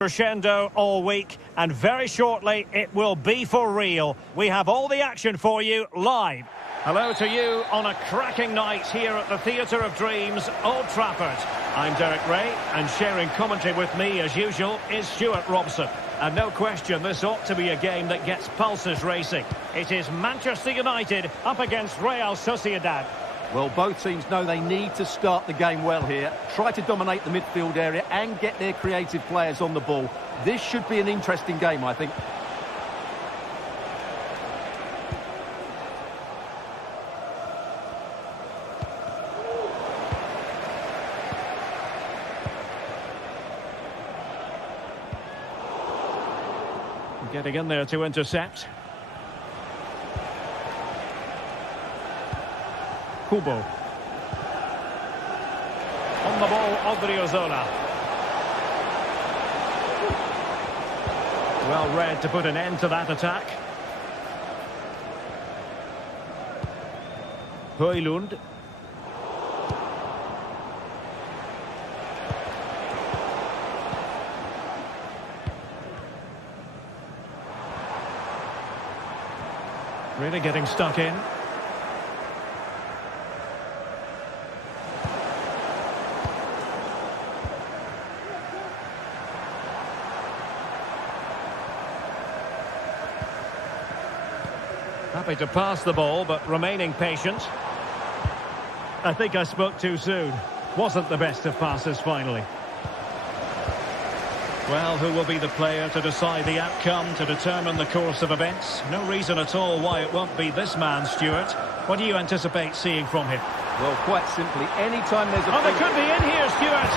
Crescendo all week, and very shortly it will be for real. We have all the action for you live. Hello to you on a cracking night here at the Theatre of Dreams, Old Trafford. I'm Derek Ray, and sharing commentary with me as usual is Stuart Robson. And no question, this ought to be a game that gets pulses racing. It is Manchester United up against Real Sociedad. Well, both teams know they need to start the game well here. Try to dominate the midfield area and get their creative players on the ball. This should be an interesting game, I think. Getting in there to intercept. Kubo. On the ball, Odriozola. Well read to put an end to that attack. Højlund. Really getting stuck in. Happy to pass the ball, but remaining patient. I think I spoke too soon. Wasn't the best of passes finally. Well, who will be the player to decide the outcome, to determine the course of events? No reason at all why it won't be this man, Stuart. What do you anticipate seeing from him? Well, quite simply, anytime there's a... Oh, they could be in here, Stuart.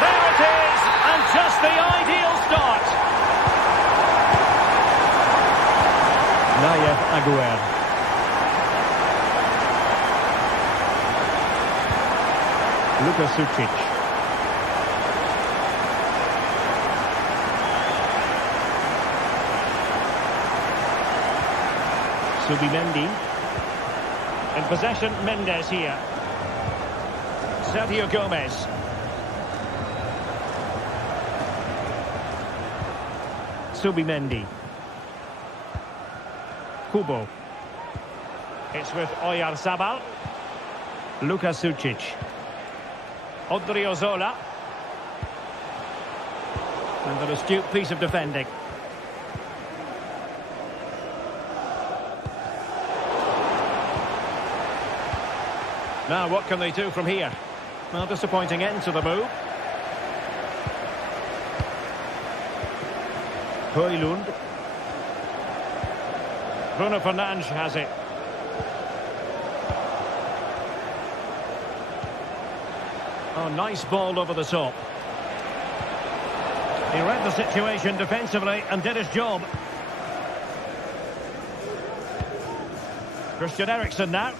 There it is, and just the ideal start. Naya Aguer. Luka Sucic. Subimendi. In possession, Mendes here. Sergio Gomez. Subimendi. Kubo. It's with Oyarzabal. Luka Sucic. Odriozola. And an astute piece of defending. Now, what can they do from here? Well, disappointing end to the move. Højlund. Bruno Fernandes has it. Oh, nice ball over the top. He read the situation defensively and did his job. Christian Eriksen now.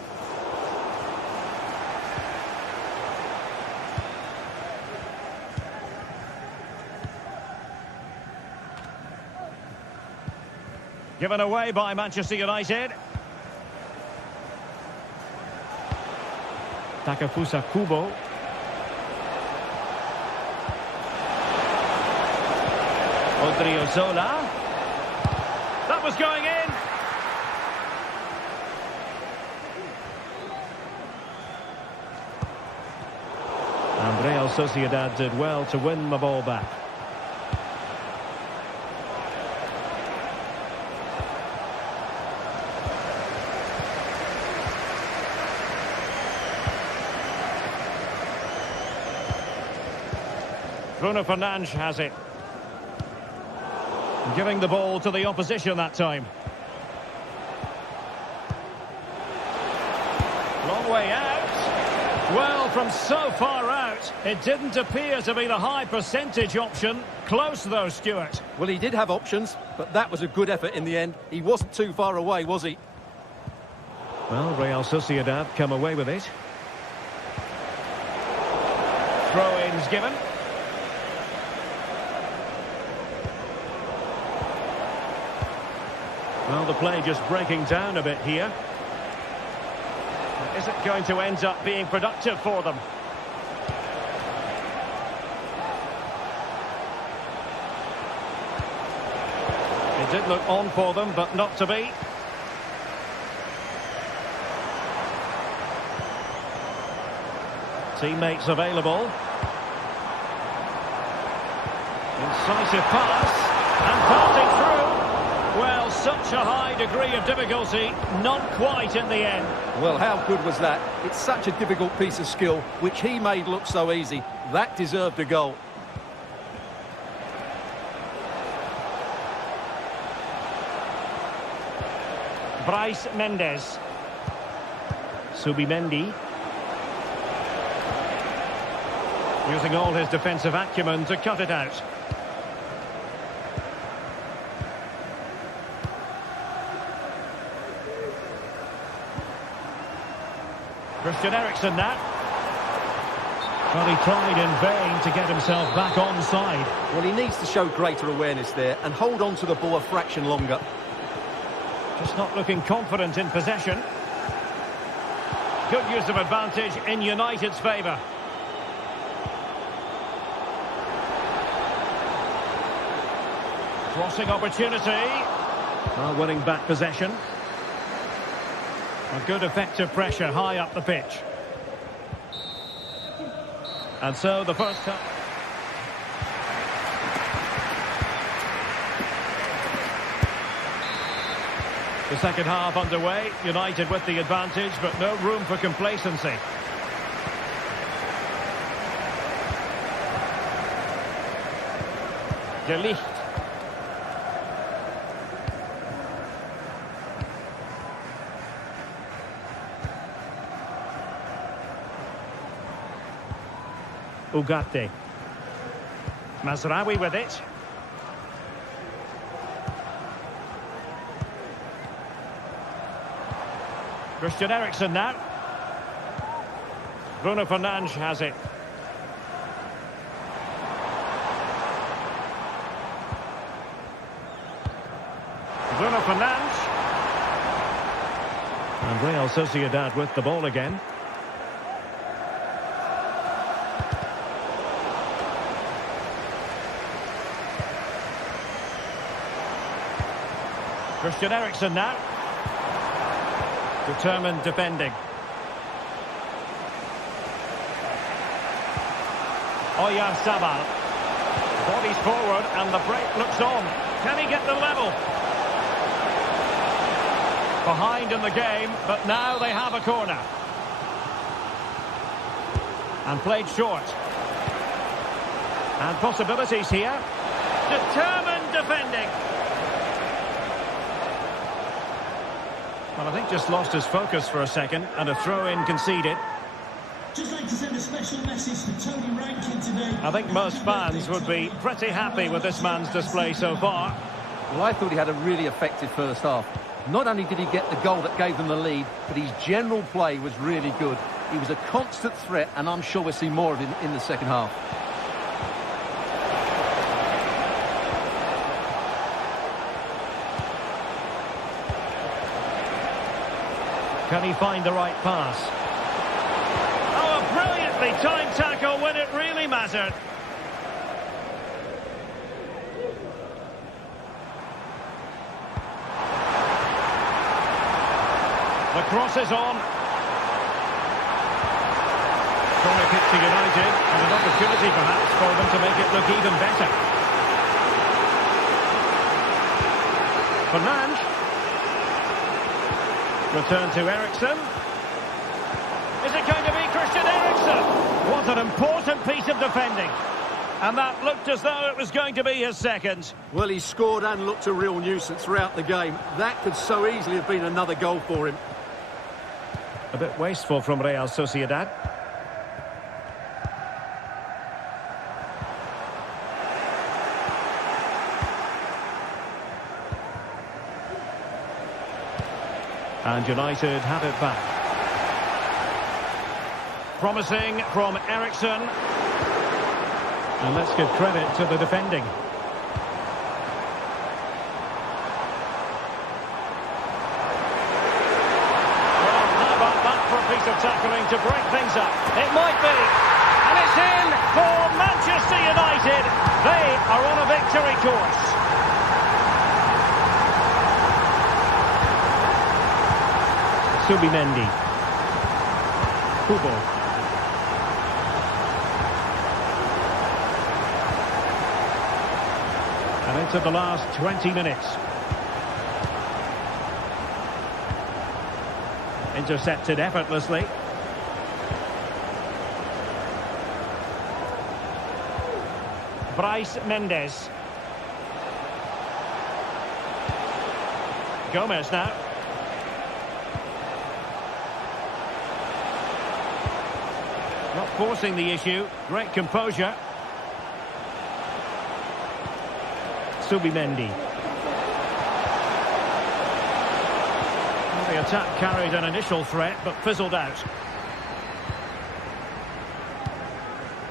Given away by Manchester United. Takefusa Kubo. Odriozola. That was going in. And Real Sociedad did well to win the ball back. Bruno Fernandes has it. Giving the ball to the opposition that time. Long way out. Well, from so far out, it didn't appear to be the high percentage option. Close though, Stuart. Well, he did have options, but that was a good effort in the end. He wasn't too far away, was he? Well, Real Sociedad come away with it. Throw-ins given. Well, the play just breaking down a bit here. Is it going to end up being productive for them? did look on for them, but not to be. Teammates available. Incisive pass. And passing through. Well, such a high degree of difficulty. Not quite in the end. Well, how good was that? It's such a difficult piece of skill, which he made look so easy. That deserved a goal. Bryce Mendes. Subimendi. Using all his defensive acumen to cut it out. Christian Eriksen now. Well, he tried in vain to get himself back onside. Well, he needs to show greater awareness there and hold on to the ball a fraction longer. Just not looking confident in possession. Good use of advantage in United's favour. Crossing opportunity. Well, winning back possession. A good effective pressure high up the pitch. And so the first time. The second half underway. United with the advantage, but no room for complacency. De Ligt. Ugarte. Mazraoui with it. Christian Eriksen now. Bruno Fernandes has it. Bruno Fernandes. And Real Sociedad with the ball again. Christian Eriksen now. Determined defending. Oyarzabal. Bodies forward and the break looks on. Can he get the level? Behind in the game, but now they have a corner. And played short. And possibilities here. Determined defending. Well, I think just lost his focus for a second, and a throw-in conceded. Just like to send a special message to Tony Rankin today. I think most fans would be pretty happy with this man's display so far. Well, I thought he had a really effective first half. Not only did he get the goal that gave them the lead, but his general play was really good. He was a constant threat, and I'm sure we'll see more of him in the second half. Can he find the right pass? Oh, a brilliantly timed tackle when it really mattered. The cross is on. Corner kick to United, and an opportunity perhaps for them to make it look even better. Fernandes. Return to Eriksen. Is it going to be Christian Eriksen? What an important piece of defending. And that looked as though it was going to be his second. Well, he scored and looked a real nuisance throughout the game. That could so easily have been another goal for him. A bit wasteful from Real Sociedad. And United have it back. Promising from Eriksen. And let's give credit to the defending. Well, how about that for a piece of tackling to break things up? It might be. And it's in for Manchester United. They are on a victory course. Subimendi. Kubo. And into the last 20 minutes. Intercepted effortlessly. Bryce Mendes. Gomez now. Not forcing the issue. Great composure. Subimendi. Well, the attack carried an initial threat, but fizzled out.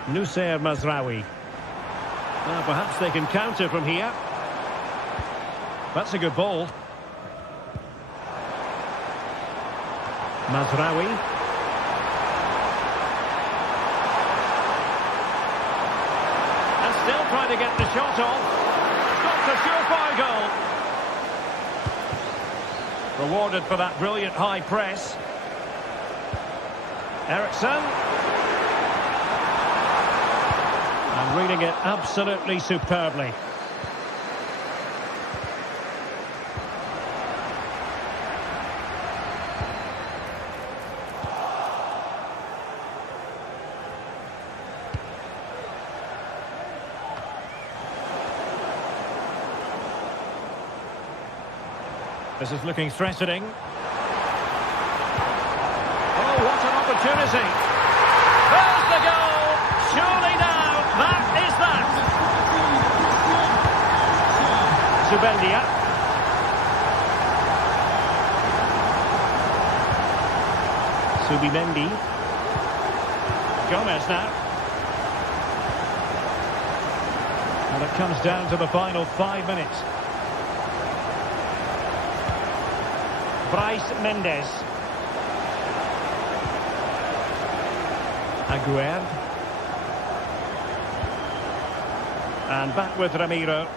Nusayr Mazraoui. Well, perhaps they can counter from here. That's a good ball. Mazraoui. And still trying to get the shot off. Stopped a surefire goal. Rewarded for that brilliant high press. Eriksson. And reading it absolutely superbly. This is looking threatening. Oh, what an opportunity. There's the goal. Surely now, that is that. Subendia. Subimendi. Gomez now. And it comes down to the final 5 minutes. Bryce Mendes. Aguerd. And back with Ramiro.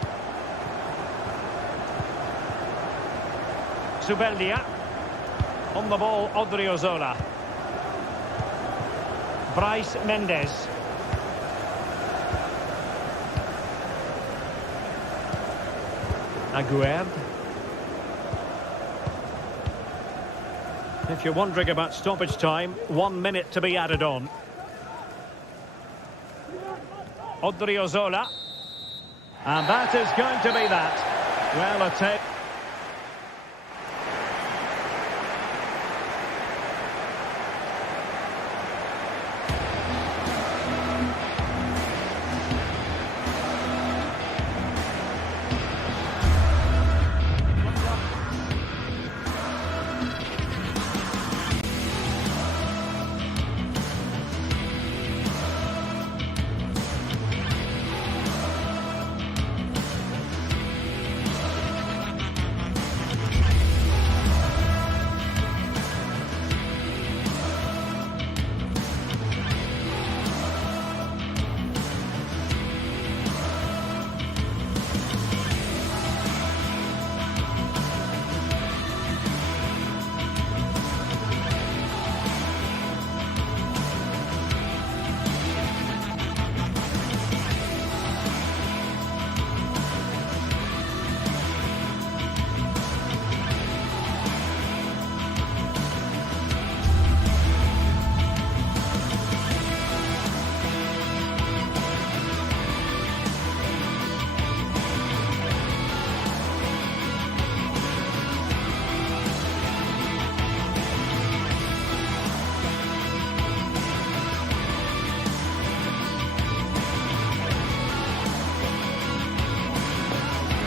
Subendia. On the ball, Odriozola. Bryce Mendes. Aguerd. If you're wondering about stoppage time, 1 minute to be added on. Odriozola. And that is going to be that. Well, a take.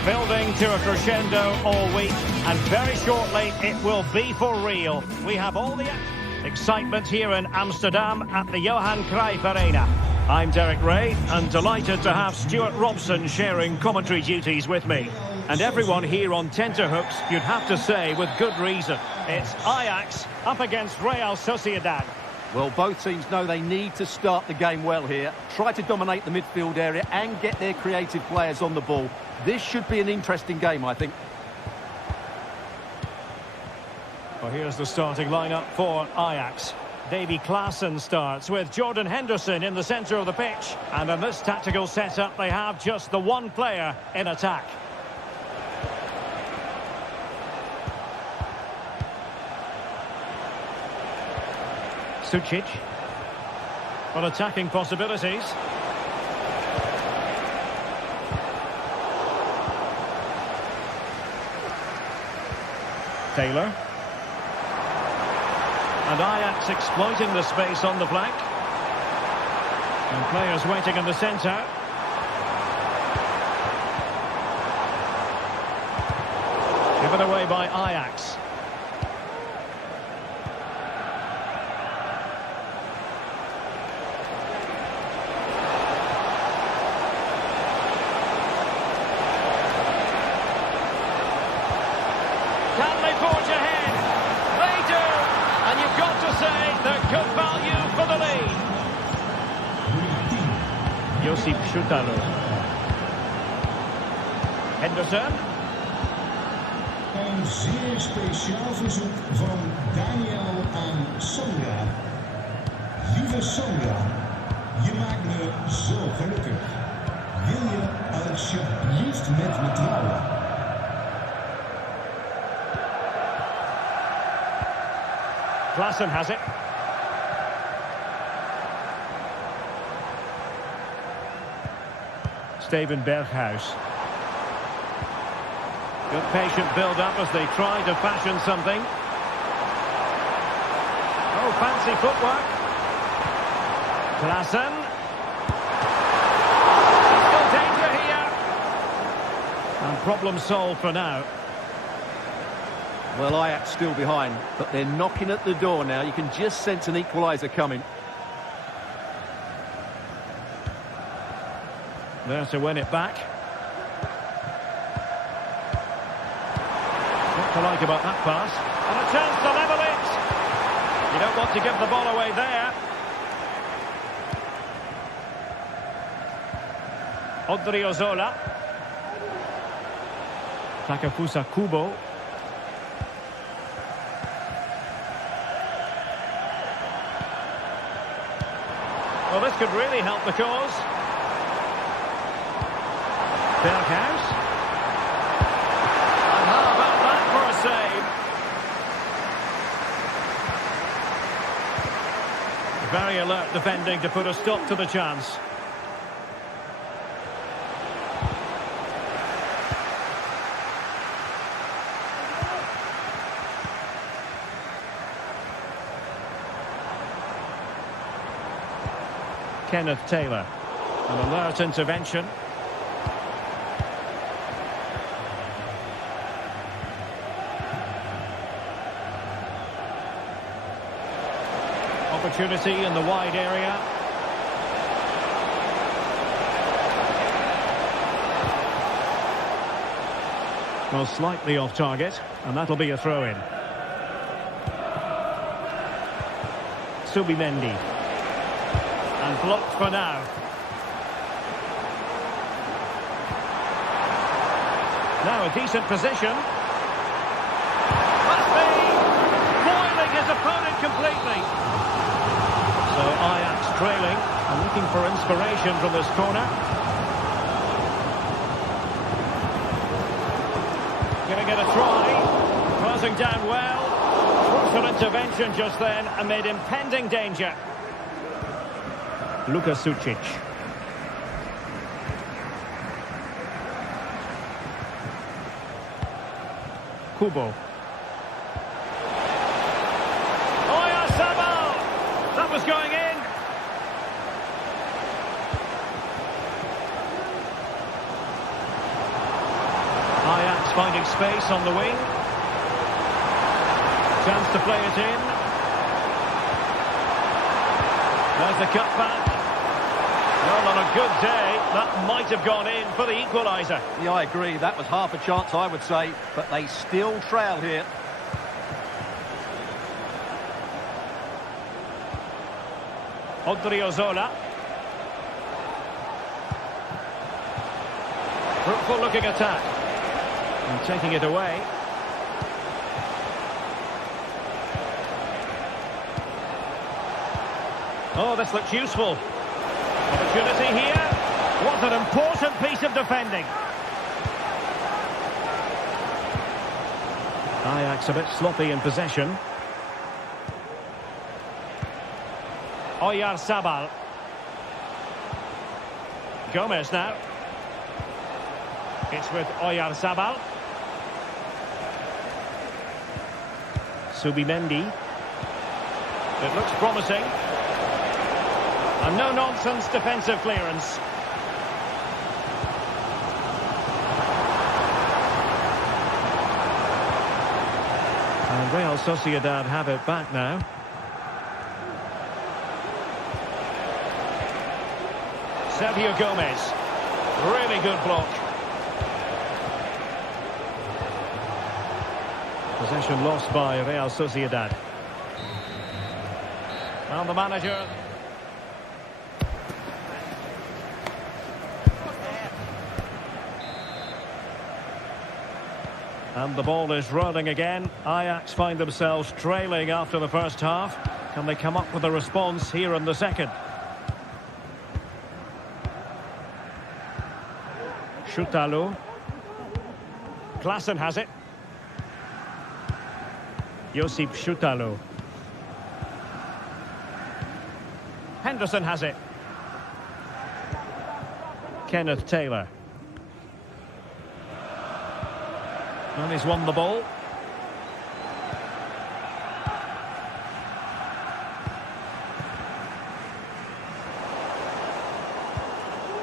Building to a crescendo all week, and very shortly it will be for real. We have all the excitement here in Amsterdam at the Johan Cruyff Arena. I'm Derek Ray, and delighted to have Stuart Robson sharing commentary duties with me. And everyone here on tenterhooks, you'd have to say with good reason. It's Ajax up against Real Sociedad. Well, both teams know they need to start the game well here. Try to dominate the midfield area and get their creative players on the ball. This should be an interesting game, I think. Well, here's the starting lineup for Ajax. Davy Klaassen starts with Jordan Henderson in the centre of the pitch. And in this tactical setup, they have just the one player in attack. Sucic. But attacking possibilities. Taylor. And Ajax exploiting the space on the flank. And players waiting in the centre. Given away by Ajax. Can they forge ahead? They do! And you've got to say they're good value for the lead. Josip Schutalo. Henderson. Een zeer speciaal verzoek van Daniel aan Sandra. Lieve Sandra, je maakt me zo gelukkig. Wil je alsjeblieft met me trouwen? Klaassen has it. Steven Berghuis. Good patient build-up as they try to fashion something. Oh, fancy footwork. Klaassen. Still danger here. And problem solved for now. Well, Ajax still behind, but they're knocking at the door now. You can just sense an equaliser coming. There to win it back. What to like about that pass? And a chance to level it. You don't want to give the ball away there. Odriozola. Takefusa Kubo. Well, this could really help the cause. Berghuis. And how about that for a save? Very alert defending to put a stop to the chance. Kenneth Taylor. An alert intervention. Opportunity in the wide area. Well, slightly off target, and that'll be a throw-in. Subimendi. And blocked for now. Now a decent position. Must be foiling his opponent completely. So Ajax trailing and looking for inspiration from this corner. Giving it a try. Closing down well. Crucial intervention just then amid impending danger. Luka Sucic. Kubo. Oyarzabal! That was going in. Ajax finding space on the wing. Chance to play it in. There's the cutback. Well, on a good day, that might have gone in for the equaliser. Yeah, I agree. That was half a chance, I would say. But they still trail here. Odriozola. Fruitful looking attack. And taking it away. Oh, this looks useful. Opportunity here. What an important piece of defending. Ajax a bit sloppy in possession. Oyarzabal. Gomez now. It's with Oyarzabal. Subimendi. It looks promising. A no-nonsense defensive clearance. And Real Sociedad have it back now. Sergio Gomez. Really good block. Possession lost by Real Sociedad. And the manager. And the ball is rolling again. Ajax find themselves trailing after the first half. Can they come up with a response here in the second? Schutalo. Klaassen has it. Josip Schutalo. Henderson has it. Kenneth Taylor. And he's won the ball.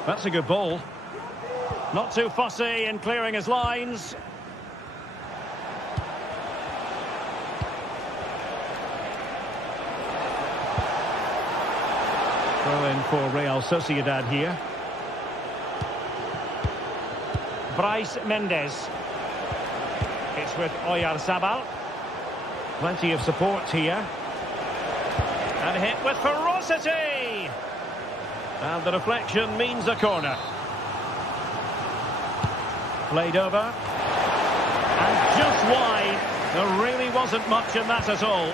That's a good ball. Not too fussy in clearing his lines. Throw in for Real Sociedad here. Brais Mendes. It's with Oyarzabal. Plenty of support here. And hit with ferocity. And the deflection means a corner. Played over. And just wide. There really wasn't much in that at all.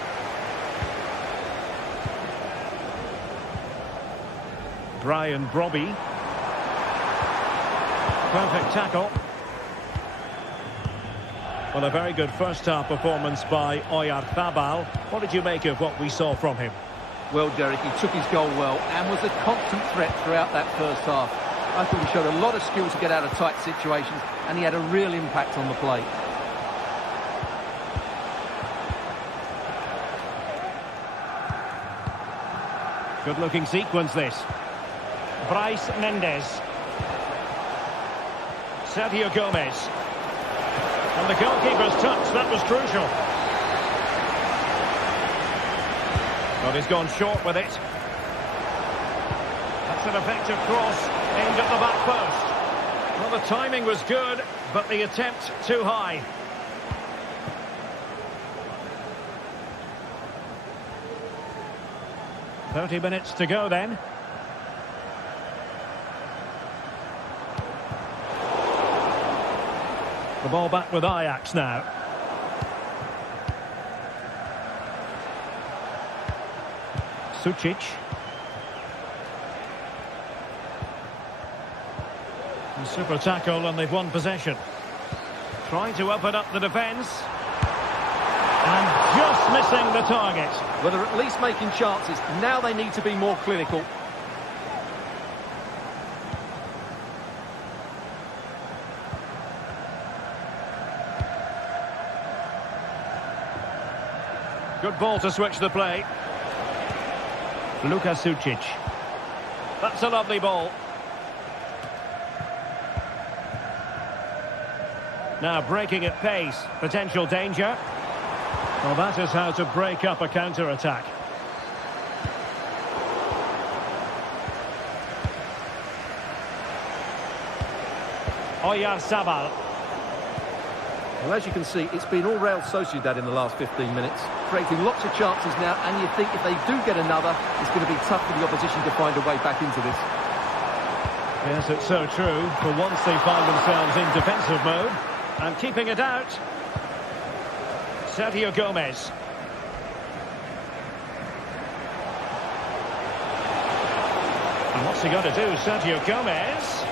Brian Brobby. Perfect tackle. Well, a very good first-half performance by Oyarzabal. What did you make of what we saw from him? Well, Derek, he took his goal well and was a constant threat throughout that first half. I thought he showed a lot of skill to get out of tight situations, and he had a real impact on the play. Good-looking sequence, this. Brais Mendes. Sergio Gomez. And the goalkeeper's touch, that was crucial. But he's gone short with it. That's an effective cross aimed at the back post. Well, the timing was good, but the attempt too high. "30 minutes to go then. The ball back with Ajax now. Sucic. And super tackle, and they've won possession. Trying to open up the defence. And just missing the target. Well, they're at least making chances. Now they need to be more clinical. Good ball to switch the play. Luka Sucic. That's a lovely ball. Now breaking at pace. Potential danger. Well, that is how to break up a counter-attack. Oyarzabal. Well, as you can see, it's been all Real Sociedad in the last 15 minutes, creating lots of chances now, and you think if they do get another, it's going to be tough for the opposition to find a way back into this. Yes, it's so true. For once they find themselves in defensive mode, and keeping it out. Sergio Gomez. What's he going to do, Sergio Gomez?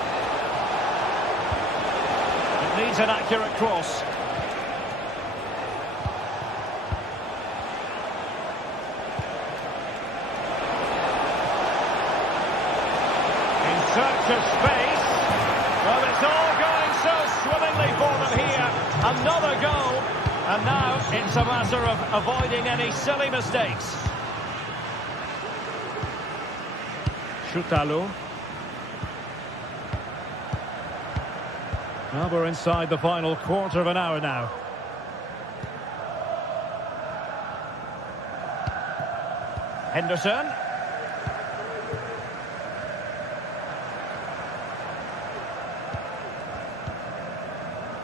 It needs an accurate cross. Search of space. Well, it's all going so swimmingly for them here. Another goal. And now it's a matter of avoiding any silly mistakes. Chutalo. Well, we're inside the final quarter of an hour now. Henderson.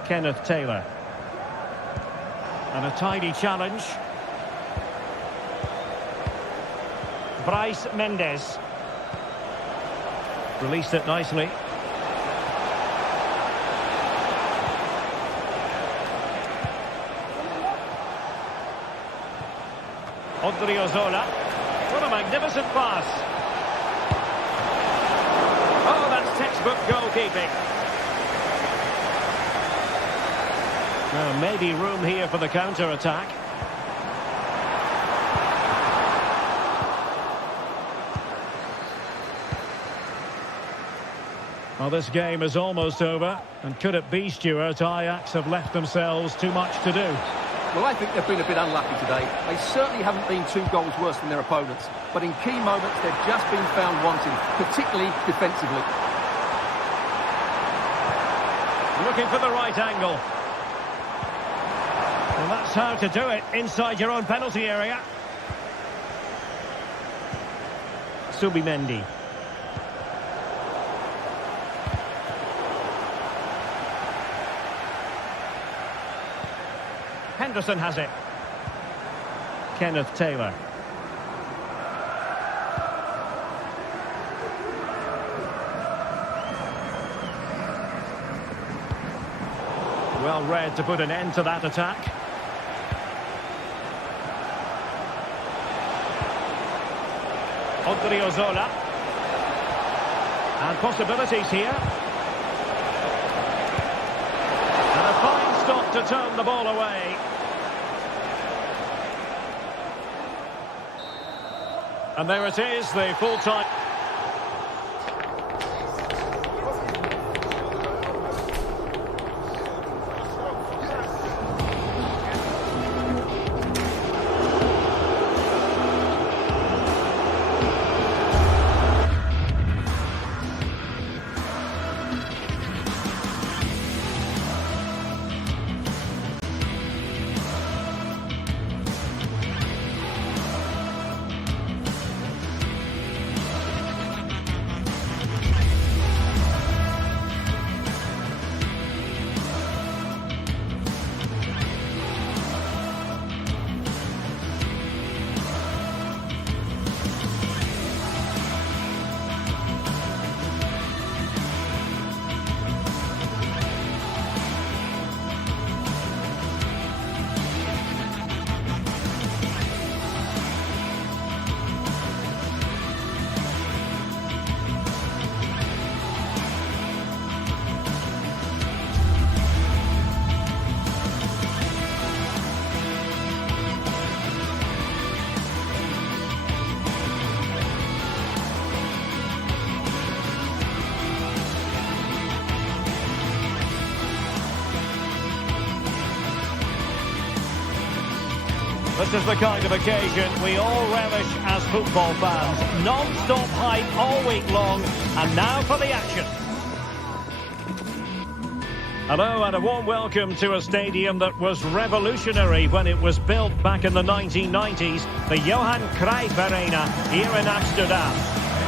Kenneth Taylor. And a tidy challenge. Bryce Mendes. Released it nicely. Odriozola. What a magnificent pass. Oh, that's textbook goalkeeping. Well, maybe room here for the counter-attack. Well, this game is almost over. And could it be, Stuart, Ajax have left themselves too much to do? Well, I think they've been a bit unlucky today. They certainly haven't been 2 goals worse than their opponents. But in key moments, they've just been found wanting, particularly defensively. Looking for the right angle. Well, that's how to do it, inside your own penalty area. Subimendi. Henderson has it. Kenneth Taylor. Well read to put an end to that attack. Odriozola. And possibilities here. And a fine stop to turn the ball away. And there it is, the full-time... This is the kind of occasion we all relish as football fans. Non-stop hype all week long, and now for the action. Hello and a warm welcome to a stadium that was revolutionary when it was built back in the 1990s, the Johan Cruyff Arena here in Amsterdam.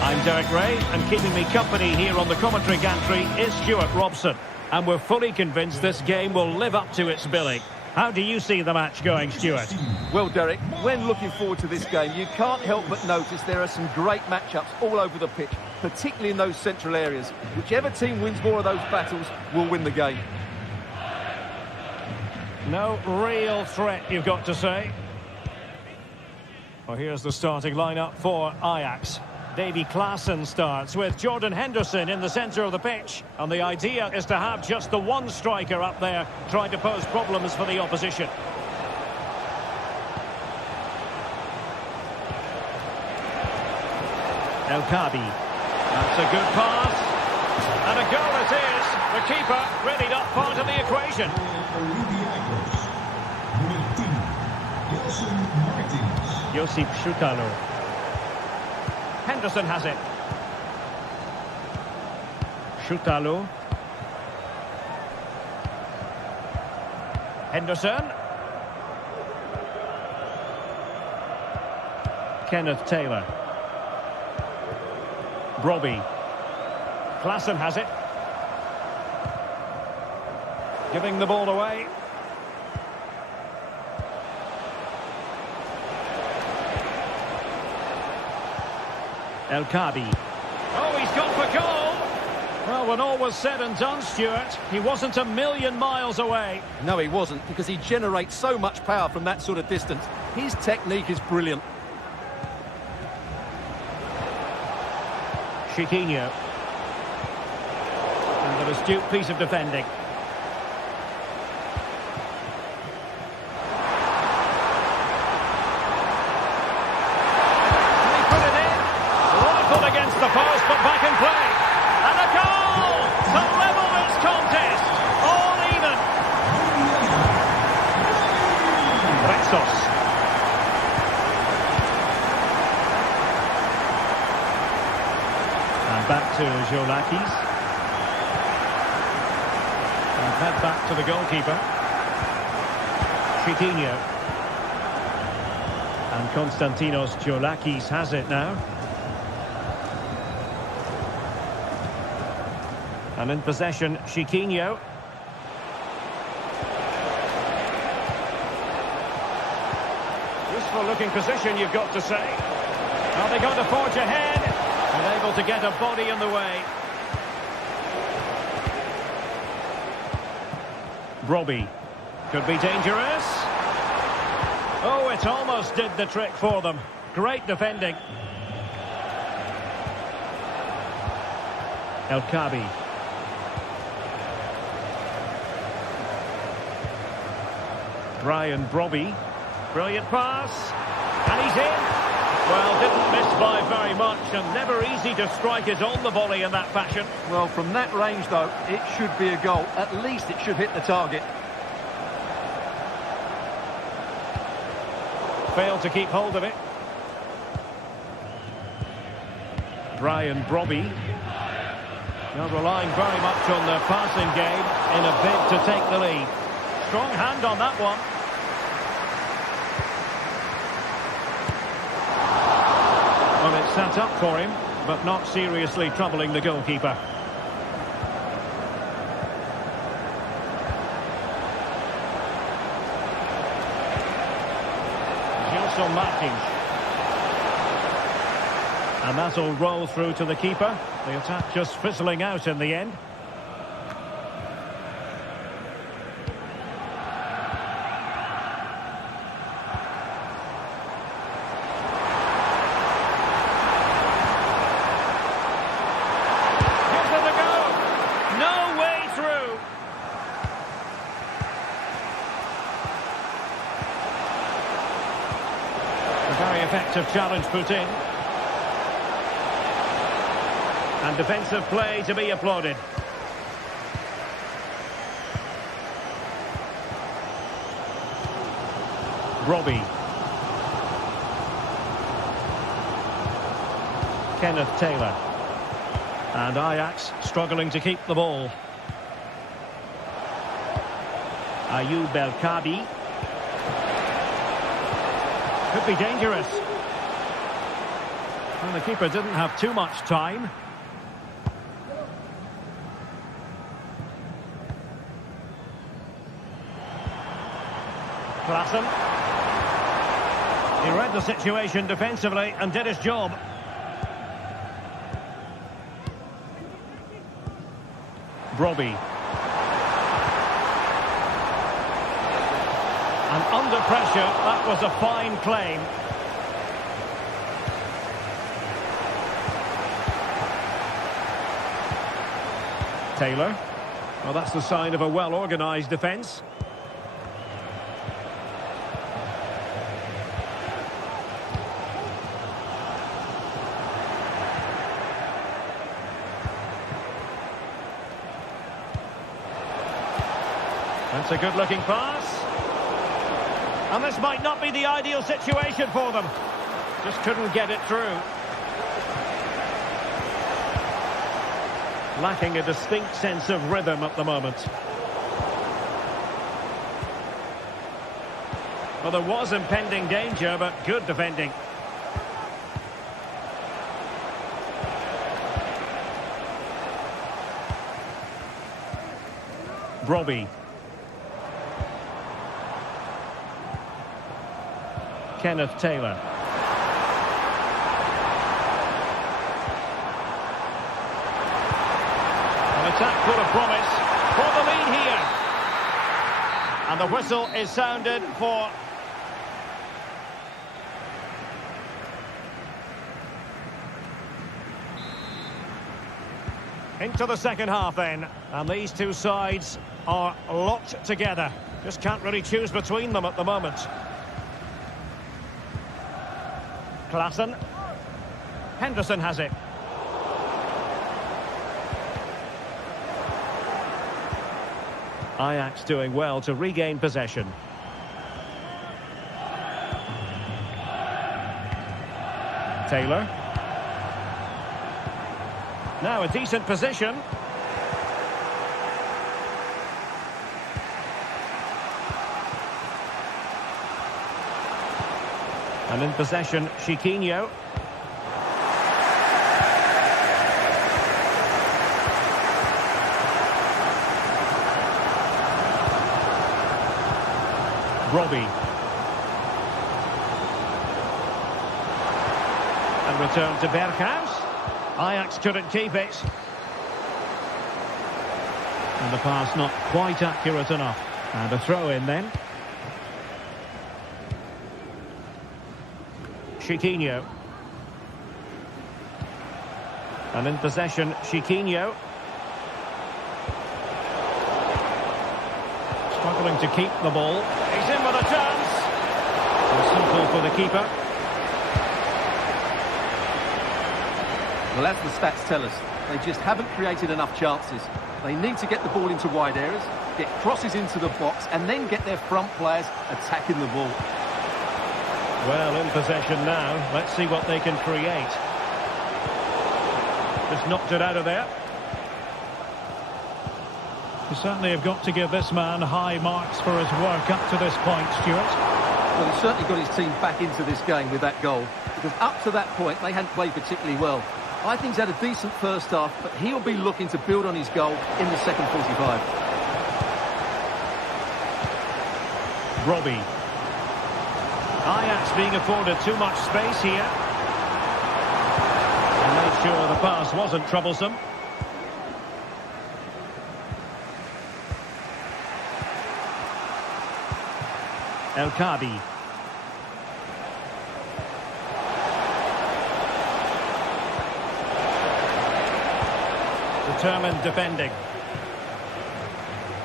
I'm Derek Ray, and keeping me company here on the commentary gantry is Stuart Robson. And we're fully convinced this game will live up to its billing. How do you see the match going, Stuart? Well, Derek, when looking forward to this game, you can't help but notice there are some great matchups all over the pitch, particularly in those central areas. Whichever team wins more of those battles will win the game. No real threat, you've got to say. Well, here's the starting lineup for Ajax. Davy Klaassen starts with Jordan Henderson in the centre of the pitch. And the idea is to have just the one striker up there trying to pose problems for the opposition. El Khabi. That's a good pass. And a goal it is. The keeper really not part of the equation. Josip Schutalo. Henderson has it. Schutalo. Henderson. Kenneth Taylor. Brobbey. Klaassen has it. Giving the ball away. El Khabi. Oh, he's gone for goal. Well, when all was said and done, Stuart, he wasn't a million miles away. No, he wasn't, because he generates so much power from that sort of distance. His technique is brilliant. Chiquinho. And an astute piece of defending. Against the post, but back in play. And a goal to level this contest. All even. Rexos. And back to Jolakis. And head back to the goalkeeper. Chiquinho. And Konstantinos Jolakis has it now. And in possession, Chiquinho. Useful looking position, you've got to say. Are they going to forge ahead? And able to get a body in the way. Brobbey. Could be dangerous. Oh, it almost did the trick for them. Great defending. El Khabi. Brian Brobbey, brilliant pass, and he's in. Well, didn't miss by very much, and never easy to strike it on the volley in that fashion. Well, from that range, though, it should be a goal. At least it should hit the target. Failed to keep hold of it. Brian Brobbey. Well, relying very much on the passing game in a bid to take the lead. Strong hand on that one. Well, it's set up for him, but not seriously troubling the goalkeeper. Gilson Martins. And that'll roll through to the keeper. The attack just fizzling out in the end. Very effective challenge put in. And defensive play to be applauded. Brobbey. Kenneth Taylor. And Ajax struggling to keep the ball. Ayoub El Khabi. Could be dangerous. Well, the keeper didn't have too much time. Klaassen. He read the situation defensively and did his job. Brobbey. And under pressure, that was a fine claim. Taylor. Well, that's the sign of a well-organised defence. That's a good-looking pass. And this might not be the ideal situation for them. Just couldn't get it through. Lacking a distinct sense of rhythm at the moment. Well, there was impending danger, but good defending. Brobbey. Kenneth Taylor. An attack full of promise for the lead here. And the whistle is sounded for... Into the second half then. And these two sides are locked together. Just can't really choose between them at the moment. Klaassen. Henderson has it. Ajax doing well to regain possession. Taylor. Now a decent position. And in possession, Chiquinho. Brobbey. And return to Berghuis. Ajax couldn't keep it. And the pass not quite accurate enough. And a throw in then. Chiquinho. And in possession, Chiquinho. Struggling to keep the ball. He's in with a chance. Simple for the keeper. Well, as the stats tell us, they just haven't created enough chances. They need to get the ball into wide areas, get crosses into the box, and then get their front players attacking the ball. Well, in possession now. Let's see what they can create. Just knocked it out of there. You certainly have got to give this man high marks for his work up to this point, Stuart. Well, he certainly got his team back into this game with that goal, because up to that point, they hadn't played particularly well. I think he's had a decent first half, but he'll be looking to build on his goal in the second 45. Brobbey. Ajax being afforded too much space here. And made sure the pass wasn't troublesome. El Kadi. Determined defending.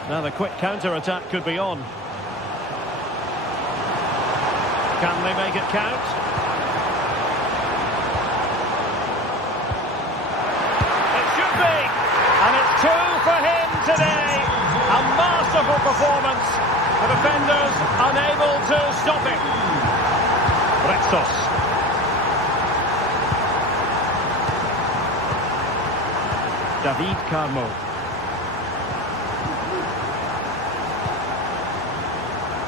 Now the quick counter-attack could be on. Can they make it count? It should be! And it's 2 for him today. A masterful performance. The defenders unable to stop it. Retsos. David Carmo.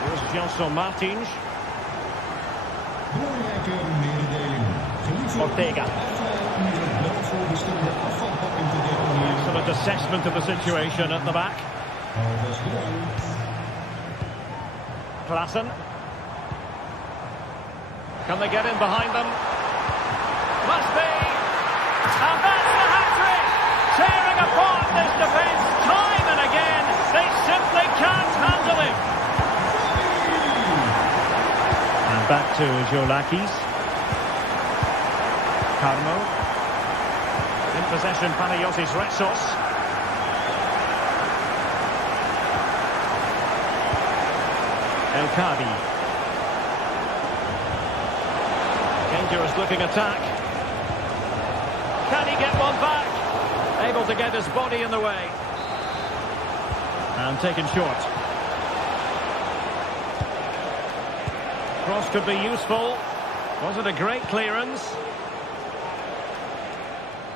Here's Janson Martins. Belangrijke mededeling. Ortega. Excellent assessment of the situation at the back. Klaassen. Can they get in behind them? Must be! And that's the hat-trick! Tearing apart this defence time and again. They simply can't handle him. And back to Jolakis. Carmo. In possession, Panayotis Retsos. El-Kadi. Dangerous looking attack. Can he get one back? Able to get his body in the way. And taken short. Cross could be useful. Was it a great clearance?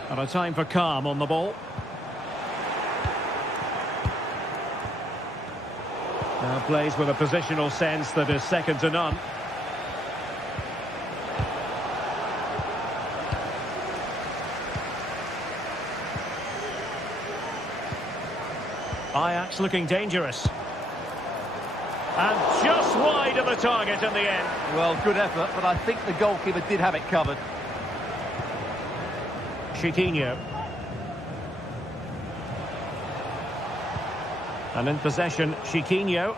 And a time for calm on the ball. Now plays with a positional sense that is second to none. Ajax looking dangerous. And just wide of the target in the end. Well, good effort, but I think the goalkeeper did have it covered. Chiquinho. And in possession, Chiquinho.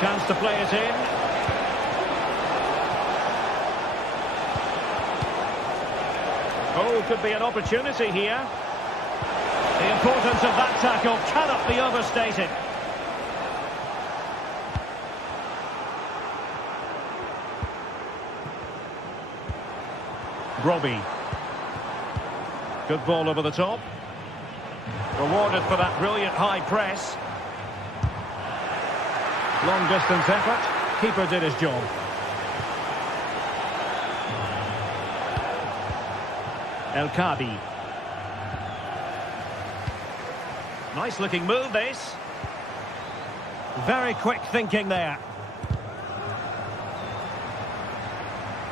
Chance to play it in. Oh, could be an opportunity here. The importance of that tackle cannot be overstated. Robbie. Good ball over the top. Rewarded for that brilliant high press. Long distance effort. Keeper did his job. El-Kadi. Nice looking move this. Very quick thinking there.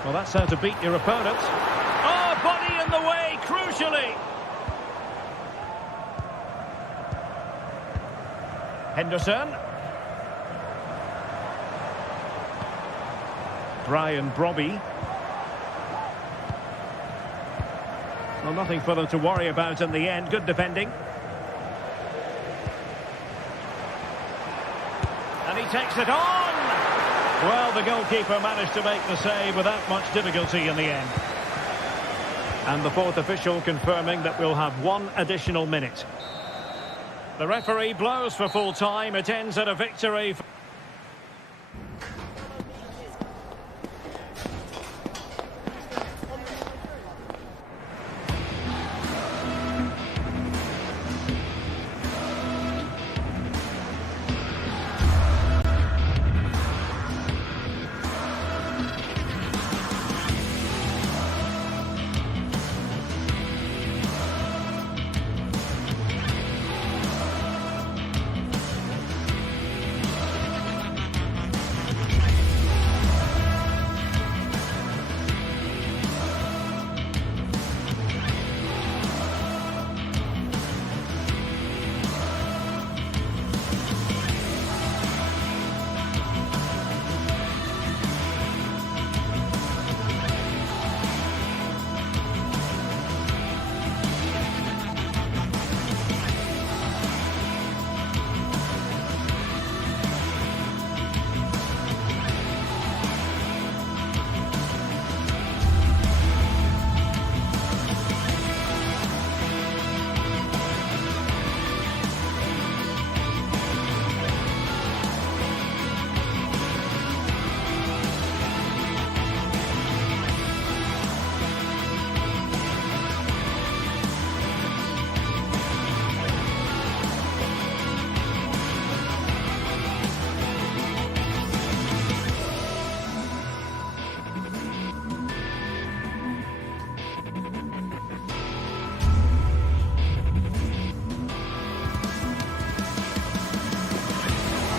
Well, that's how to beat your opponent. Oh, body in the way, crucially. Henderson. Brian Brobby. Well, nothing for them to worry about in the end. Good defending. And he takes it on. Well, the goalkeeper managed to make the save without much difficulty in the end. And the fourth official confirming that we'll have one additional minute. The referee blows for full time. It ends at a victory.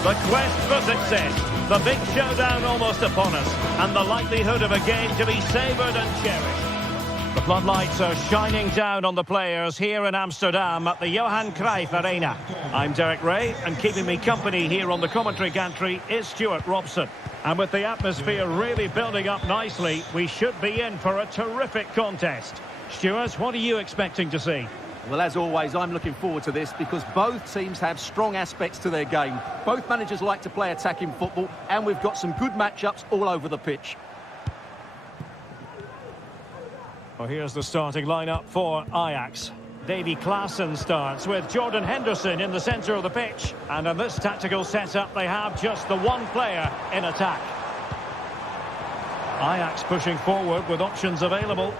The quest for success, the big showdown almost upon us, and the likelihood of a game to be savoured and cherished. The floodlights are shining down on the players here in Amsterdam at the Johan Cruyff Arena. I'm Derek Ray, and keeping me company here on the commentary gantry is Stuart Robson. And with the atmosphere really building up nicely, we should be in for a terrific contest. Stuart, what are you expecting to see? Well, as always, I'm looking forward to this because both teams have strong aspects to their game. Both managers like to play attacking football, and we've got some good matchups all over the pitch. Well, here's the starting lineup for Ajax. Davy Klaassen starts with Jordan Henderson in the centre of the pitch. And in this tactical setup, they have just the one player in attack. Ajax pushing forward with options available.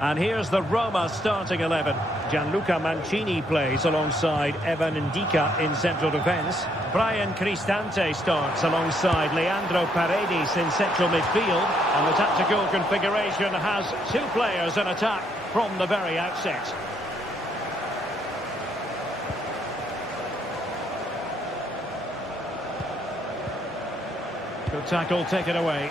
And here's the Roma starting 11. Gianluca Mancini plays alongside Evan Ndika in central defence. Brian Cristante starts alongside Leandro Paredes in central midfield. And the tactical configuration has two players in attack from the very outset. Good tackle taken away.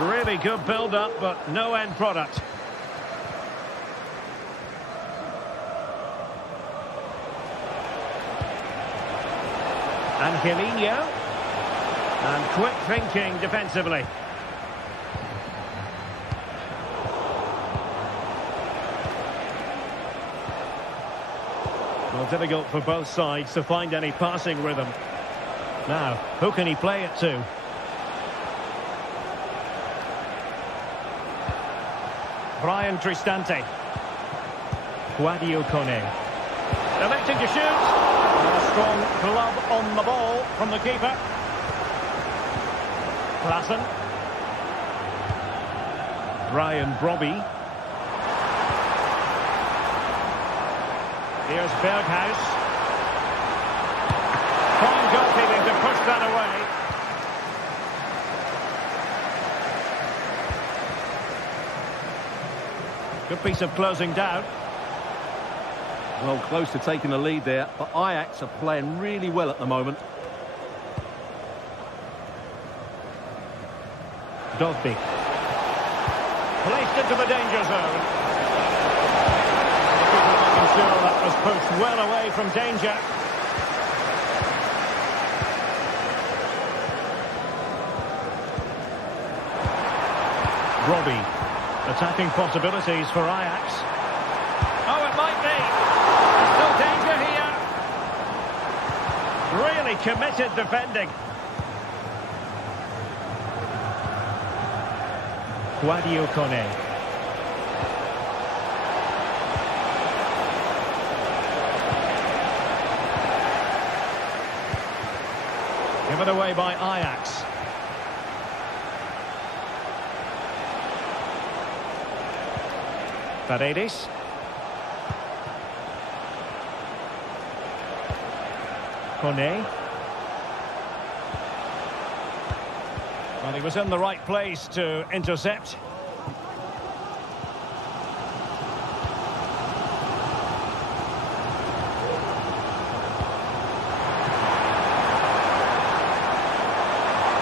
Really good build-up, but no end product. Angelino. And quick thinking defensively. Well, difficult for both sides to find any passing rhythm. Now, who can he play it to? Brian Cristante. Guadio Kone. Electing to shoot. A strong glove on the ball from the keeper. Klaassen. Brian Brobby. Here's Berghuis. Fine goalkeeping to push that away. Good piece of closing down. Well, close to taking the lead there, but Ajax are playing really well at the moment. Dovbyk. Placed into the danger zone. Making sure that was pushed well away from danger. Robbie. Attacking possibilities for Ajax. Oh, it might be. There's still danger here. Really committed defending. Guadio Kone. Given away by Ajax. Paredes. Kone. Well, he was in the right place to intercept.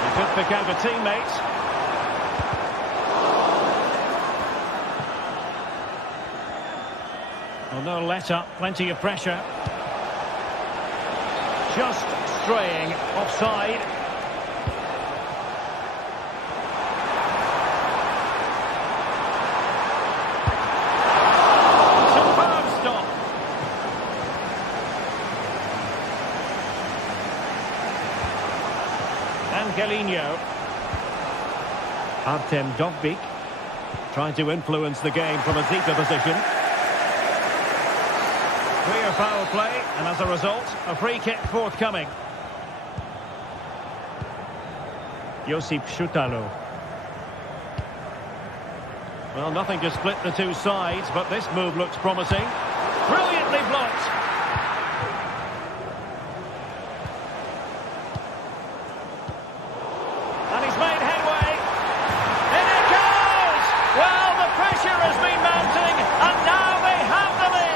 He could pick out a teammate. Well, no let-up, plenty of pressure. Just straying offside. Superb stop. Angelino. Artem Dovbyk trying to influence the game from a deeper position. Clear foul play, and as a result, a free kick forthcoming. Josip Šutalo. Well, nothing to split the two sides, but this move looks promising. Brilliantly blocked. And he's made headway. In it goes! Well, the pressure has been mounting, and now they have the lead.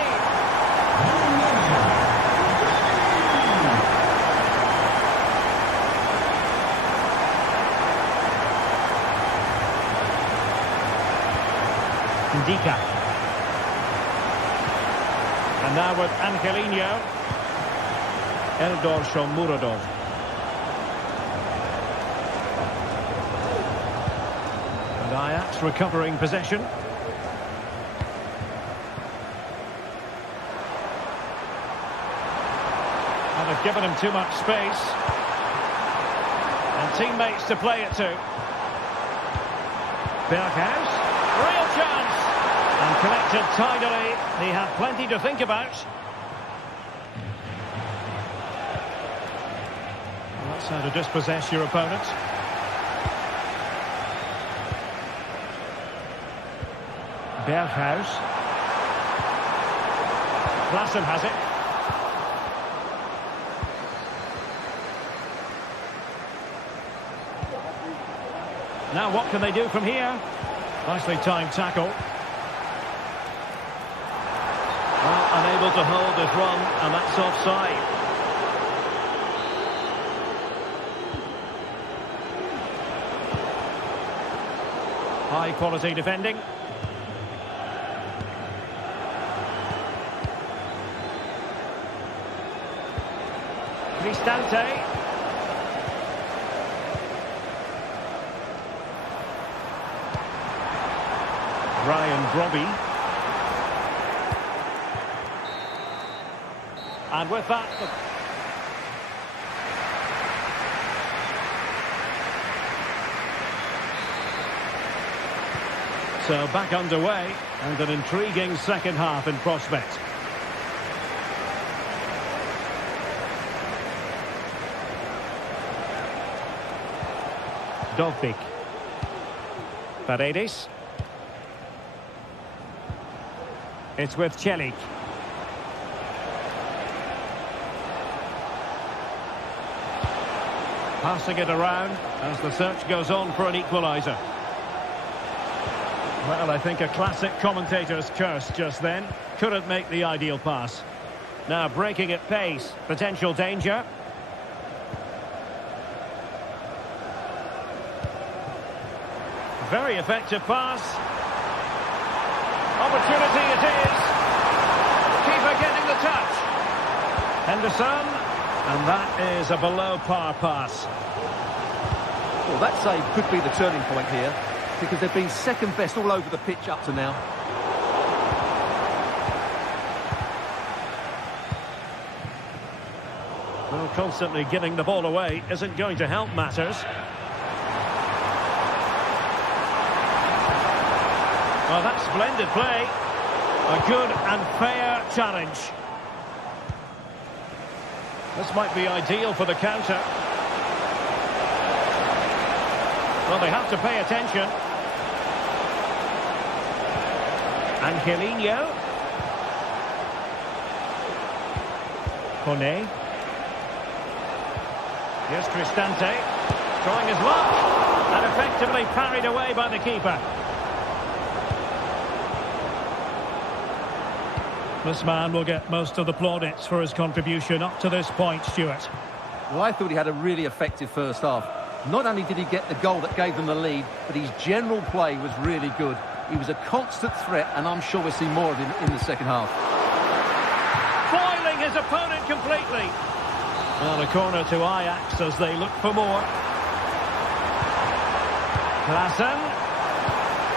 Ndika. And now with Angelino. Eldor Shomurodov. And Ajax recovering possession. And they've given him too much space. And teammates to play it to. Berghuis. Real chance. And collected tidily. He had plenty to think about. Well, that's how to dispossess your opponent. Berghuis. Klassen has it. Now what can they do from here? Nicely timed tackle. Well, unable to hold his run, and that's offside. High quality defending. Cristante. Ryan Brobby. And with that... So back underway, and an intriguing second half in prospect. Dovbik. Paredes. It's with Celik. Passing it around as the search goes on for an equaliser. Well, I think a classic commentator's curse just then. Couldn't make the ideal pass. Now breaking at pace. Potential danger. Very effective pass. Opportunity it is. Keeper getting the touch. Henderson. And that is a below-par pass. Well, that save could be the turning point here, because they've been second best all over the pitch up to now. Well, constantly giving the ball away isn't going to help matters. Well, that's splendid play. A good and fair challenge. This might be ideal for the counter. Well, they have to pay attention. Angelino. Kone. Here's Cristante. Trying his luck. And effectively parried away by the keeper. This man will get most of the plaudits for his contribution up to this point, Stuart. Well, I thought he had a really effective first half. Not only did he get the goal that gave them the lead, but his general play was really good. He was a constant threat, and I'm sure we'll see more of him in the second half. Foiling his opponent completely. Well, a corner to Ajax as they look for more. Klassen.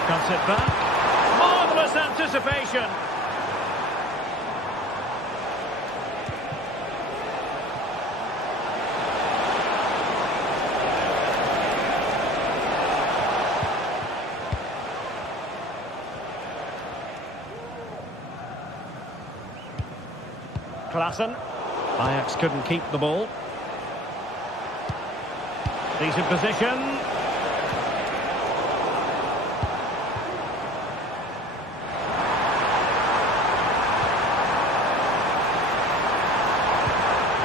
Cuts it back. Marvellous anticipation. Klassen. Ajax couldn't keep the ball. Decent position.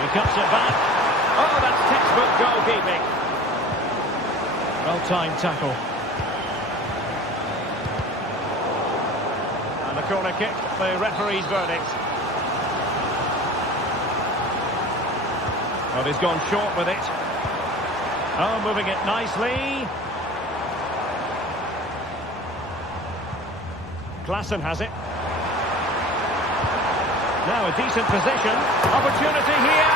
He cuts it back. Oh, that's textbook goalkeeping. Well-timed tackle. And a corner kick, the referee's verdict. Well, he's gone short with it. Oh, moving it nicely. Klassen has it. Now a decent position. Opportunity here.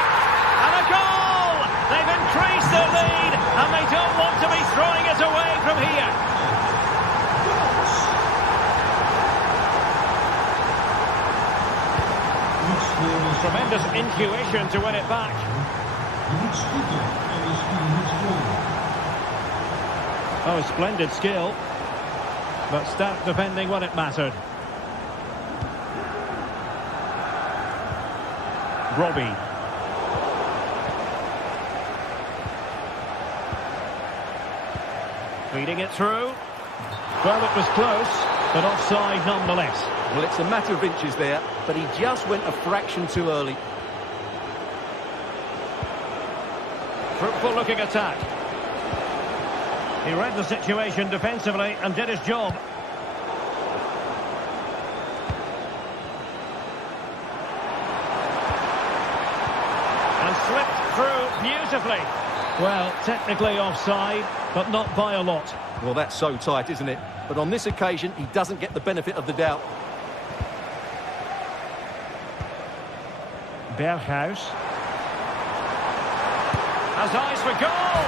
And a goal! They've increased their lead, and they don't want to be throwing it away from here. Tremendous intuition to win it back. Oh, splendid skill. But stout defending when it mattered. Robbie. Feeding it through. Well, it was close, but offside nonetheless. Well, it's a matter of inches there, but he just went a fraction too early. Fruitful looking attack. He read the situation defensively and did his job. And slipped through beautifully. Well, technically offside, but not by a lot. Well, that's so tight, isn't it? But on this occasion, he doesn't get the benefit of the doubt. Berghuis. Has eyes for goal.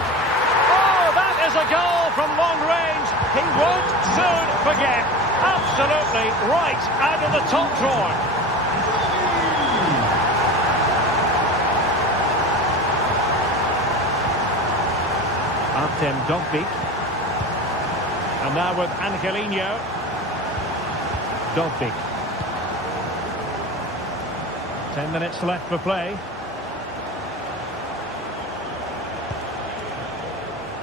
Oh, that is a goal from long range. He won't soon forget. Absolutely right out of the top drawer. Artem Dovbyk. And now with Angelino. Dovbyk. 10 minutes left for play.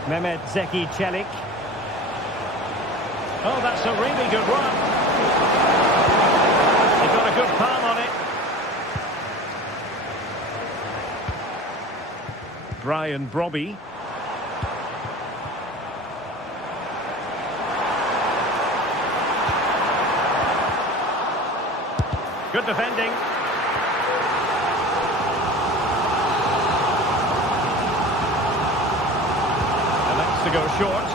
Mehmet Zeki Çelik. Oh, that's a really good run. He got a good palm on it. Brian Brobby. Good defending. Elects to go short.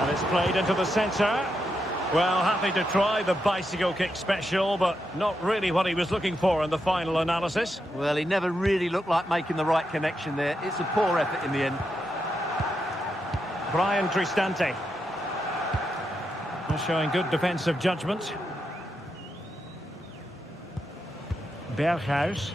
And it's played into the centre. Well, happy to try the bicycle kick special, but not really what he was looking for in the final analysis. Well, he never really looked like making the right connection there. It's a poor effort in the end. Brian Cristante. Showing good defensive judgment. Berghuis.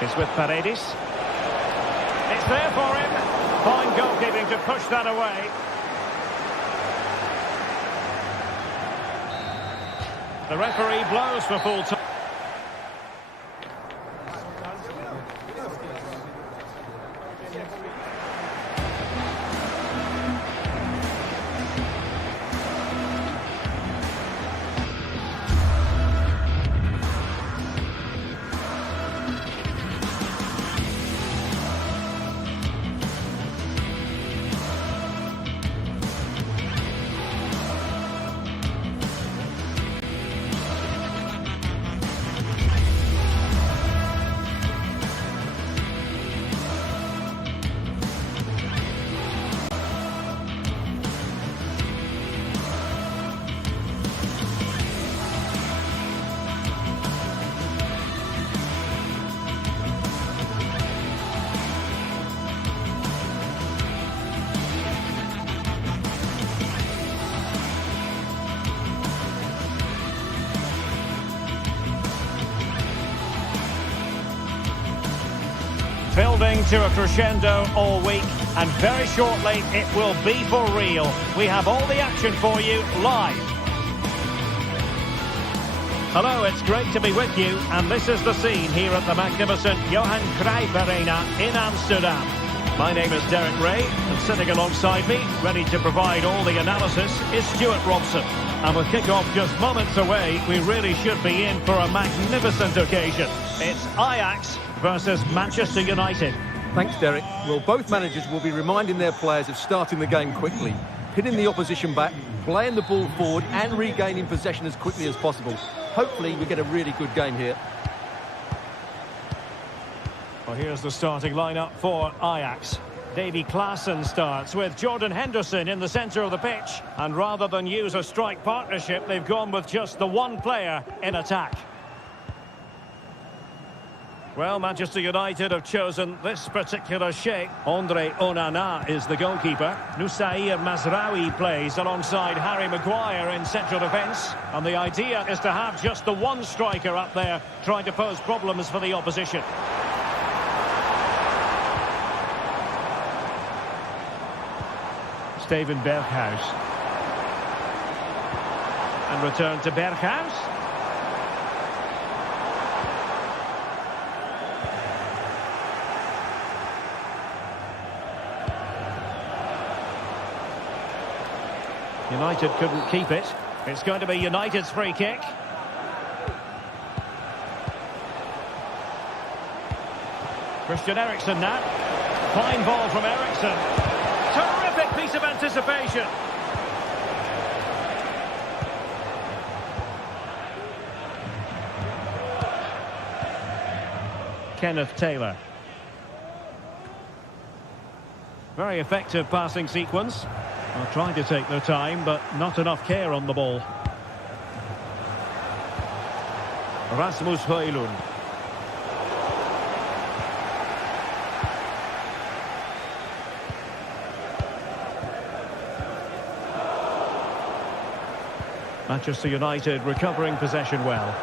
It's with Paredes. It's there for him. Fine goalkeeping to push that away. The referee blows for full time. Building to a crescendo all week, and very shortly it will be for real. We have all the action for you live. Hello, it's great to be with you, and this is the scene here at the magnificent Johan Cruyff Arena in Amsterdam. My name is Derek Ray, and sitting alongside me, ready to provide all the analysis, is Stuart Robson. And with kick-off just moments away, we really should be in for a magnificent occasion. It's Ajax versus Manchester United. Thanks, Derek. Well, both managers will be reminding their players of starting the game quickly, pinning the opposition back, playing the ball forward and regaining possession as quickly as possible. Hopefully we get a really good game here. Well, here's the starting lineup for Ajax. Davy Klaassen starts with Jordan Henderson in the centre of the pitch. And rather than use a strike partnership, they've gone with just the one player in attack. Well, Manchester United have chosen this particular shape. Andre Onana is the goalkeeper. Nusair Mazraoui plays alongside Harry Maguire in central defence. And the idea is to have just the one striker up there trying to pose problems for the opposition. Steven Berghuis. And return to Berghuis. United couldn't keep it. It's going to be United's free kick. Christian Eriksen now. Fine ball from Eriksen. Terrific piece of anticipation. Kenneth Taylor. Very effective passing sequence. Well, trying to take their time, but not enough care on the ball. Rasmus Højlund. Manchester United recovering possession well.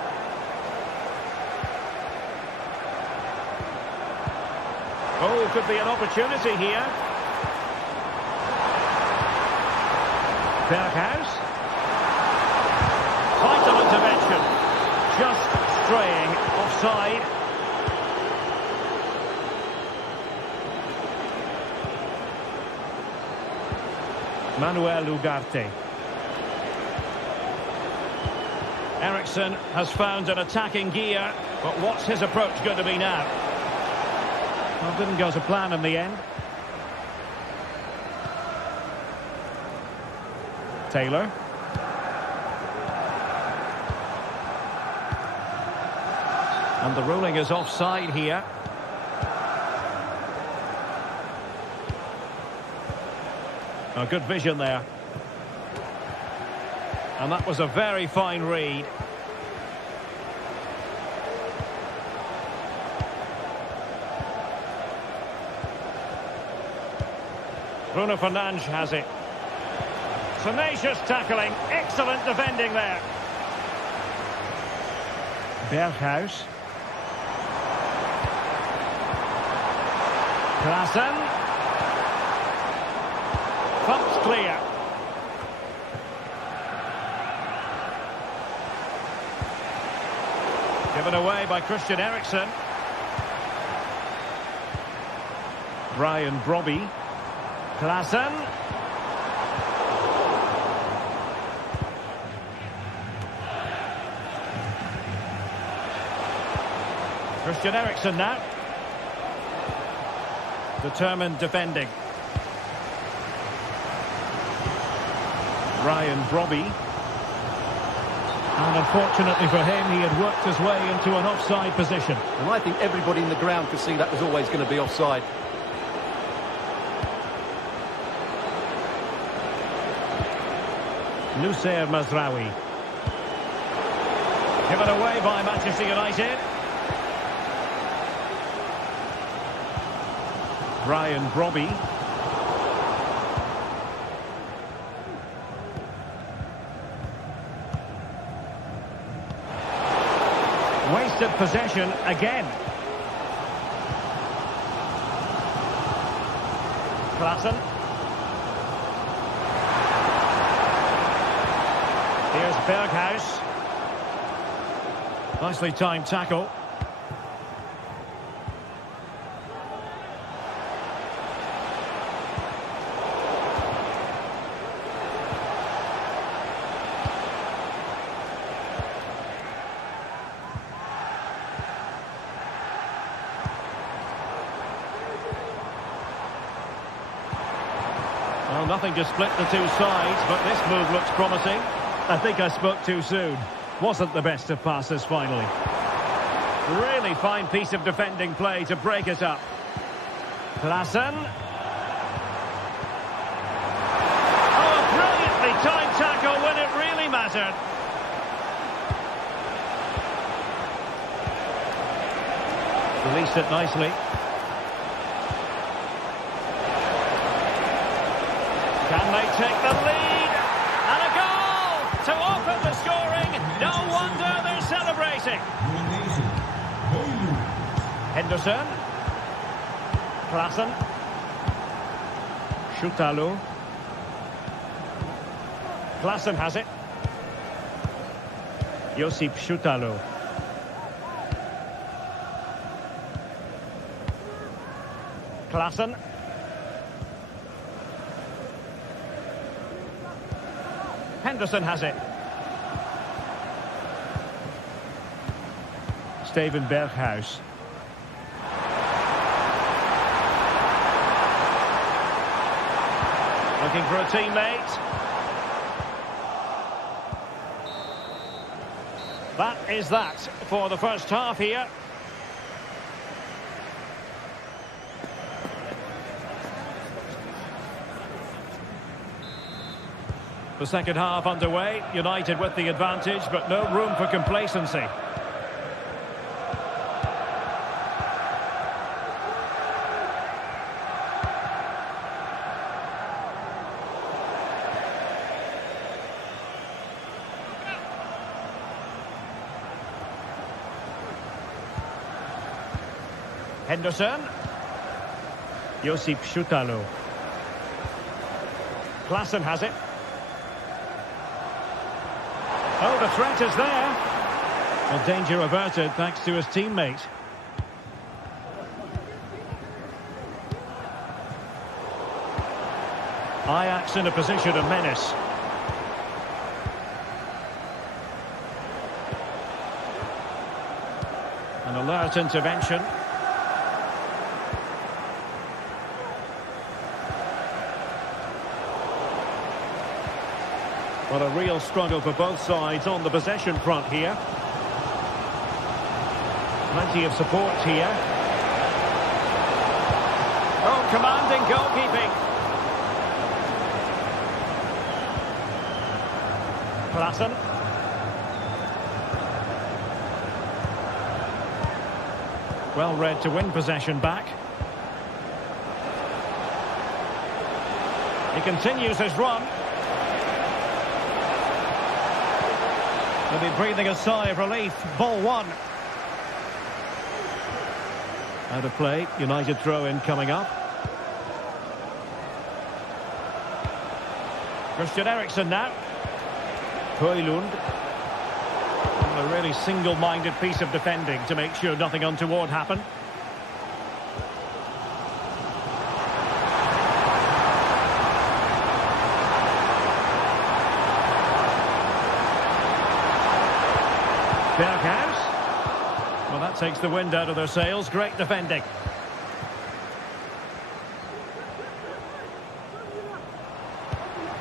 Oh, could be an opportunity here. Berghuis. Vital intervention. Just straying offside. Manuel Ugarte. Eriksen has found an attacking gear, but what's his approach going to be now? Well, didn't go to plan in the end. Taylor. And the ruling is offside here. A good vision there. And that was a very fine read. Bruno Fernandes has it. Tenacious tackling, excellent defending there. Berghuis. Klaassen. Thumped clear. Given away by Christian Eriksen. Brian Brobby. Klaassen. Christian Eriksen now. Determined defending. Ryan Brobby. And unfortunately for him, he had worked his way into an offside position. And I think everybody in the ground could see that was always going to be offside. Nusair Mazraoui. Given away by Manchester United. Brian Brobby. Wasted possession again. Klaassen. Here's Berghuis. Nicely timed tackle. Well, nothing to split the two sides, but this move looks promising. I think I spoke too soon. Wasn't the best of passes finally. Really fine piece of defending play to break it up. Klaassen. Oh, a brilliantly timed tackle when it really mattered. Released it nicely. Can they take the lead? And a goal to open the scoring. No wonder they're celebrating. Henderson. Klaassen. Schutalo. Klaassen has it. Josip Schutalo. Klaassen. Henderson has it. Steven Berghuis. Looking for a teammate. That is that for the first half here. The second half underway. United with the advantage, but no room for complacency. Henderson. Josip Schutalo. Klaassen has it. Oh, the threat is there. Well, danger averted thanks to his teammate. Ajax in a position of menace. An alert intervention. Well, a real struggle for both sides on the possession front here. Plenty of support here. Oh, commanding goalkeeping. Klaassen. Well read to win possession back. He continues his run. They'll be breathing a sigh of relief. Ball one. Out of play. United throw-in coming up. Christian Eriksen now. Højlund. A really single-minded piece of defending to make sure nothing untoward happened. Berghuis. Well, that takes the wind out of their sails. Great defending.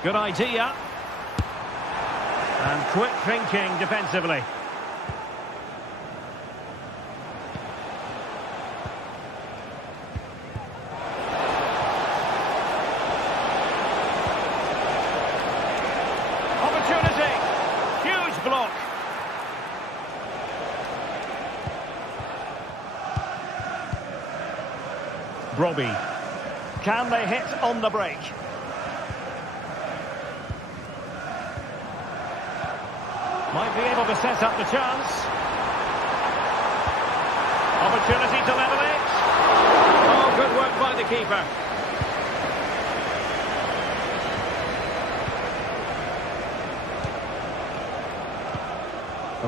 Good idea. And quick thinking defensively. Opportunity. Huge block. Robbie. Can they hit on the break? Might be able to set up the chance. Opportunity to level it. Oh, good work by the keeper.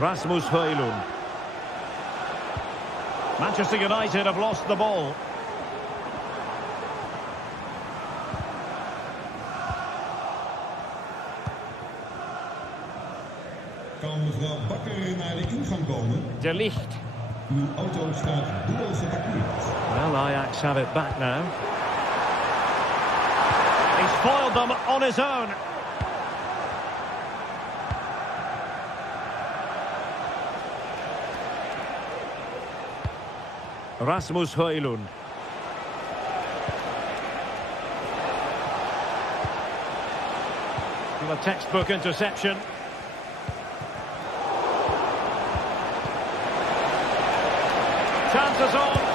Rasmus Højlund. Manchester United have lost the ball. Kan mevrouw Bakker naar de ingang komen? De Ligt. Uw auto staat dubbel geparkeerd. Well, Ajax have it back now. He's foiled them on his own. Rasmus Højlund. Well, a textbook interception. Chances on.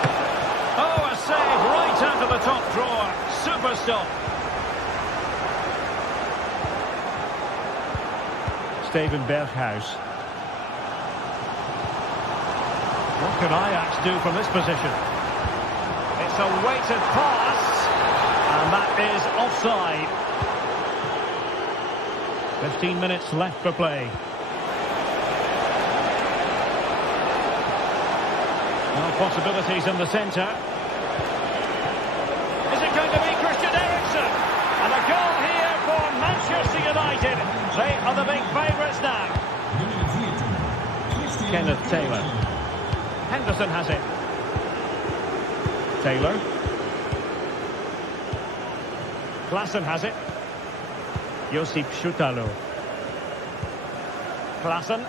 top drawer, super stop. Steven Berghuis. What can Ajax do from this position? It's a weighted pass, and that is offside. 15 minutes left for play. No possibilities in the centre. Is it going to be Christian Eriksen? And a goal here for Manchester United. They are the big favourites now. Kenneth Taylor. Henderson has it. Taylor. Klaassen has it. Josip Schutalo. Klaassen.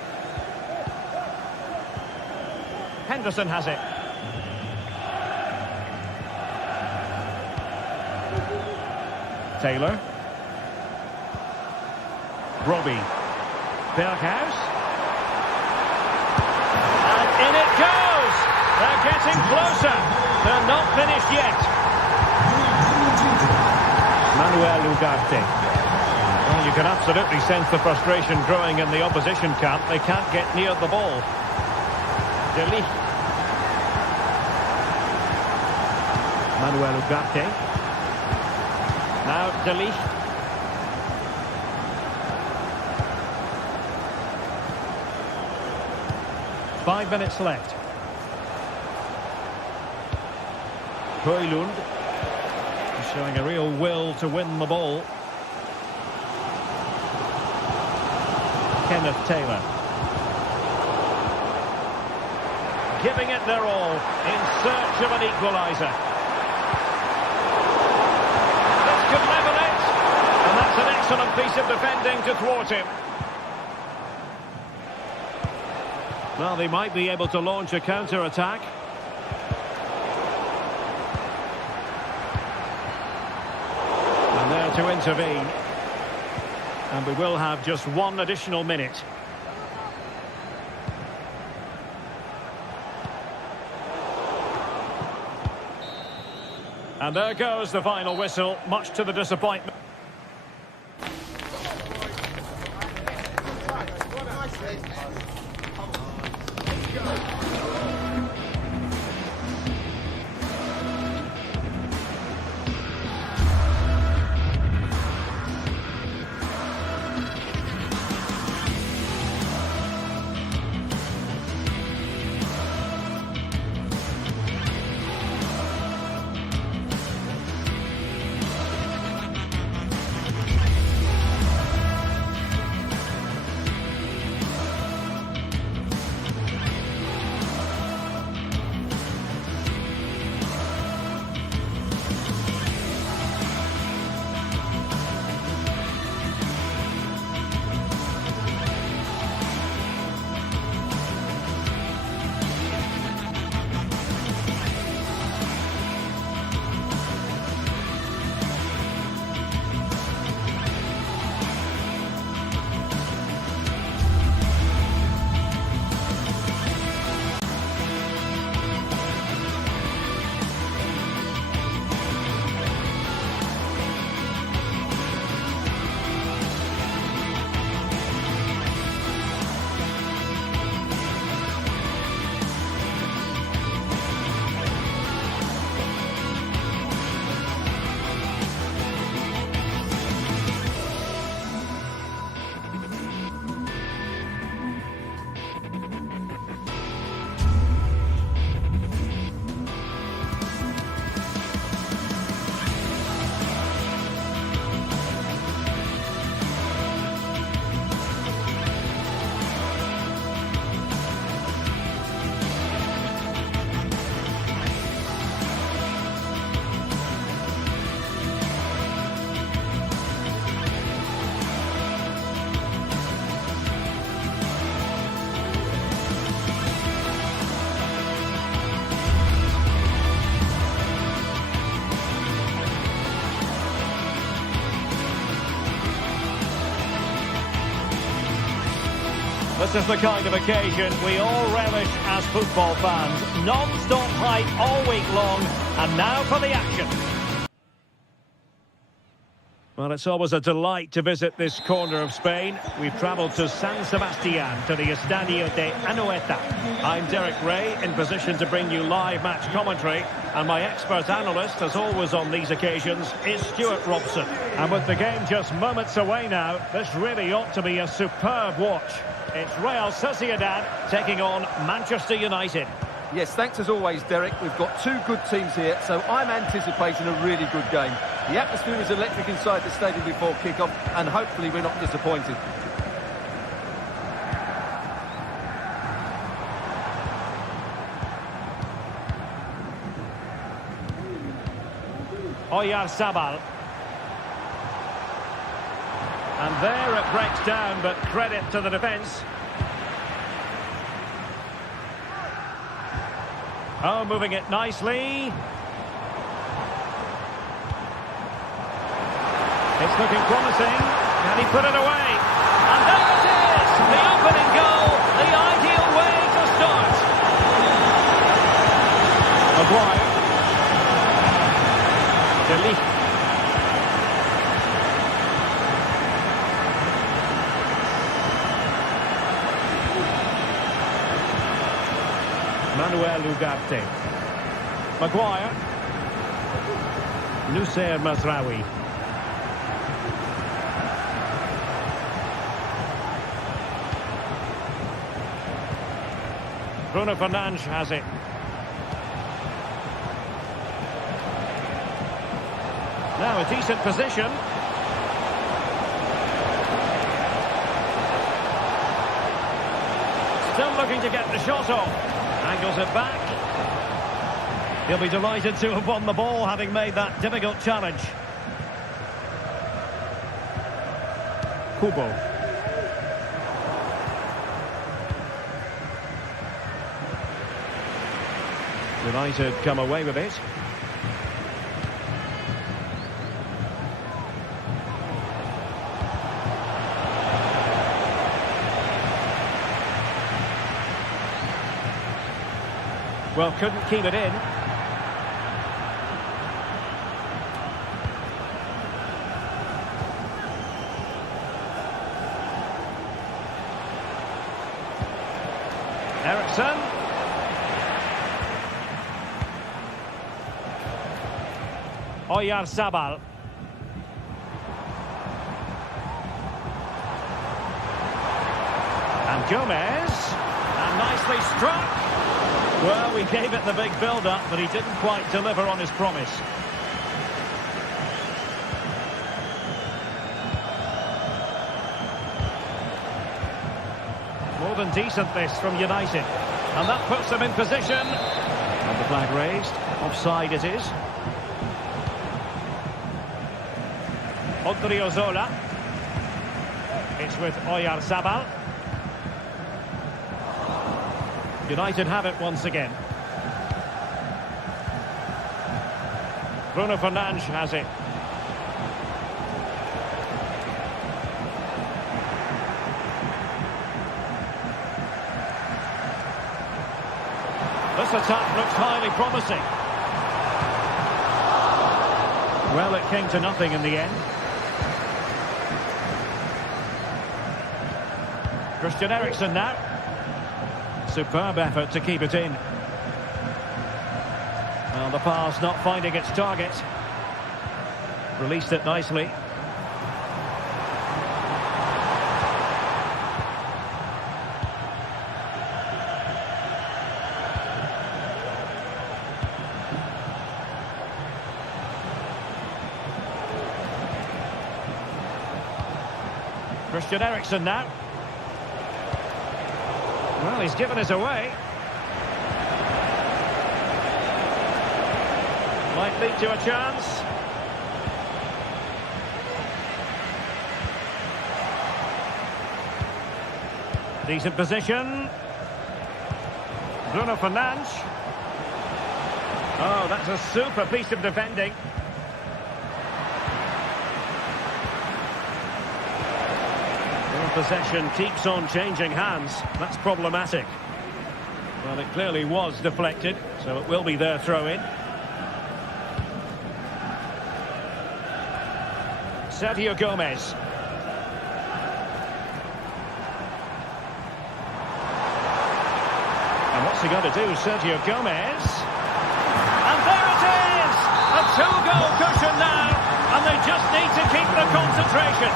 Henderson has it. Taylor. Robbie. Berghuis. And in it goes! They're getting closer. They're not finished yet. Manuel Ugarte. Well, you can absolutely sense the frustration growing in the opposition camp. They can't get near the ball. De Ligt. Manuel Ugarte. Now De Ligt. 5 minutes left. Højlund showing a real will to win the ball. Kenneth Taylor. Giving it their all in search of an equaliser. This could level it. And that's an excellent piece of defending to thwart him. Well, they might be able to launch a counter-attack. And there to intervene. And we will have just one additional minute. And there goes the final whistle, much to the disappointment. This is the kind of occasion we all relish as football fans. Non-stop hype all week long, and now for the action. Well, it's always a delight to visit this corner of Spain. We've travelled to San Sebastian, to the Estadio de Anoeta. I'm Derek Ray, in position to bring you live match commentary. And my expert analyst, as always on these occasions, is Stuart Robson. And with the game just moments away now, this really ought to be a superb watch. It's Real Sociedad taking on Manchester United. Yes, thanks as always, Derek. We've got two good teams here, so I'm anticipating a really good game. The atmosphere is electric inside the stadium before kick-off, and hopefully we're not disappointed. Oyarzabal. And there it breaks down, but credit to the defence. Oh, moving it nicely. It's looking promising. Can he put it away? And there it is! The opening goal, the ideal way to start. Maguire. De Ligt. Manuel Ugarte. Maguire. Nussair Mazraoui. Bruno Fernandes has it. Now a decent position. Still looking to get the shot off. Angles it back. He'll be delighted to have won the ball, having made that difficult challenge. Kubo. United come away with it. Well, couldn't keep it in. Eriksson. Oyarzabal. And Gomez. And nicely struck. Well, we gave it the big build-up, but he didn't quite deliver on his promise. More than decent this from United. And that puts them in position. And the flag raised. Offside it is. Odriozola. It's with Oyarzabal. United have it once again. Bruno Fernandes has it. This attack looks highly promising. Well, it came to nothing in the end. Christian Eriksen now. Superb effort to keep it in. Well, the pass not finding its target. Released it nicely. Christian Eriksen now. Well, he's given us away. Might lead to a chance. Decent position. Bruno Fernandes. Oh, that's a super piece of defending. Possession keeps on changing hands. That's problematic. Well, it clearly was deflected, so it will be their throw-in. Sergio Gomez. And what's he going to do, Sergio Gomez? And there it is! A two-goal cushion now, and they just need to keep the concentration.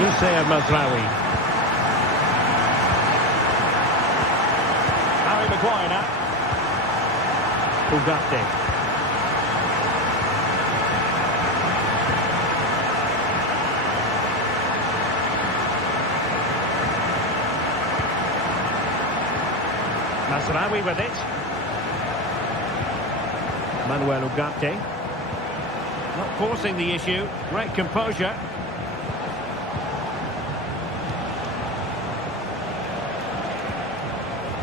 Nusayr Mazraoui. Harry Maguire now. Ugarte. Mazraoui with it. Manuel Ugarte. Not forcing the issue. Great composure.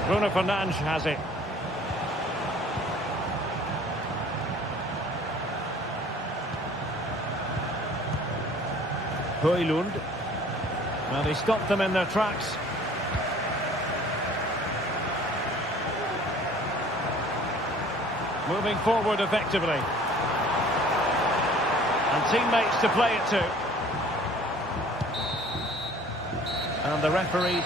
Bruno Fernandes has it. Højlund. Well, he stopped them in their tracks. Moving forward effectively. And teammates to play it to. And the referee...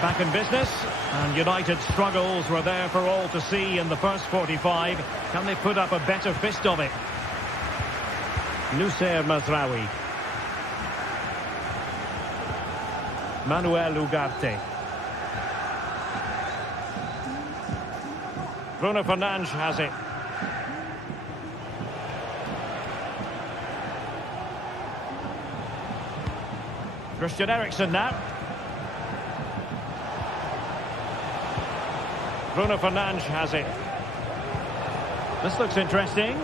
Back in business, and United's struggles were there for all to see in the first 45. Can they put up a better fist of it? Nusayr Mazraoui. Manuel Ugarte. Bruno Fernandes has it. Christian Eriksen now. Bruno Fernandes has it. This looks interesting.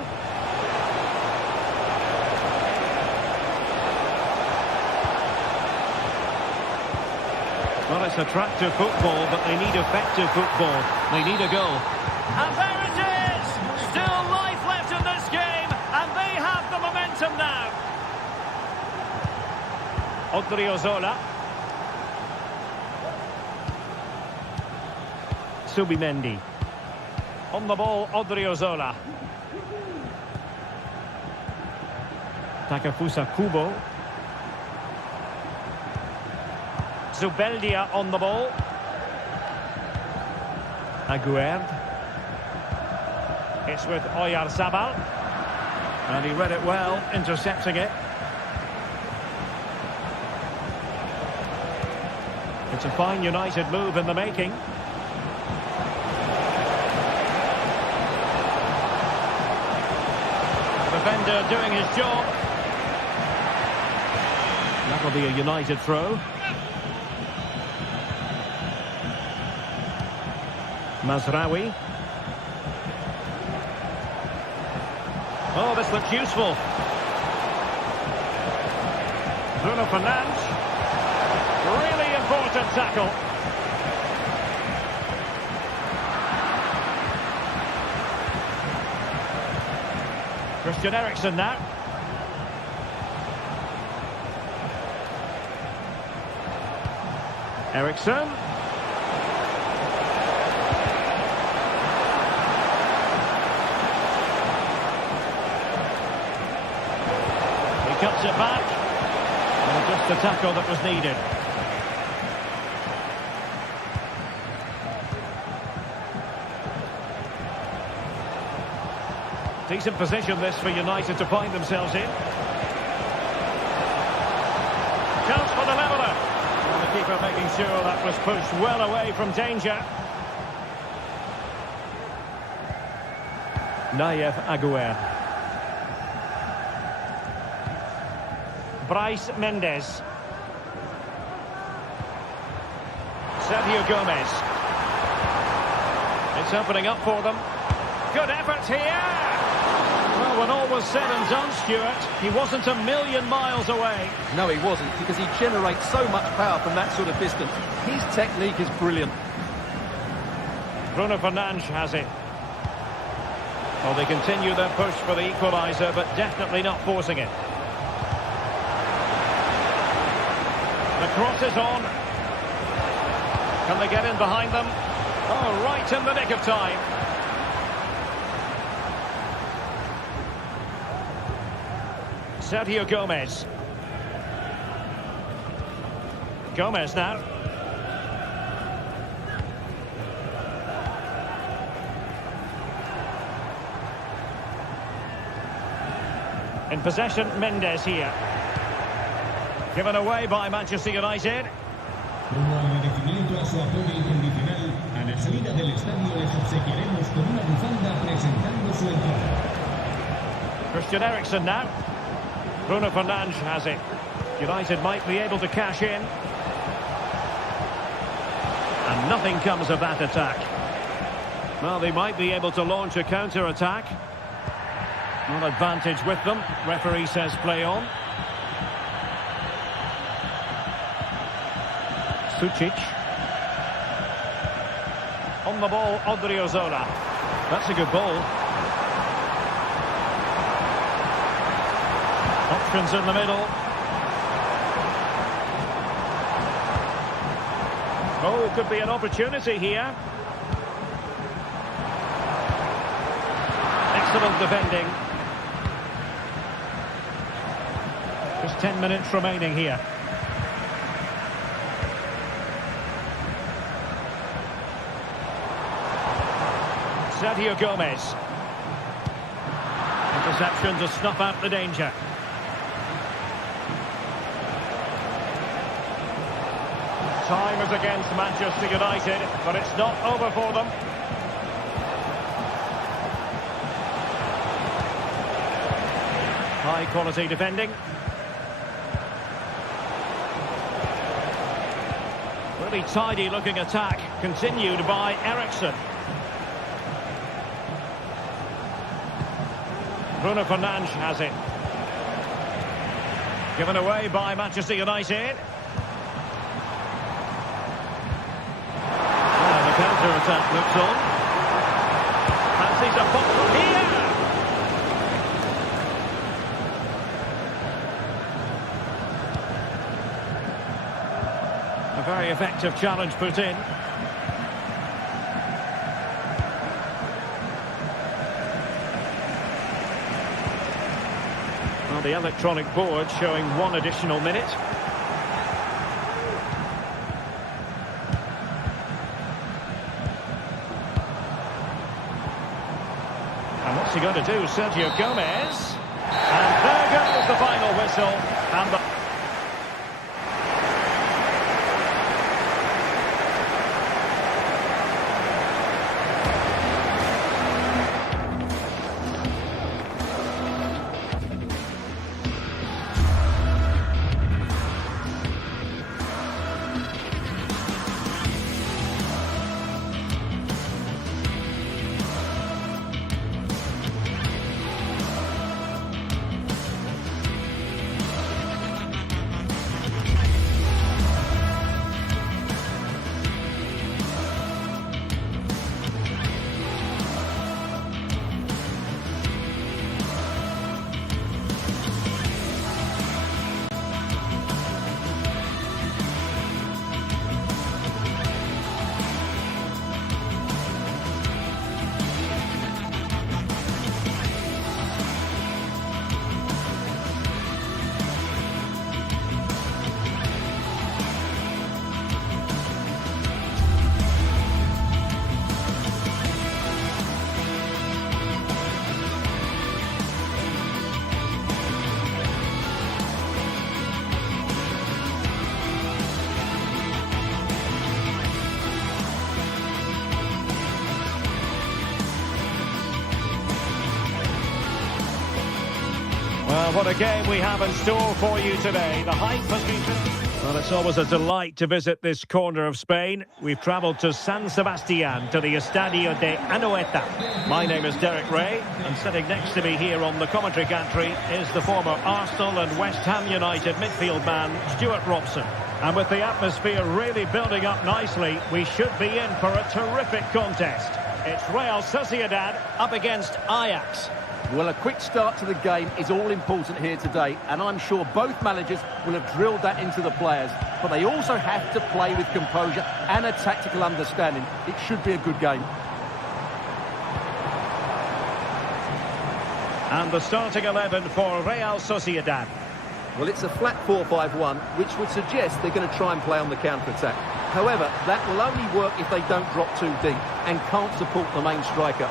Well, it's attractive football, but they need effective football. They need a goal. And there it is! Still life left in this game, and they have the momentum now. Odriozola. Subimendi. On the ball, Odriozola. Takefusa Kubo. Zubeldia on the ball. Aguerd. It's with Oyarzabal. And he read it well, intercepting it. It's a fine United move in the making. Defender doing his job. That'll be a United throw. Mazraoui. Oh, this looks useful. Bruno Fernandes. Really important tackle. Christian Eriksen now. Eriksen. He cuts it back. And just the tackle that was needed. Decent position this for United to find themselves in. Chance for the leveller. And the keeper making sure that was pushed well away from danger. Nayef Aguerd. Bryce Mendes. Sergio Gomez. It's opening up for them. Good effort here. Well, when all was said and done, Stuart, he wasn't a million miles away. No, he wasn't, because he generates so much power from that sort of distance. His technique is brilliant. Bruno Fernandes has it. Well, they continue their push for the equaliser, but definitely not forcing it. The cross is on. Can they get in behind them? Oh, right in the nick of time. Sergio Gomez. Gomez now. In possession, Mendes here. Given away by Manchester United. Como agradecimiento a su apoyo incondicional, a la salida del estadio les obsequiaremos con una bufanda presentando su entrada. Christian Eriksen now. Bruno Fernandes has it. United might be able to cash in. And nothing comes of that attack. Well, they might be able to launch a counter-attack. Not advantage with them. Referee says play on. Sucic. On the ball, Odriozola. That's a good ball. Options in the middle. Oh, could be an opportunity here. Excellent defending. Just 10 minutes remaining here. Sergio Gomez. Interception to snuff out the danger. Time is against Manchester United, but it's not over for them. High quality defending. Really tidy looking attack, continued by Eriksen. Bruno Fernandes has it. Given away by Manchester United. The counter-attack looks on. Fancies a pop from here. A very effective challenge put in. Well, the electronic board showing 1 additional minute. And what's he going to do? Sergio Gomez. And there goes the final whistle. And the well, what a game we have in store for you today. The hype has been... Well, it's always a delight to visit this corner of Spain. We've travelled to San Sebastián, to the Estadio de Anoeta. My name is Derek Ray, and sitting next to me here on the commentary gantry is the former Arsenal and West Ham United midfield man, Stuart Robson. And with the atmosphere really building up nicely, we should be in for a terrific contest. It's Real Sociedad up against Ajax. Well, a quick start to the game is all important here today, and I'm sure both managers will have drilled that into the players. but they also have to play with composure and a tactical understanding. It should be a good game. And the starting 11 for Real Sociedad. Well, it's a flat 4-5-1, which would suggest they're going to try and play on the counter-attack. However, that will only work if they don't drop too deep and can't support the main striker.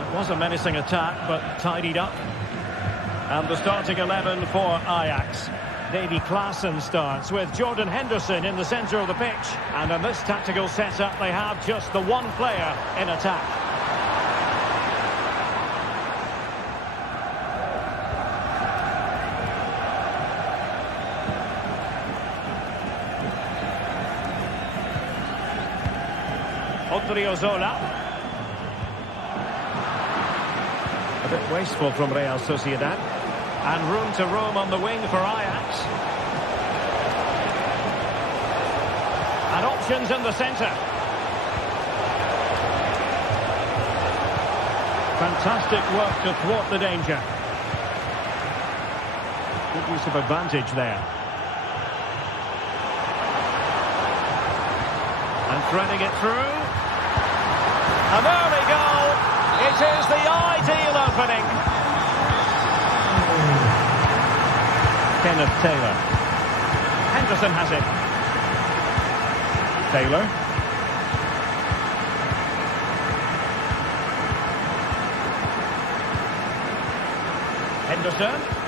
It was a menacing attack, but tidied up. And the starting 11 for Ajax. Davy Klaassen starts with Jordan Henderson in the centre of the pitch. And in this tactical setup, they have just the one player in attack. Odriozola. A bit wasteful from Real Sociedad. And room to roam on the wing for Ajax. And options in the centre. Fantastic work to thwart the danger. Good use of advantage there. And threading it through. And there we go. It is the ideal opening. Kenneth Taylor. Henderson has it. Taylor. Henderson.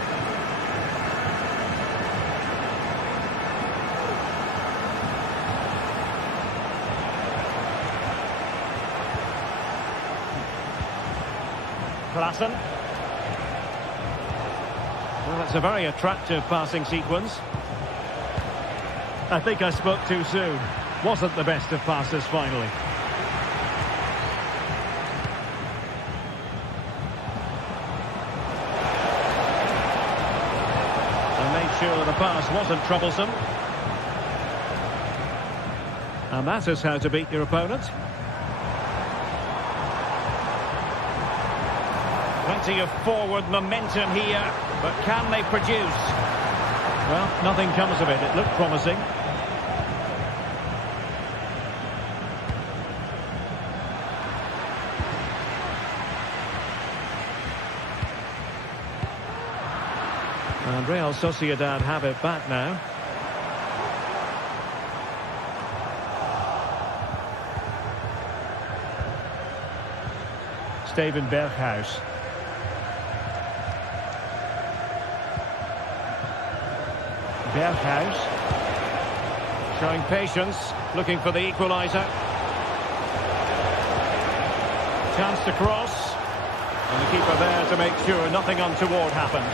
Klaassen. Well, that's a very attractive passing sequence. I think I spoke too soon. Wasn't the best of passes finally. And made sure the pass wasn't troublesome. And that is how to beat your opponent. Plenty of forward momentum here, but can they produce? Well, nothing comes of it. It looked promising. And Real Sociedad have it back now. Steven Berghuis. Berghuis showing patience, looking for the equaliser. Chance to cross, and the keeper there to make sure nothing untoward happened.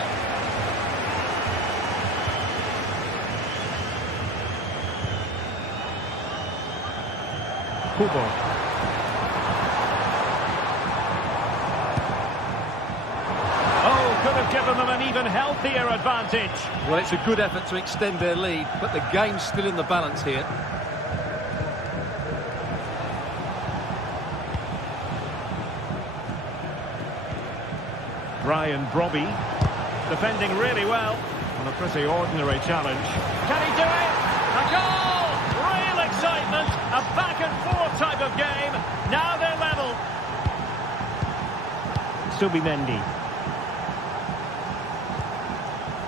Kubo. Could have given them an even healthier advantage. Well, it's a good effort to extend their lead, but the game's still in the balance here. Brian Brobby defending really well on a pretty ordinary challenge. Can he do it? A goal! Real excitement, a back and forth type of game. Now they're level. Subimendi.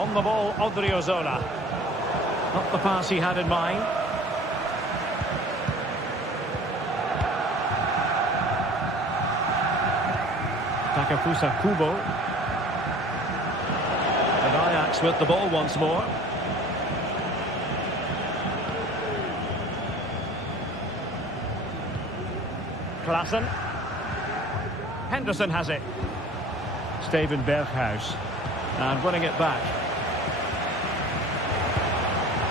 On the ball, Odriozola. Not the pass he had in mind. Takefusa Kubo. And Ajax with the ball once more. Klaassen. Henderson has it. Steven Berghuis. And winning it back.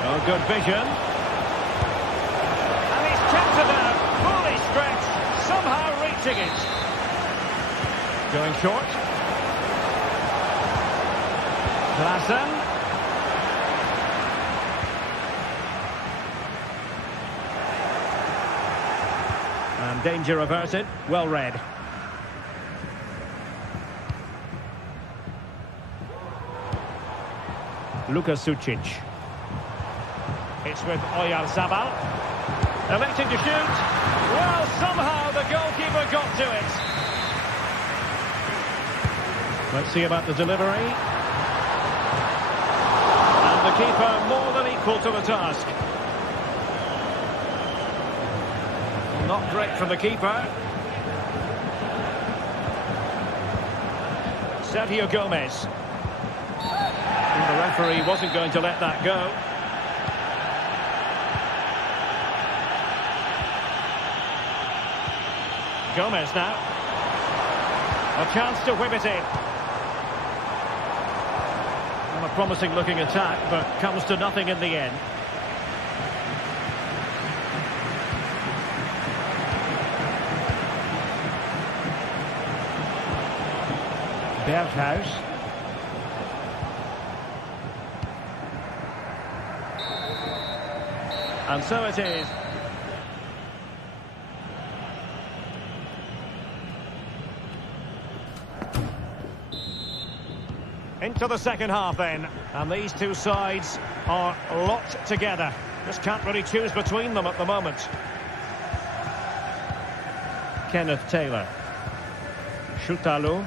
Oh, good vision. And he's kept it out. Fully stretched. Somehow reaching it. Going short. Klaassen. And danger averted. Well read. Sucic. It's with Oyarzabal. Electing to shoot. Well, somehow the goalkeeper got to it. Let's see about the delivery. And the keeper more than equal to the task. Not great from the keeper. Sergio Gomez. And the referee wasn't going to let that go. Gomez now. A chance to whip it in. Well, a promising looking attack, but comes to nothing in the end. Berghuis. And so it is. Into the second half then. And these two sides are locked together. Just can't really choose between them at the moment. Kenneth Taylor. Schutalo.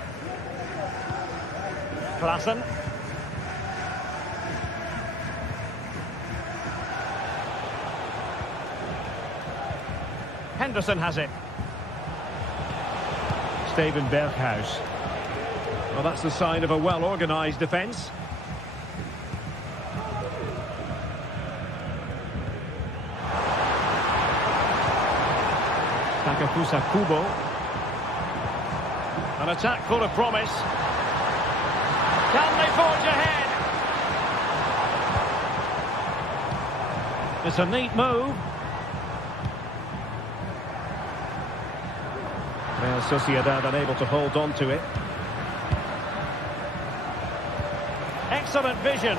Klassen. Henderson has it. Steven Berghuis. Well, that's the sign of a well-organised defence. Takafusa Kubo. An attack full of promise. Can they forge ahead? It's a neat move. Real Sociedad unable to hold on to it. Excellent vision.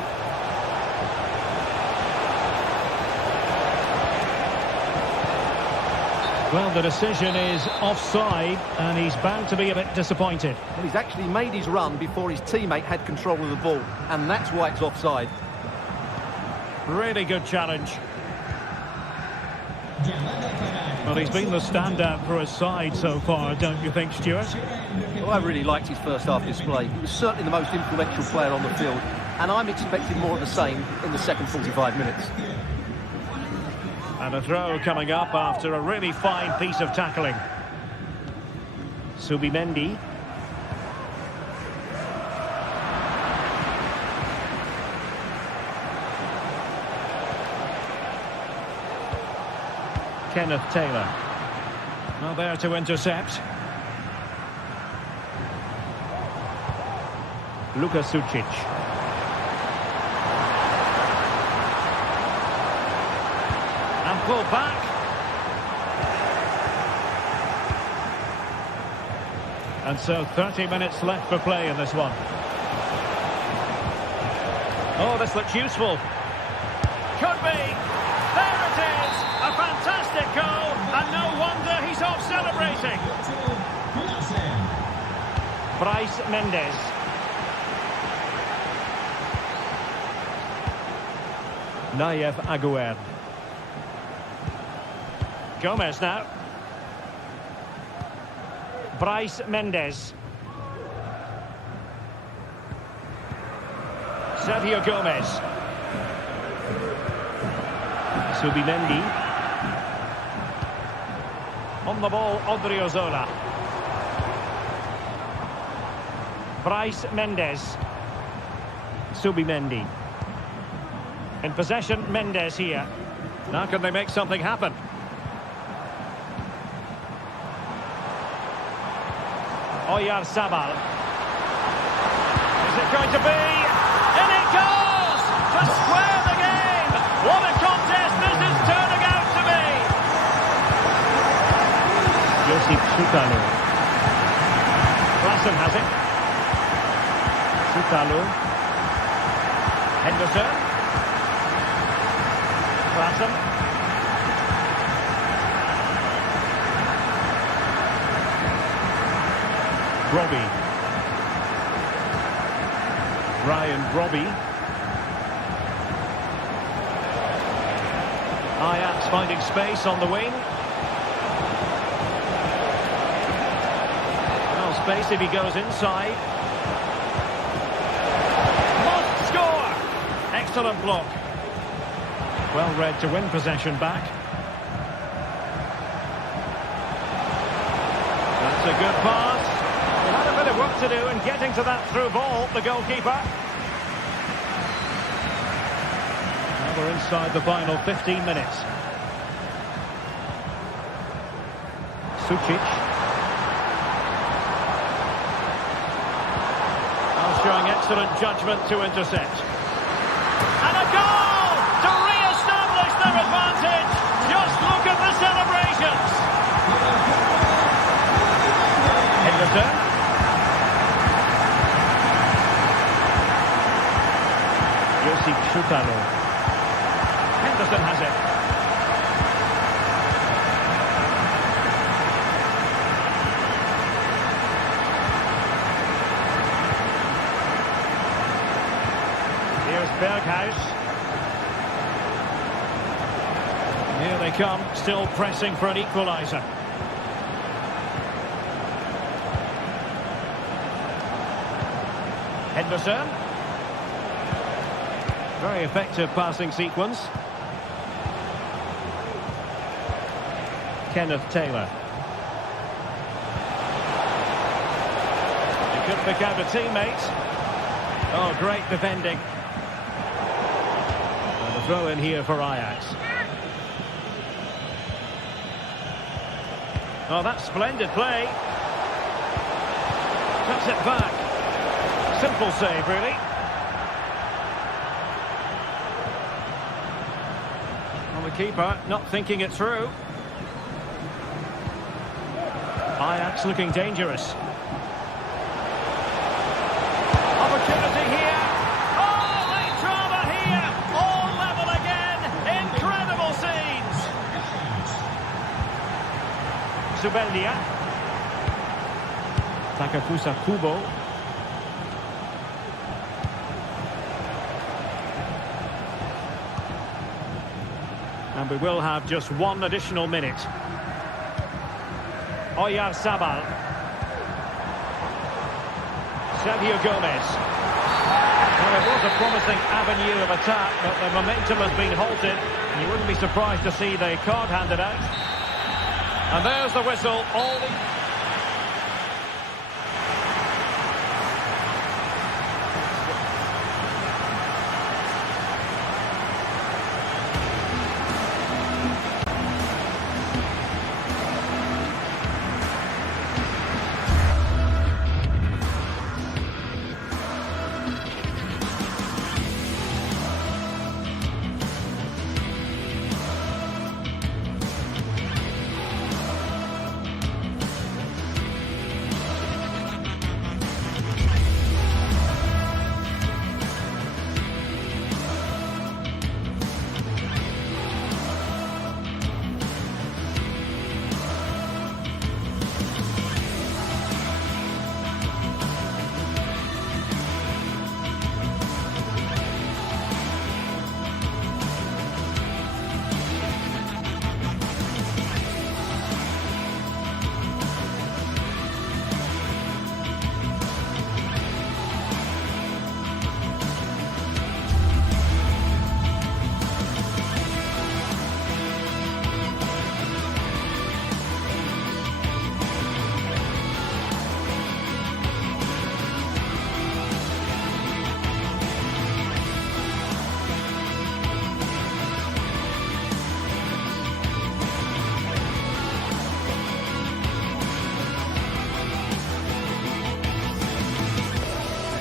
Well, the decision is offside, and he's bound to be a bit disappointed. Well, he's actually made his run before his teammate had control of the ball, and that's why it's offside. Really good challenge. Well, he's been the standout for his side so far, don't you think, Stuart? Well, I really liked his first half display. He was certainly the most influential player on the field, and I'm expecting more of the same in the second 45 minutes. And a throw coming up after a really fine piece of tackling. Subimendi. Kenneth Taylor. Now there to intercept. Sucic. And pull back. And so 30 minutes left for play in this one. Oh, this looks useful. Could be. There it is. A fantastic goal. And no wonder he's off celebrating. Bryce Mendes. Nayev Aguerd. Gomez now. Bryce Mendes. Sergio Gomez. Subimendi. On the ball, Odriozola. Bryce Mendes. Subimendi. In possession, Mendes here. Now can they make something happen? Oyarzabal. Is it going to be? And it goes! To square the game! What a contest this is turning out to be! Josip Schutalo. Klassen has it. Schutalo. Henderson. Klassen. Robbie. Ryan Robbie. Ajax finding space on the wing. Well, space if he goes inside. Must score! Excellent block. Well read to win possession back. That's a good pass. He had a bit of work to do in getting to that through ball, the goalkeeper. Now we're inside the final 15 minutes. Sucic. Now showing excellent judgment to intercept. And a goal to re-establish their advantage. Just look at the celebrations. Henderson. Josip Schutalo. Henderson has it. Here's Berghuis. Here they come, still pressing for an equaliser. Henderson. Very effective passing sequence. Kenneth Taylor. He could pick out a teammate. Oh, great defending. And a throw in here for Ajax. Oh, that's splendid play. Cuts it back. Simple save, really. Well, the keeper not thinking it through. Ajax looking dangerous. Opportunity here. Oh, late drama here. All level again. Incredible scenes. Zubeldia. Takafusa Kubo. And we will have just one additional minute. Oyarzabal. Sergio Gomez. Well, it was a promising avenue of attack, but the momentum has been halted. You wouldn't be surprised to see the card handed out. And there's the whistle. All the...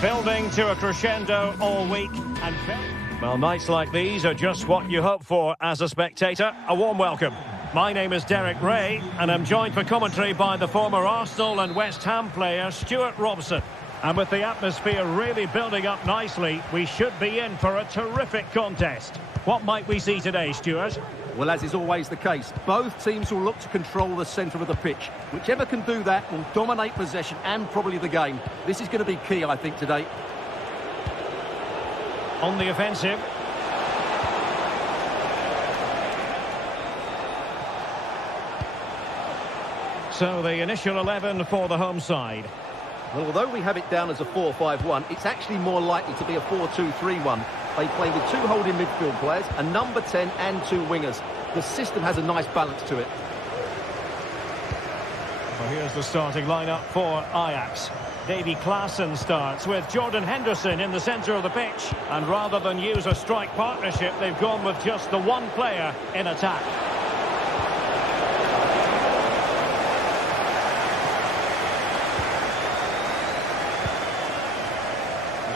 Building to a crescendo all week. And well, nights like these are just what you hope for as a spectator. A warm welcome. My name is Derek Ray, and I'm joined for commentary by the former Arsenal and West Ham player Stuart Robson. And with the atmosphere really building up nicely, we should be in for a terrific contest. What might we see today, Stuart? Well, as is always the case, both teams will look to control the centre of the pitch. Whichever can do that will dominate possession and probably the game. This is going to be key, I think, today. On the offensive. So the initial 11 for the home side. Well, although we have it down as a 4-5-1, it's actually more likely to be a 4-2-3-1. They play with two holding midfield players, a number 10 and two wingers. The system has a nice balance to it. Well, here's the starting lineup for Ajax. Davy Klaassen starts with Jordan Henderson in the centre of the pitch. And rather than use a strike partnership, they've gone with just the one player in attack.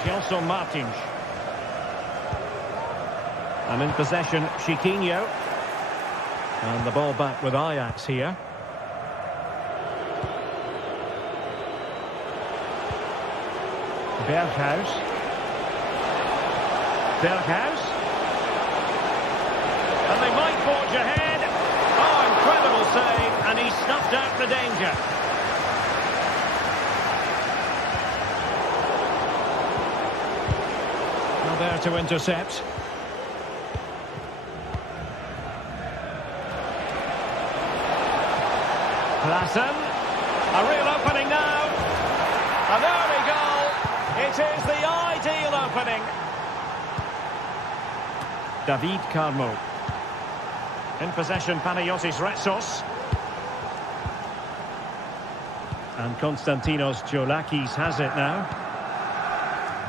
Gelson Martins. And in possession, Chiquinho. And the ball back with Ajax here. Berghuis. And they might forge ahead. Oh, incredible save. And he snuffed out the danger. Now there to intercept. Klaassen. A real opening now. And there we go. It is the ideal opening. David Carmo. In possession, Panagiotis Retsos. And Konstantinos Giolakis has it now.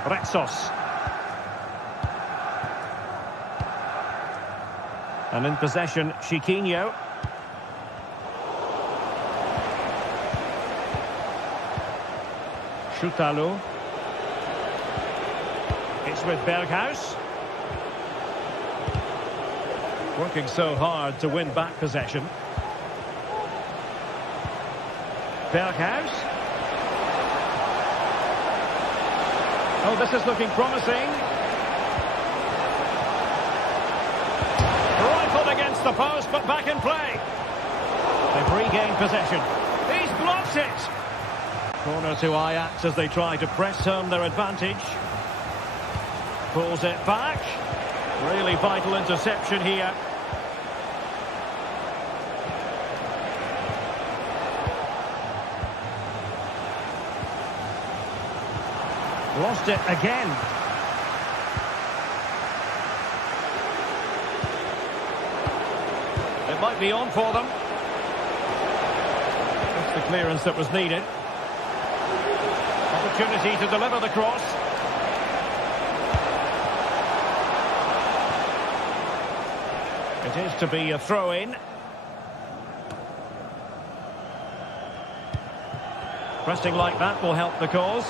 Retsos. And in possession, Chiquinho. Schutalo. It's with Berghuis. Working so hard to win back possession. Berghuis. Oh, this is looking promising. Rifled against the post, but back in play. They've regained possession. He's blocked it. Corner to Ajax as they try to press home their advantage. Pulls it back. Really vital interception here. Lost it again. It might be on for them. That's the clearance that was needed. Opportunity to deliver the cross. It is to be a throw-in. Pressing like that will help the cause.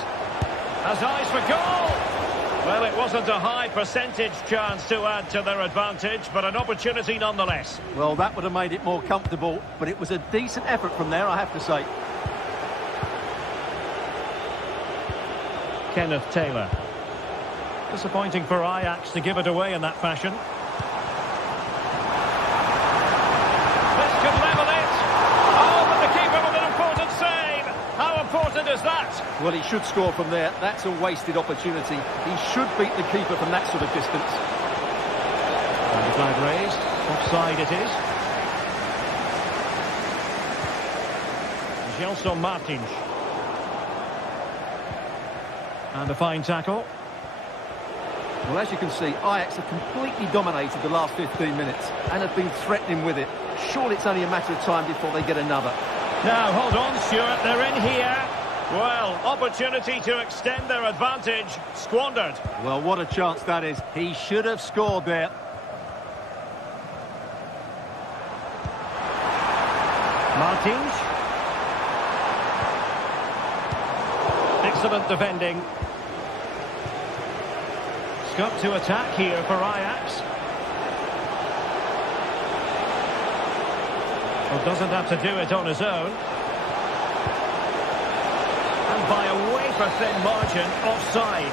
Has eyes for goal! Well, it wasn't a high percentage chance to add to their advantage, but an opportunity nonetheless. Well, that would have made it more comfortable, but it was a decent effort from there, I have to say. Kenneth Taylor. Disappointing for Ajax to give it away in that fashion. This could level it. Oh, but the keeper with an important save. How important is that? Well, he should score from there. That's a wasted opportunity. He should beat the keeper from that sort of distance. And the flag raised. Offside it is. Gelson Martins. And a fine tackle. Well, as you can see, Ajax have completely dominated the last 15 minutes and have been threatening with it. Surely it's only a matter of time before they get another. Now, hold on, Stuart. They're in here. Well, opportunity to extend their advantage. Squandered. Well, what a chance that is. He should have scored there. Martins. Excellent defending. Scope to attack here for Ajax. Well, doesn't have to do it on his own. And by a wafer-thin margin, offside.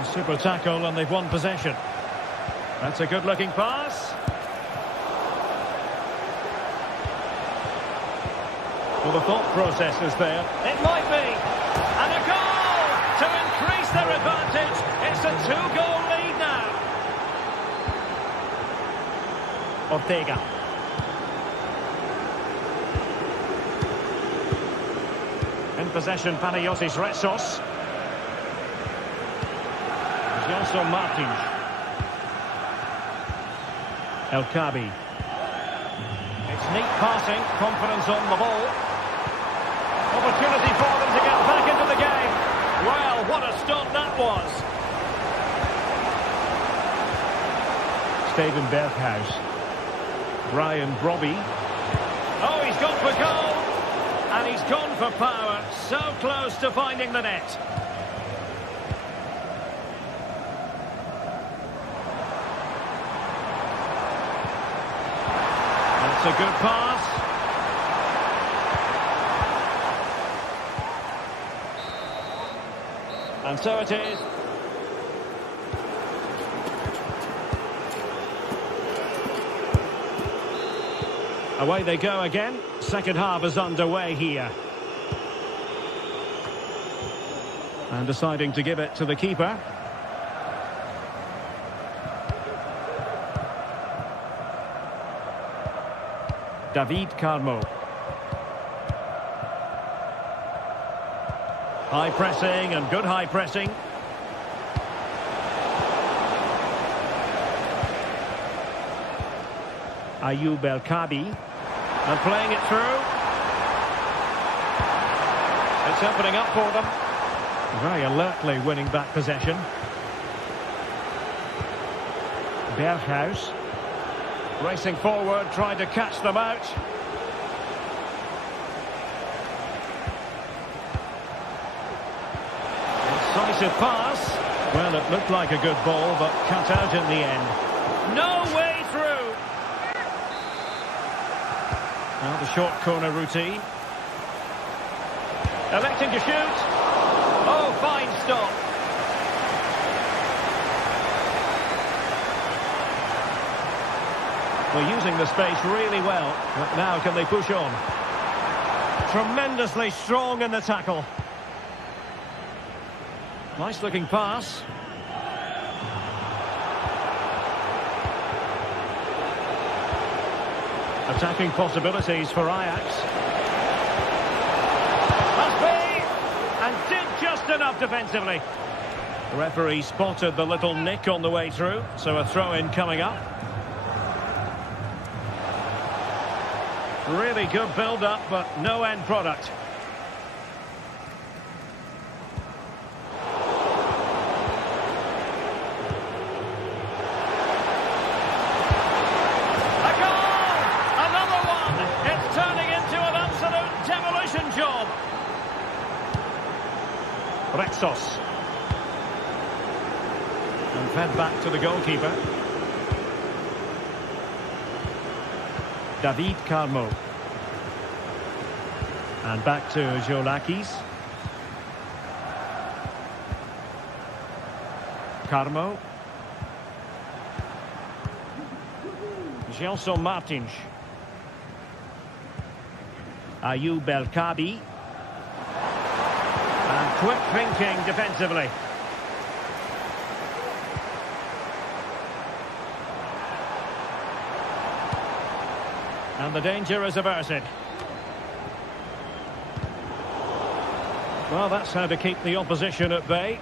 A super tackle and they've won possession. That's a good-looking pass. Well, the thought process is there. It might be. And a goal to increase their advantage. It's a two-goal lead now. Ortega. In possession, Panayotis Retsos. Gelson Martins. El Kabi. It's neat passing, confidence on the ball. Opportunity for them to get back into the game. Well, what a stop that was. Steven Berghuis. Ryan Brobby. Oh, he's gone for goal. And he's gone for power. So close to finding the net. That's a good pass. And so it is. Away they go again. Second half is underway here. And deciding to give it to the keeper. David Carmo. High pressing and good high pressing. Ayoub El Kabi. And playing it through. It's opening up for them. Very alertly winning back possession. Berghuis. Racing forward, trying to catch them out. Incisive pass. Well, it looked like a good ball, but cut out in the end. No way through. Now the short corner routine. Electing to shoot. Oh, fine stop. Well, using the space really well. But now can they push on? Tremendously strong in the tackle. Nice looking pass. Attacking possibilities for Ajax. Must be! And did just enough defensively. The referee spotted the little nick on the way through, so a throw-in coming up. Really good build-up, but no end product. A goal! Another one! It's turning into an absolute demolition job. Retsos. And fed back to the goalkeeper. David Carmo. And back to Jolakis. Carmo. Gelson Martins. Ayoub El Kabi. And quick thinking defensively. And the danger is averted. Well, that's how to keep the opposition at bay.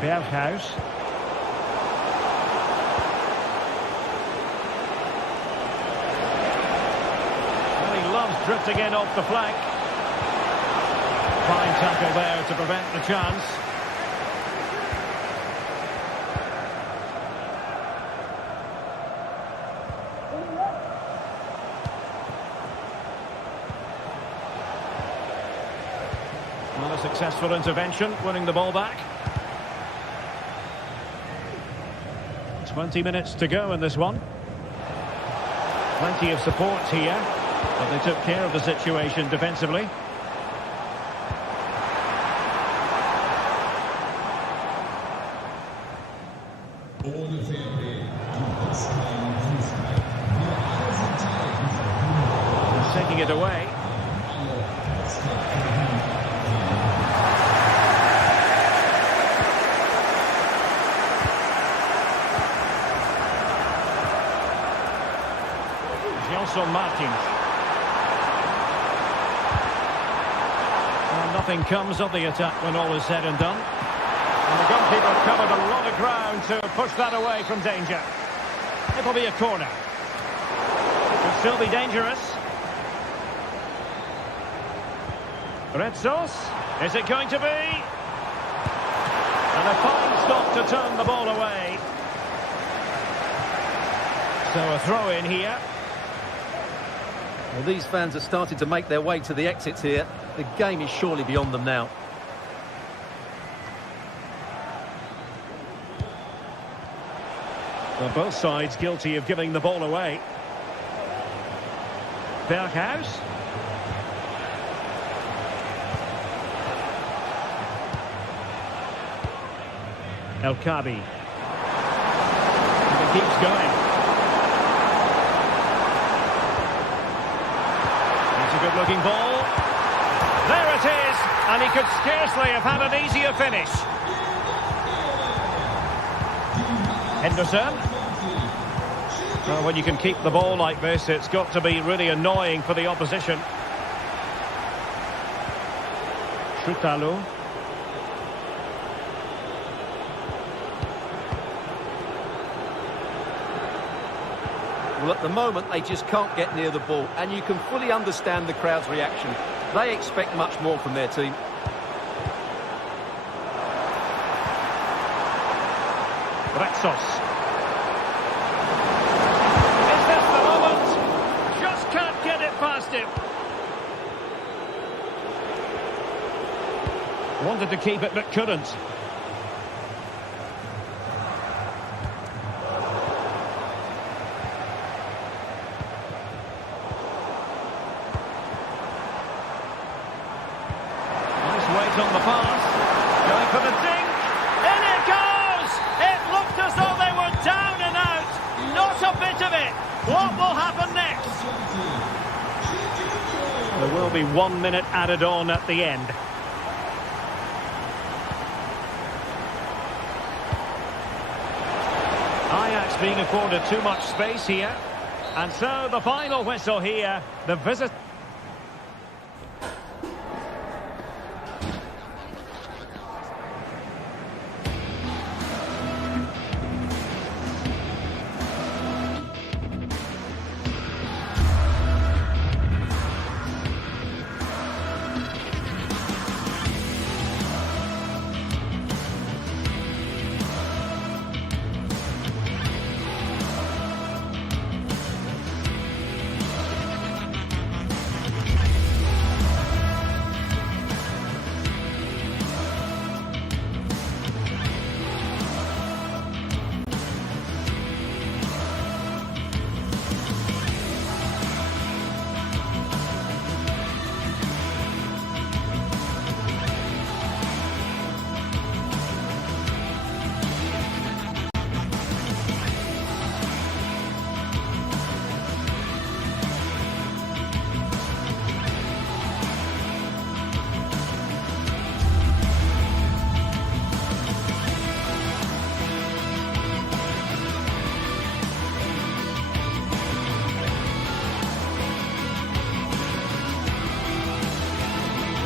Berghuis. Well, he loves drifting in off the flank. Fine tackle there to prevent the chance. Well, a successful intervention, winning the ball back. 20 minutes to go in this one. Plenty of support here, but they took care of the situation defensively. Taking it away. Nelson Martins. Well, nothing comes of the attack when all is said and done. And the goalkeeper covered a lot of ground to push that away from danger. It'll be a corner. Could still be dangerous. Retsos. Is it going to be? And a fine stop to turn the ball away. So a throw in here. Well, these fans are starting to make their way to the exits here. The game is surely beyond them now. Well, both sides guilty of giving the ball away. Berghuis. El Kabi. And it keeps going. It's a good-looking ball. There it is, and he could scarcely have had an easier finish. Henderson. Well, when you can keep the ball like this, it's got to be really annoying for the opposition. Schutalo. Well, at the moment, they just can't get near the ball, and you can fully understand the crowd's reaction. They expect much more from their team. Retsos. Is this the moment? Just can't get it past him. Wanted to keep it, but couldn't. On the pass, going for the dink, in it goes! It looked as though they were down and out, not a bit of it. What will happen next? There will be 1 minute added on at the end. Ajax being afforded too much space here, and so the final whistle here, the visit.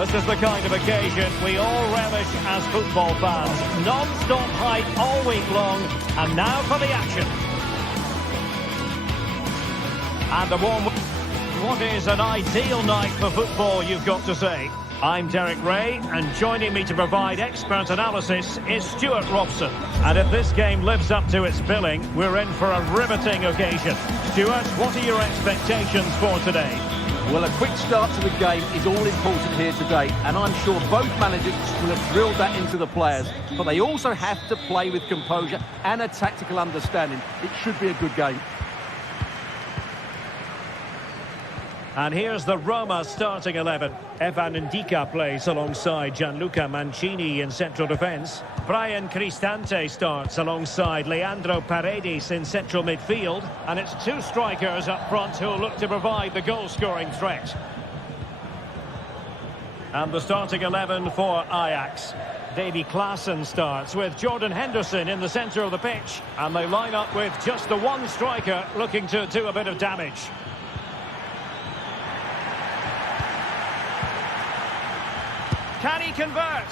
This is the kind of occasion we all relish as football fans. Non-stop hype all week long, and now for the action. And the warm... What is an ideal night for football, you've got to say? I'm Derek Ray, and joining me to provide expert analysis is Stuart Robson. And if this game lives up to its billing, we're in for a riveting occasion. Stuart, what are your expectations for today? Well, a quick start to the game is all important here today, and I'm sure both managers will have drilled that into the players, but they also have to play with composure and a tactical understanding. It should be a good game. And here's the Roma starting 11. Evan Ndika plays alongside Gianluca Mancini in central defence. Brian Cristante starts alongside Leandro Paredes in central midfield. And it's two strikers up front who'll look to provide the goal-scoring threat. And the starting 11 for Ajax. Davy Klaassen starts with Jordan Henderson in the centre of the pitch. And they line up with just the one striker looking to do a bit of damage. Can he convert?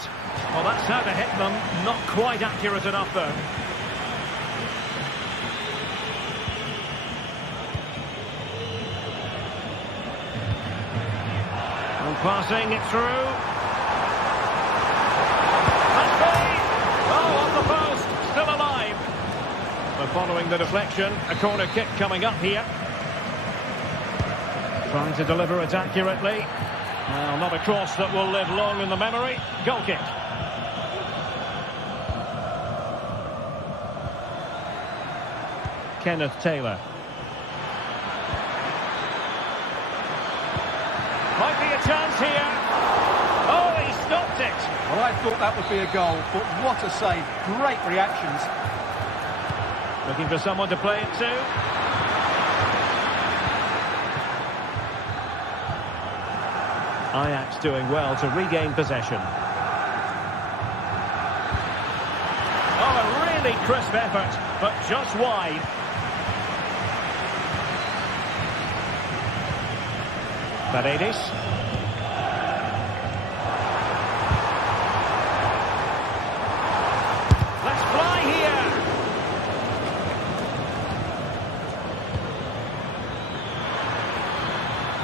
Well, that's how to hit them. Not quite accurate enough, though. And passing it through. Must be! Oh, on the post. Still alive. But following the deflection, a corner kick coming up here. Trying to deliver it accurately. Well, not a cross that will live long in the memory. Goal kick. Kenneth Taylor. Might be a chance here. Oh, he stopped it. Well, I thought that would be a goal, but what a save. Great reactions. Looking for someone to play it to. Ajax doing well to regain possession. Oh, a really crisp effort, but just wide. Paredes. Let's fly here.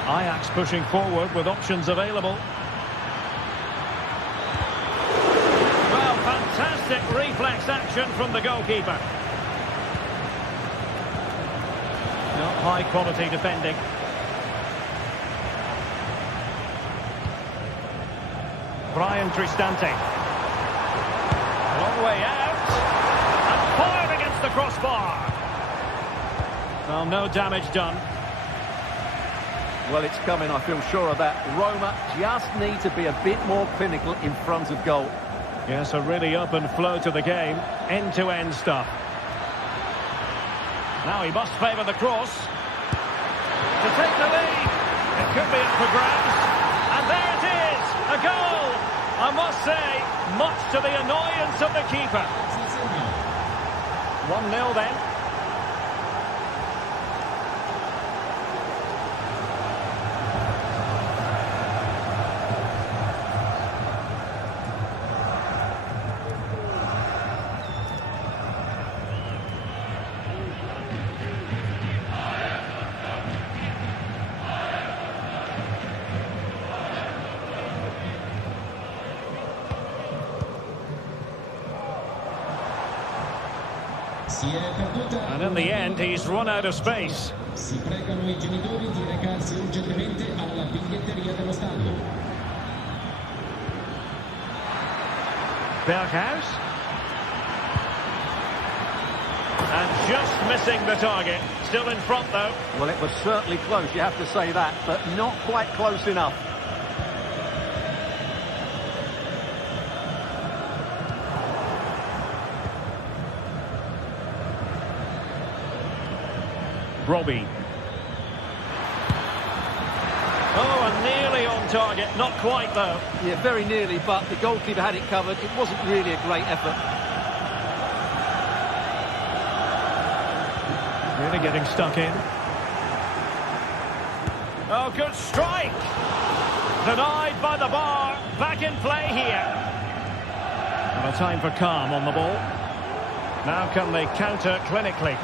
Ajax pushing forward with options available. Well, fantastic reflex action from the goalkeeper. Not high quality defending. Brian Cristante. Long way out. And fired against the crossbar. Well, no damage done. Well, it's coming, I feel sure of that. Roma just need to be a bit more clinical in front of goal. Yes, a really open flow to the game. End-to-end stuff. Now he must favour the cross. To take the lead. It could be up for grabs. And there it is. A goal. I must say, much to the annoyance of the keeper. 1-0 then. And in the end, he's run out of space. Si pregano I genitori di recarsi urgentemente alla biglietteria dello stadio. Berghuis. And just missing the target. Still in front, though. Well, it was certainly close, you have to say that, but not quite close enough. Robbie. Oh, and nearly on target. Not quite, though. Yeah, very nearly, but the goalkeeper had it covered. It wasn't really a great effort. Really getting stuck in. Oh, good strike. Denied by the bar. Back in play here. And a time for calm on the ball. Now can they counter clinically?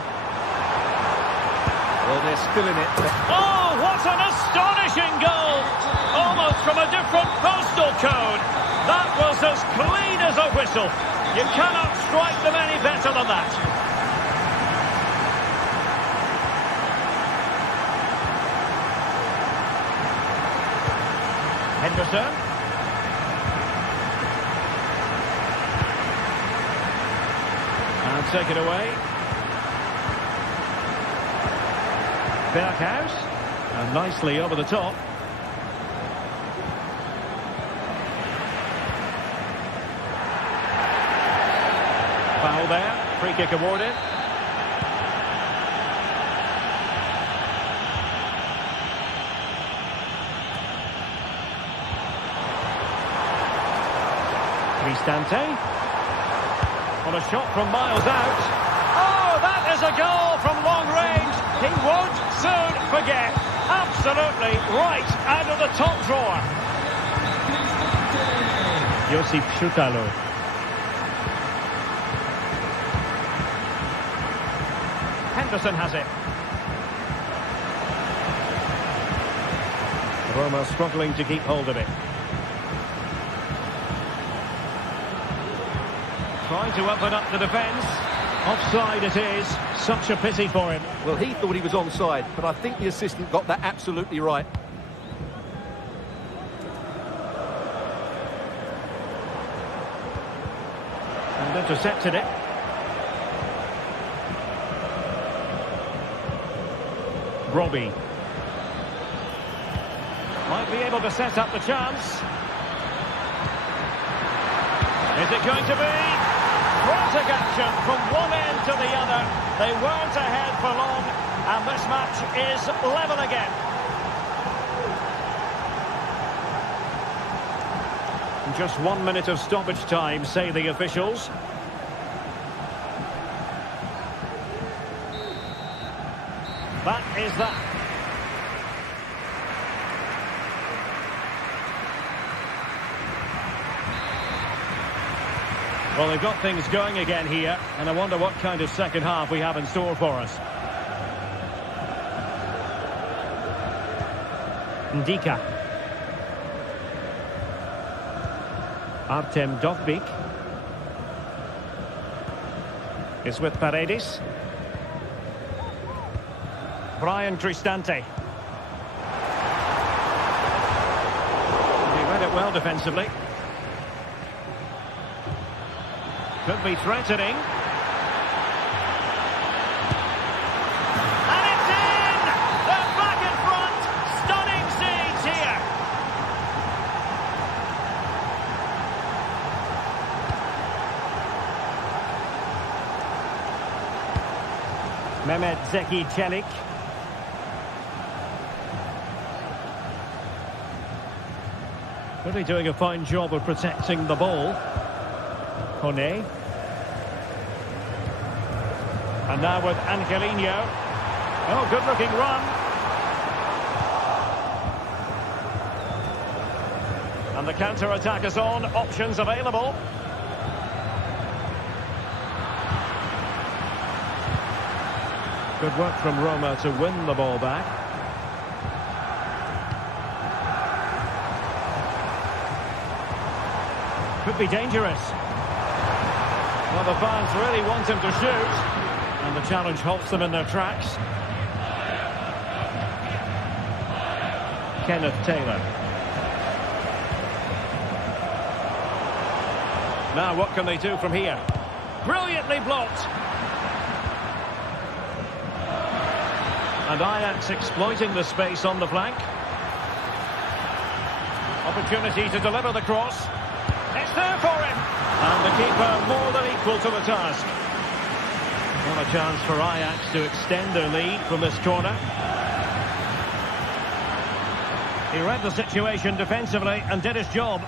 Well, they're still in it. Oh, what an astonishing goal! Almost from a different postal code. That was as clean as a whistle. You cannot strike them any better than that. Henderson. And take it away. Berghuis, and nicely over the top. Foul there, free kick awarded. Cristante. On a shot from miles out. Oh, that is a goal from long range. He won't soon forget. Absolutely right out of the top drawer. Josip Szutalo. Henderson has it. Roma struggling to keep hold of it. Trying to open up the defence. Offside it is. Such a pity for him. Well, he thought he was onside, but I think the assistant got that absolutely right. And intercepted it. Robbie. Might be able to set up the chance. Is it going to be? Frantic action from one end to the other. They weren't ahead for long, and this match is level again. Just 1 minute of stoppage time, say the officials. That is that. Well, they've got things going again here, and I wonder what kind of second half we have in store for us. Ndika. Artem Dovbyk is with Paredes. Brian Cristante. He read it well defensively. Could be threatening. And it's in! They're back in front! Stunning scenes here! Mehmet Zeki Çelik. Really doing a fine job of protecting the ball. Kone. And now with Angelino. Oh, good-looking run. And the counter-attack is on. Options available. Good work from Roma to win the ball back. Could be dangerous. Well, the fans really want him to shoot. And the challenge halts them in their tracks. Kenneth Taylor. Now, what can they do from here? Brilliantly blocked. And Ajax exploiting the space on the flank. Opportunity to deliver the cross. It's there for him. And the keeper more than equal to the task. What a chance for Ajax to extend their lead from this corner. He read the situation defensively and did his job.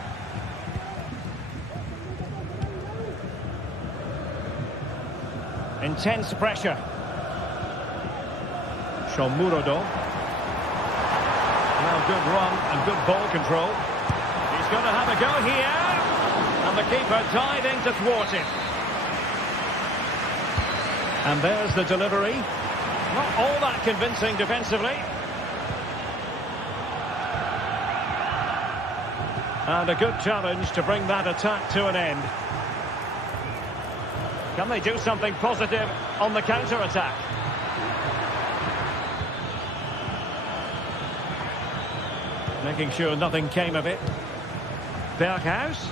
Intense pressure. Shomurodov. Now good run and good ball control. He's going to have a go here. And the keeper diving to thwart him. And there's the delivery. Not all that convincing defensively. And a good challenge to bring that attack to an end. Can they do something positive on the counter-attack? Making sure nothing came of it. Berghuis.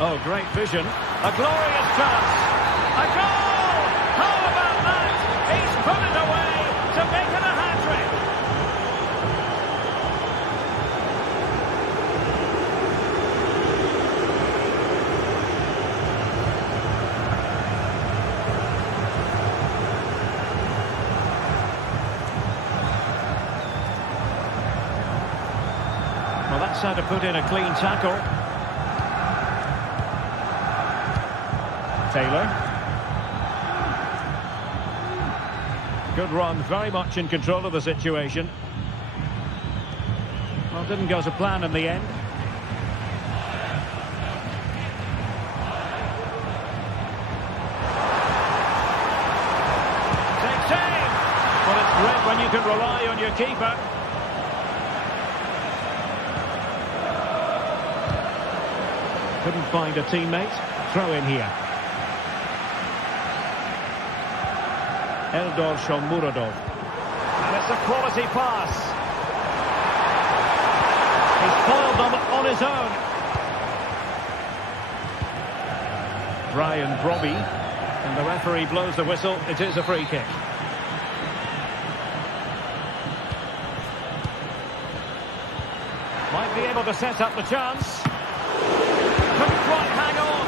Oh, great vision. A glorious chance. A goal! How about that? He's put it away to make it a hat-trick. Well, that's how to put in a clean tackle. Taylor. Good run, very much in control of the situation. Well, didn't go to plan in the end. great when you can rely on your keeper. Couldn't find a teammate. Throw in here. Eldor Shomurodov. And it's a quality pass. He's foiled them on his own. Brian Brobby. And the referee blows the whistle. It is a free kick. Might be able to set up the chance. Couldn't quite hang on.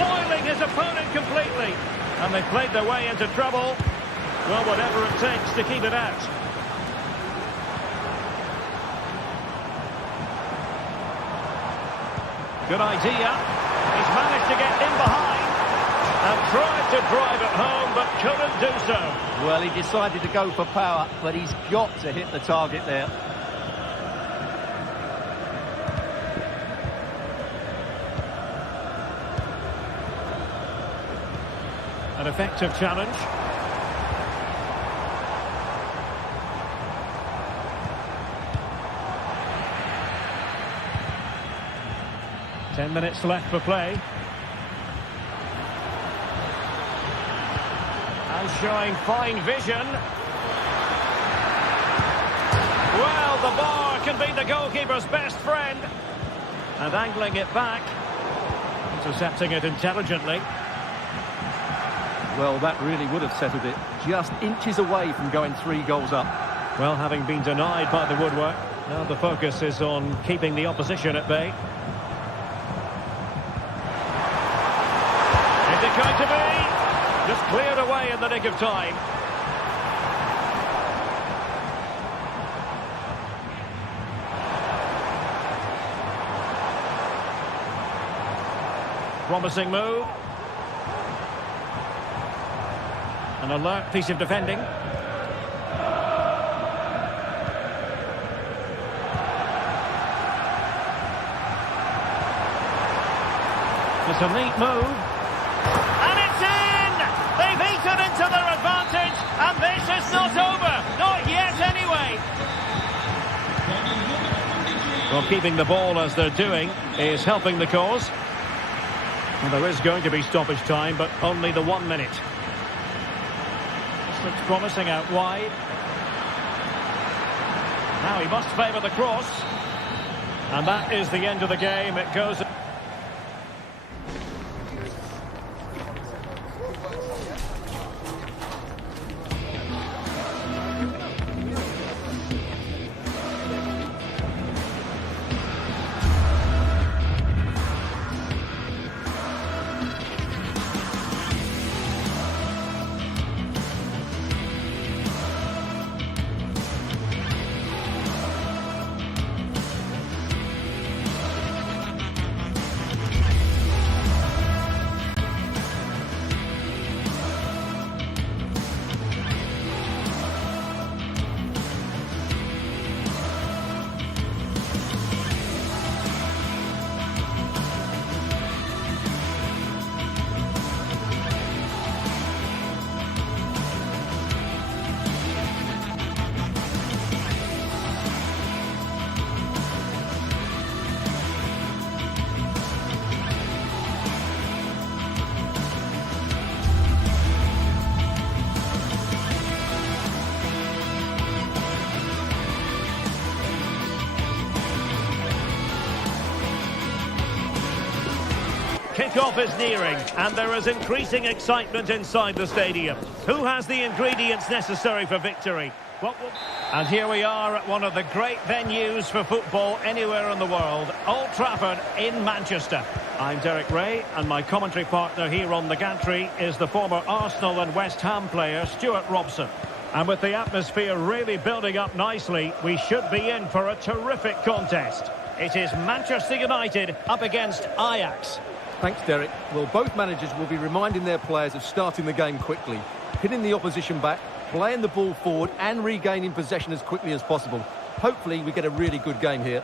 Foiling his opponent completely. And they played their way into trouble. Well, whatever it takes to keep it out. Good idea. He's managed to get in behind. And tried to drive it home, but couldn't do so. Well, he decided to go for power, but he's got to hit the target there. An effective challenge. Ten minutes left for play. And showing fine vision. Well, the bar can be the goalkeeper's best friend. And angling it back. Intercepting it intelligently. Well, that really would have settled it. Just inches away from going 3 goals up. Well, having been denied by the woodwork, now the focus is on keeping the opposition at bay. Is it going to be? Just cleared away in the nick of time. Promising move. An alert piece of defending. It's a neat move. And it's in! They've eaten into their advantage, and this is not over. Not yet, anyway. Well, keeping the ball as they're doing is helping the cause. And there is going to be stoppage time, but only the 1 minute. This looks promising out wide. Now he must favour the cross. And that is the end of the game. It goes... Kick-off is nearing, and there is increasing excitement inside the stadium. Who has the ingredients necessary for victory? And here we are at one of the great venues for football anywhere in the world, Old Trafford in Manchester. I'm Derek Ray, and my commentary partner here on the gantry is the former Arsenal and West Ham player Stuart Robson. And with the atmosphere really building up nicely, we should be in for a terrific contest. It is Manchester United up against Ajax. Thanks, Derek. Well, both managers will be reminding their players of starting the game quickly, hitting the opposition back, playing the ball forward and regaining possession as quickly as possible. Hopefully we get a really good game here.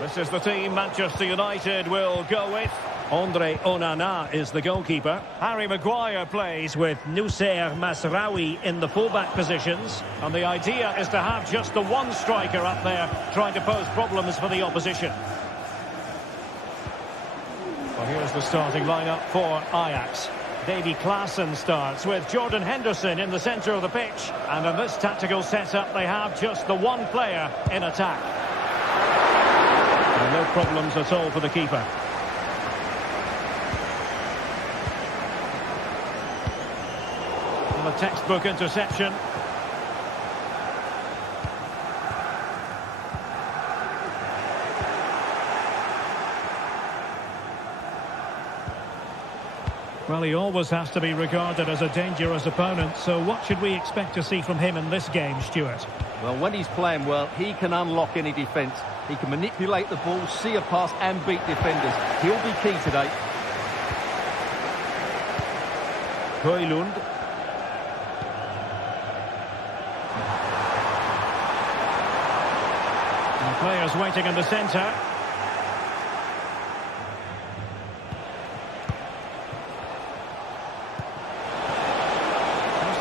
This is the team Manchester United will go with. Andre Onana is the goalkeeper. Harry Maguire plays with Noussair Mazraoui in the fullback positions. And the idea is to have just the one striker up there trying to pose problems for the opposition. Well, here's the starting lineup for Ajax. Davy Klaassen starts with Jordan Henderson in the centre of the pitch. And in this tactical setup, they have just the one player in attack. And no problems at all for the keeper. A textbook interception. Well, he always has to be regarded as a dangerous opponent, so what should we expect to see from him in this game, Stuart? Well, when he's playing well, he can unlock any defence. He can manipulate the ball, see a pass and beat defenders. He'll be key today. Højlund. And players waiting in the centre.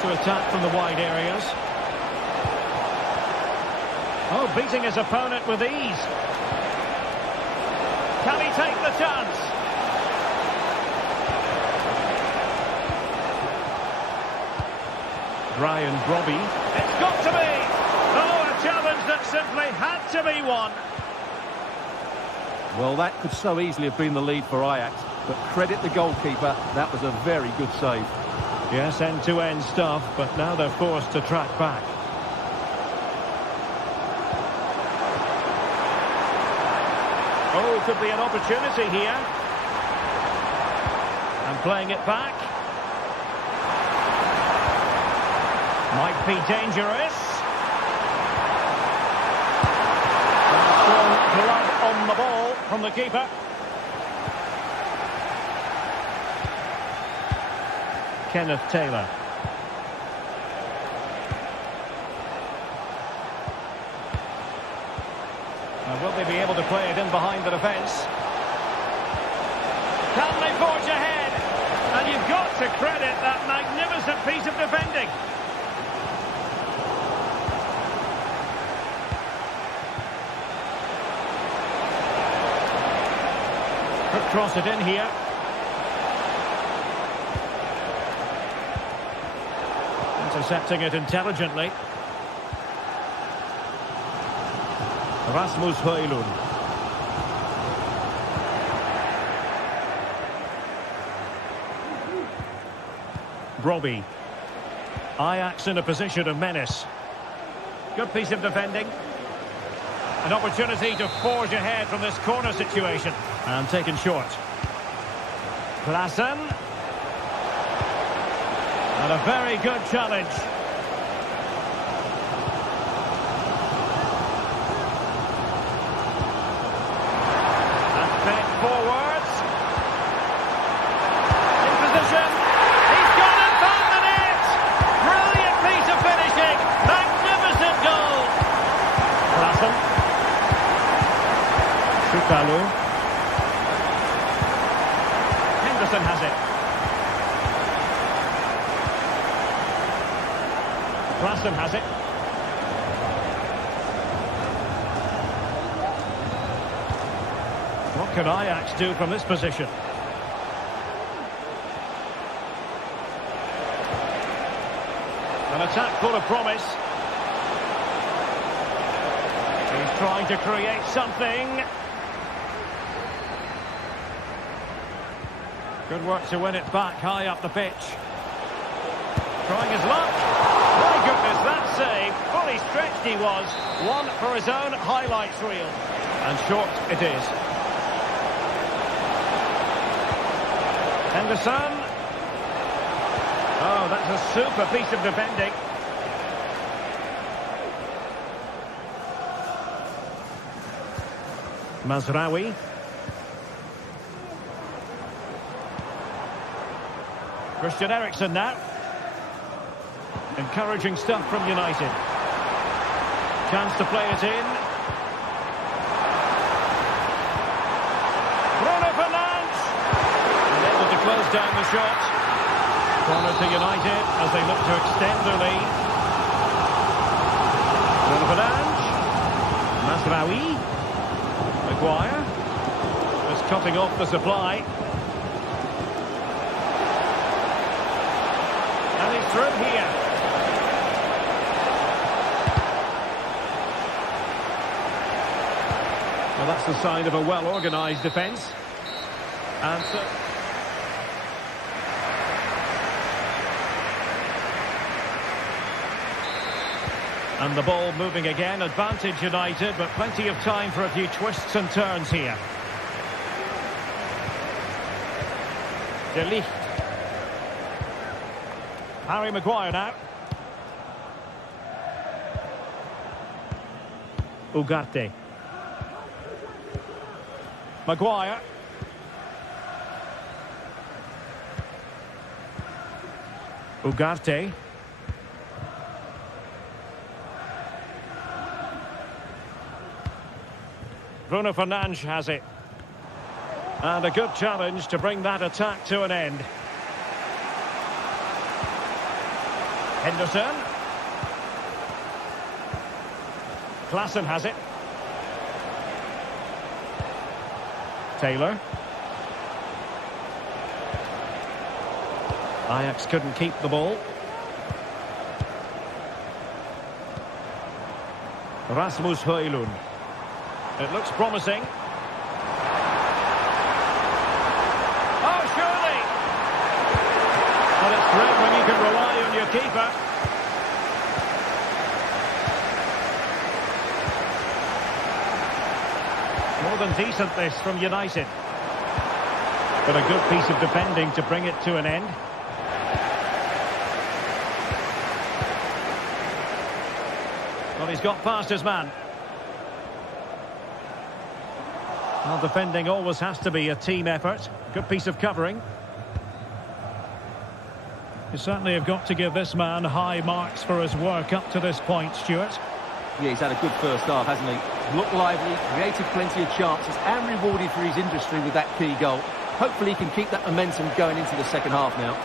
To attack from the wide areas. Oh, beating his opponent with ease. Can he take the chance? Brian Brobby. It's got to be! Oh, a challenge that simply had to be won. Well, that could so easily have been the lead for Ajax, but credit the goalkeeper, that was a very good save. Yes, end-to-end stuff, but now they're forced to track back. Oh, could be an opportunity here. And playing it back. Might be dangerous. And strong blood on the ball from the keeper. Kenneth Taylor. Now, will they be able to play it in behind the defence? Can they forge ahead? And you've got to credit that magnificent piece of defending. Could cross it in here. Intercepting it intelligently. Rasmus Højlund. Brobby. Ajax in a position of menace. Good piece of defending. An opportunity to forge ahead from this corner situation. And taken short. Klaassen. And a very good challenge. And fed forwards. In position. He's gone and found the net. Brilliant piece of finishing. Magnificent goal. Klaassen. Sukalo. Henderson has it. Klaassen has it. What can Ajax do from this position? An attack full of promise. He's trying to create something. Good work to win it back high up the pitch. Trying his luck. My goodness, that save. Fully stretched he was. One for his own highlights reel. And short it is. Henderson. Oh, that's a super piece of defending. Mazraoui. Christian Eriksen now. Encouraging stuff from United. Chance to play it in. Bruno Fernandes. close down the shot. Corner to United as they look to extend their lead. Bruno Fernandes. Masraoui. Maguire. Just cutting off the supply. And he's through here. Well, that's the sign of a well-organised defence. And so... And the ball moving again, advantage United, but plenty of time for a few twists and turns here. De Ligt. Harry Maguire now. Ugarte. Maguire. Ugarte. Bruno Fernandes has it. And a good challenge to bring that attack to an end. Henderson. Klaassen has it. Taylor. Ajax couldn't keep the ball. Rasmus Højlund. It looks promising. Oh, surely! But it's great when you can rely on your keeper. More than decent this from United. But a good piece of defending to bring it to an end. Well, he's got past his man. Well, defending always has to be a team effort. Good piece of covering. You certainly have got to give this man high marks for his work up to this point, Stuart. Yeah, he's had a good first half, hasn't he? Looked lively, created plenty of chances, and rewarded for his industry with that key goal. Hopefully he can keep that momentum going into the second half now.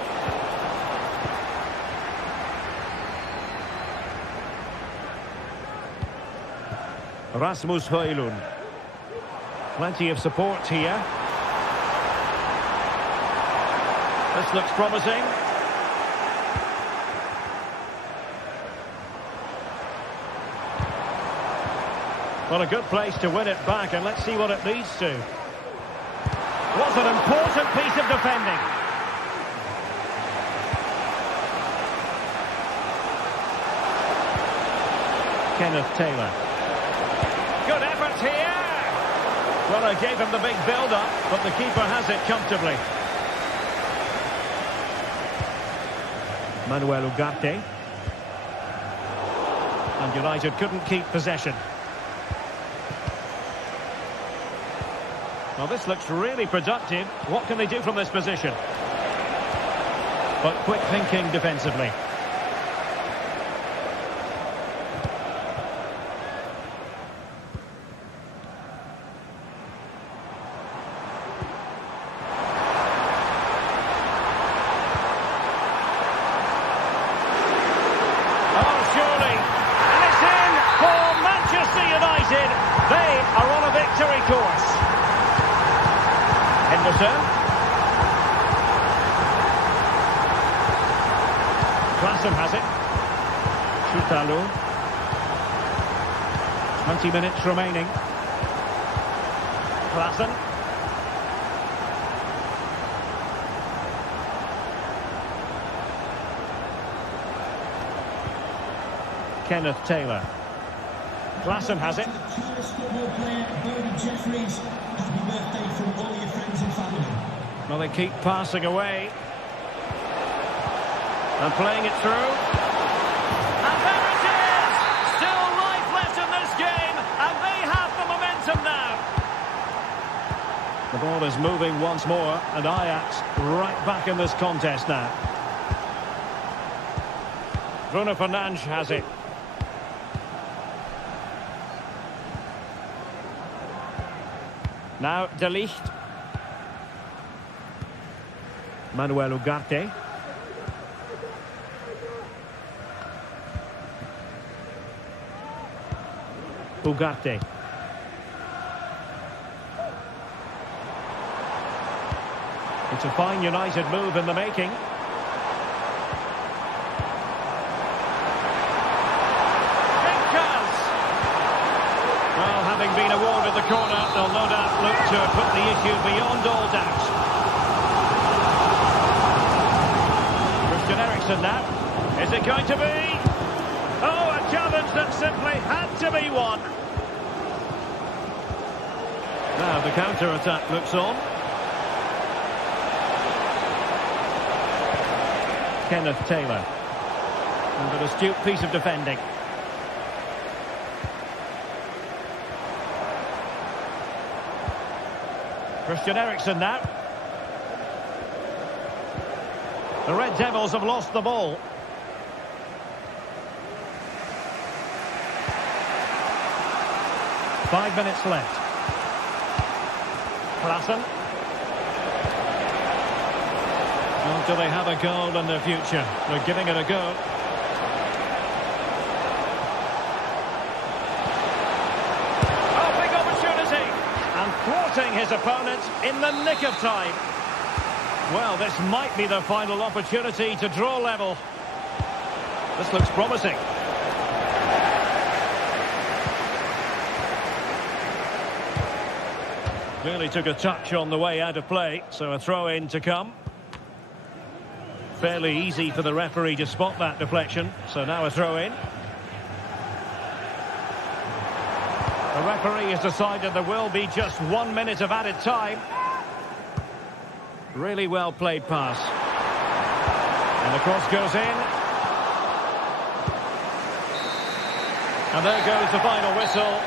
Rasmus Højlund. Plenty of support here. This looks promising. Well, a good place to win it back, and let's see what it leads to. Was an important piece of defending. Kenneth Taylor. Good effort here. Well, I gave him the big build-up, but the keeper has it comfortably. Manuel Ugarte. And United couldn't keep possession. Well, this looks really productive. What can they do from this position? But quick thinking defensively. Oh, surely. And it's in for Manchester United. They are on a victory course. Henderson. Klaassen has it. Chutalo. 20 minutes remaining. Klaassen. Kenneth Taylor. Klaassen has it. Well, they keep passing away. And playing it through. And there it is! Still life left in this game, and they have the momentum now. The ball is moving once more, and Ajax right back in this contest now. Bruno Fernandes has it. Now De Ligt. Manuel Ugarte. Ugarte. It's a fine United move in the making. Well, having been awarded the corner, they'll no doubt look to put the issue beyond all doubt. Christian Eriksen now. Is it going to be? Oh, a challenge that simply had to be won. Now the counter-attack looks on. Kenneth Taylor. And an astute piece of defending. Christian Eriksen now. The Red Devils have lost the ball. Five minutes left. Klassen. Well, do they have a goal in their future? They're giving it a go. Oh, big opportunity! And thwarting his opponent in the nick of time. Well, this might be the final opportunity to draw level. This looks promising. Clearly took a touch on the way out of play, so a throw-in to come. Fairly easy for the referee to spot that deflection, so now a throw-in. The referee has decided there will be just 1 minute of added time. Really well played pass. And the cross goes in. And there goes the final whistle.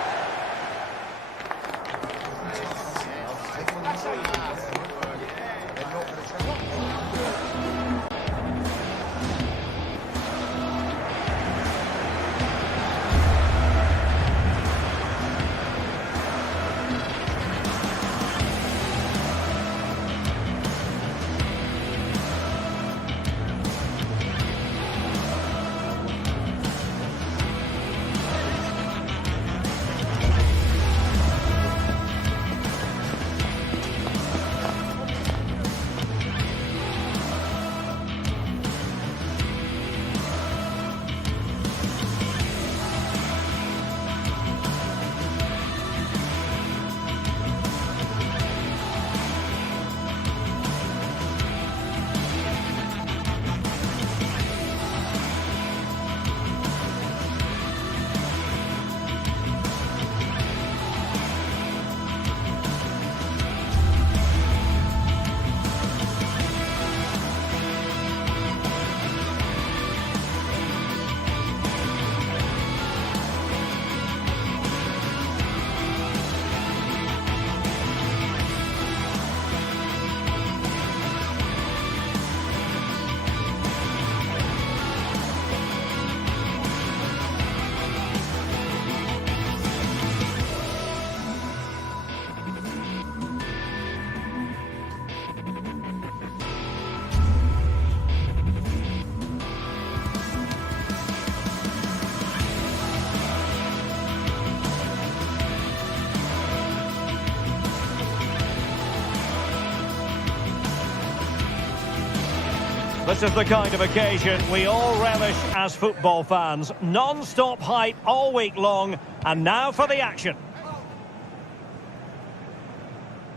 This is the kind of occasion we all relish as football fans. Non-stop hype all week long, and now for the action.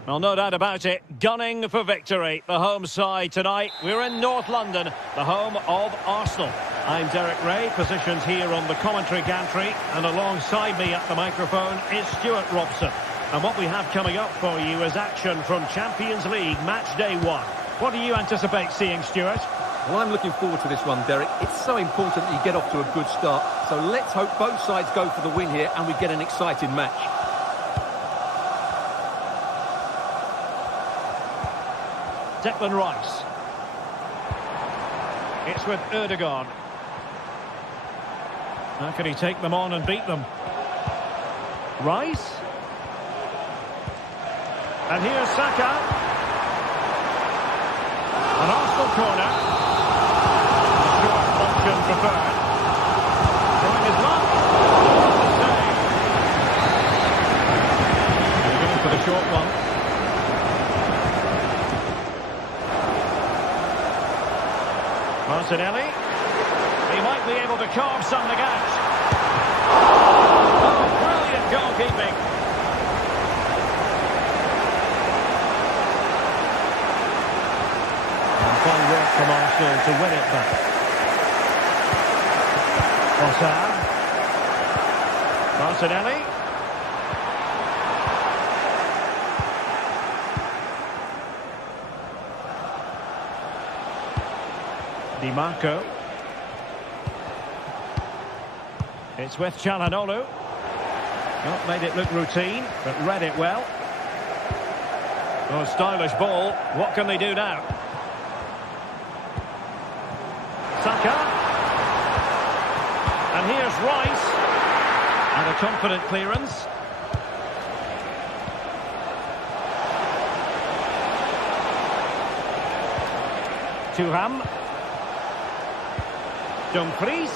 Well, no doubt about it, gunning for victory. The home side tonight, we're in North London, the home of Arsenal. I'm Derek Ray, positioned here on the commentary gantry, and alongside me at the microphone is Stuart Robson. And what we have coming up for you is action from Champions League Match Day 1. What do you anticipate seeing, Stuart? Well, I'm looking forward to this one, Derek. It's so important that you get off to a good start. So let's hope both sides go for the win here and we get an exciting match. Declan Rice. It's with Ødegaard. How can he take them on and beat them? Rice. And here's Saka. And Arsenal Arsenal corner. Short option preferred. Throwing his luck. Save. Going for the short one. Martinelli. He might be able to carve something out. Oh, brilliant goalkeeping. And fine work from Arsenal to win it back. Trossard. Martinelli. Di Marco. It's with Çalhanoğlu. Not made it look routine, but read it well. Oh, stylish ball. What can they do now? Saka. And here's Rice. And a confident clearance. Thuram. Dumfries.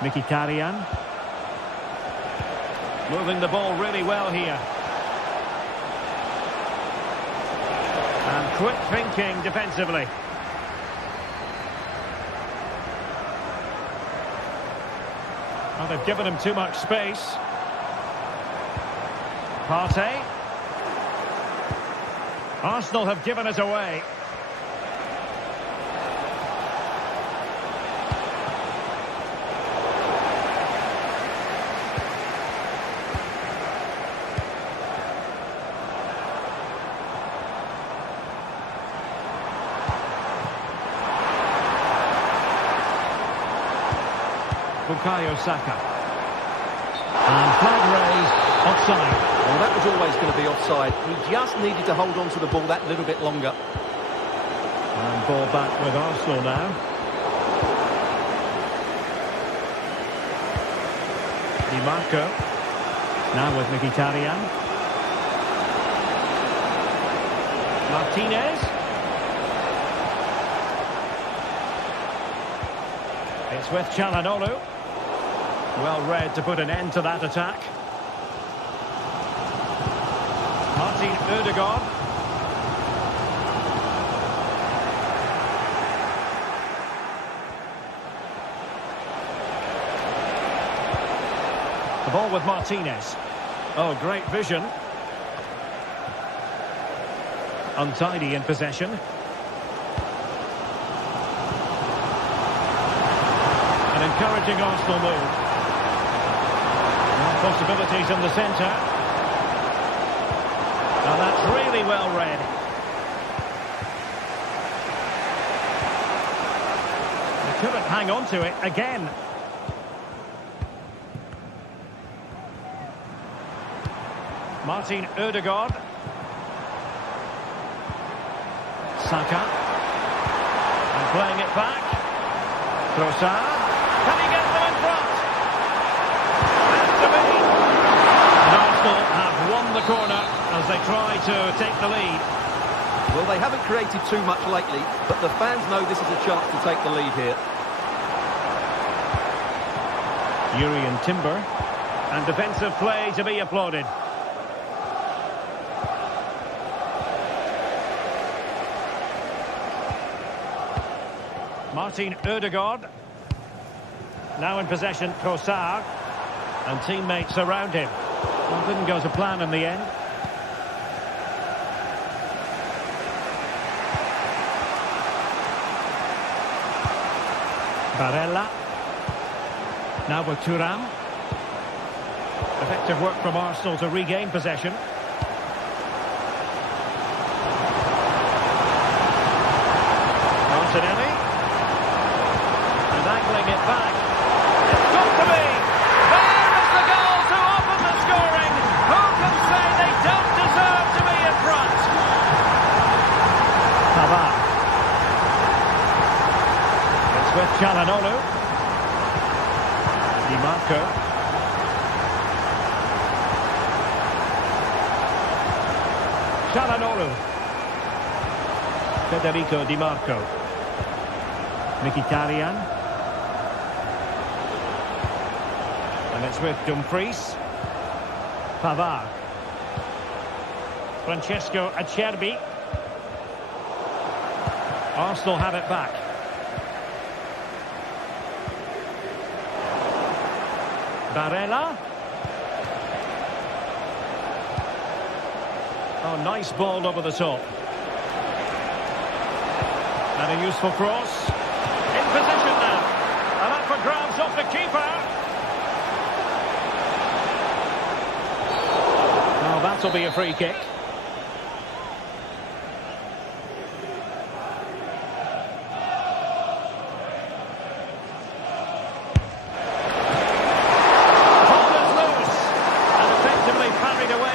Mkhitaryan. Moving the ball really well here. And quick thinking defensively. Well, they've given him too much space. Partey. Arsenal have given it away. Bukayo Saka. And flag raised, offside. Well, that was always going to be offside. He just needed to hold on to the ball that little bit longer. And ball back with Arsenal now. Di Marco. Now with Mkhitaryan. Martinez. It's with Çalhanoğlu. Well read to put an end to that attack. Martin Ødegaard. The ball with Martinez. Oh, great vision. Untidy in possession. An encouraging Arsenal move. Possibilities in the centre. Now that's really well read. They couldn't hang on to it again. Martin Ødegaard. Saka. And playing it back. Trossard. Can he get them in front? And Arsenal have won the corner as they try to take the lead. Well, they haven't created too much lately, but the fans know this is a chance to take the lead here. Urian Timber. And defensive play to be applauded. Martin Ødegaard. Now in possession, Trossard. And teammates around him. Well, didn't go to plan in the end. Barella. Now with Thuram. Effective work from Arsenal to regain possession. Martinelli. And angling it back. It's got to be! There is the goal to open the scoring! Who can say they don't deserve to be in front? Pavard. It's with Çalhanoğlu. Di Marco. Çalhanoğlu. Federico Di Marco. Mkhitaryan. And it's with Dumfries. Pavard. Francesco Acerbi. Arsenal have it back. Barella. Oh, nice ball over the top. And a useful cross. In position now. And up for grabs off the keeper. Oh, that'll be a free kick.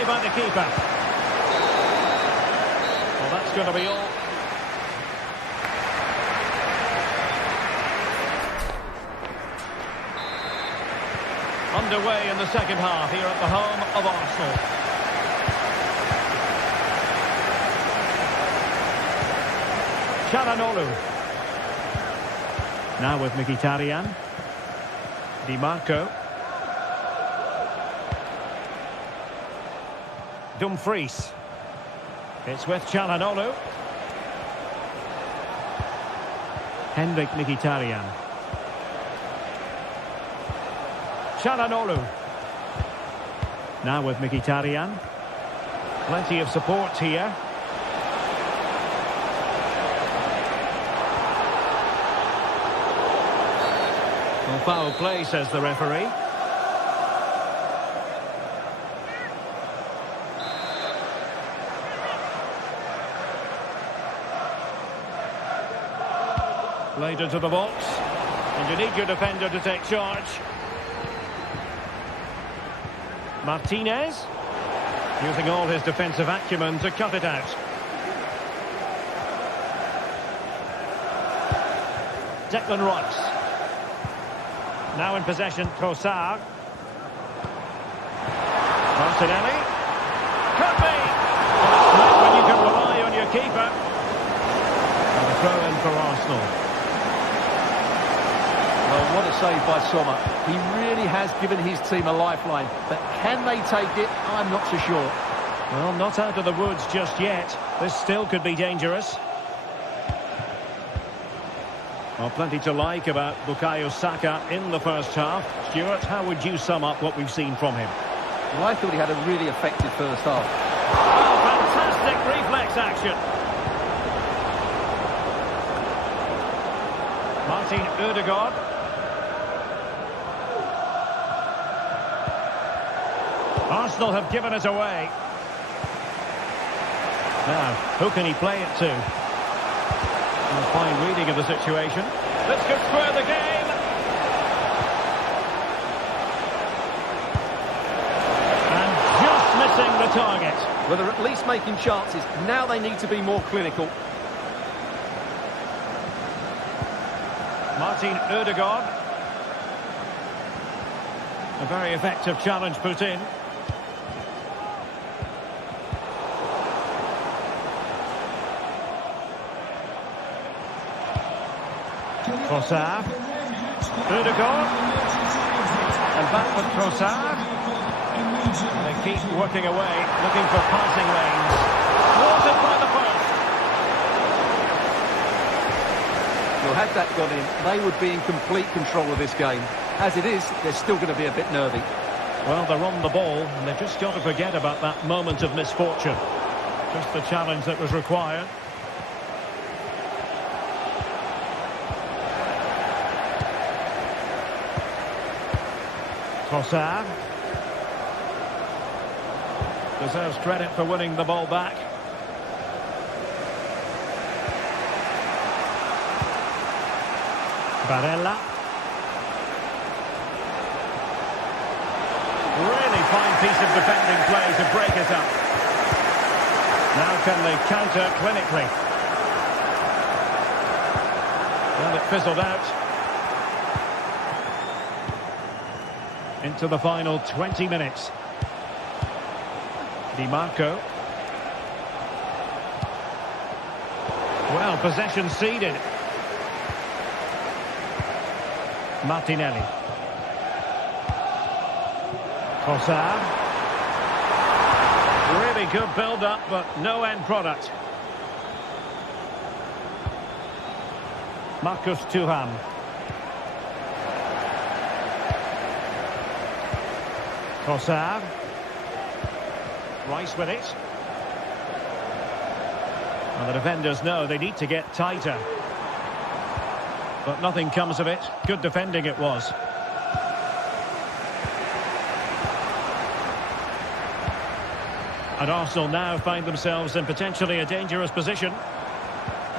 By the keeper. Well, that's going to be all. Underway in the second half here at the home of Arsenal. Çalhanoğlu. Now with Mkhitaryan. Di Marco. Dumfries. It's with Çalhanoğlu. Henrik Mkhitaryan. Çalhanoğlu. Now with Mkhitaryan. Plenty of support here. Well, foul play, says the referee. Laid into the box. And you need your defender to take charge. Martinez. Using all his defensive acumen to cut it out. Declan Rice. Now in possession, Trossard. Martinelli. Could be! Well, it's when you can rely on your keeper. And a throw in for Arsenal. Well, what a save by Sommer. He really has given his team a lifeline. But can they take it? I'm not so sure. Well, not out of the woods just yet. This still could be dangerous. Well, plenty to like about Bukayo Saka in the first half. Stuart, how would you sum up what we've seen from him? Well, I thought he had a really effective first half. Oh, fantastic reflex action. Martin Ødegaard. Arsenal have given it away. Now, who can he play it to? A fine reading of the situation. This could square the game. And just missing the target. Well, they're at least making chances. Now they need to be more clinical. Martin Ødegaard. A very effective challenge put in. Trossard. Ødegaard. And back with Trossard. And they keep working away, looking for passing lanes. Thwarted by the post. Well, had that gone in, they would be in complete control of this game. As it is, they're still going to be a bit nervy. Well, they're on the ball, and they've just got to forget about that moment of misfortune. Just the challenge that was required. Trossard. Deserves credit for winning the ball back. Barella. Really fine piece of defending play to break it up. Now can they counter clinically? Well, it fizzled out. Into the final 20 minutes. Di Marco. Well, possession ceded. Martinelli. Trossard. Really good build-up, but no end product. Marcus Thuram. Trossard. Rice with it. And the defenders know they need to get tighter. But nothing comes of it. Good defending it was. And Arsenal now find themselves in potentially a dangerous position.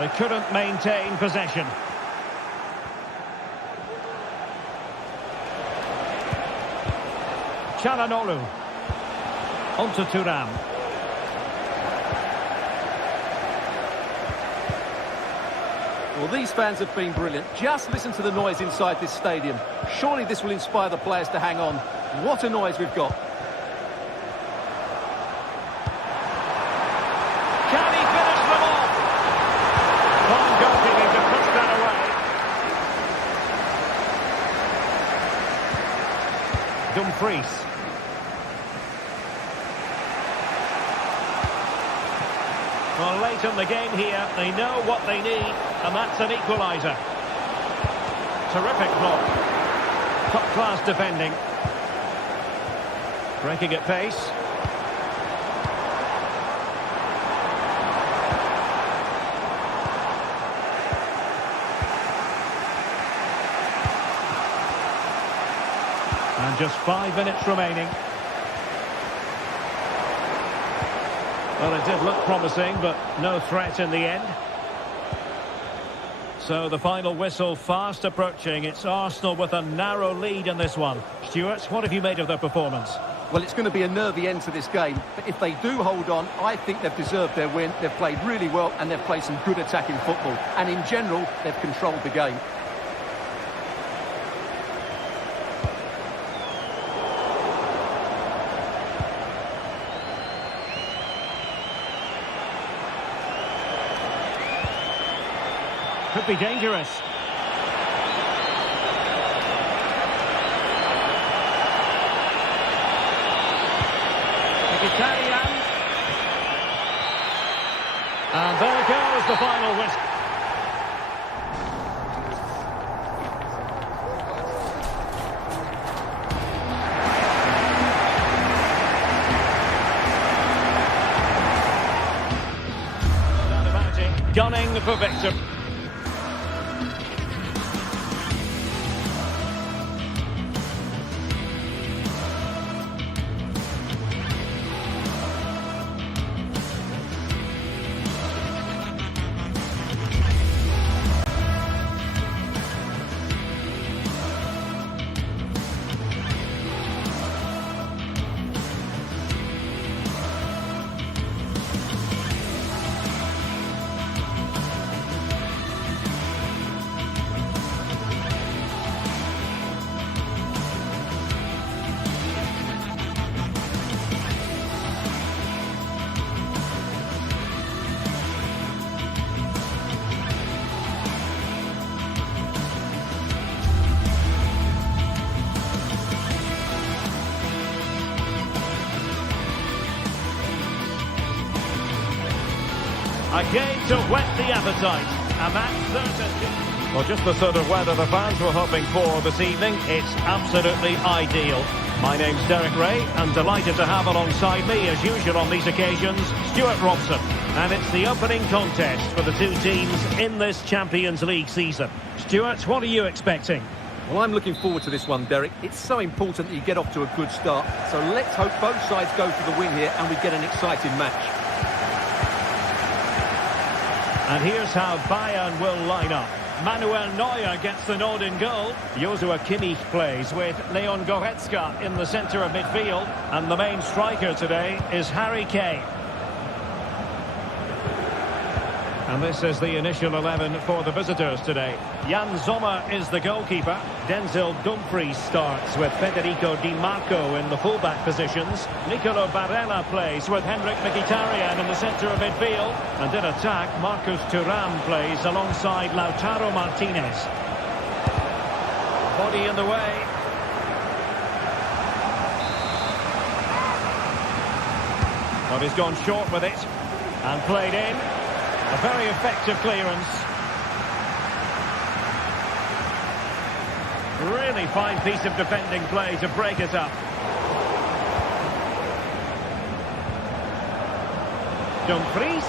They couldn't maintain possession. Çalhanoğlu. Onto Thuram. Well, these fans have been brilliant. Just listen to the noise inside this stadium. Surely this will inspire the players to hang on. What a noise we've got. Can he finish them off? Fine goalkeeping to push that away. Dumfries. Well, late in the game here, they know what they need, and that's an equaliser. Terrific block. Top-class defending. Breaking at pace. And just 5 minutes remaining. Well, it did look promising, but no threat in the end. So the final whistle fast approaching. It's Arsenal with a narrow lead in this one. Stuart, what have you made of their performance? Well, it's going to be a nervy end to this game. But if they do hold on, I think they've deserved their win. They've played really well and they've played some good attacking football. And in general, they've controlled the game. Could be dangerous. Mkhitaryan. And there goes the final whistle. No doubt about it. Gunning for victory. A game to whet the appetite, and that's certain. Well, just the sort of weather the fans were hoping for this evening. It's absolutely ideal. My name's Derek Ray, and delighted to have alongside me, as usual on these occasions, Stuart Robson. And it's the opening contest for the two teams in this Champions League season. Stuart, what are you expecting? Well, I'm looking forward to this one, Derek. It's so important that you get off to a good start. So let's hope both sides go for the win here and we get an exciting match. And here's how Bayern will line up. Manuel Neuer gets the nod in goal. Joshua Kimmich plays with Leon Goretzka in the centre of midfield. And the main striker today is Harry Kane. And And this is the initial 11 for the visitors today. Jan Sommer is the goalkeeper. Denzel Dumfries starts with Federico Di Marco in the fullback positions. Nicolo Barella plays with Henrik Mkhitaryan in the centre of midfield. And in attack, Marcus Thuram plays alongside Lautaro Martinez. Body in the way. But he's gone short with it. And played in. A very effective clearance. Really fine piece of defending play to break it up. Dumfries.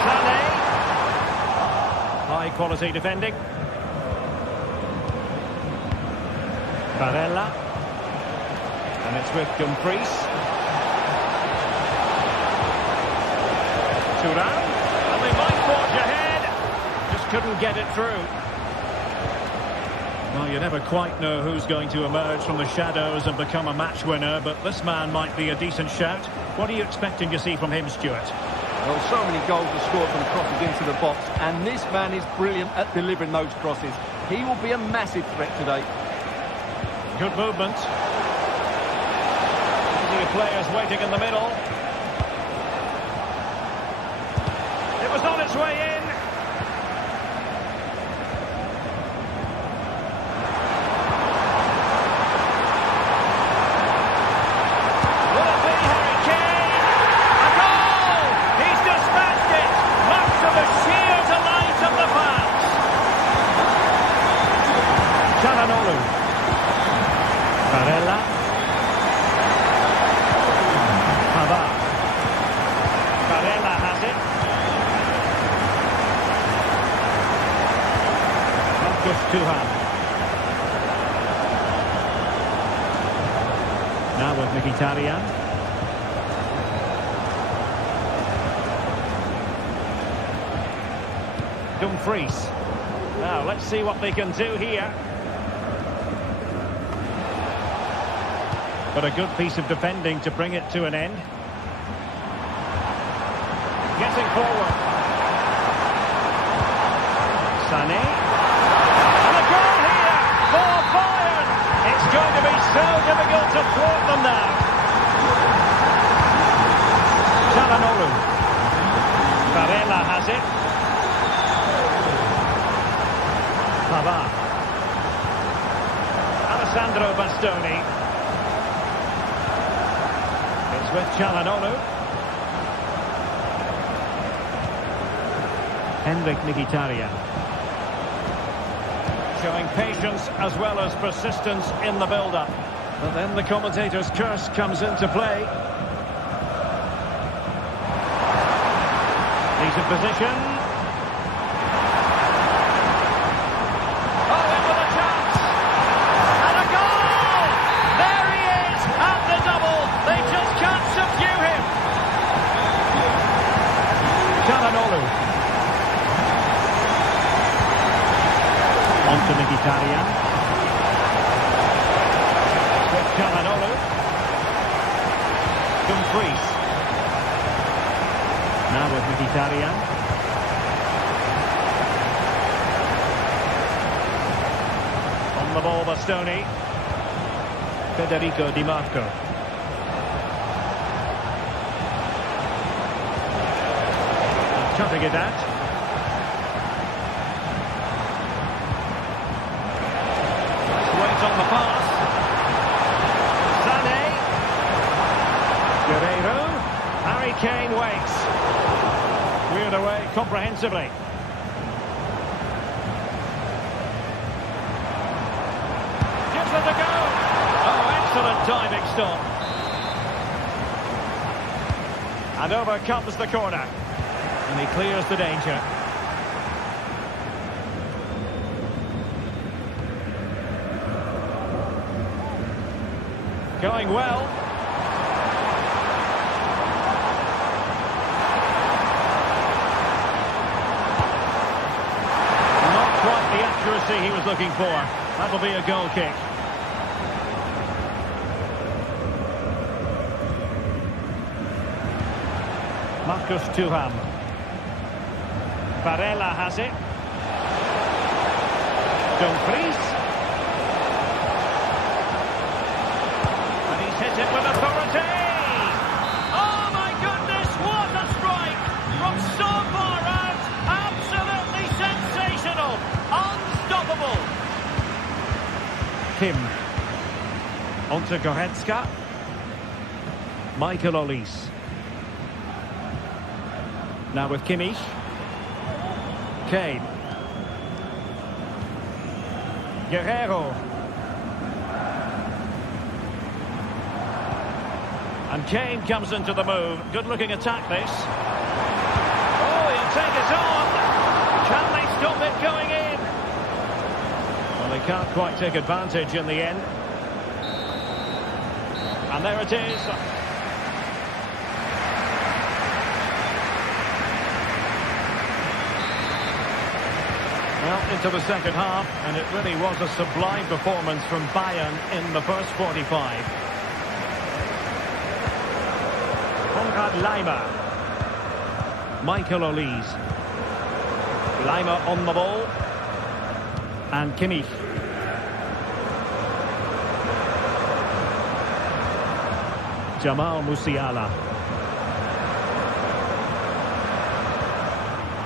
Sané. High quality defending. Barella, and it's with Dumfries. Thuram, and they might forge ahead. Just couldn't get it through. Well, you never quite know who's going to emerge from the shadows and become a match winner, but this man might be a decent shout. What are you expecting to see from him, Stuart? Well, so many goals are scored from crosses into the box, and this man is brilliant at delivering those crosses. He will be a massive threat today. Good movement. The players waiting in the middle. It was on its way in. Will it be Harry Kane? A goal! He's dispatched it! Much to the sheer delight of the fans. Çalhanoğlu. Barella. Pavard. Barella has it. Marcus Thuram. Now with Mkhitaryan. Dumfries. Now let's see what they can do here. But a good piece of defending to bring it to an end. Getting forward. Sané. And a goal here for Bayern. It's going to be so difficult to thwart them now. Çalhanoğlu. Barella has it. Pavard. Alessandro Bastoni. With Çalhanoğlu. Henrik Mkhitaryan. Showing patience as well as persistence in the build-up. But then the commentator's curse comes into play. He's in position. Oh, in with a chance. And a goal! There he is at the double. They just can't subdue him. Çalhanoğlu. On to Mkhitaryan. With Çalhanoğlu. Dumfries. Now with Mkhitaryan. On the ball, Bastoni. Federico Di Marco. Cutting it out. Let's wait on the pass. Sané. Guerreiro. Harry Kane waits. Cleared away comprehensively. Gives it a go. Oh, excellent diving stop. And over comes the corner. And he clears the danger. Going well. Not quite the accuracy he was looking for. That'll be a goal kick. Marcus Thuram. Varela has it. Dumfries. And he's hit it with authority. Oh my goodness, what a strike from so far out. Absolutely sensational. Unstoppable. Kim. Onto Goretzka. Michael Olise. Now with Kimmich. Kane. Guerrero. And Kane comes into the move. Good looking attack this. Oh, he'll take it on. Can they stop it going in? Well, they can't quite take advantage in the end. And there it is. Well, into the second half, and it really was a sublime performance from Bayern in the first 45. Konrad Laimer. Michael Olise. Laimer on the ball. And Kimmich. Jamal Musiala.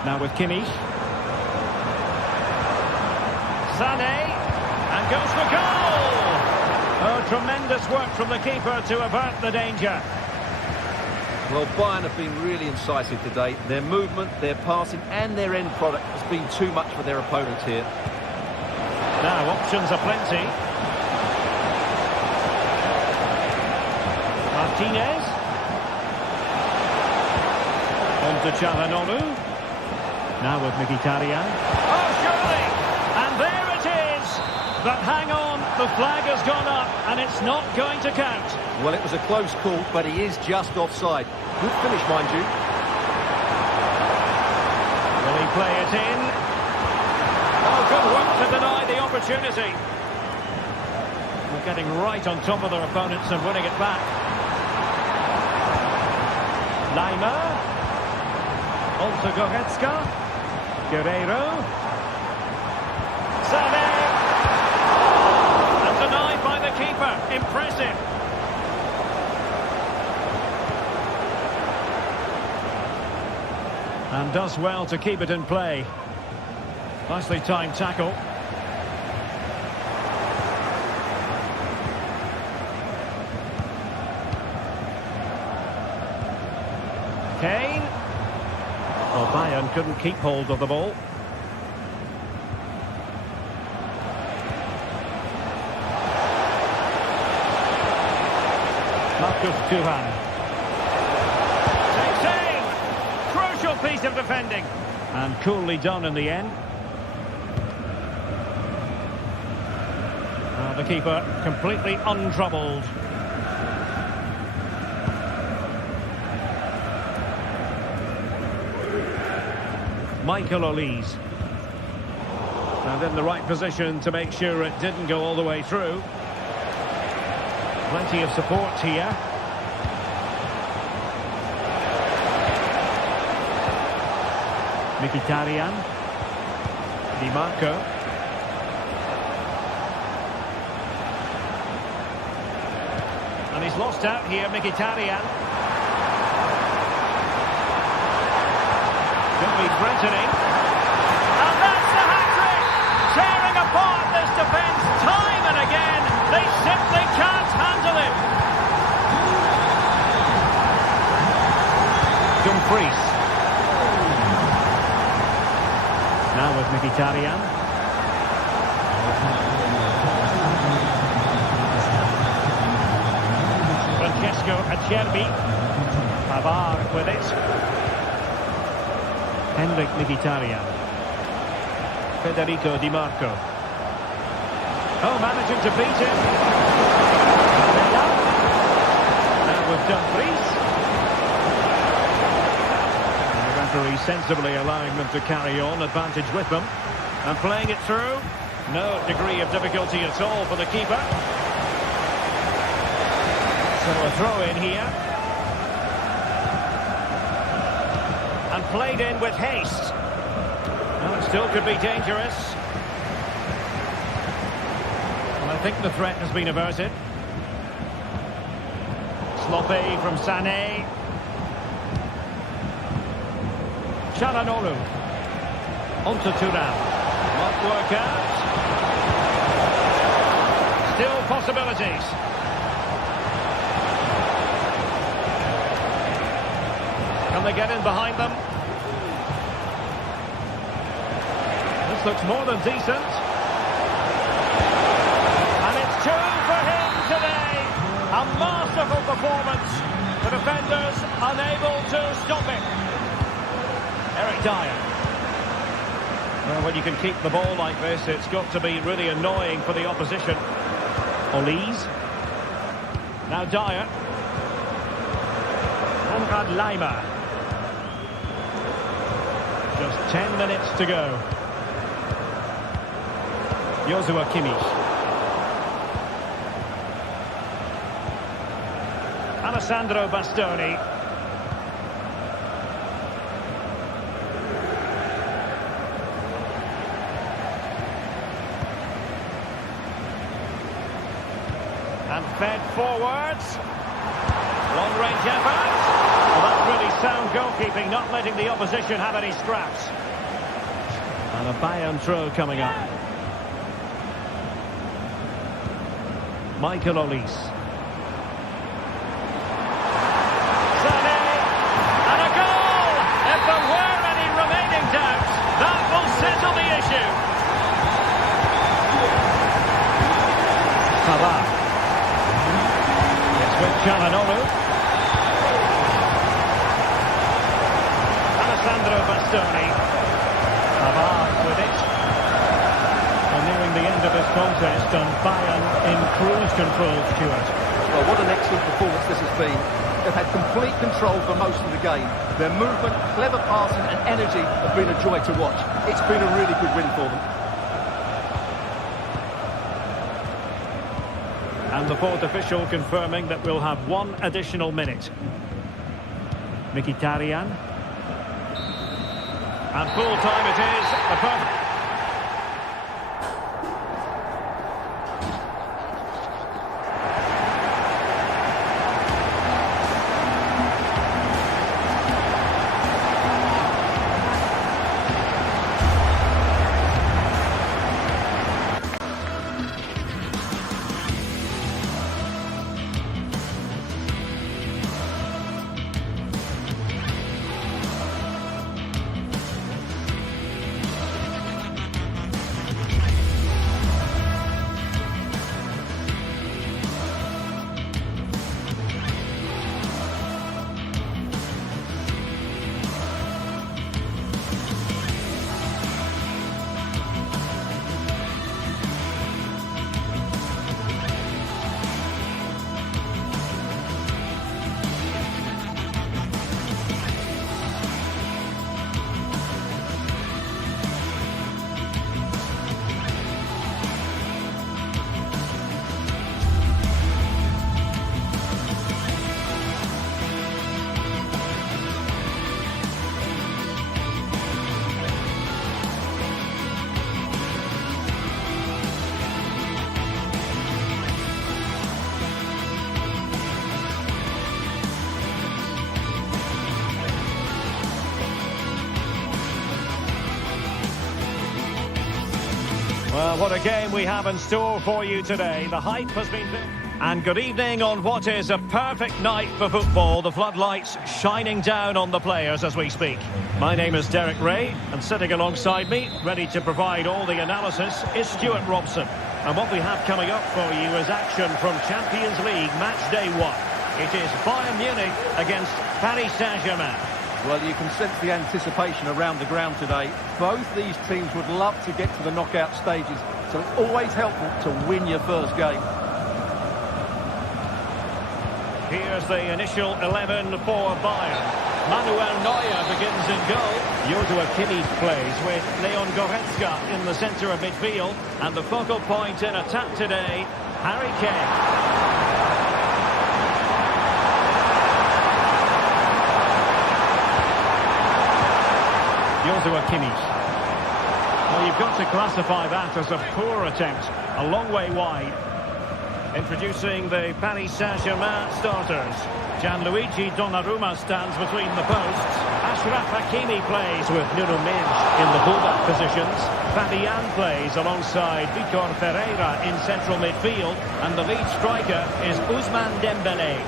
Now with Kimmich. Sané, and goes for goal! Oh, tremendous work from the keeper to avert the danger. Well, Bayern have been really incisive today. Their movement, their passing and their end product has been too much for their opponents here. Now, options are plenty. Martinez. On to Çalhanoğlu. Now with Mkhitaryan. Oh, surely! And there it is! But hang on, the flag has gone up, and it's not going to count. Well, it was a close call, but he is just offside. Good finish, mind you. Will he play it in? Oh, good work to deny the opportunity. We're getting right on top of their opponents and winning it back. Laimer. On to Goretzka. Guerrero. Sané. And denied by the keeper. Impressive. And does well to keep it in play. Nicely timed tackle. Kane. Well, Bayern couldn't keep hold of the ball. Marcus Thuram. Crucial piece of defending. And coolly done in the end. The keeper completely untroubled. Michael Olise. And in the right position to make sure it didn't go all the way through. Plenty of support here. Mkhitaryan. Di Marco. And he's lost out here, Mkhitaryan. Could be threatening. And that's the hat-trick! Tearing apart this defence time and again. They simply can't handle it. Dumfries. Now with Mkhitaryan. Francesco Acerbi. Pavard with it. Henrik Mkhitaryan. Federico Di Marco. Oh, managing to beat him. Now with Dumfries. Referee sensibly allowing them to carry on, advantage with them, and playing it through. No degree of difficulty at all for the keeper. So a throw in here. played in with haste. Well, it still could be dangerous. Well, I think the threat has been averted. Sloppy from Sané. Çalhanoğlu. Onto Thuram. Won't work out. Still possibilities. Can they get in behind them? This looks more than decent. And it's two for him today. A masterful performance. The defenders unable to stop it. Eric Dyer. Well, when you can keep the ball like this, it's got to be really annoying for the opposition. Olise. Now Dyer. Konrad Laimer. Just 10 minutes to go. Joshua Kimmich. Alessandro Bastoni. And fed forwards. Long-range effort. Well, that's really sound goalkeeping, not letting the opposition have any scraps. And a Bayern throw coming up. Michael Olise. Sané. And a goal! If there were any remaining doubts, that will settle the issue. Pavard. It's with Çalhanoğlu. Alessandro Bastoni. Pavard with it. And nearing the end of this contest, and Bayern in cruise control, Stuart. Well, what an excellent performance this has been. They've had complete control for most of the game. Their movement, clever passing and energy have been a joy to watch. It's been a really good win for them. And the fourth official confirming that we'll have one additional minute. Mkhitaryan. And full time it is. A perfect. Well, what a game we have in store for you today. The hype has been built. And good evening on what is a perfect night for football. The floodlights shining down on the players as we speak. My name is Derek Ray, and sitting alongside me, ready to provide all the analysis, is Stuart Robson. And what we have coming up for you is action from Champions League match day 1. It is Bayern Munich against Paris Saint-Germain. Well, you can sense the anticipation around the ground today. Both these teams would love to get to the knockout stages, so it's always helpful to win your first game. Here's the initial 11 for Bayern. Manuel Neuer begins in goal. Joshua Kimmich plays with Leon Goretzka in the centre of midfield. And the focal point in attack today, Harry Kane. to a Kimmich. Well, you've got to classify that as a poor attempt. A long way wide. Introducing the Paris Saint-Germain starters. Gianluigi Donnarumma stands between the posts. Achraf Hakimi plays with Nuno Mendes in the fullback positions. Fabian plays alongside Vitor Ferreira in central midfield. And the lead striker is Ousmane Dembélé.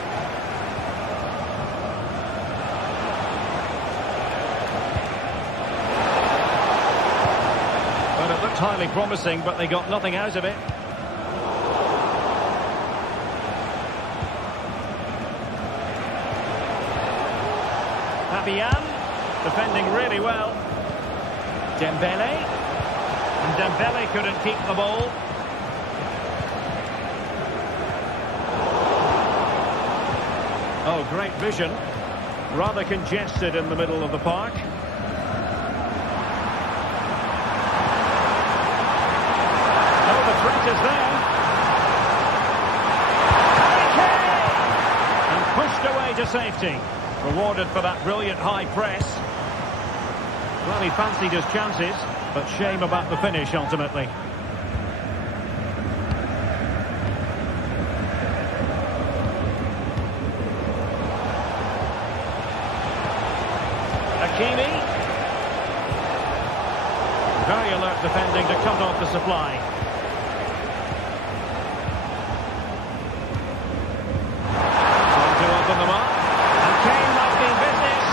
Well, it looked highly promising, but they got nothing out of it. Fabian, defending really well. Dembélé. And Dembélé couldn't keep the ball. Oh, great vision. Rather congested in the middle of the park. Oh, the threat is there. And pushed away to safety. Rewarded for that brilliant high press. Well, he fancied his chances, but shame about the finish ultimately. Hakimi. Very alert defending to cut off the supply. Trying to open them up. Kane might be business.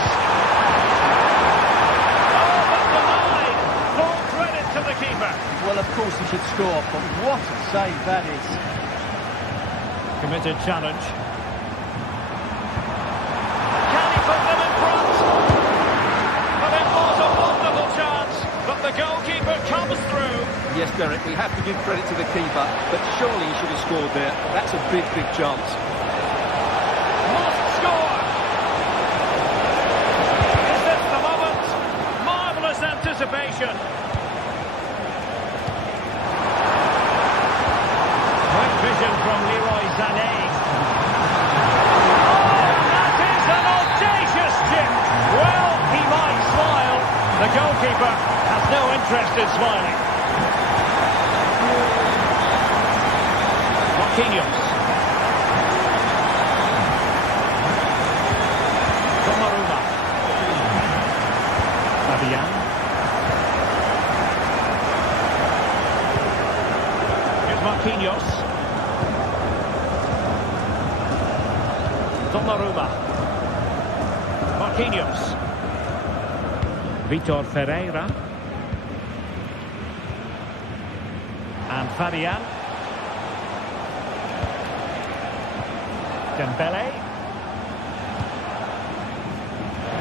Oh, but denied. Full credit to the keeper. Well, of course he should score, but what a save that is. Committed challenge. Can he put them in front? But it was a wonderful chance, but the goalkeeper comes through. Yes, Derek, we have to give credit to the keeper, but surely he should have scored there. That's a big, big chance. Must score. Is this the moment? Marvellous anticipation. Great vision from Leroy Sané. That is an audacious chip. Well, he might smile. The goalkeeper has no interest in smiling. Marquinhos. Donnarumma. Fabian. Here's Marquinhos. Donnarumma. Marquinhos. Vitor Ferreira. And Fabian. Dembélé.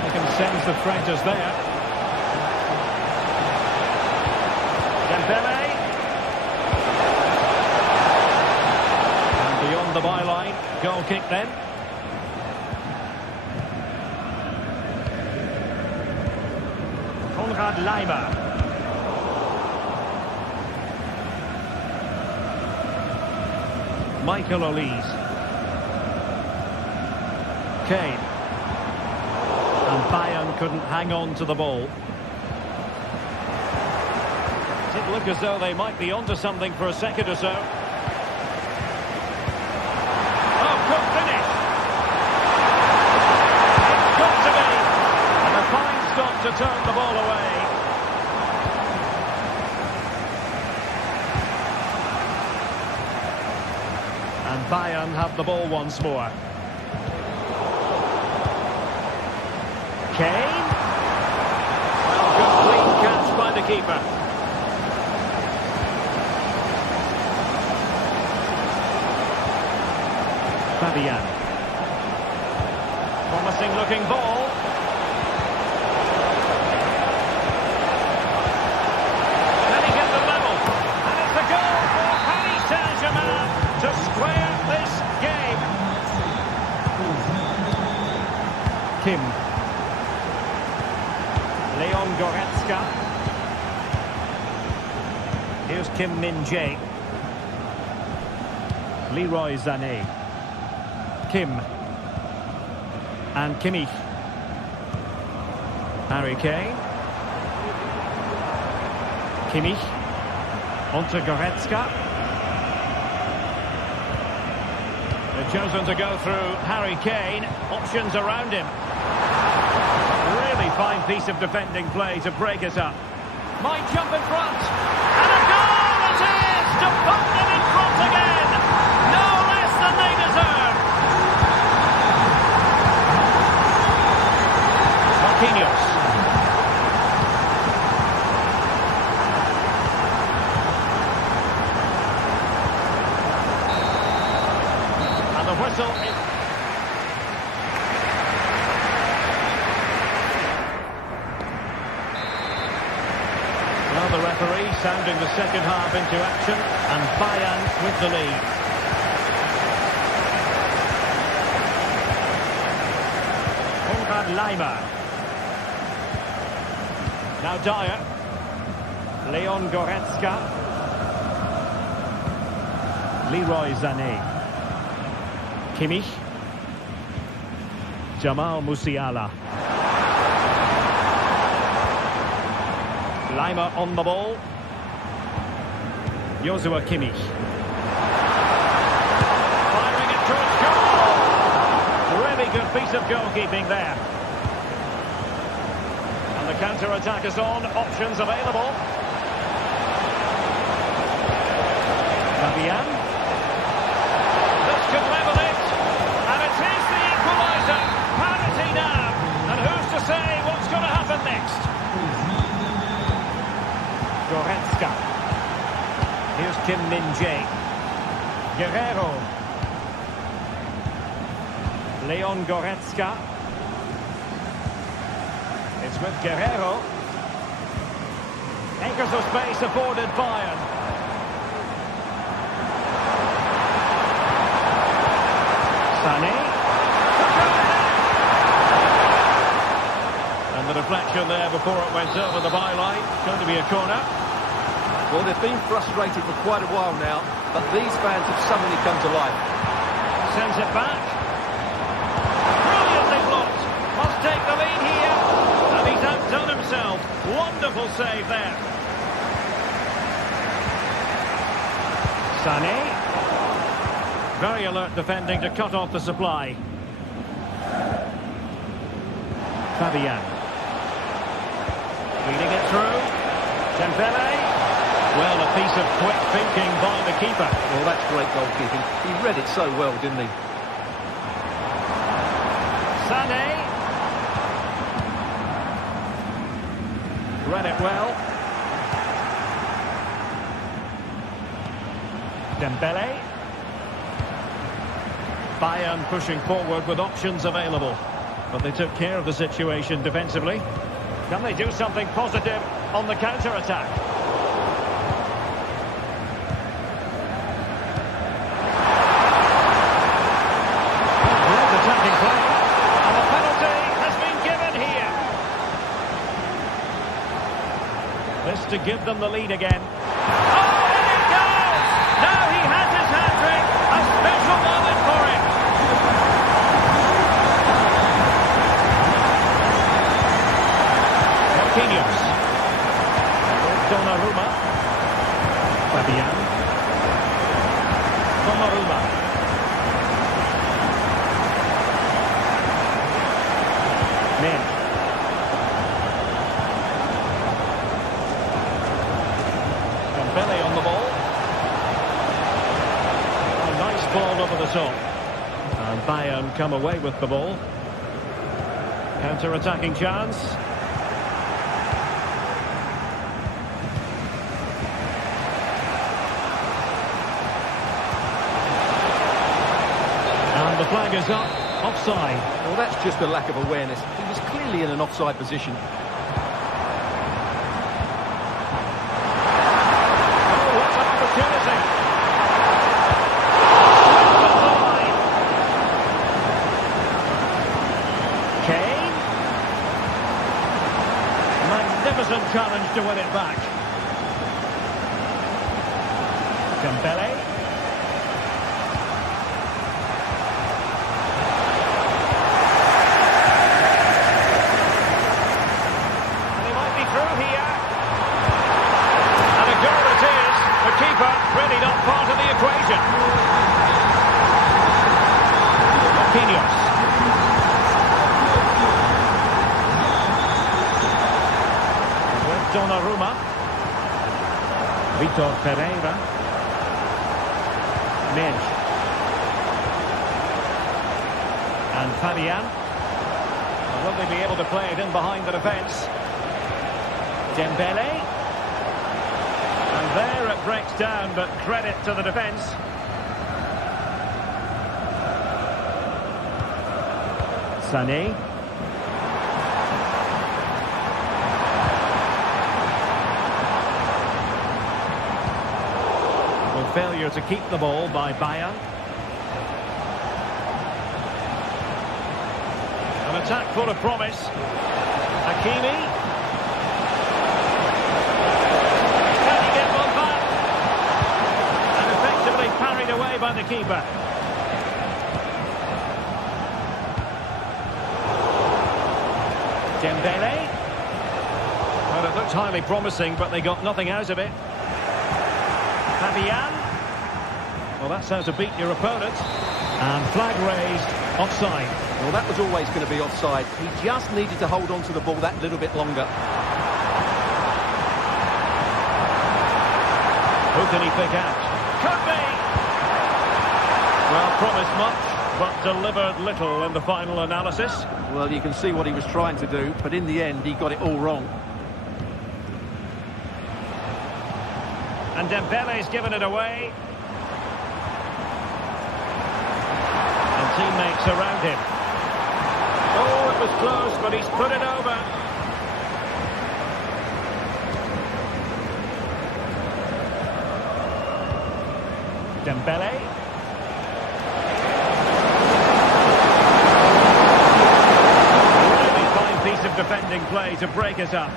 You can sense the threat is there. Dembélé. And beyond the byline. Goal kick then. Konrad Leimer. Michael Olise. Kane. And Bayern couldn't hang on to the ball. It did look as though they might be onto something for a second or so. Oh, good finish. It's got to be. And a fine stop to turn the ball away. And Bayern have the ball once more. Kane. Well, good clean catch by the keeper. Fabian. Promising looking ball. Can he get the level? And it's a goal for Paris Saint-Germain to square this game. Kim. Leon Goretzka. Here's Kim Min-jae. Leroy Sané. Kim. And Kimmich. Harry Kane. Kimmich. Onto Goretzka. They've chosen to go through Harry Kane. Options around him. Really fine piece of defending play to break us up. Might jump in front. And a goal it is to put them in front again. No less than they deserve. Marquinhos. And the whistle is... Well, the referee sounding the second half into action, and Bayern with the lead. Konrad Laimer. Now Dyer. Leon Goretzka. Leroy Sané. Kimmich. Jamal Musiala. Laimer on the ball. Joshua Kimmich. Firing it towards goal. Really good piece of goalkeeping there. And the counter-attack is on. Options available. Fabian. This could level it. And it is the equaliser. Parity now. And who's to say what's going to happen next? Goretzka. Here's Kim Min-jae. Guerrero. Leon Goretzka. It's with Guerrero. Acres of space afforded Bayern. Sané. And the deflection there before it went over the byline. Going to be a corner. Well, they've been frustrated for quite a while now, but these fans have suddenly come to life. Sends it back. Brilliantly blocked. Must take the lead here. And he's outdone himself. Wonderful save there. Sané. Very alert defending to cut off the supply. Fabian. Feeding it through. Dembele. Well, a piece of quick thinking by the keeper. Well, that's great goalkeeping. He read it so well, didn't he? Sané. Read it well. Dembele. Bayern pushing forward with options available. But they took care of the situation defensively. Can they do something positive on the counter-attack? Attacking play. And the penalty has been given here. This to give them the lead again. Oh, in it goes! Now he has his hat-trick. A special moment for him. Marquinhos. Donnarumma. Fabian. Donnarumma. Men. Dembele on the ball. A nice ball over the top. And Bayern come away with the ball. Counter-attacking chance. And the flag is up. Offside. Well, that's just a lack of awareness. He was clearly in an offside position. Oh, what an opportunity. Kane. Magnificent challenge to win it back. Dembele. Marquinhos. With Donnarumma. Vitor Pereira. Minch. And Fabian. Will they be able to play it in behind the defence? Dembele. And there it breaks down, but credit to the defence. Sané. With failure to keep the ball by Bayern. An attack full of promise. Hakimi. Can he get one back? And effectively parried away by the keeper. Dembele. Well, it looked highly promising, but they got nothing out of it. Fabian. Well, that's how to beat your opponent. And flag raised, offside. Well, that was always going to be offside. He just needed to hold on to the ball that little bit longer. Who can he pick out? Could be! Well, promised much, but delivered little in the final analysis. Well, you can see what he was trying to do, but in the end, he got it all wrong. And Dembele's given it away. And teammates around him. Oh, it was close, but he's put it over. Dembele. Really fine piece of defending play to break us up.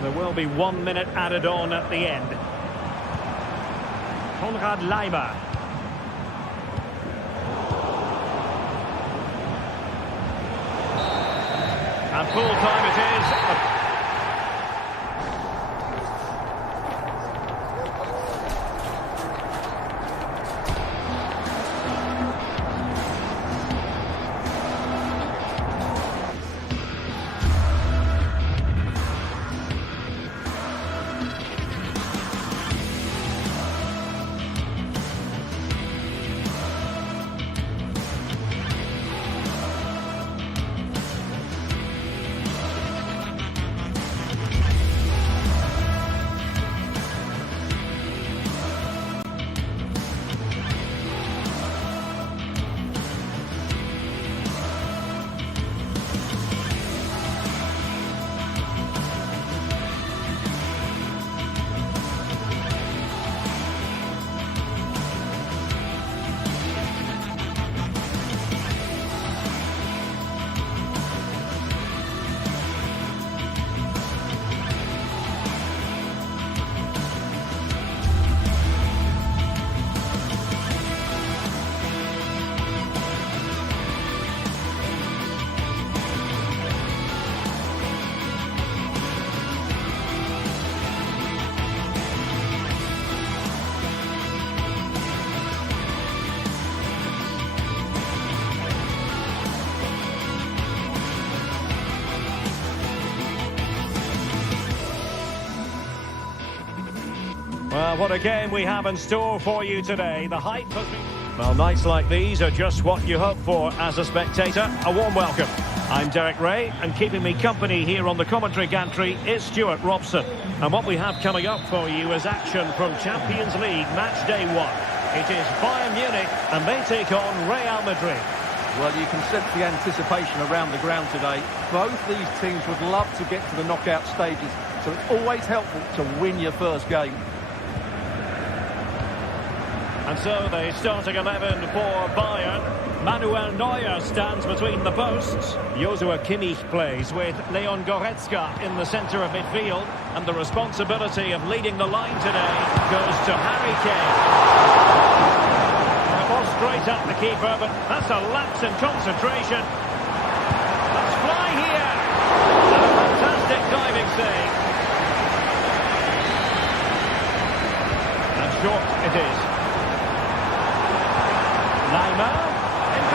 There will be 1 minute added on at the end. Konrad Laimer. And full time it is. Well, what a game we have in store for you today. The hype has been... Well, nights like these are just what you hope for as a spectator. A warm welcome. I'm Derek Ray, and keeping me company here on the commentary gantry is Stuart Robson. And what we have coming up for you is action from Champions League match day 1. It is Bayern Munich, and they take on Real Madrid. Well, you can sense the anticipation around the ground today. Both these teams would love to get to the knockout stages, so it's always helpful to win your first game. And so the starting 11 for Bayern. Manuel Neuer stands between the posts. Joshua Kimmich plays with Leon Goretzka in the centre of midfield. And the responsibility of leading the line today goes to Harry Kane. It was straight at the keeper, but that's a lapse in concentration. Let's fly here. And a fantastic diving save. And short it is. Laimer, into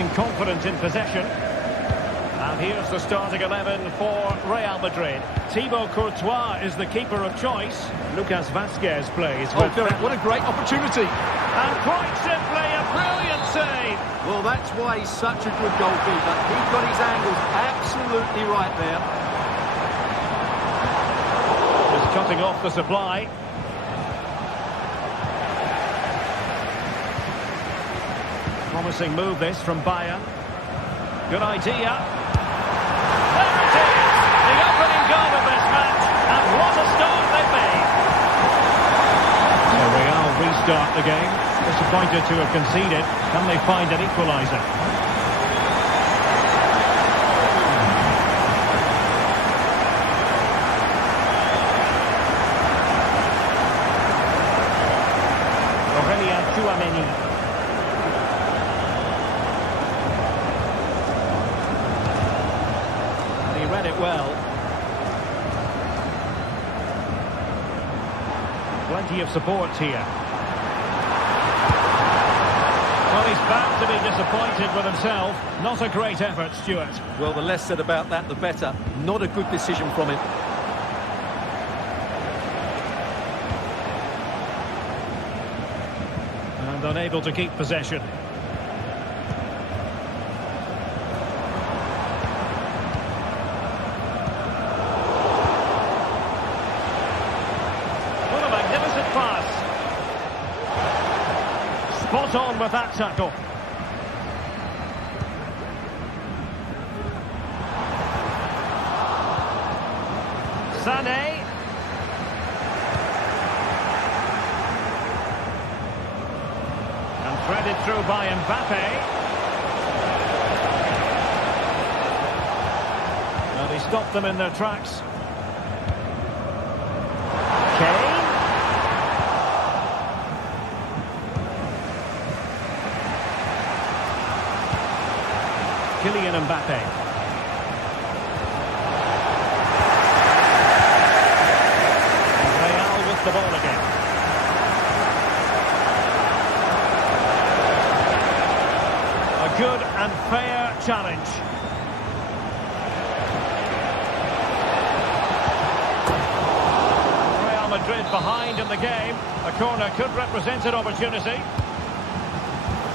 looking confident in possession. And here's the starting 11 for Real Madrid. Thibaut Courtois is the keeper of choice. Lucas Vazquez plays. Oh, Derek, what a great opportunity. And quite simply, a brilliant save. Well, that's why he's such a good goalkeeper. He got his angles absolutely right there. Just cutting off the supply. Promising move this from Bayern. Good idea. There it is! The opening goal of this match. And what a start they've made. So Real restart the game. Disappointed to have conceded. Can they find an equaliser? Read it well. Plenty of support here. Well, he's bound to be disappointed with himself. Not a great effort, Stuart. Well, the less said about that, the better. Not a good decision from him. And unable to keep possession. Spot on with that tackle. Sané. And threaded through by Mbappe. And he stopped them in their tracks. Kylian Mbappe. Real with the ball again. A good and fair challenge. Real Madrid behind in the game. A corner could represent an opportunity.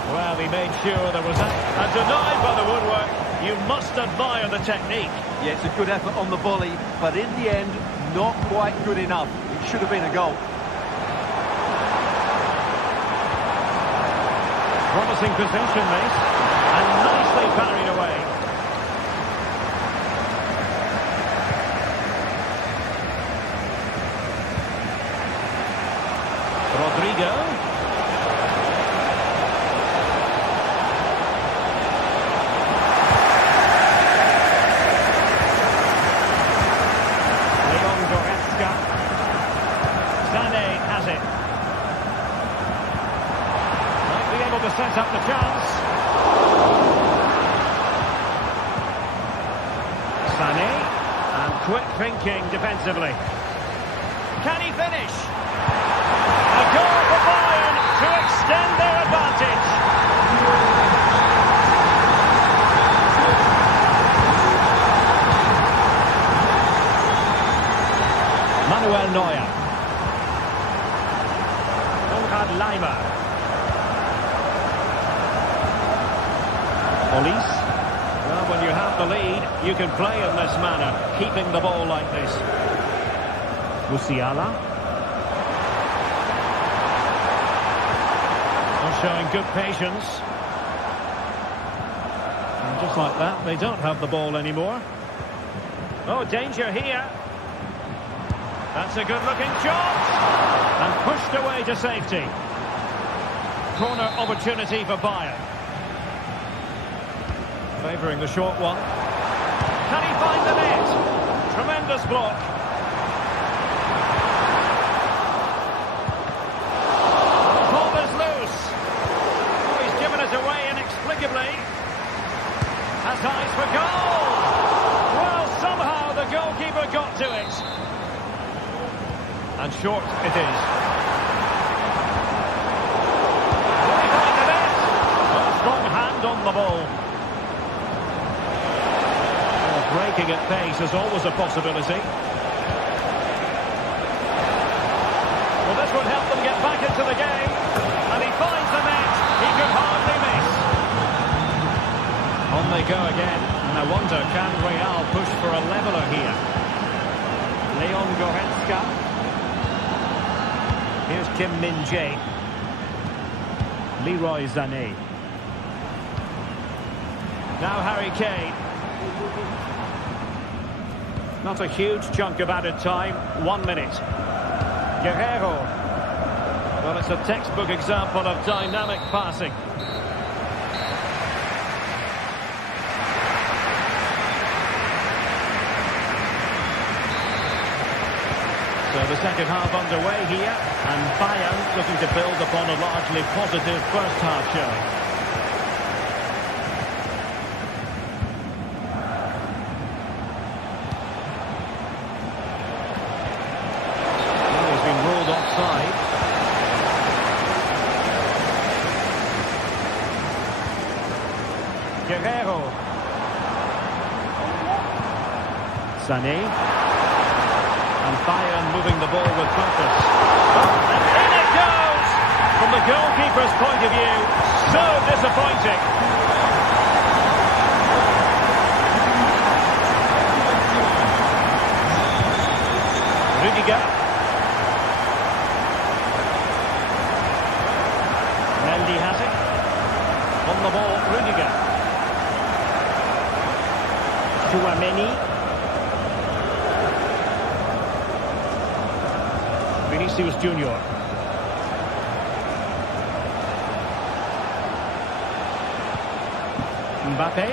Well, he made sure there was that. And denied by the woodwork. You must admire the technique. Yeah, it's a good effort on the volley, but in the end, not quite good enough. It should have been a goal. Promising possession, this. And nicely parried away. Rodrigo. To set up the chance. Sané, and quick thinking defensively. Can he finish? A goal for Bayern to extend their advantage. Manuel Neuer. Konrad Laimer. Police. Well, when you have the lead, you can play in this manner, keeping the ball like this. Musiala. They're showing good patience. And just like that, they don't have the ball anymore. Oh, danger here. That's a good-looking shot. And pushed away to safety. Corner opportunity for Bayern. Favouring the short one. Can he find the net? Tremendous block. Ball is loose. Oh, he's given it away inexplicably. Has eyes for goal. Well, somehow the goalkeeper got to it. And short it is. Will he find the net? A strong hand on the ball. Well, breaking at pace is always a possibility. Well, this would help them get back into the game. And he finds the net. He could hardly miss. On they go again. And I wonder, can Real push for a leveller here? Leon Goretzka. Here's Kim Min-jae. Leroy Sané. Now Harry Kane. Not a huge chunk of added time. 1 minute. Guerrero. Well, it's a textbook example of dynamic passing. So the second half underway here, and Bayern looking to build upon a largely positive first half showing. Well, he's been ruled offside. Guerrero. Sané. And Bayern moving the ball with purpose. Oh, and in it goes! From the goalkeeper's point of view, so disappointing. Rudiger. Mendy has it. On the ball, Rudiger. Chouameni. Vinicius Junior. Mbappe.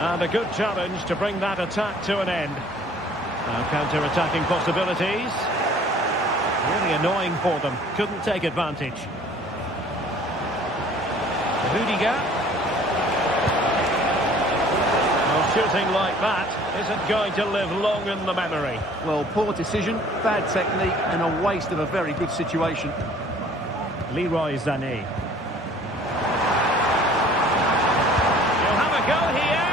And a good challenge to bring that attack to an end. Now counter-attacking possibilities. Really annoying for them. Couldn't take advantage. Rudiger. Shooting like that isn't going to live long in the memory. Well, poor decision, bad technique, and a waste of a very good situation. Leroy Sané. He'll have a go here.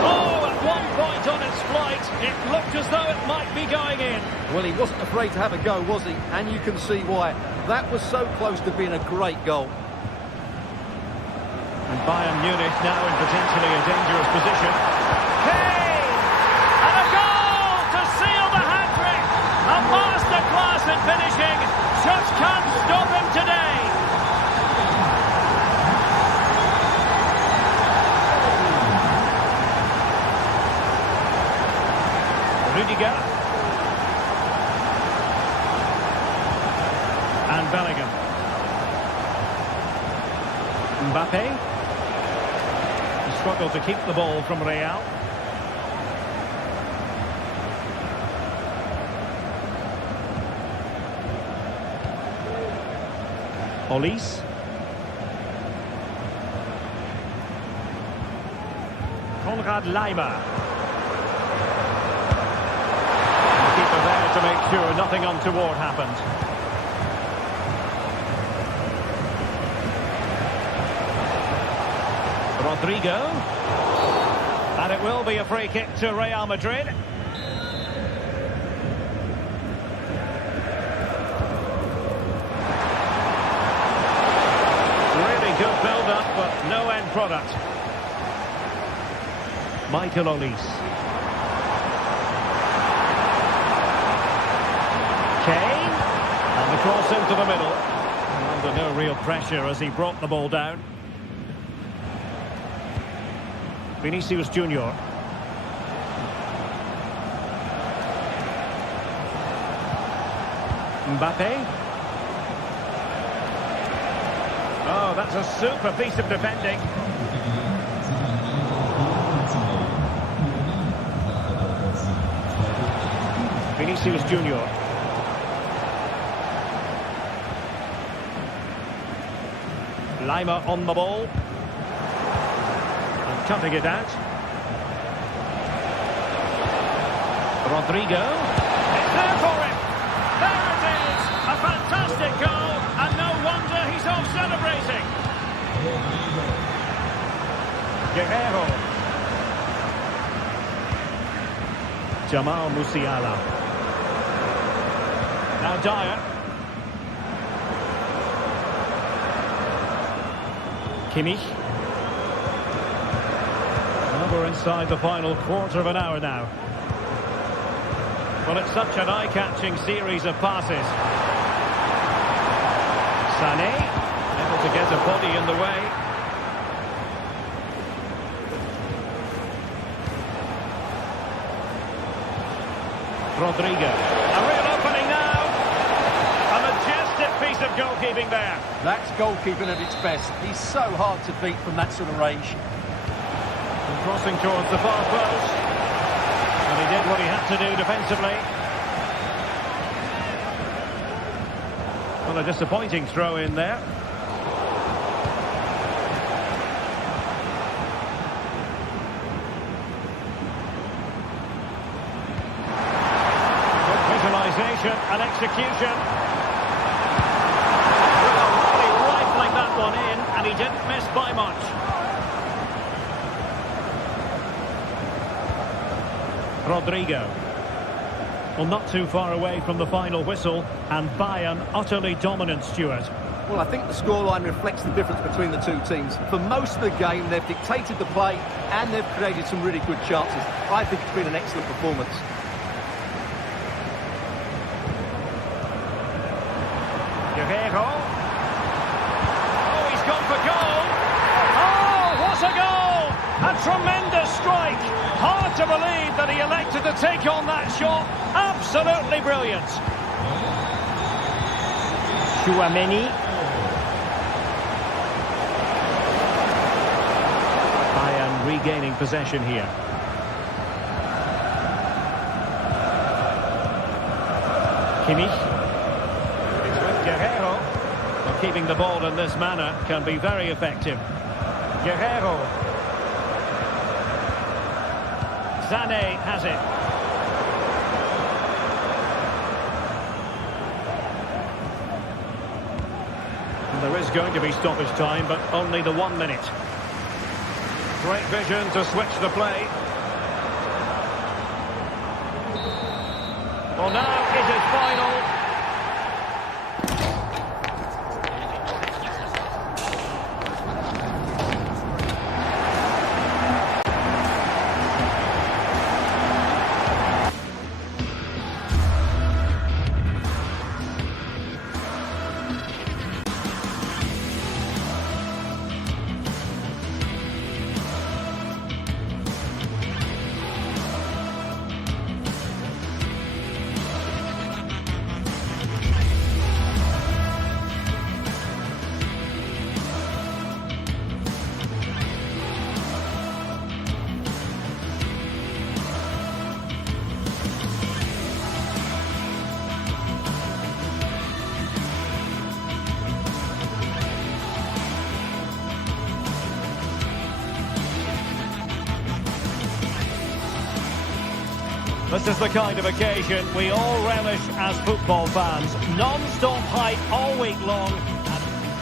Oh, at one point on its flight, it looked as though it might be going in. Well, he wasn't afraid to have a go, was he? And you can see why. That was so close to being a great goal. And Bayern Munich now in potentially a dangerous position. Kane! And a goal to seal the hat-trick! A masterclass in finishing. Just can't stop him today. Rudiger. And Bellingham. Mbappe. Struggle to keep the ball from Real. Olise. Konrad Laimer. The keeper there to make sure nothing untoward happened. Rodrigo. And it will be a free kick to Real Madrid. Really good build-up, but no end product. Michael Olise. Kane. And the cross into the middle. Under no real pressure as he brought the ball down. Vinicius Junior. Mbappe. Oh, that's a super piece of defending. Vinicius Junior. Laimer on the ball. Cutting it out. Rodrigo. It's there for him. There it is. A fantastic goal. And no wonder he's off celebrating. Guerrero. Jamal Musiala. Now Dyer. Kimmich. Well, we're inside the final quarter of an hour now. Well, it's such an eye-catching series of passes. Sané, able to get a body in the way. Rodrigo. A real opening now. A majestic piece of goalkeeping there. That's goalkeeping at its best. He's so hard to beat from that sort of range. And crossing towards the far post. And he did what he had to do defensively. Well, a disappointing throw in there. And execution. Really rifling that one in, and he didn't miss by much. Rodrigo. Well, not too far away from the final whistle, and Bayern utterly dominant, Stuart. Well, I think the scoreline reflects the difference between the two teams. For most of the game, they've dictated the play, and they've created some really good chances. I think it's been an excellent performance. Guerrero. Oh, he's gone for goal. Oh, what a goal! A tremendous strike. Hard to believe that he elected to take on that shot. Absolutely brilliant. Chouameni. Bayern regaining possession here. Kimmich. Guerrero. Well, keeping the ball in this manner can be very effective. Guerrero. Sané has it. And there is going to be stoppage time, but only the 1 minute. Great vision to switch the play. Well, now it is final. This is the kind of occasion we all relish as football fans. Non-stop hype all week long.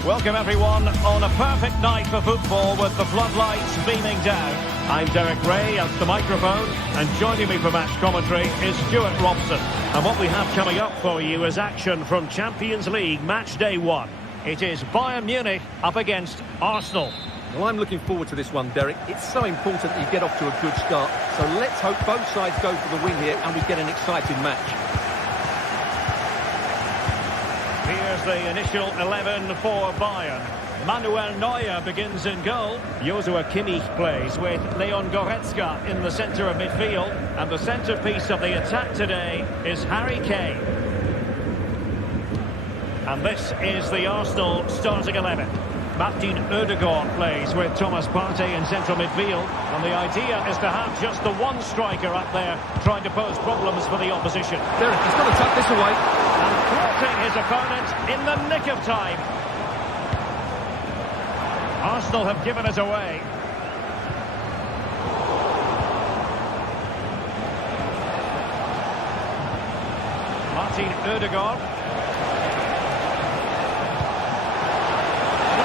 Welcome everyone on a perfect night for football with the floodlights beaming down. I'm Derek Ray at the microphone, and joining me for match commentary is Stuart Robson. And what we have coming up for you is action from Champions League match day 1. It is Bayern Munich up against Arsenal. Well, I'm looking forward to this one, Derek. It's so important that you get off to a good start. So let's hope both sides go for the win here and we get an exciting match. Here's the initial 11 for Bayern. Manuel Neuer begins in goal. Joshua Kimmich plays with Leon Goretzka in the centre of midfield. And the centrepiece of the attack today is Harry Kane. And this is the Arsenal starting 11. Martin Ødegaard plays with Thomas Partey in central midfield, and the idea is to have just the one striker up there trying to pose problems for the opposition. Derek, he's got to tuck this away. And thwarting his opponent in the nick of time. Arsenal have given it away. Martin Ødegaard.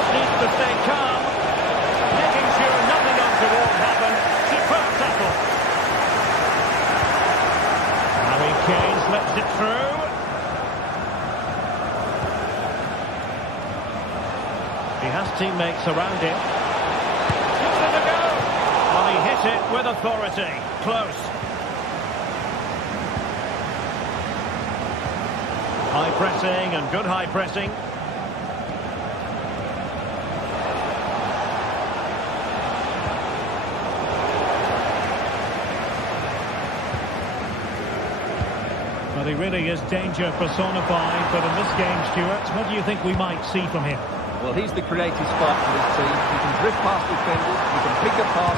Needs to stay calm. sends it through. He has teammates around him. Gives it a go. Well, he hit it with authority. Close. High pressing and good high pressing. But he really is danger personified. But in this game, Stuart, what do you think we might see from him? Well, he's the creative spark for this team. He can drift past defenders, he can pick a pass.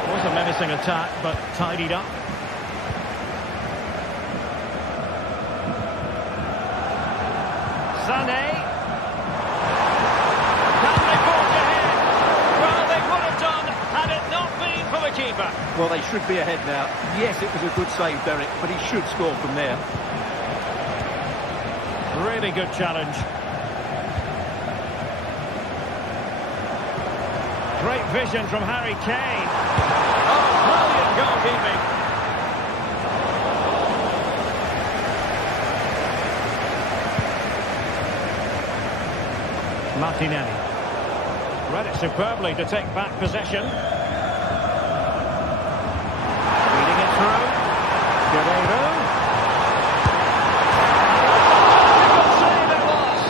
It was a menacing attack, but tidied up. Sané. Can they forge ahead? Well, they would have done had it not been for the keeper. Well, they should be ahead now. Yes, it was a good save, Derek, but he should score from there. Really good challenge. Great vision from Harry Kane. Oh, brilliant goalkeeping. Martinelli. Read it superbly to take back possession. Feeding it through. Guerrero. Good save it was.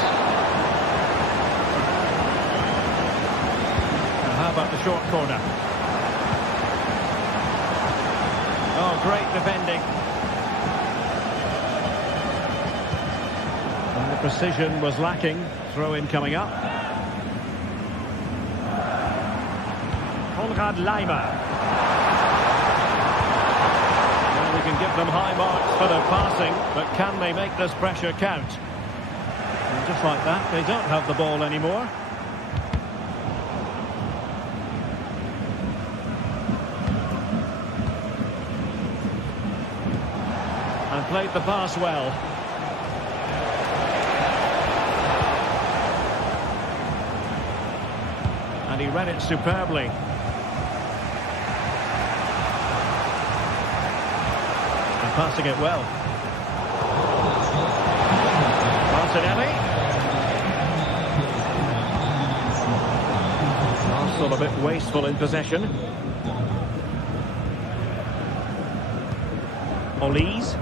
And how about the short corner? Oh, great defending. And the precision was lacking. Throw-in coming up. Konrad Laimer. Well, we can give them high marks for their passing, but can they make this pressure count? And just like that, they don't have the ball anymore. And played the pass well. And he read it superbly. And passing it well. Martinelli. Arsenal a bit wasteful in possession. Olise.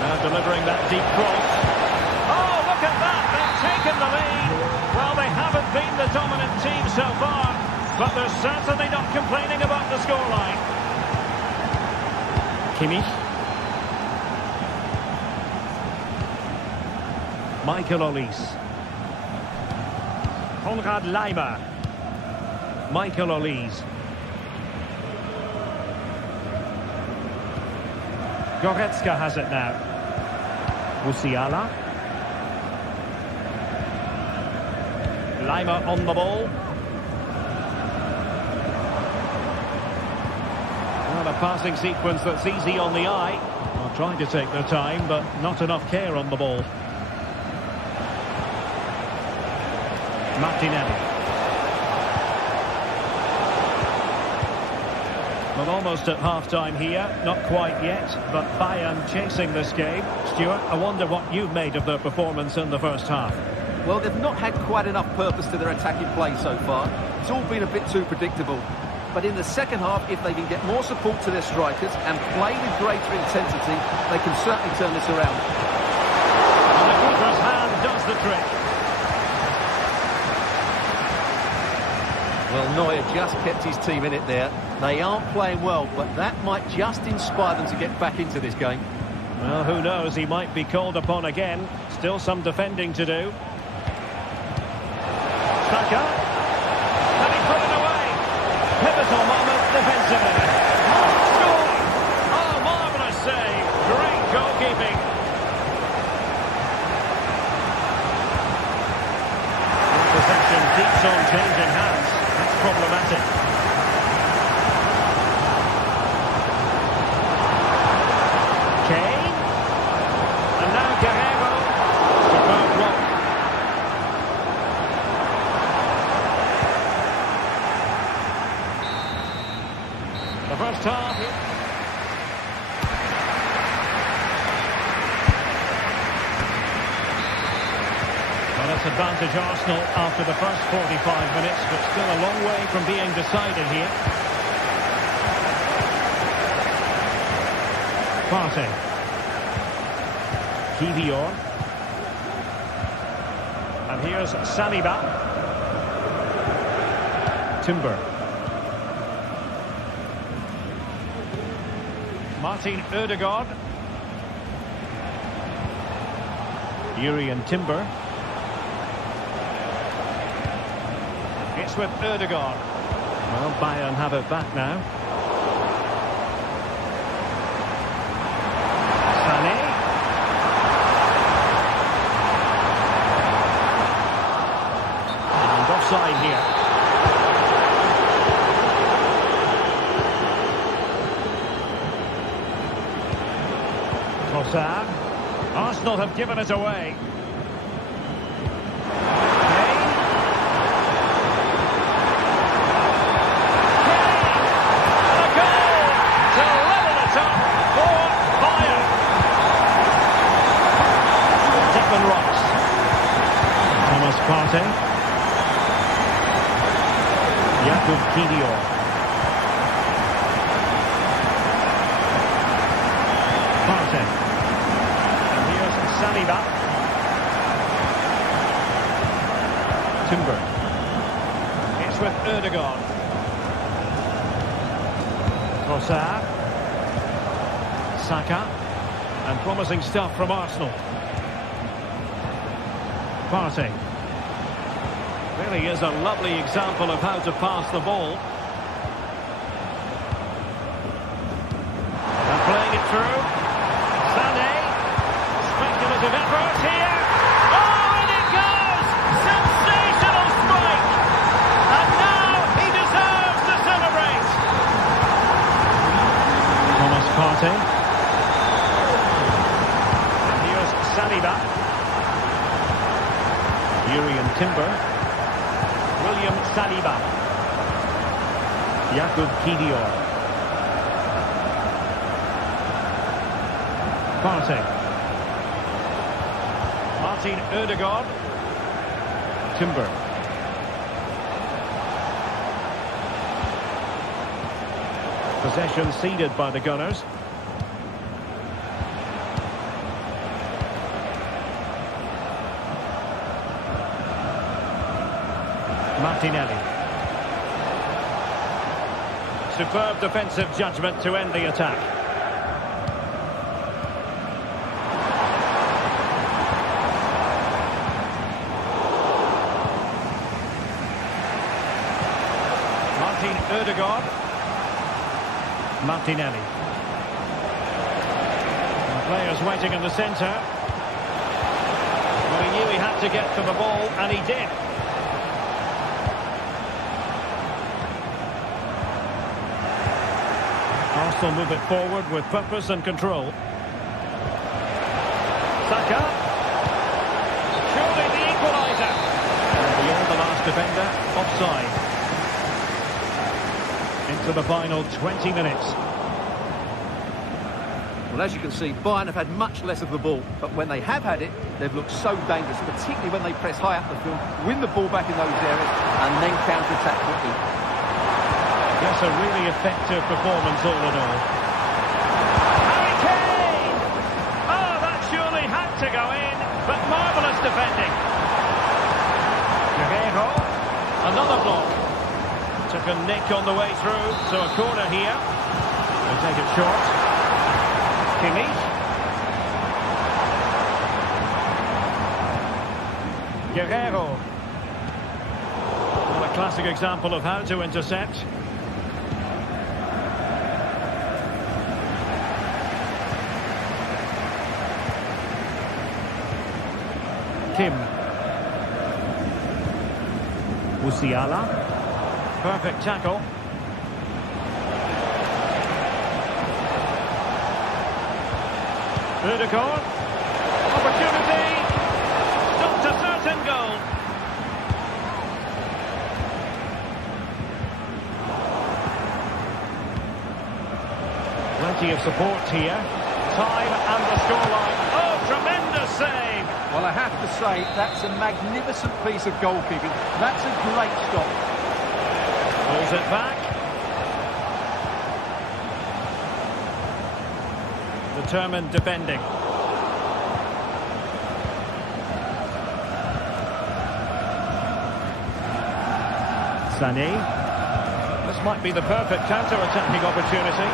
Now delivering that deep cross. Oh, look at that! They've taken the lead. Well, they haven't been the dominant team so far, but they're certainly not complaining about the scoreline. Kimmich. Michael Olise. Konrad Laimer. Michael Olise. Goretzka has it now. Musiala. Laimer on the ball. Well, a passing sequence that's easy on the eye. Well, trying to take their time, but not enough care on the ball. Martinelli. Well, almost at half-time here. Not quite yet, but Bayern chasing this game. Stuart, I wonder what you've made of their performance in the first half. Well, they've not had quite enough purpose to their attacking play so far. It's all been a bit too predictable. But in the second half, if they can get more support to their strikers and play with greater intensity, they can certainly turn this around. And the keeper's hand does the trick. Well, Neuer just kept his team in it there. They aren't playing well, but that might just inspire them to get back into this game. Well, who knows? He might be called upon again. Still some defending to do. Saka. Can he put it away? Pivotal moment defensively. Score! Oh, marvellous save. Great goalkeeping. Possession keeps on changing hands. That's problematic. Kane. And now Guerrero. Superb block Nevertheless, advantage Arsenal after the first 45 minutes, but still a long way from being decided here. Partey. Kivior. And here's Saliba. Timber. Martin Ødegaard. Jurriën Timber. It's with Ødegaard. Well, Bayern have it back now. Sané. And offside here. Trossard. Arsenal have given it away. And a goal to level it up for Bayern. Declan Rice. Thomas Partey. Jakub Kivior. Partey. Saliba. Timber. It's with Ødegaard. Trossard. Saka. And promising stuff from Arsenal. Partey. Really is a lovely example of how to pass the ball. And playing it through. Sané. Speculative effort here. Oh, and it goes! Sensational strike! And now he deserves to celebrate. Thomas Partey. And here's Saliba. Jurriën Timber. William Saliba. Jakub Kivior. Partey. Martin Ødegaard. Timber. Possession ceded by the Gunners. Martinelli. Superb defensive judgment to end the attack. Martin Ødegaard. Martinelli. And players waiting in the centre. But he knew he had to get to the ball, and he did. Arsenal move it forward with purpose and control. Saka. Surely the equaliser. Beyond the last defender, offside. Into the final 20 minutes. Well, as you can see, Bayern have had much less of the ball, but when they have had it, they've looked so dangerous, particularly when they press high up the field, win the ball back in those areas, and then counter-attack quickly. Yes, a really effective performance all in all. Harry Kane! Oh, that surely had to go in, but marvellous defending. Guerrero, another block. Took a nick on the way through, so a corner here. They take it short. Kimmich. Guerrero. What a classic example of how to intercept. Kim. Musiala. Perfect tackle. Ødegaard. Opportunity. Stopped a certain goal. Plenty of support here. Time and the scoreline. Oh, tremendous save. Well, I have to say, that's a magnificent piece of goalkeeping. That's a great stop. Pulls it back. Determined defending. Sané. This might be the perfect counter-attacking opportunity.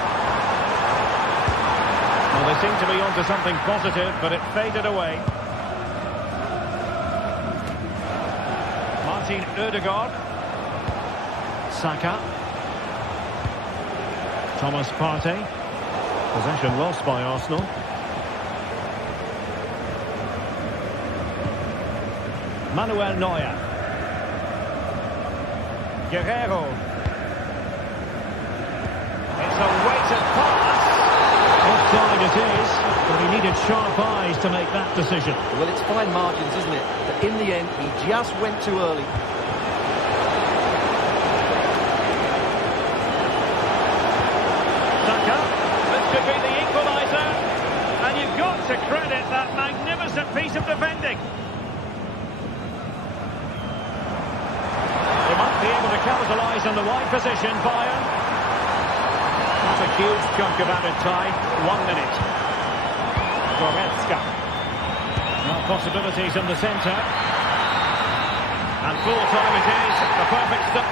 Well, they seem to be onto something positive, but it faded away. Martin Ødegaard. Saka. Thomas Partey. Possession lost by Arsenal. Manuel Neuer. Guerrero. It's a weighted pass. Offside it is, but he needed sharp eyes to make that decision. Well, it's fine margins, isn't it? But in the end, he just went too early. Saka. This could be the equaliser. And you've got to credit that magnificent piece of defending. They might be able to capitalise on the wide position, Bayern. That's a huge chunk of added time. 1 minute. Goretzka. Now possibilities in the centre. And full time it is. A perfect stop.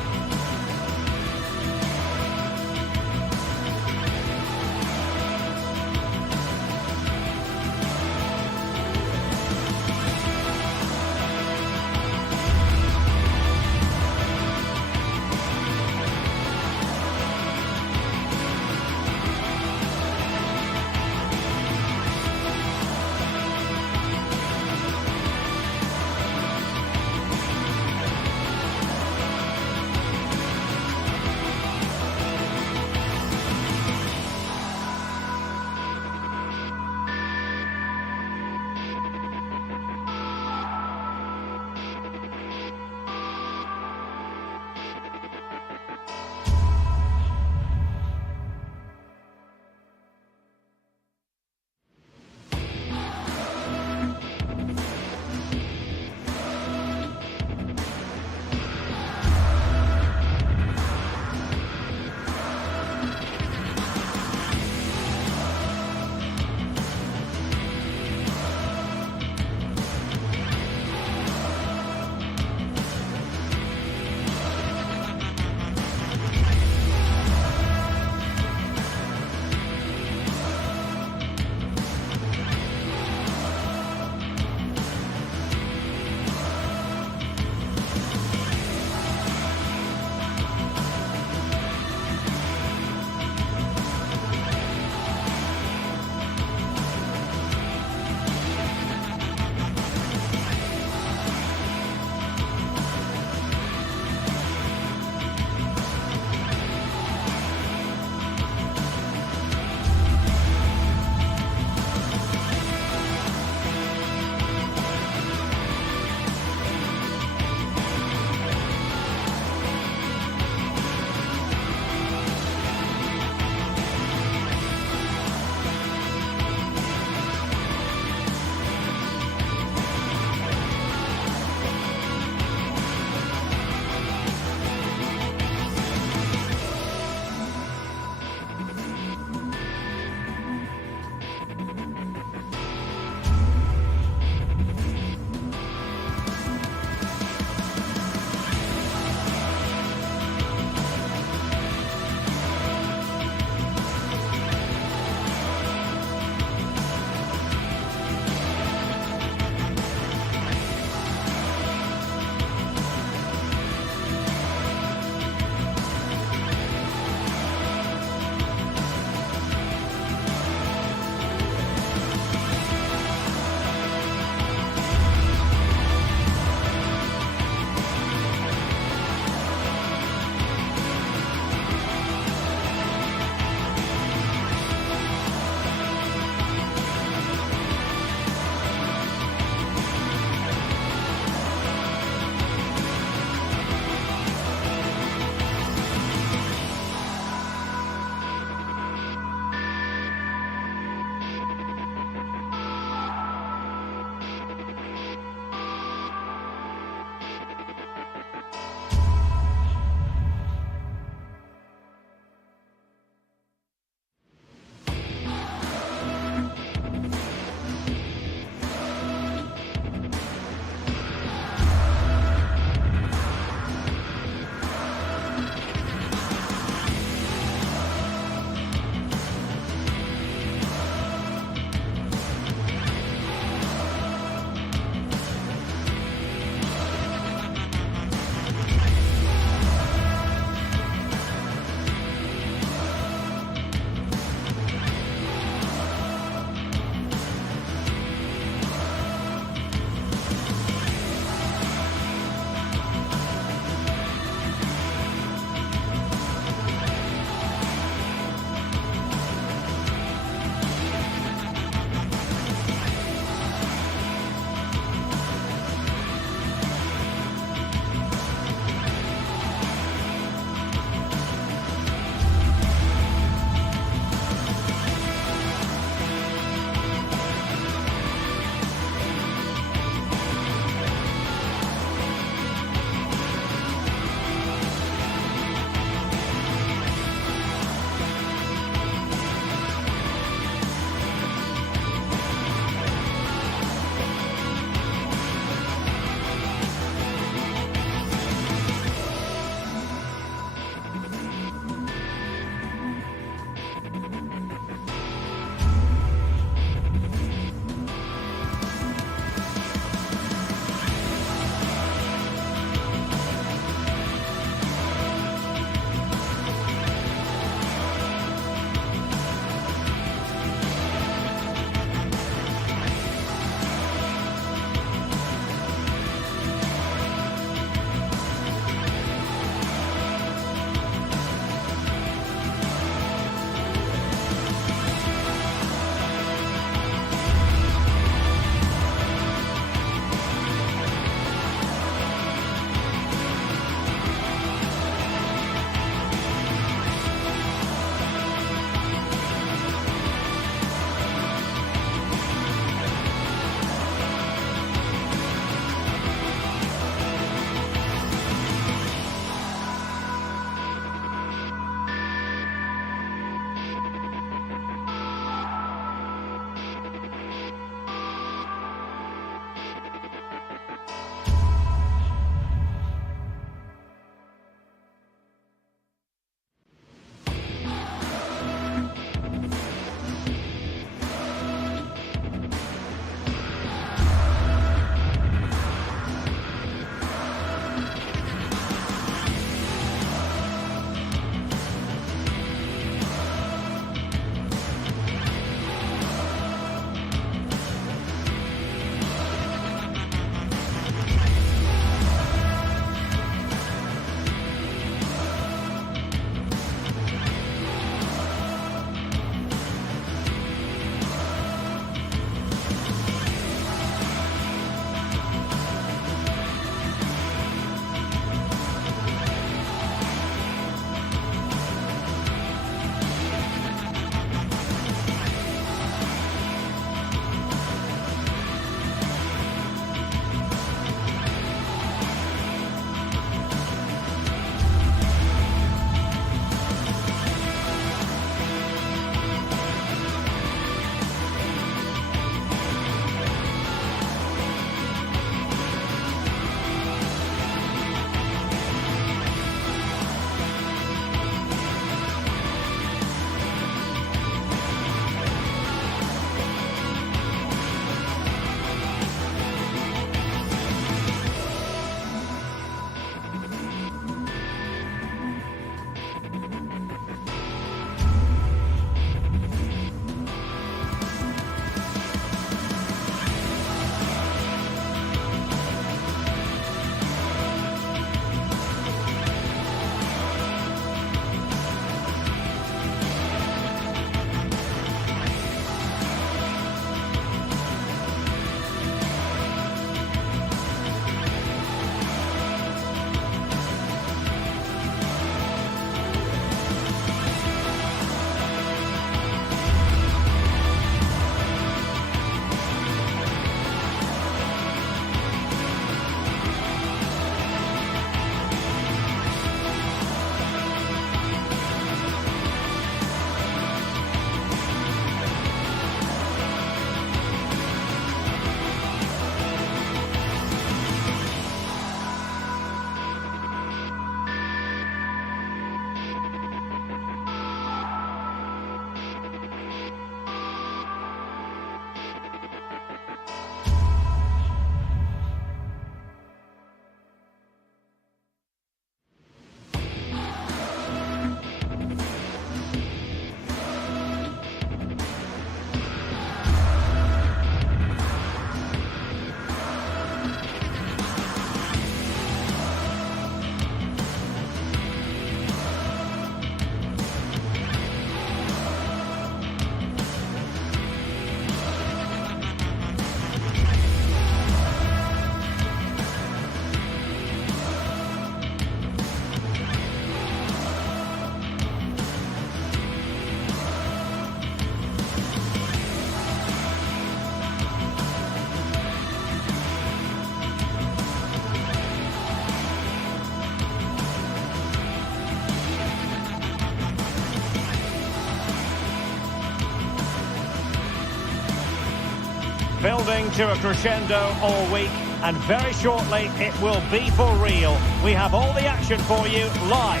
Building to a crescendo all week, and very shortly it will be for real. We have all the action for you live.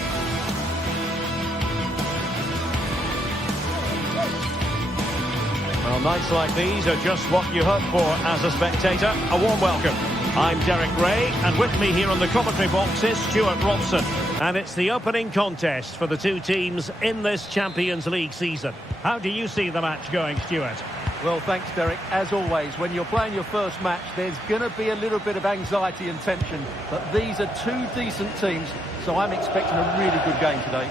Well, nights like these are just what you hope for as a spectator. A warm welcome. I'm Derek Ray, and with me here on the commentary box is Stuart Robson. And it's the opening contest for the two teams in this Champions League season. How do you see the match going, Stuart? Well, thanks, Derek. As always, when you're playing your first match, there's going to be a little bit of anxiety and tension. But these are two decent teams, so I'm expecting a really good game today.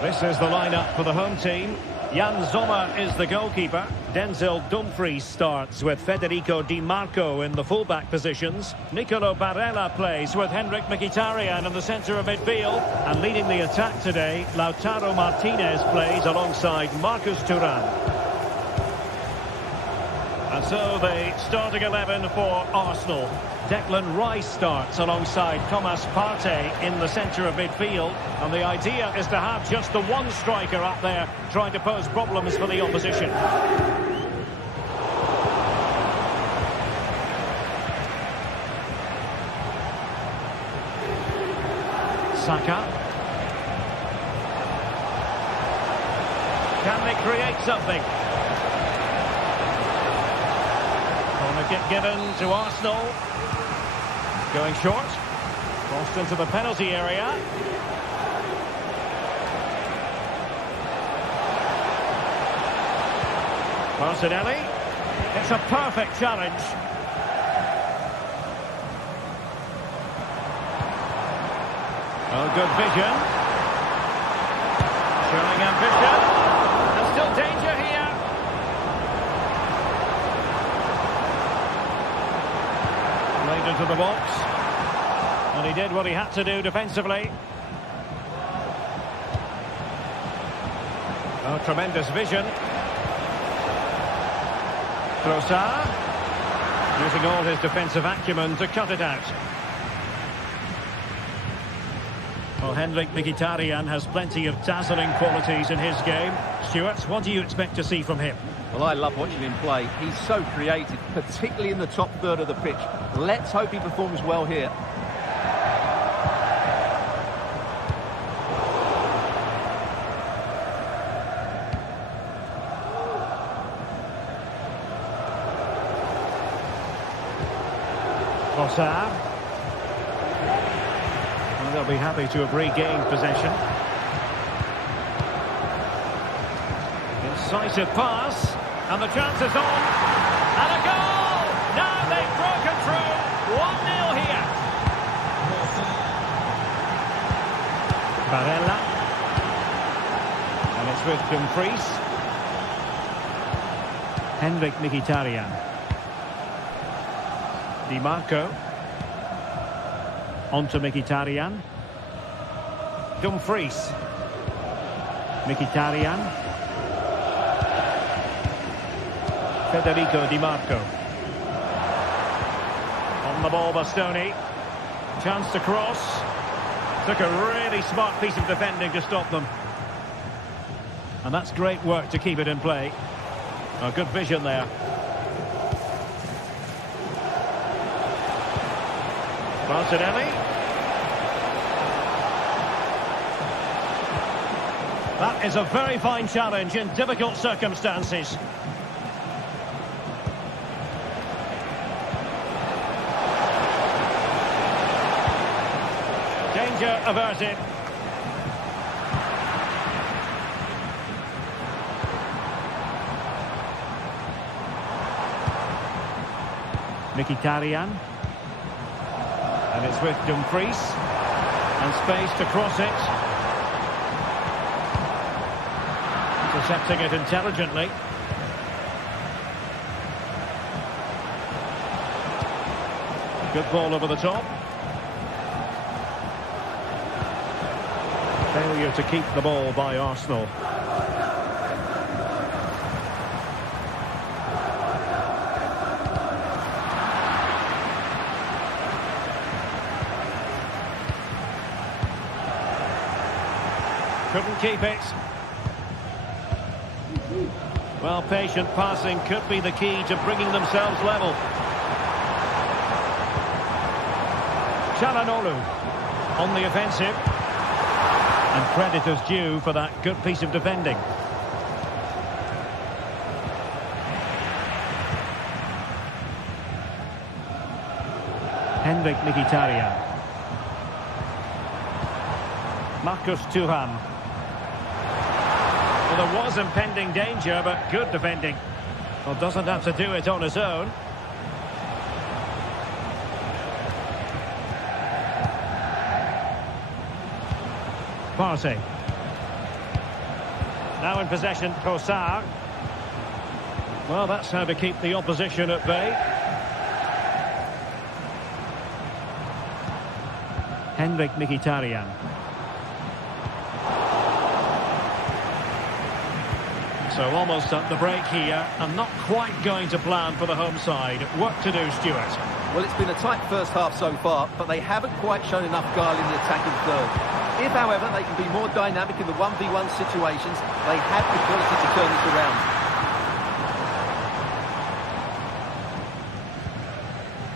This is the lineup for the home team. Jan Sommer is the goalkeeper. Denzel Dumfries starts with Federico Di Marco in the fullback positions. Nicolo Barella plays with Henrik Mkhitaryan in the centre of midfield. And leading the attack today, Lautaro Martinez plays alongside Marcus Thuram. And so the starting 11 for Arsenal. Declan Rice starts alongside Thomas Partey in the centre of midfield. And the idea is to have just the one striker up there trying to pose problems for the opposition. Saka. Can they create something? Corner kick given to Arsenal. Going short. Crossed into the penalty area. Martinelli. It's a perfect challenge. Oh, good vision. Showing ambition. There's still danger here. Played into the box. And he did what he had to do defensively. Oh, tremendous vision. Trossard. Using all his defensive acumen to cut it out. Well, Henrik Mkhitaryan has plenty of dazzling qualities in his game. Stuart, what do you expect to see from him? Well, I love watching him play. He's so creative, particularly in the top third of the pitch. Let's hope he performs well here. Trossard. They'll be happy to have regained possession. Incisive pass, and the chance is on. And a goal! Now they've broken through. 1-0 here. Barella. And it's with Dumfries. Henrik Mkhitaryan. Di Marco. On to Mkhitaryan. Dumfries. Mkhitaryan. Federico Di Marco. On the ball, Bastoni. Chance to cross. Took a really smart piece of defending to stop them. And that's great work to keep it in play. A good vision there. Martinelli. That is a very fine challenge in difficult circumstances. Danger averted. Mkhitaryan. And it's with Dumfries. And space to cross it. Intercepting it intelligently. Good ball over the top. Failure to keep the ball by Arsenal. Couldn't keep it. Well, patient passing could be the key to bringing themselves level. Çalhanoğlu on the offensive. And credit is due for that good piece of defending. Henrik Mkhitaryan. Marcus Thuram. Well, there was impending danger, but good defending. Well, doesn't have to do it on his own. Partey. Now in possession, Trossard. Well, that's how to keep the opposition at bay. Henrik Mkhitaryan. So almost at the break here, and not quite going to plan for the home side. Work to do, Stuart. Well, it's been a tight first half so far, but they haven't quite shown enough guile in the attacking third. If, however, they can be more dynamic in the 1v1 situations, they have the quality to turn this around.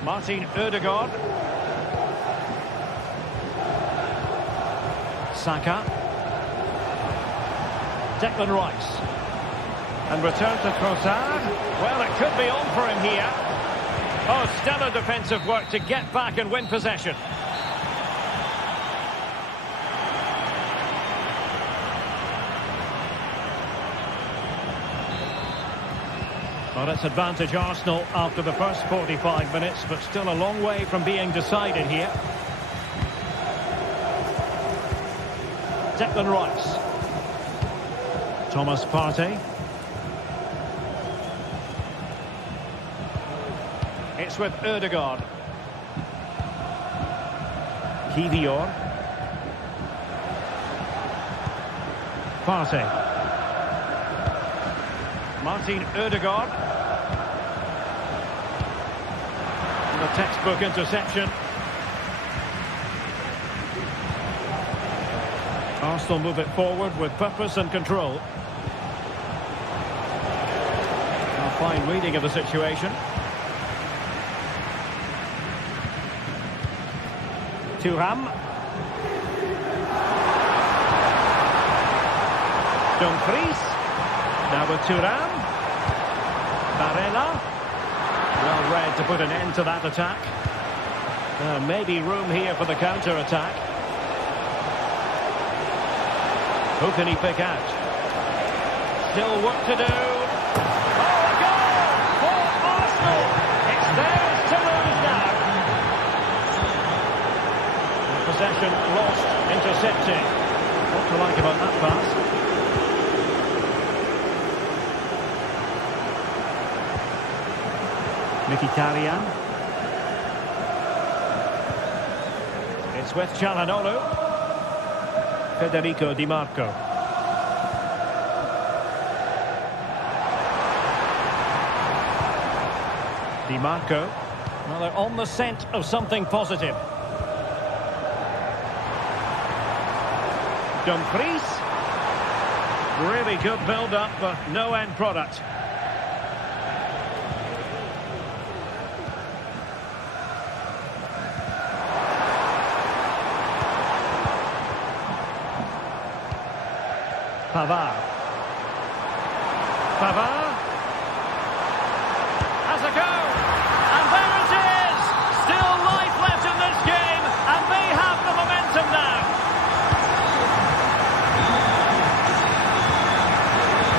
Martin Ødegaard. Saka. Declan Rice. And return to Trossard. Well, it could be on for him here. Oh, stellar defensive work to get back and win possession. Well, it's advantage Arsenal after the first 45 minutes, but still a long way from being decided here. Declan Rice. Thomas Partey. It's with Ødegaard. Kivior. Partey. Martin Ødegaard. And a textbook interception. Arsenal move it forward with purpose and control. A fine reading of the situation. Thuram. Dumfries. Now with Thuram. Barella. Well read to put an end to that attack. Maybe room here for the counter-attack. Who can he pick out? Still work to do. Oh, a goal for Arsenal! It's theirs to lose now. Possession lost, intercepted. What to like about that pass? Mkhitaryan. It's with Çalhanoğlu. Federico Di Marco. Di Marco. Well, they're on the scent of something positive. Dumfries. Really good build-up, but no end product. Pavard. Pavard. Has a go. And there it is. Still life left in this game. And they have the momentum now.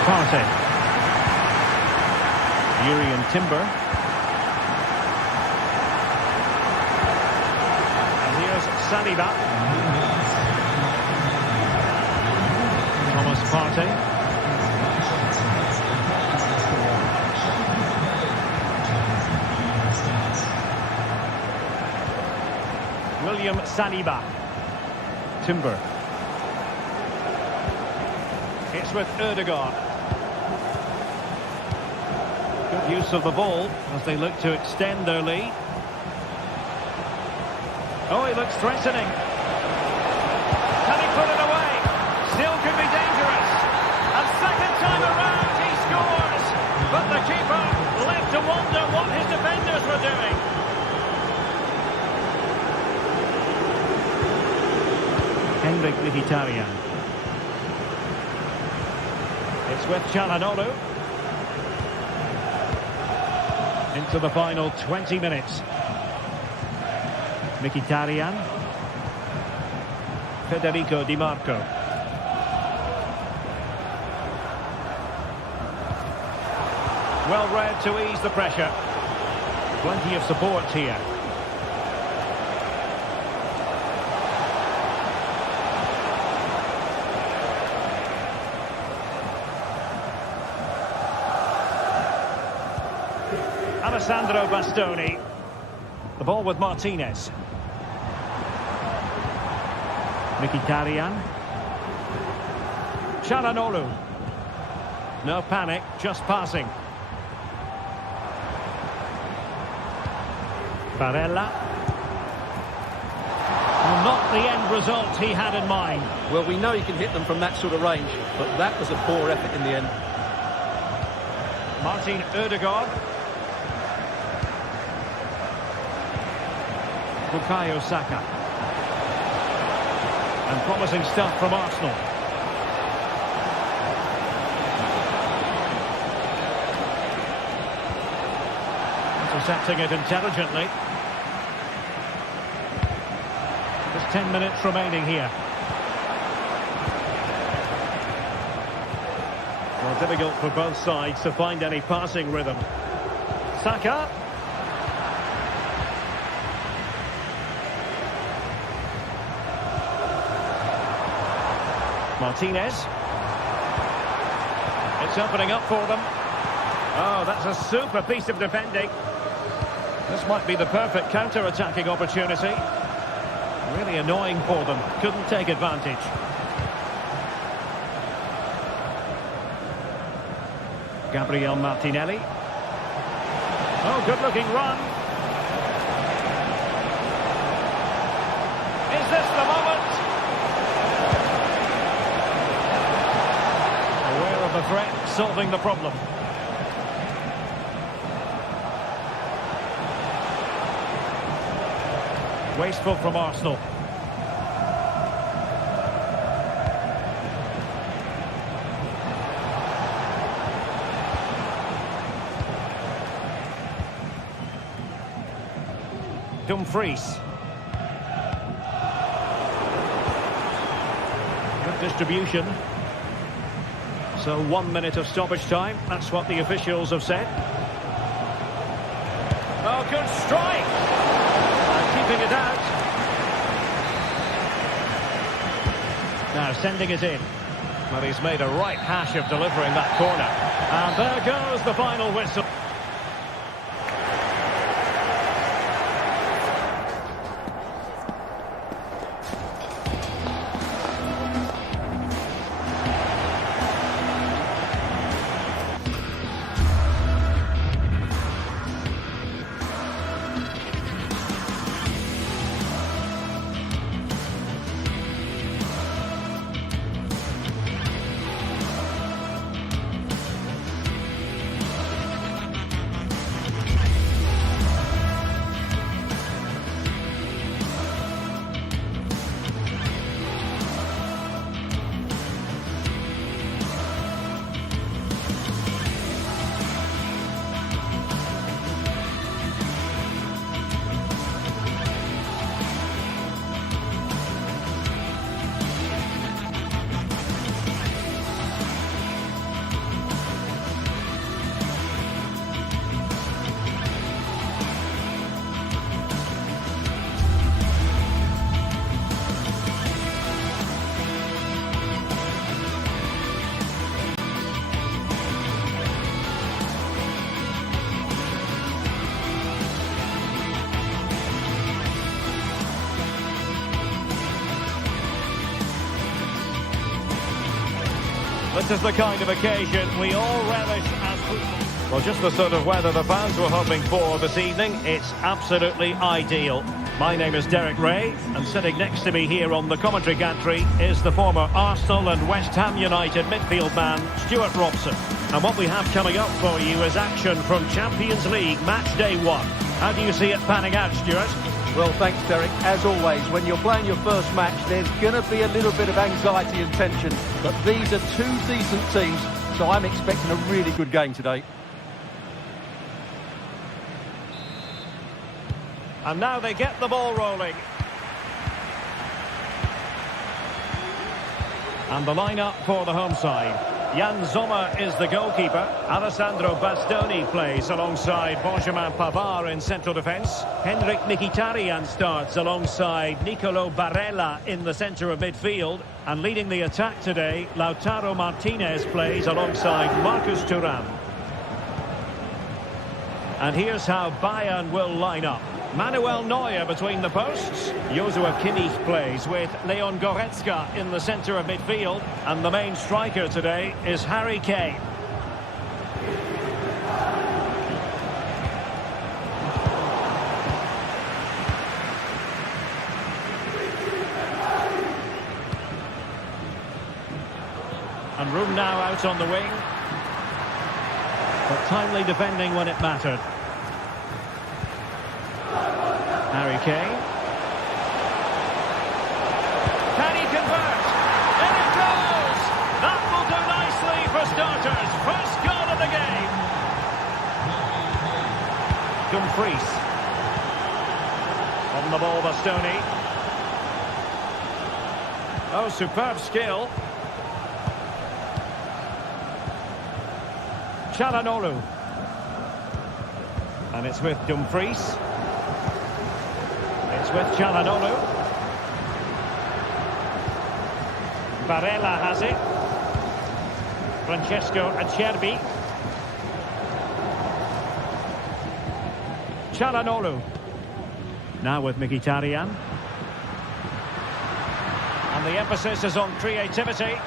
Partey. Yuri and Timber. And here's Saliba. Thomas Partey. William Saliba. Timber. It's with Ødegaard. Good use of the ball as they look to extend their lead. Oh, he looks threatening. Can he put it away? Still could be dangerous. And second time around, he scores. what his defenders were doing. Henrik Mkhitaryan. It's with Çalhanoğlu. Into the final 20 minutes. Mkhitaryan. Federico Di Marco. Well read to ease the pressure. Plenty of support here. Alessandro Bastoni. The ball with Martinez. Mkhitaryan. Çalhanoğlu. No panic, just passing. Barella. Well, not the end result he had in mind. Well, we know he can hit them from that sort of range, but that was a poor effort in the end. Martin Ødegaard. Bukayo Saka. And promising stuff from Arsenal. Intercepting it intelligently. There's 10 minutes remaining here. Well, difficult for both sides to find any passing rhythm. Saka. Martinez. It's opening up for them. Oh, that's a super piece of defending. This might be the perfect counter-attacking opportunity. Really annoying for them. Couldn't take advantage. Gabriel Martinelli. Oh, good-looking run. Is this the moment? Aware of the threat, solving the problem. Wasteful from Arsenal. Dumfries. Good distribution. So 1 minute of stoppage time. That's what the officials have said. Oh, good strike. Keeping it out. Now sending it in. Well, he's made a right hash of delivering that corner. And there goes the final whistle. This is the kind of occasion we all relish as football. Well, just the sort of weather the fans were hoping for this evening. It's absolutely ideal. My name is Derek Ray, and sitting next to me here on the commentary gantry is the former Arsenal and West Ham United midfield man, Stuart Robson. And what we have coming up for you is action from Champions League Match Day 1. How do you see it panning out, Stuart? Well, thanks, Derek. As always, when you're playing your first match, there's going to be a little bit of anxiety and tension. But these are two decent teams, so I'm expecting a really good game today. And now they get the ball rolling. And the lineup for the home side. Jan Sommer is the goalkeeper. Alessandro Bastoni plays alongside Benjamin Pavard in central defence. Henrik Mkhitaryan starts alongside Nicolo Barella in the centre of midfield. And leading the attack today, Lautaro Martinez plays alongside Marcus Thuram. And here's how Bayern will line up. Manuel Neuer between the posts. Joshua Kimmich plays with Leon Goretzka in the centre of midfield. And the main striker today is Harry Kane. And room now out on the wing. But timely defending when it mattered. Harry Kane. Can he convert? In it goes! That will do nicely for starters. First goal of the game. Dumfries. On the ball, Bastoni. Oh, superb skill. Çalhanoğlu. And it's with Dumfries. It's with Çalhanoğlu. Barella has it. Francesco Acerbi. Çalhanoğlu. Now with Mkhitaryan. And the emphasis is on creativity.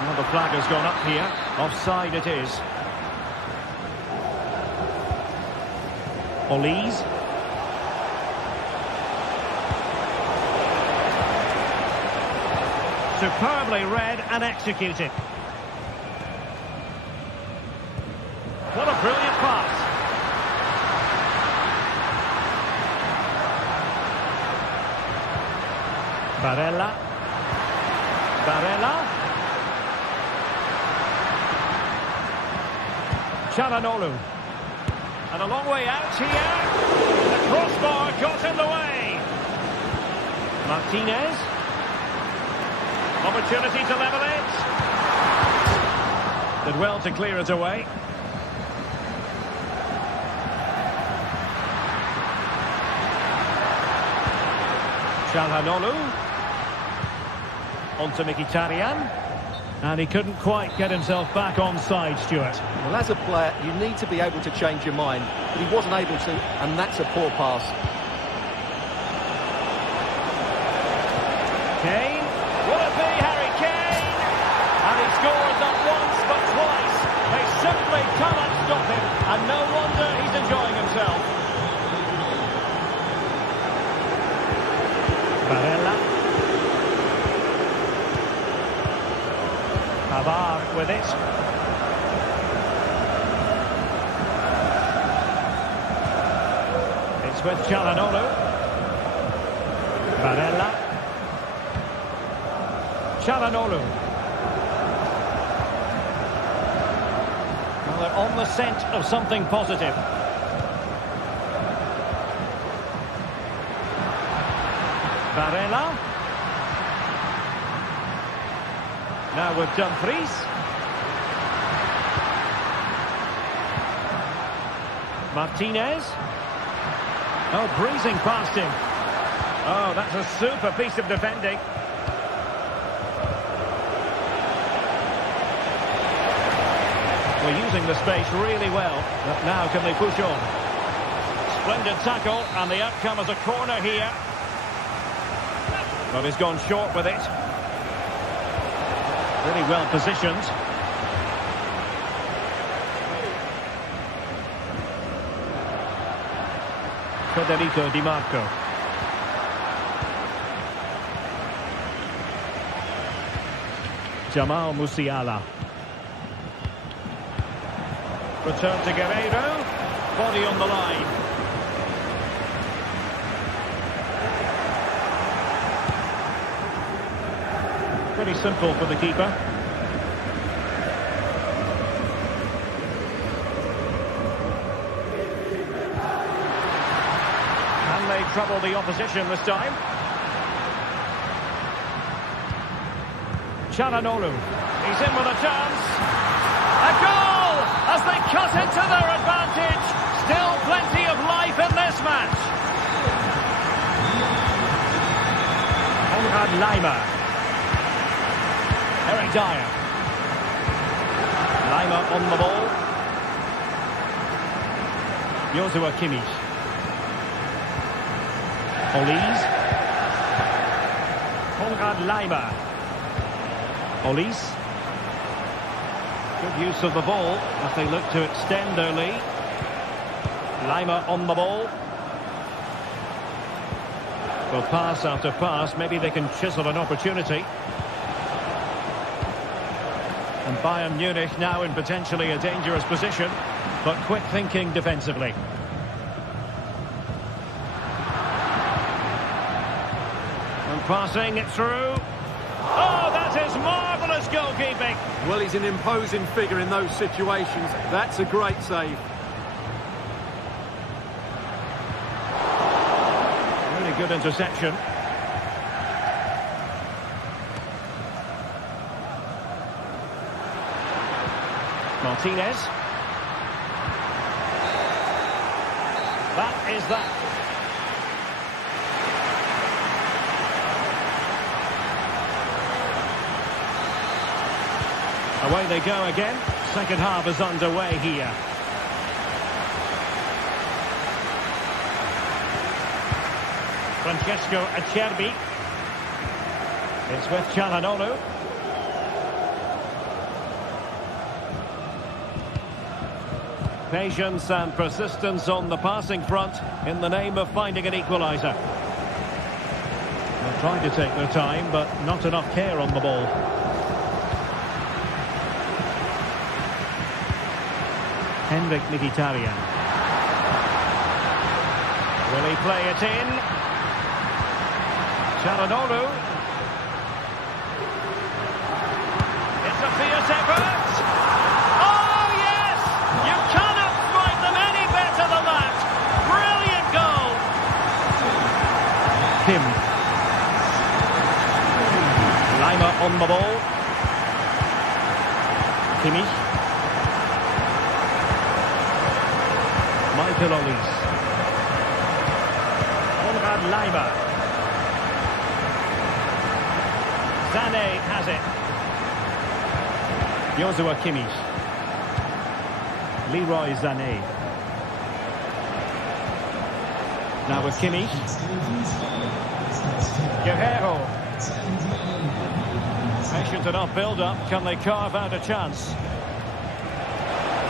Well, the flag has gone up here. Offside it is. Olise. Superbly read and executed. What a brilliant pass. Barella. Barella. Çalhanoğlu. And a long way out here. The crossbar got in the way. Martinez. Opportunity to level it. Did well to clear it away. Çalhanoğlu. On to Mkhitaryan. And he couldn't quite get himself back onside, Stuart. Well, as a player, you need to be able to change your mind. But he wasn't able to, and that's a poor pass. Kane. Will it be Harry Kane? And he scores not once, but twice. They simply cannot stop him. And no wonder he's enjoying himself. Barella. Pavard with it. It's with Çalhanoğlu. Barella. Çalhanoğlu. Well, they're on the scent of something positive. Barella. Now with Dumfries. Martinez. Oh, breezing past him. Oh, that's a super piece of defending. We're using the space really well. But now can they push on? Splendid tackle, and the outcome is a corner here. But he's gone short with it. Really well positioned. Federico Di Marco. Jamal Musiala. Return to Guerreiro. Body on the line. Pretty simple for the keeper. And they trouble the opposition this time. Çalhanoğlu. He's in with a chance. A goal as they cut into their advantage. Still plenty of life in this match. Konrad Laimer. Eric Dyer. Laimer on the ball. Joshua Kimmich. Olise. Konrad Laimer. Olise. Good use of the ball as they look to extend their lead. Laimer on the ball. Well, pass after pass, maybe they can chisel an opportunity. And Bayern Munich now in potentially a dangerous position, but quick thinking defensively. And passing it through. Oh, that is marvellous goalkeeping. Well, he's an imposing figure in those situations. That's a great save. Really good interception. Martinez. That is that. Away they go again. Second half is underway here. Francesco Acerbi. It's with Çalhanoğlu. Patience and persistence on the passing front in the name of finding an equaliser. They're trying to take their time, but not enough care on the ball. Henrik Mkhitaryan. Will he play it in? Çalhanoğlu. It's a fierce effort. Oh, yes! You cannot strike them any better than that. Brilliant goal. Kim. Laimer on the ball. Kimmich. Michael Olise. Konrad Laimer. Sané has it. Joshua Kimmich. Leroy Sané. Now with Kimmich. Guerreiro. Patient enough build-up. Can they carve out a chance?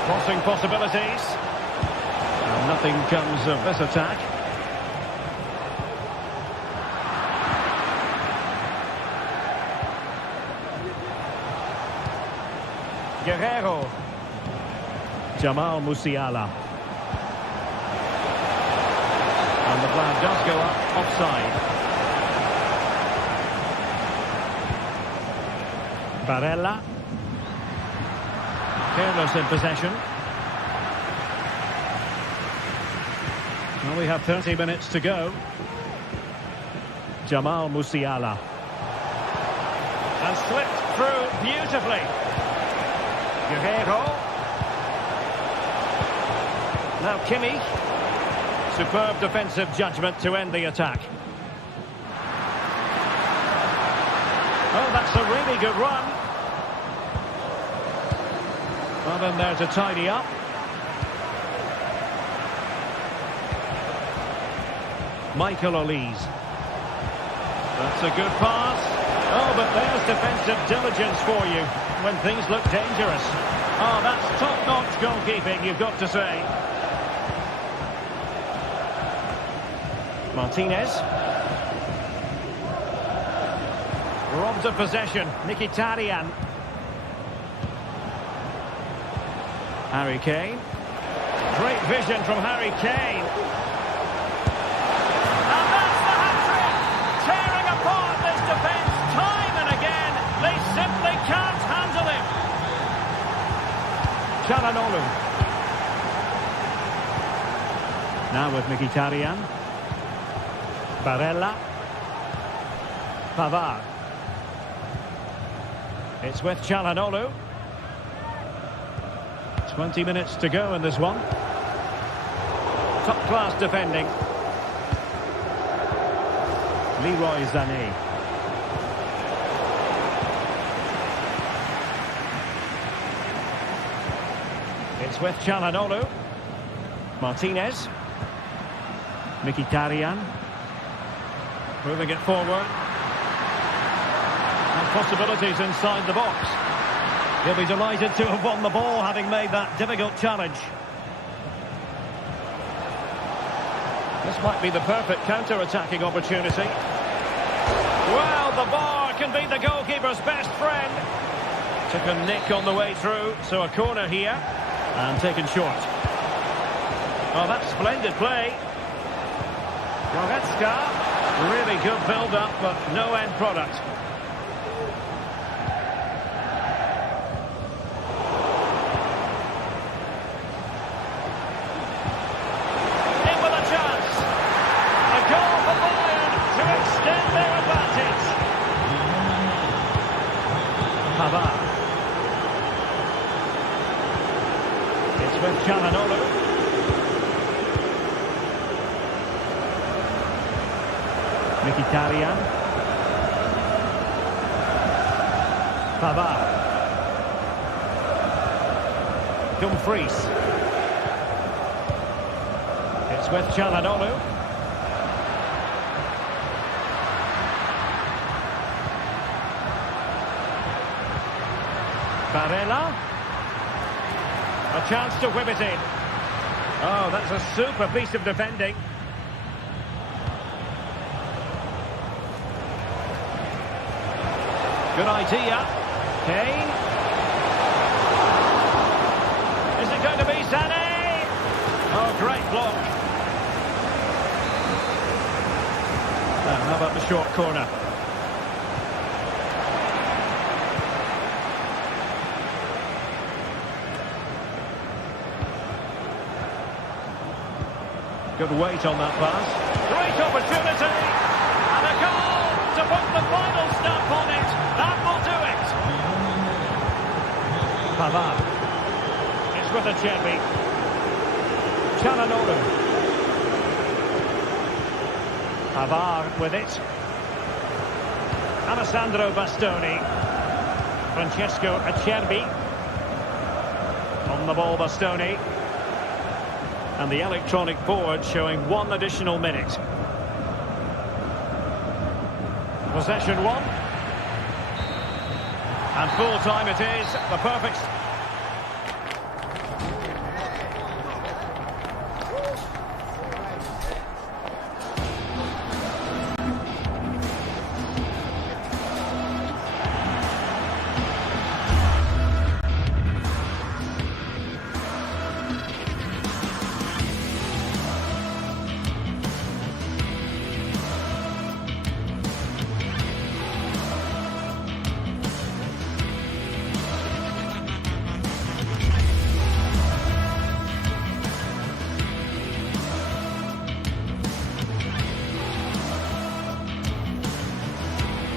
Crossing possibilities. And nothing comes of this attack. Guerreiro. Jamal Musiala. And the flag does go up offside. Barella. Careless in possession. Well, we have 30 minutes to go. Jamal Musiala. And slipped through beautifully. Guerreiro. Now Kimmich. Superb defensive judgment to end the attack. Oh, that's a really good run. Well, in there to tidy up. Michael Olise. That's a good pass. Oh, but there's defensive diligence for you when things look dangerous. Oh, that's top-notch goalkeeping, you've got to say. Martinez. Robbed of possession. Mkhitaryan. Harry Kane. Great vision from Harry Kane. And that's the hat-trick! Tearing apart this defence time and again. They simply can't handle him. Çalhanoğlu. Now with Mkhitaryan. Barella. Pavard. It's with Çalhanoğlu. 20 minutes to go in this one. Top-class defending. Leroy Sané. It's with Çalhanoğlu. Martinez. Mkhitaryan. Moving it forward. And possibilities inside the box. He'll be delighted to have won the ball, having made that difficult challenge. This might be the perfect counter-attacking opportunity. Well, the bar can be the goalkeeper's best friend. Took a nick on the way through, so a corner here. And taken short. Oh, that's splendid play. Goretzka. Really good build-up, but no end product. In with a chance. A goal for Bayern to extend their advantage. Pavard. It's with Çalhanoğlu. Mkhitaryan. Pavard. Dumfries. It's with Çalhanoğlu. Barella. A chance to whip it in. Oh, that's a super piece of defending. Good idea. Kane. Is it going to be Sané? Oh, great block. How about the short corner? Good weight on that pass. Great opportunity. And a goal to put the final stamp on it. That will do it. Pavard. It's with Acerbi. Çalhanoğlu. Pavard with it. Alessandro Bastoni. Francesco Acerbi. On the ball, Bastoni. And the electronic board showing 1 additional minute. Possession 1. And full time it is. The perfect...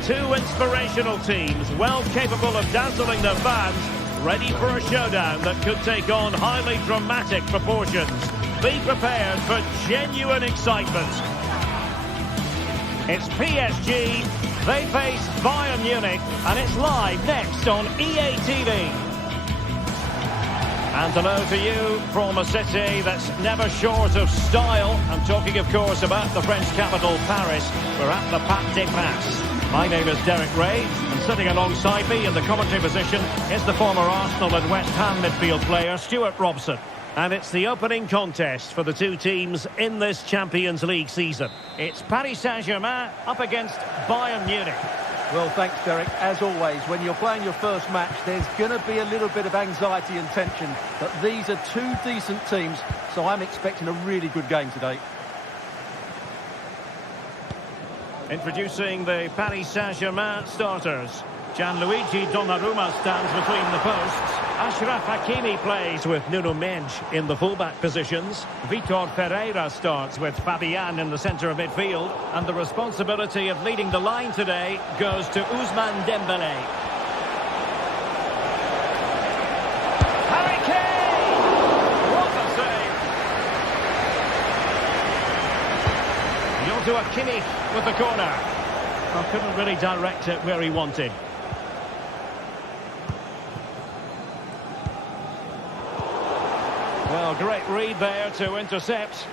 Two inspirational teams, well capable of dazzling their fans, ready for a showdown that could take on highly dramatic proportions. Be prepared for genuine excitement. It's PSG, they face Bayern Munich, and it's live next on EA TV. And hello to you from a city that's never short of style. I'm talking, of course, about the French capital, Paris. We're at the Parc des Princes. My name is Derek Ray, and sitting alongside me in the commentary position is the former Arsenal and West Ham midfield player, Stuart Robson. And it's the opening contest for the two teams in this Champions League season. It's Paris Saint-Germain up against Bayern Munich. Well, thanks, Derek. As always, when you're playing your first match, there's going to be a little bit of anxiety and tension. But these are two decent teams, so I'm expecting a really good game today. Introducing the Paris Saint-Germain starters. Gianluigi Donnarumma stands between the posts. Achraf Hakimi plays with Nuno Mendes in the fullback positions. Vitor Pereira starts with Fabian in the centre of midfield. And the responsibility of leading the line today goes to Ousmane Dembélé. Harry Kane! What a save! Joshua Kimmich with the corner. Well, couldn't really direct it where he wanted. Well, great read there to intercept.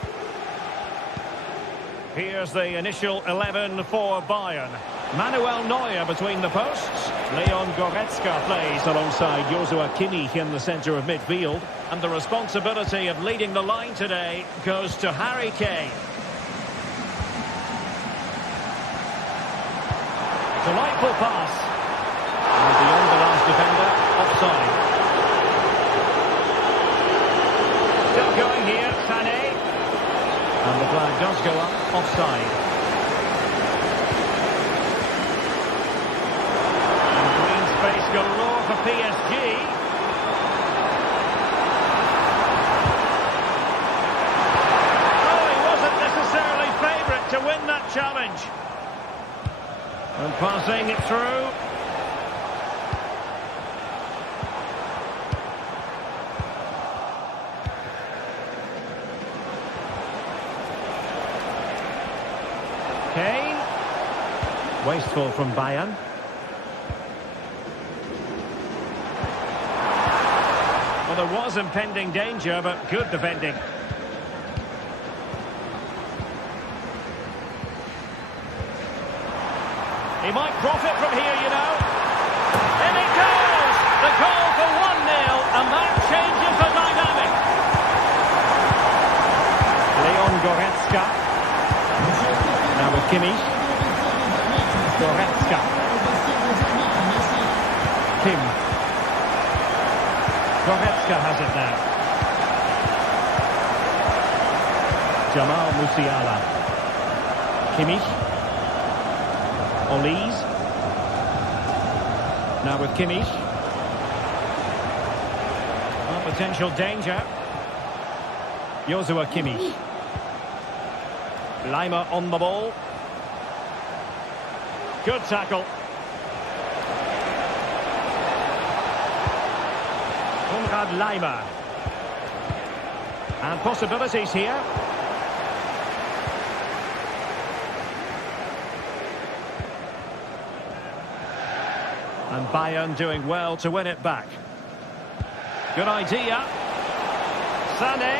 Here's the initial 11 for Bayern. Manuel Neuer between the posts. Leon Goretzka plays alongside Joshua Kimmich in the centre of midfield. And the responsibility of leading the line today goes to Harry Kane. Delightful pass. And beyond the last defender, offside. Still going here, Sané. And the flag does go up, offside. And green space galore for PSG. Oh, he wasn't necessarily favourite to win that challenge. And passing it through. Kane. Wasteful from Bayern. Well, there was impending danger, but good defending. He might profit from here, you know. In it goes! The goal for 1-0, and that changes the dynamic. Leon Goretzka. Now with Kimmich. Goretzka. Kim. Goretzka has it now. Jamal Musiala. Kimmich. Olise. Now with Kimmich. Well, potential danger. Joshua Kimmich. Lima on the ball. Good tackle. Konrad Lima. And possibilities here. And Bayern doing well to win it back. Good idea. Sané.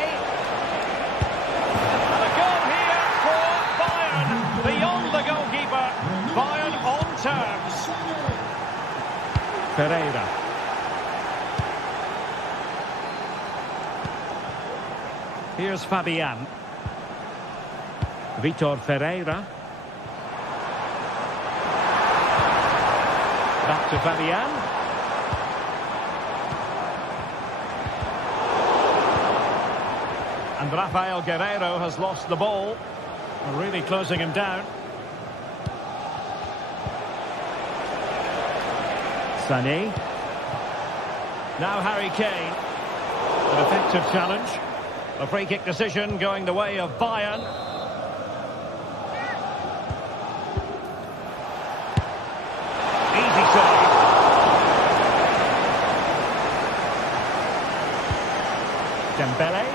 And a goal here for Bayern. Beyond the goalkeeper. Bayern on terms. Pereira. Here's Fabian. Vitor Pereira. Back to Fabian. And Rafael Guerreiro has lost the ball. Really closing him down. Sané. Now Harry Kane. An effective challenge. A free kick decision going the way of Bayern. Easy save. Dembélé.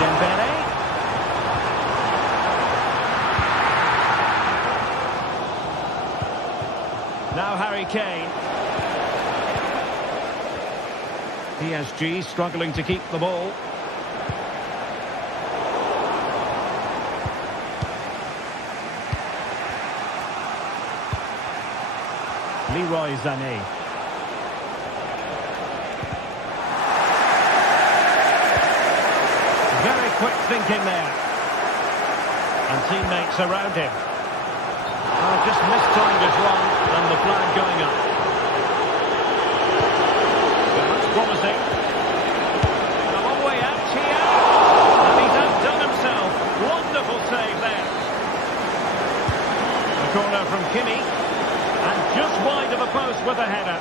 Dembélé. Now Harry Kane. PSG struggling to keep the ball. Leroy Sané. Very quick thinking there. And teammates around him. Oh, just mistimed his run and the flag going up. But that's promising. A long way out here. And he's outdone himself. Wonderful save there. The corner from Kimmich. And just wide of the post with a header.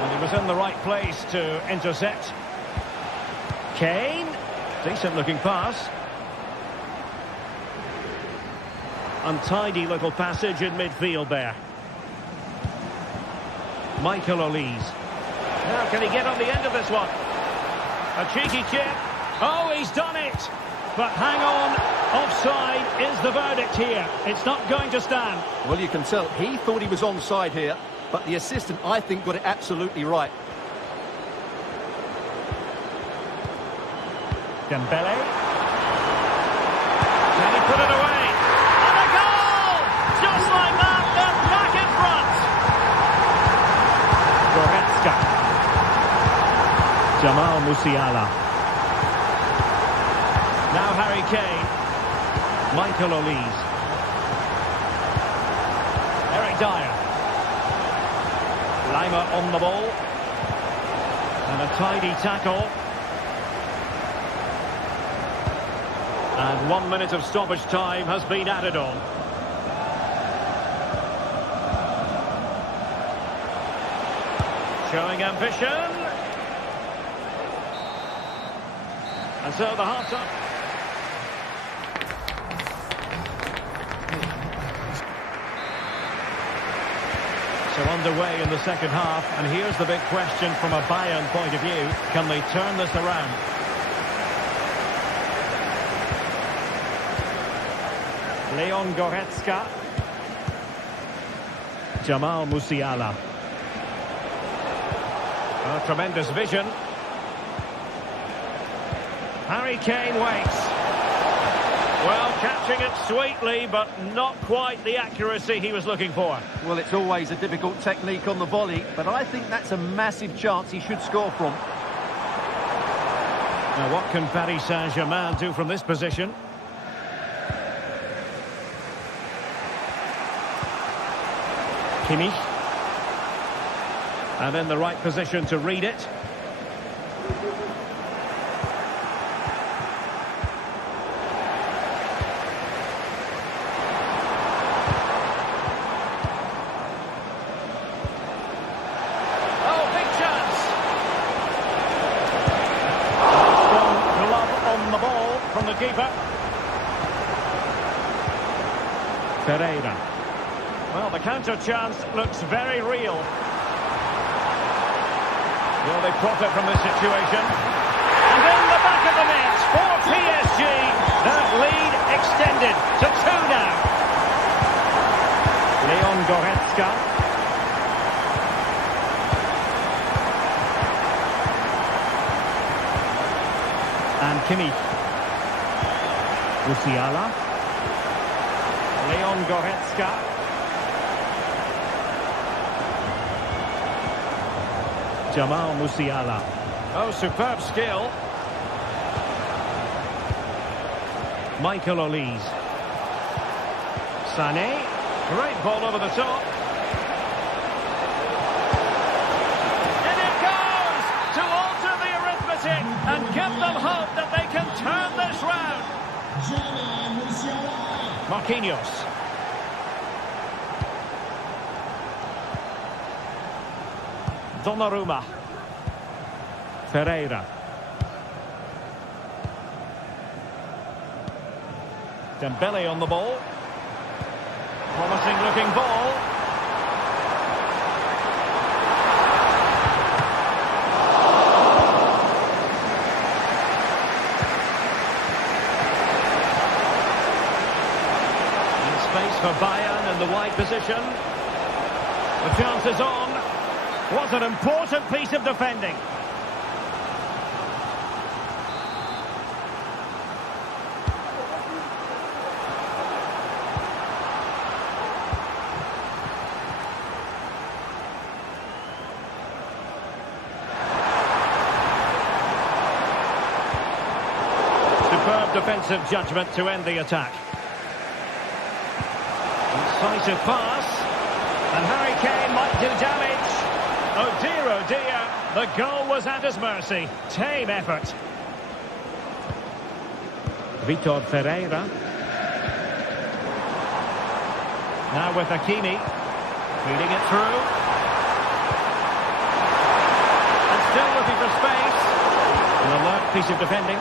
And he was in the right place to intercept. Kane. Decent looking pass. Untidy little passage in midfield there. Michael Olise. Now can he get on the end of this one? A cheeky chip. Oh, he's done it. But hang on. Offside is the verdict here. It's not going to stand. Well, you can tell he thought he was onside here, but the assistant, I think, got it absolutely right. Dembele. Can he put it away? And a goal! Just like that, they're back in front. Goretzka. Jamal Musiala. Now Harry Kane. Michael Olise. Eric Dyer. Lima on the ball. And a tidy tackle. And 1 minute of stoppage time has been added on. Showing ambition. And so the half-time. So underway in the second half, and here's the big question from a Bayern point of view. Can they turn this around? Leon Goretzka. Jamal Musiala. Oh, tremendous vision. Harry Kane waits. Well, catching it sweetly, but not quite the accuracy he was looking for. Well, it's always a difficult technique on the volley, but I think that's a massive chance he should score from. Now, what can Paris Saint-Germain do from this position? Kimmich. And in the right position to read it. Oh, big chance! Strong glove on the ball from the keeper. Pereira. Well, the counter chance looks very real. Will they profit from this situation? And in the back of the net for PSG. That lead extended to 2 now. Leon Goretzka. And Kimmich. Musiala. Leon Goretzka. Jamal Musiala. Oh, superb skill. Michael Olise. Sané. Great ball over the top. And it goes to alter the arithmetic and give them hope that they can turn this round. Marquinhos. Donnarumma. Pereira. Dembele on the ball. Promising looking ball. In space for Bayern in the wide position. The chance is on. Was an important piece of defending. Superb defensive judgment to end the attack. Incisive pass. And Harry Kane might do damage. Oh dear, the goal was at his mercy. Tame effort. Vitor Ferreira. Now with Hakimi. Feeding it through. And still looking for space. An alert piece of defending.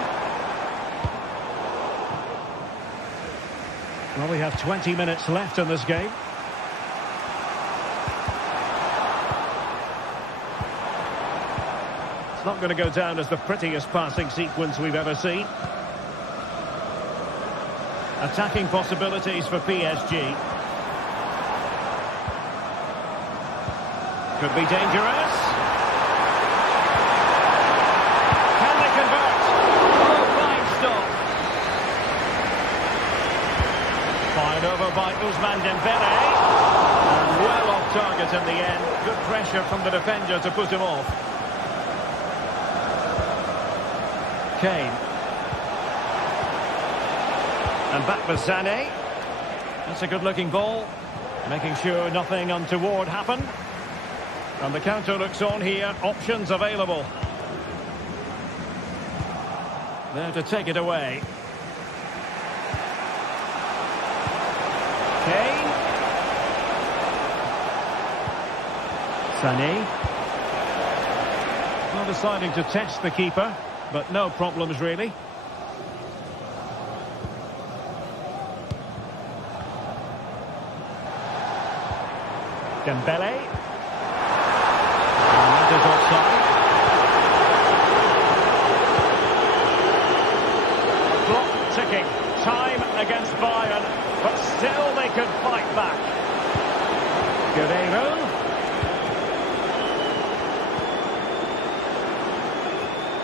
Well, we have 20 minutes left in this game. It's not going to go down as the prettiest passing sequence we've ever seen. Attacking possibilities for PSG. Could be dangerous. Can they convert? Oh, fine stop. Fired over by Ousmane Dembele. And well off target in the end. Good pressure from the defender to put him off. Kane. And back with Sané. That's a good-looking ball. Making sure nothing untoward happened. And the counter looks on here. Options available. There to take it away. Kane. Sané. Well, deciding to test the keeper, but no problems really. Dembele. And that is offside. Clock ticking. Time against Bayern, but still they could fight back. Guerreiro.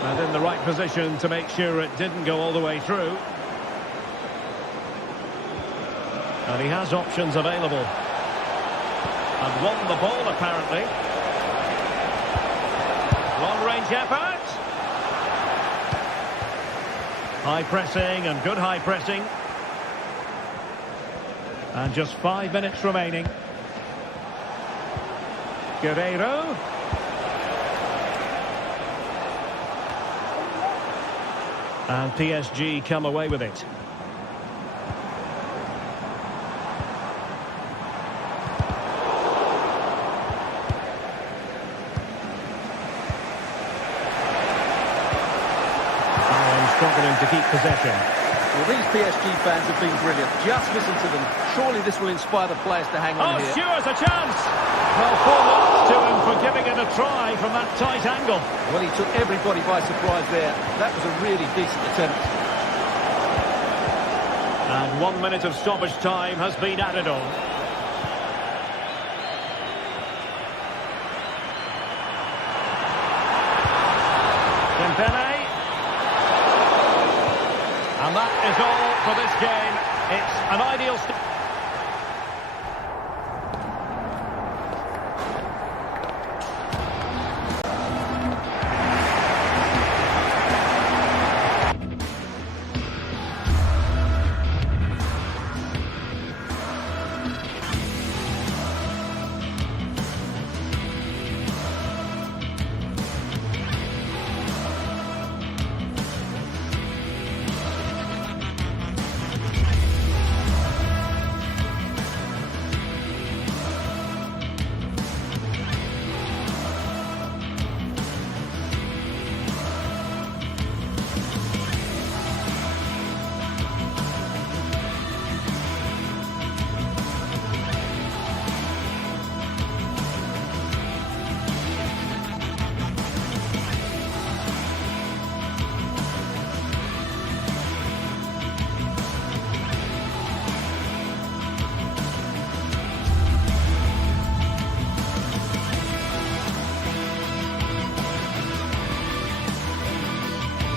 And in the right position to make sure it didn't go all the way through. And he has options available. And won the ball, apparently. Long-range effort. High pressing and good high pressing. And just 5 minutes remaining. Guerreiro. And PSG come away with it. Struggling to keep possession. Well, these PSG fans have been brilliant. Just listen to them. Surely this will inspire the players to hang on here. Oh, Stewart's a chance! Well, 4 marks to him for giving it a try from that tight angle. Well, he took everybody by surprise there. That was a really decent attempt. And 1 minute of stoppage time has been added on. Dembele. And that is all for this game. It's an ideal...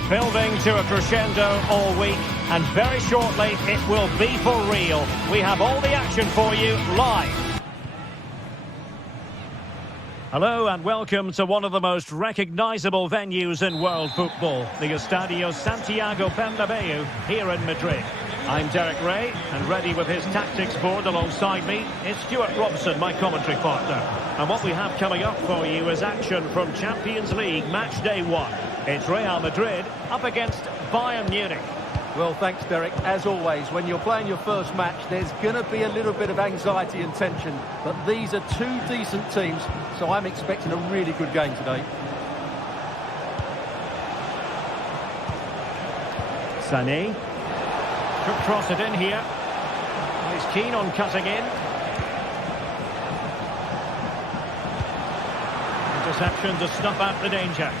Building to a crescendo all week, and very shortly it will be for real. We have all the action for you live. Hello and welcome to one of the most recognisable venues in world football, the Estadio Santiago Bernabeu here in Madrid. I'm Derek Ray, and ready with his tactics board alongside me is Stuart Robson, my commentary partner. And what we have coming up for you is action from Champions League match day 1. It's Real Madrid up against Bayern Munich. Well, thanks, Derek. As always, when you're playing your first match, there's going to be a little bit of anxiety and tension. But these are two decent teams, so I'm expecting a really good game today. Sané. Could cross it in here. He's keen on cutting in. Interception to snuff out the danger.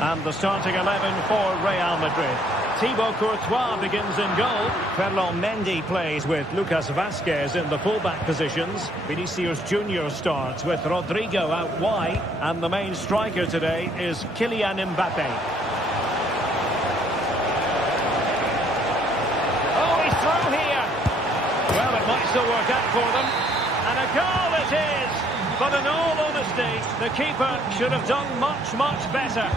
And the starting 11 for Real Madrid. Thibaut Courtois begins in goal. Ferland Mendy plays with Lucas Vazquez in the fullback positions. Vinicius Junior starts with Rodrigo out wide. And the main striker today is Kylian Mbappe. Oh, he's through here. Well, it might still work out for them. And a goal it is. But in all honesty, the keeper should have done much, much better.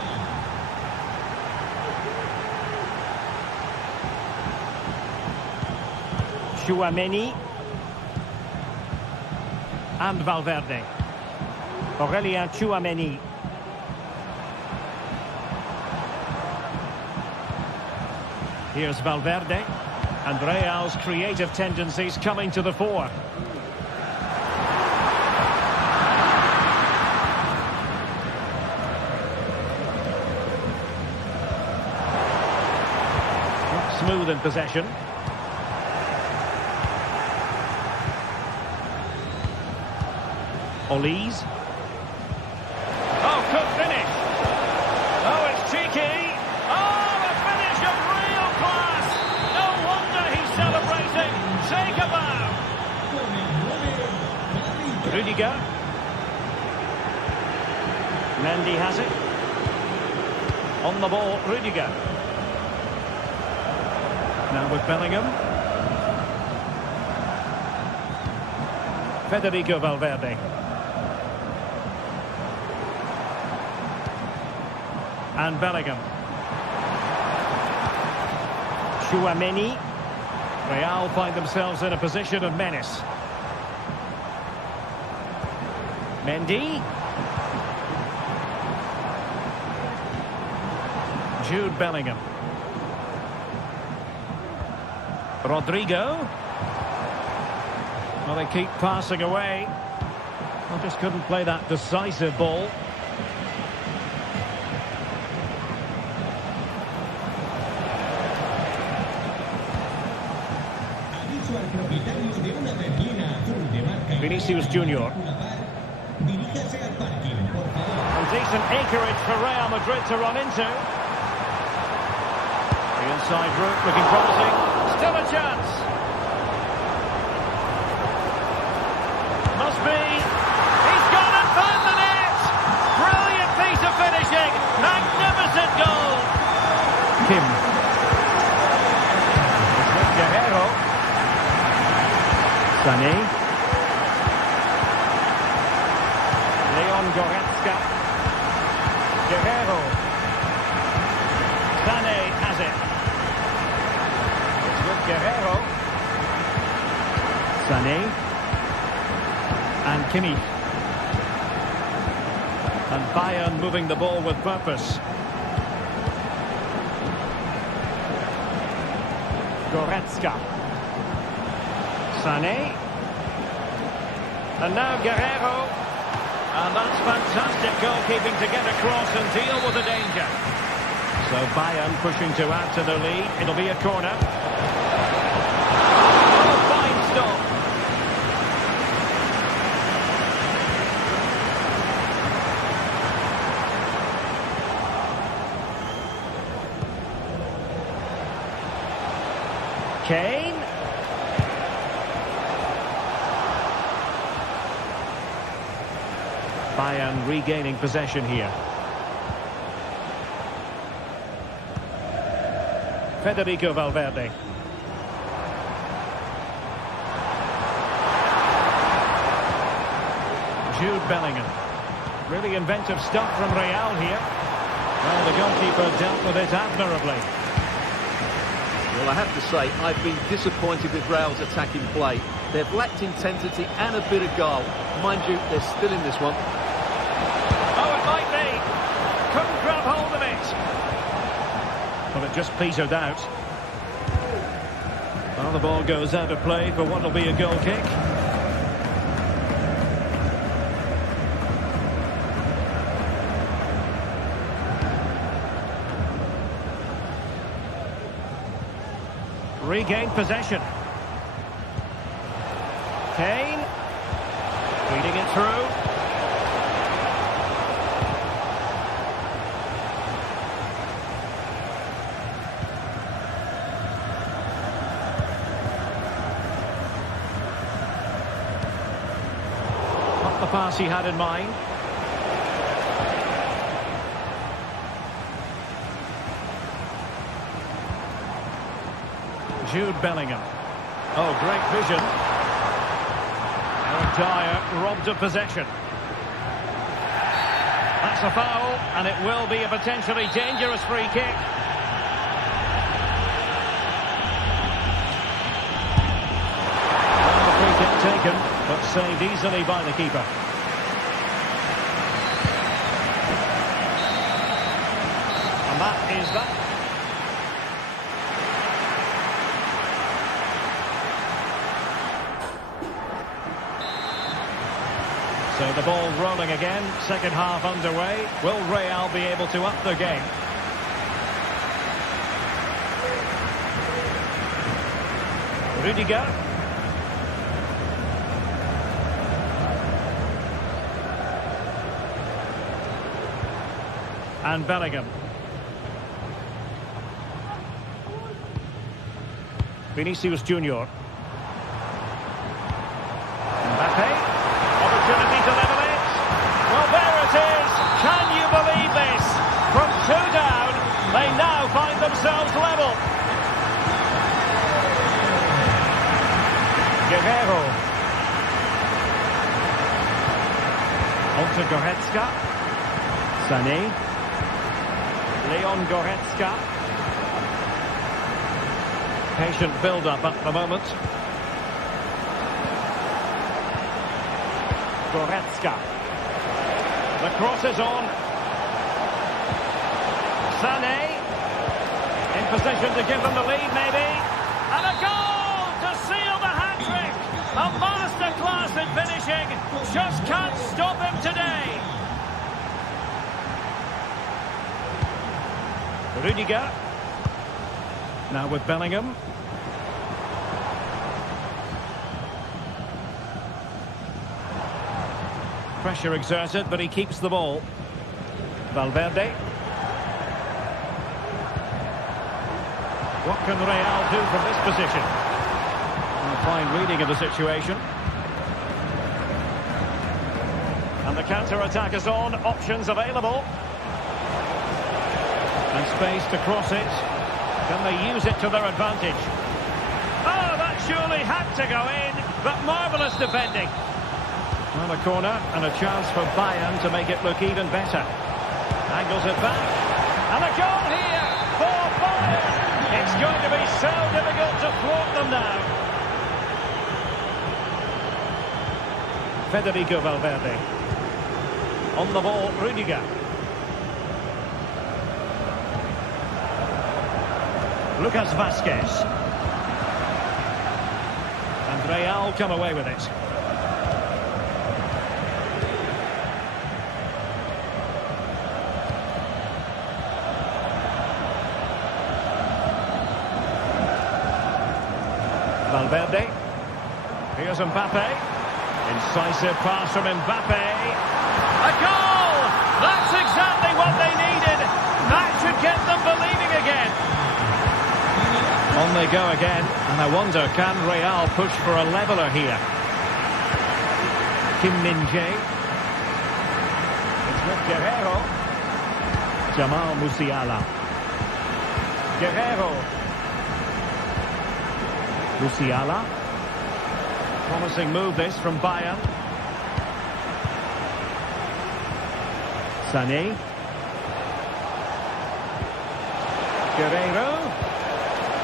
Chouameni and Valverde. Aurelien Chouameni. Here's Valverde, and Real's creative tendencies coming to the fore. Not smooth in possession. Olise. Oh, could finish. Oh, it's cheeky. Oh, a finish of real class. No wonder he's celebrating. Shake a bow. Rudiger. Mendy has it. On the ball, Rudiger. Now with Bellingham. Federico Valverde. And Bellingham. Chouameni. Real find themselves in a position of menace. Mendy. Jude Bellingham. Rodrigo. Well, they keep passing away. Well, just couldn't play that decisive ball. Vinicius Junior. And decent acreage for Real Madrid to run into. The inside route looking promising. Still a chance. Must be. He's gone and found the net. Brilliant piece of finishing. Magnificent goal. Kim. It's with Guerrero. Sané. Goretzka. Guerrero. Sané has it. It's with Guerrero. Sané. And Kimmich. And Bayern moving the ball with purpose. Goretzka. Sané. And now Guerrero. And that's fantastic goalkeeping to get across and deal with the danger. So Bayern pushing to add to the lead. It'll be a corner. Oh, fine stop. Kane. Bayern regaining possession here. Federico Valverde. Jude Bellingham. Really inventive stuff from Real here. Well, the goalkeeper dealt with it admirably. Well, I have to say, I've been disappointed with Real's attacking play. They've lacked intensity and a bit of guile. Mind you, they're still in this one. Oh, it might be. Couldn't grab hold of it. Well, it just petered out. Well, the ball goes out of play for what will be a goal kick. Regained possession. Kane. Feeding it through. Not the pass he had in mind. Jude Bellingham. Oh, great vision. Eric Dyer robbed of possession. That's a foul, and it will be a potentially dangerous free kick. Well, the free kick taken, but saved easily by the keeper. And that is that. So the ball rolling again, second half underway. Will Real be able to up the game? Rudiger. And Bellingham. Vinicius Junior. Opportunity to level it. Well, there it is. Can you believe this? From two down, they now find themselves level. Guerrero. On to Goretzka. Sané. Leon Goretzka. Patient build-up at the moment. Goretzka. The cross is on. Sané. In position to give them the lead, maybe. And a goal to seal the hat-trick. A masterclass in finishing. Just can't stop him today. Rudiger. Now with Bellingham. Pressure exerted, but he keeps the ball. Valverde. What can Real do from this position? A fine reading of the situation. And the counter-attack is on. Options available. And space to cross it. Can they use it to their advantage? Oh, that surely had to go in, but marvellous defending. Well, a corner and a chance for Bayern to make it look even better. Angles it back. And a goal here for Bayern. It's going to be so difficult to thwart them now. Federico Valverde. On the ball, Rudiger. Lucas Vazquez. And Real come away with it. Valverde. Here's Mbappe. Incisive pass from Mbappe. A goal! That's exactly what they needed. That should get them believing again. On they go again. And I wonder, can Real push for a leveller here? Kim Min-jae. It's with Guerrero. Jamal Musiala. Guerrero. Musiala. Promising move this from Bayern. Sané. Guerreiro.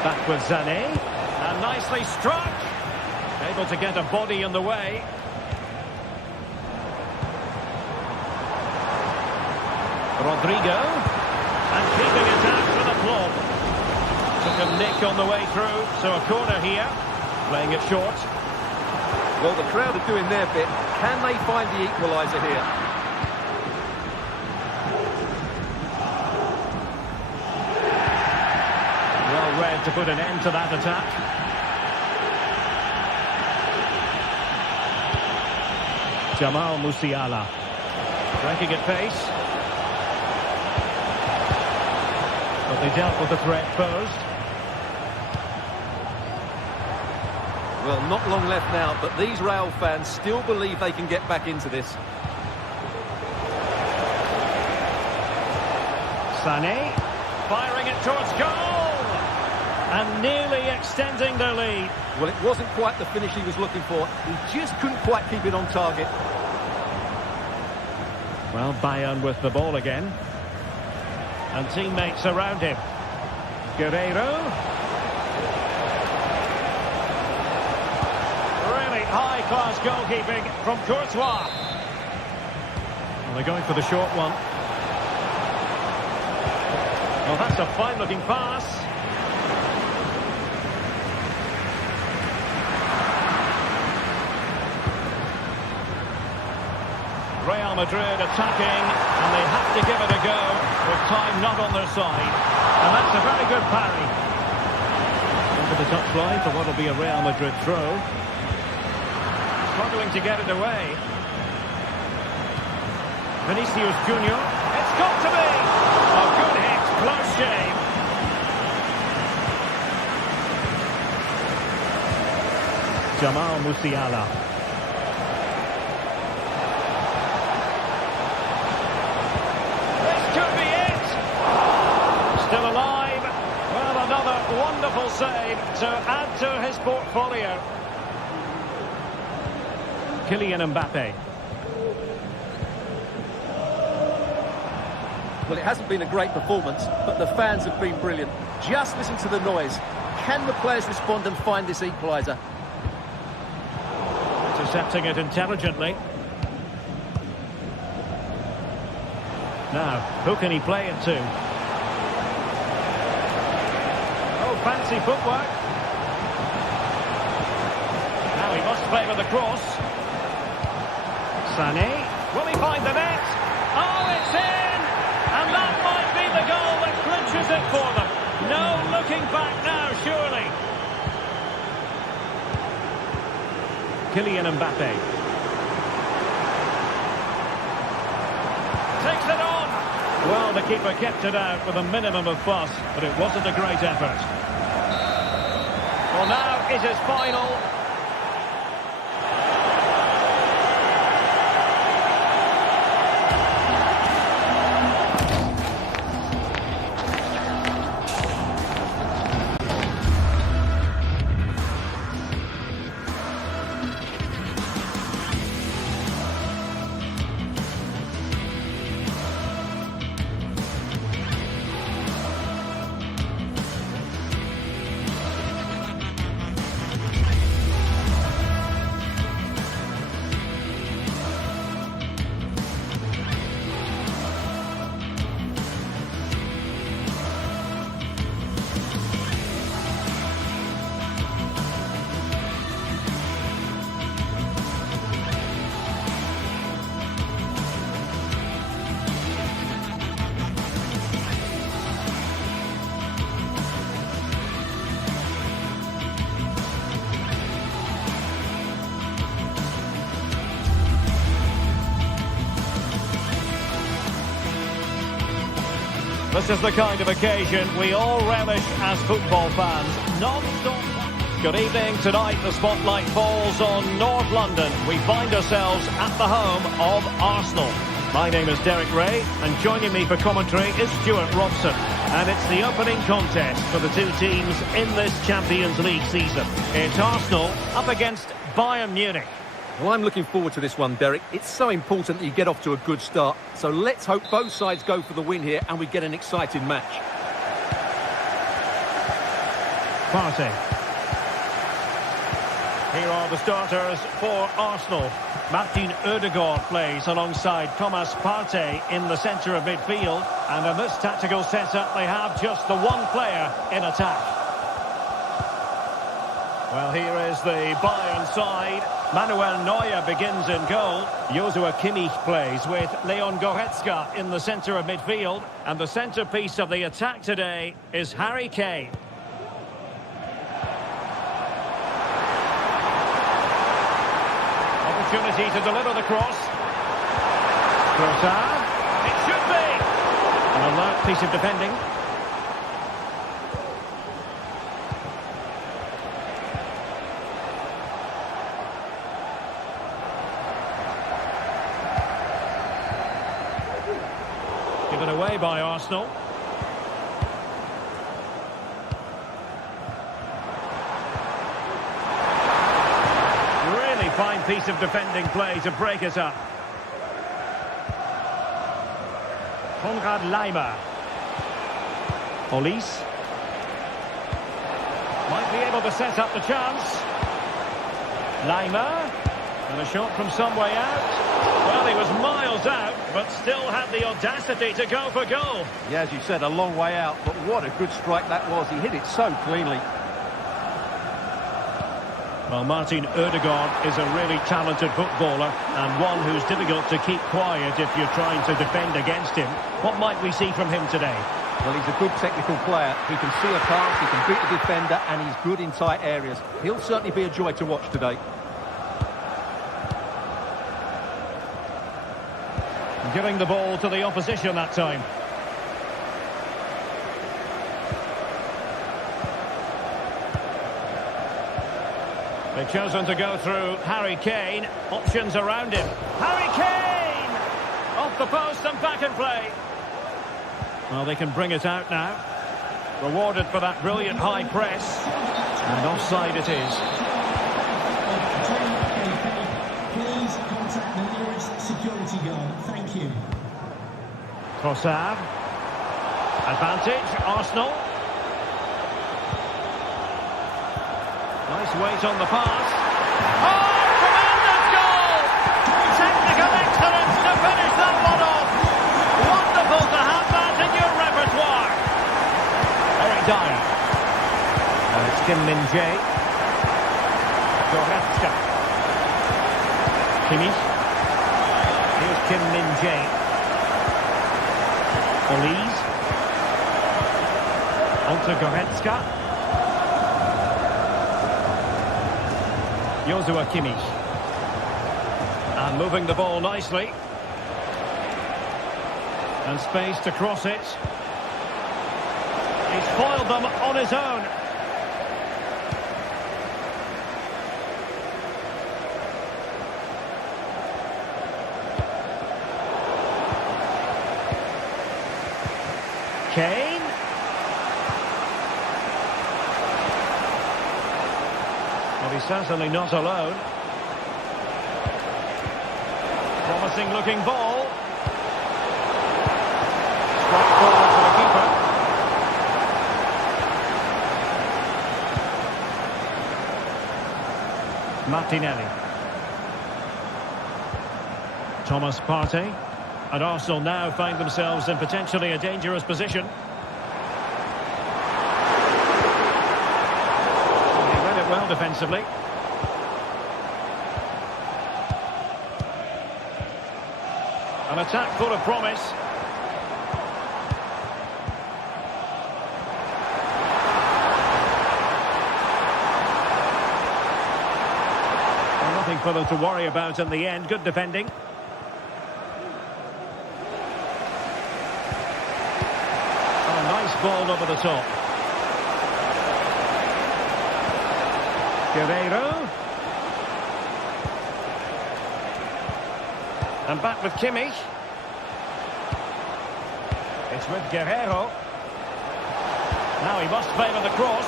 Back with Sané. And nicely struck. Able to get a body in the way. Rodrigo. And keeping it out with a claw. Took a nick on the way through. So a corner here. Playing it short. Well, the crowd are doing their bit. Can they find the equaliser here? Well read to put an end to that attack. Jamal Musiala. Breaking at pace. But they dealt with the threat posed. Well, not long left now, but these Real fans still believe they can get back into this. Sané, firing it towards goal! And nearly extending the lead. Well, it wasn't quite the finish he was looking for. He just couldn't quite keep it on target. Well, Bayern with the ball again. And teammates around him. Guerreiro. High-class goalkeeping from Courtois. Well, they're going for the short one. Well, that's a fine-looking pass. Real Madrid attacking, and they have to give it a go with time not on their side. And that's a very good parry. Over the touchline for what will be a Real Madrid throw. Struggling to get it away. Vinicius Junior. It's got to be! A good hit, close shave. Jamal Musiala. This could be it! Still alive. Well, another wonderful save to add to his portfolio. Kylian Mbappe. Well, it hasn't been a great performance, but the fans have been brilliant. Just listen to the noise. Can the players respond and find this equaliser? Intercepting it intelligently. Now, who can he play it to? Oh, fancy footwork. Now he must play with the cross. Sané, will he find the net? Oh, it's in! And that might be the goal that clinches it for them. No looking back now, surely. Kylian Mbappe. Takes it on! Well, the keeper kept it out with a minimum of fuss, but it wasn't a great effort. Well, now it is final. This is the kind of occasion we all relish as football fans. Non-stop. Good evening. Tonight the spotlight falls on North London. We find ourselves at the home of Arsenal. My name is Derek Ray, and joining me for commentary is Stuart Robson. And it's the opening contest for the two teams in this Champions League season. It's Arsenal up against Bayern Munich. Well, I'm looking forward to this one, Derek. It's so important that you get off to a good start. So let's hope both sides go for the win here and we get an exciting match. Partey. Here are the starters for Arsenal. Martin Ødegaard plays alongside Thomas Partey in the centre of midfield. And in this tactical setup, they have just the one player in attack. Well, here is the Bayern side. Manuel Neuer begins in goal. Joshua Kimmich plays with Leon Goretzka in the centre of midfield. And the centrepiece of the attack today is Harry Kane. Opportunity to deliver the cross. Trossard. It should be. An alert piece of defending. Given away by Arsenal. Really fine piece of defending play to break it up. Konrad Laimer. Olise. Might be able to set up the chance. Laimer. And a shot from some way out. Well, he was miles out, but still had the audacity to go for goal. Yeah, as you said, a long way out, but what a good strike that was. He hit it so cleanly. Well, Martin Ødegaard is a really talented footballer and one who's difficult to keep quiet if you're trying to defend against him. What might we see from him today? Well, he's a good technical player. He can see a pass, he can beat the defender, and he's good in tight areas. He'll certainly be a joy to watch today. Giving the ball to the opposition that time. They've chosen to go through Harry Kane. Options around him. Harry Kane! Off the post and back in play. Well, they can bring it out now. Rewarded for that brilliant high press. And offside it is. Please contact the nearest security guard. Thank you. Trossard. Advantage, Arsenal. Nice weight on the pass. Oh, tremendous goal! Technical excellence to finish that one off. Wonderful to have that in your repertoire. Eric Dyer. And it's Kim Min-jae. Goretzka. Kimmich. Here's Kim Min-jae. Olise. Onto Goretzka. Joshua Kimmich. And moving the ball nicely. And space to cross it. He's foiled them on his own. Kane. Well, he's certainly not alone. Promising looking ball. Straight forward to the keeper. Martinelli. Thomas Partey. And Arsenal now find themselves in potentially a dangerous position. They read it well defensively. An attack full of promise. Well, nothing for them to worry about in the end. Good defending. Ball over the top. Guerreiro. And back with Kimmich. It's with Guerreiro. Now he must favour the cross.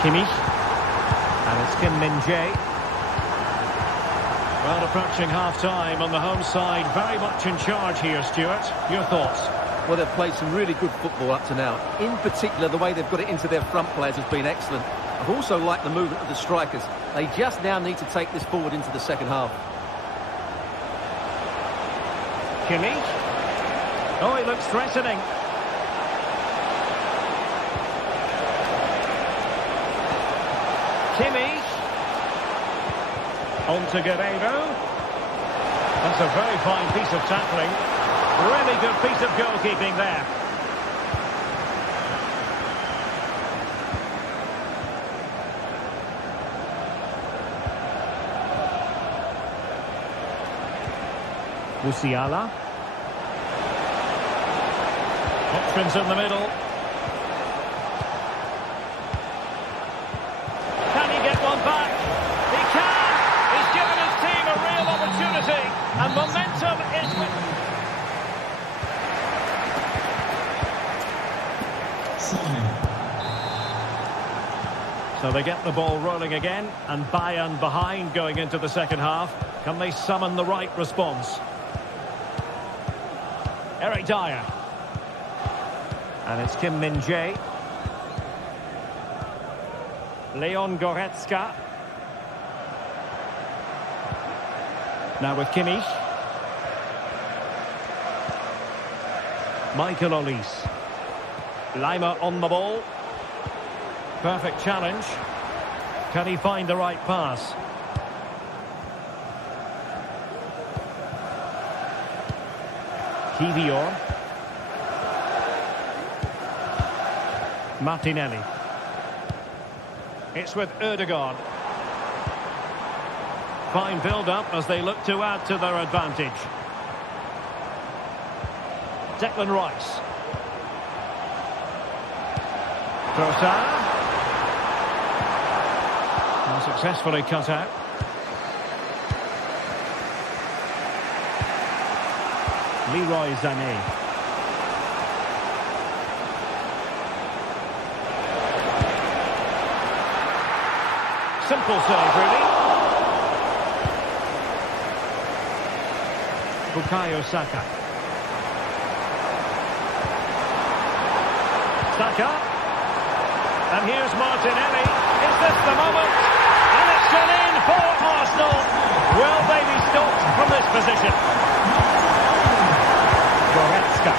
Kimmich. And it's Kim Min-jae. Well, approaching half-time on the home side, very much in charge here, Stuart. Your thoughts? Well, they've played some really good football up to now. In particular, the way they've got it into their front players has been excellent. I've also liked the movement of the strikers. They just now need to take this forward into the second half. Kimmich. Oh, he looks threatening. Kimmich. On to Guerrero. That's a very fine piece of tackling. Really good piece of goalkeeping there. Musiala. Options in the middle. Can he get one back? He can! He's given his team a real opportunity. And momentum is with... So they get the ball rolling again, and Bayern behind going into the second half. Can they summon the right response? Eric Dyer. And it's Kim Min-jae. Leon Goretzka. Now with Kimmich. Michael Olise. Lima on the ball. Perfect challenge. Can he find the right pass? Kivior. Martinelli. It's with Ødegaard. Fine build-up as they look to add to their advantage. Declan Rice. Trossard. Successfully cut out. Leroy Sané. Simple save, really. Bukayo Saka. Saka. And here's Martinelli. Is this the moment? And it's gone in for Arsenal. Will they be stopped from this position? Goretzka.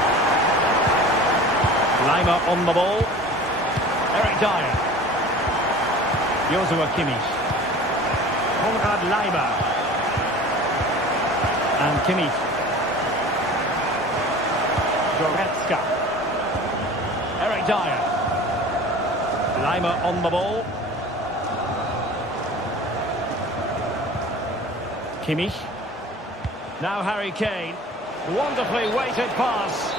Lima on the ball. Eric Dyer. Joshua Kimmich. Konrad Lima. And Kimmich. Goretzka. Eric Dyer. Lima on the ball. Kimmich. Now Harry Kane. Wonderfully weighted pass.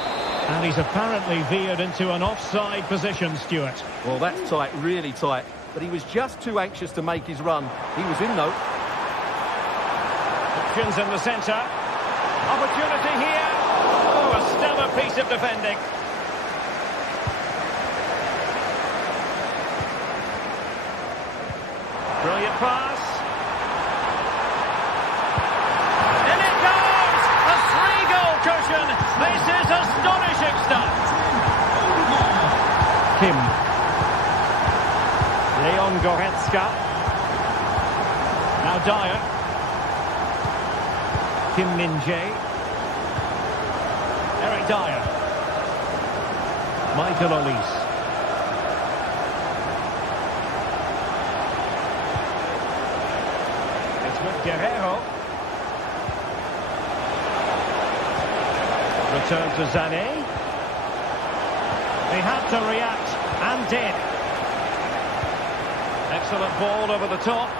And he's apparently veered into an offside position, Stuart. Well, that's tight, really tight. But he was just too anxious to make his run. He was in, though. Options in the centre. Opportunity here. Oh, a stellar piece of defending. Brilliant pass. In it goes! A 3-goal cushion. This is astonishing stuff. Kim. Leon Goretzka. Now Dyer. Kim Min-jae. Eric Dyer. Michael Olise. With Guerrero. Return to Sané. He had to react and did. Excellent ball over the top.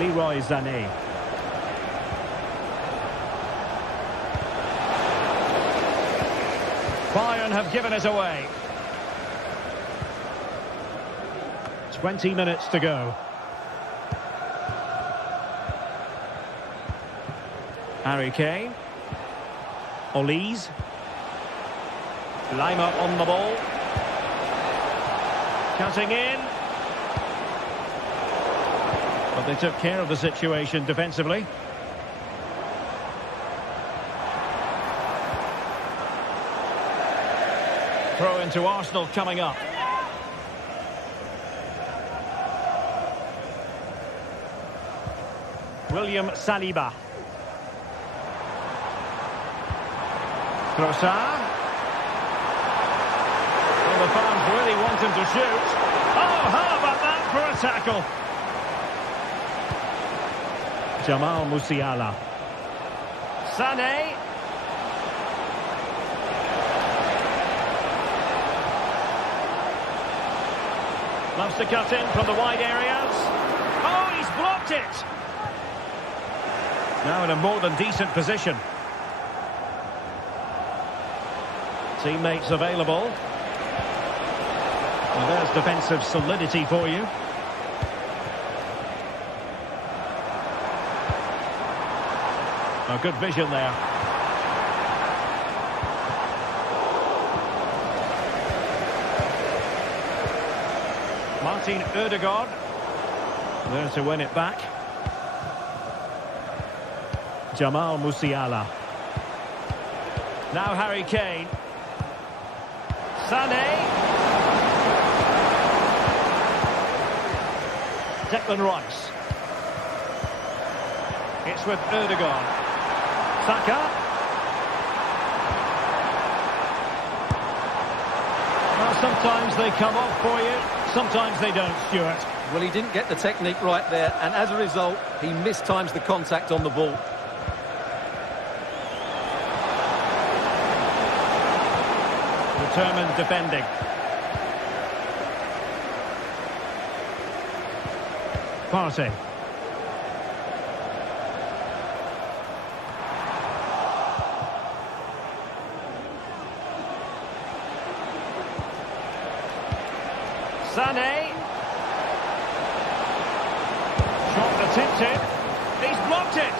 Leroy Sané. Bayern have given it away. 20 minutes to go. Harry Kane. Olise. Lima on the ball. Cutting in. But they took care of the situation defensively. Throw into Arsenal coming up. William Saliba. Trossard. Well, the fans really want him to shoot. Oh, how about that for a tackle? Jamal Musiala. Sané. Loves to cut in from the wide areas. Oh, he's blocked it. Now in a more than decent position. Teammates available. And there's defensive solidity for you. A good vision there. Martin Ødegaard. There to win it back. Jamal Musiala. Now Harry Kane. Sané. Declan Rice. It's with Ødegaard. Saka. Well, sometimes they come off for you, sometimes they don't, Stuart. Well, he didn't get the technique right there, and as a result, he mistimes the contact on the ball. Determined defending. Partey. Sané. Shot attempted. He's blocked it.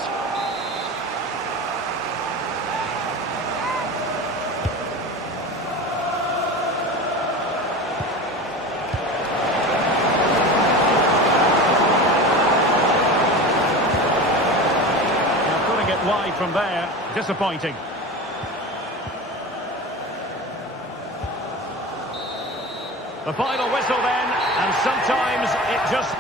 Now putting it wide from there. Disappointing. The final whistle then, and sometimes it just...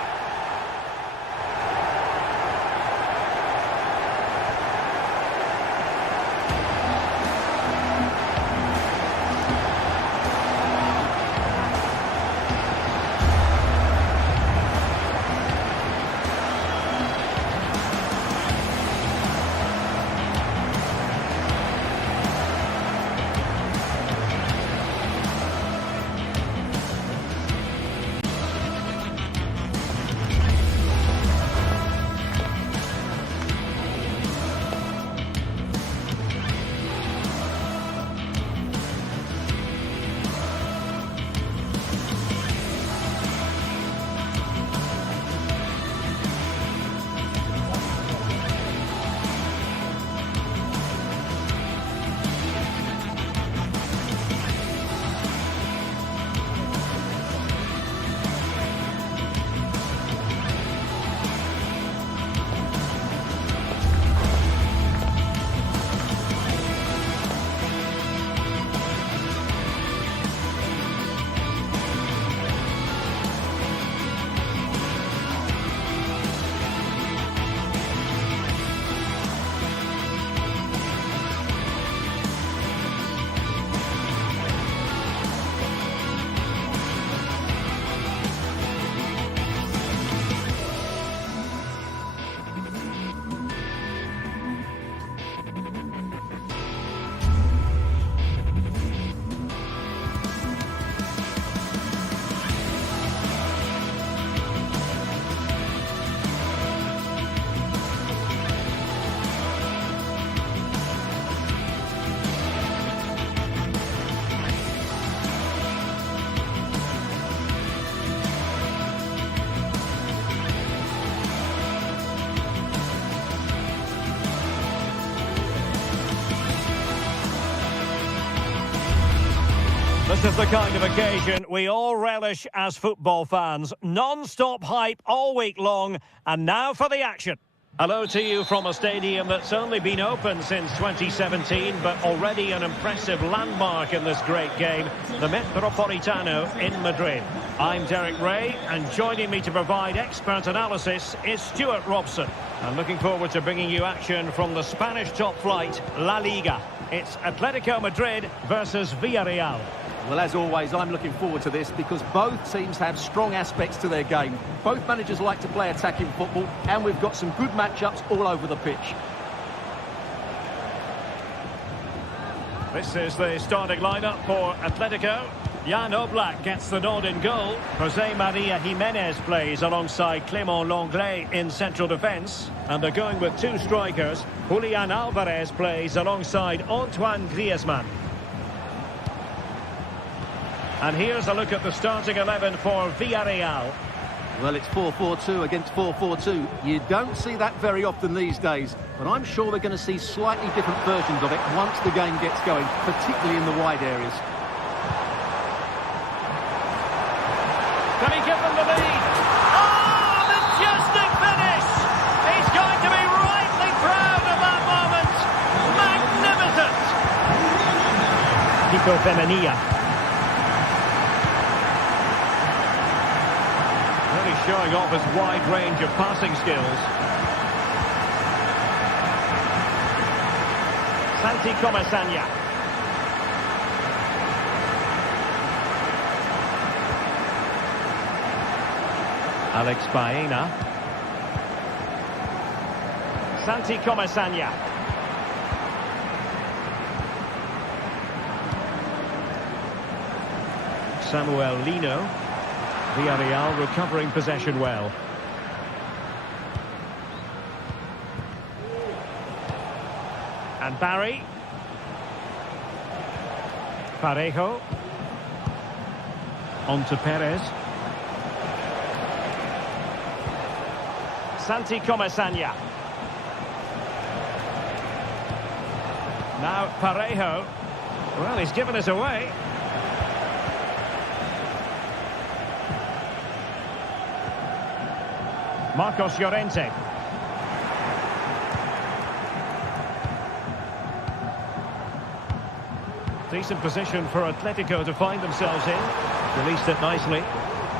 This is the kind of occasion we all relish as football fans. Non-stop hype all week long, and now for the action. Hello to you from a stadium that's only been open since 2017, but already an impressive landmark in this great game, the Metropolitano in Madrid. I'm Derek Ray, and joining me to provide expert analysis is Stuart Robson. I'm looking forward to bringing you action from the Spanish top flight, La Liga. It's Atletico Madrid versus Villarreal. Well, as always, I'm looking forward to this because both teams have strong aspects to their game. Both managers like to play attacking football, and we've got some good matchups all over the pitch. This is the starting lineup for Atletico. Jan Oblak gets the nod in goal. Jose Maria Jimenez plays alongside Clément Lenglet in central defence. And they're going with two strikers. Julian Alvarez plays alongside Antoine Griezmann. And here's a look at the starting 11 for Villarreal. Well, it's 4-4-2 against 4-4-2. You don't see that very often these days, but I'm sure we're going to see slightly different versions of it once the game gets going, particularly in the wide areas. Can he give them the lead? Oh, majestic finish! He's going to be rightly proud of that moment. Magnificent! Kiko Femenia. Really showing off his wide range of passing skills. Santi Comesaña. Alex Baena. Santi Comesaña. Samuel Lino. Villarreal recovering possession well. And Barry. Parejo. On to Perez. Santi Comesaña. Now Parejo. Well, he's given us away. Marcos Llorente. Decent position for Atletico to find themselves in. Released it nicely.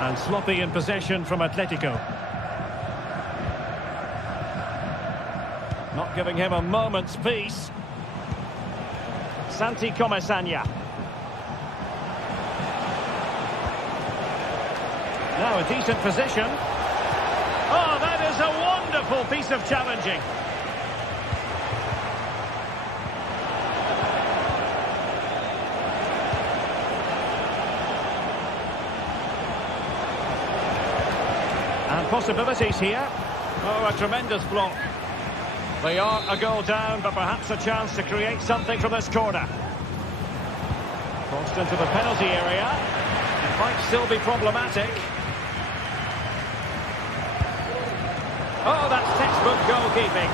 And sloppy in possession from Atletico. Not giving him a moment's peace. Santi Comesaña. Now a decent position. Oh, that is a wonderful piece of challenging. And possibilities here. Oh, a tremendous block. They are a goal down, but perhaps a chance to create something from this corner. Crossed into the penalty area. It might still be problematic. Oh, that's textbook goalkeeping.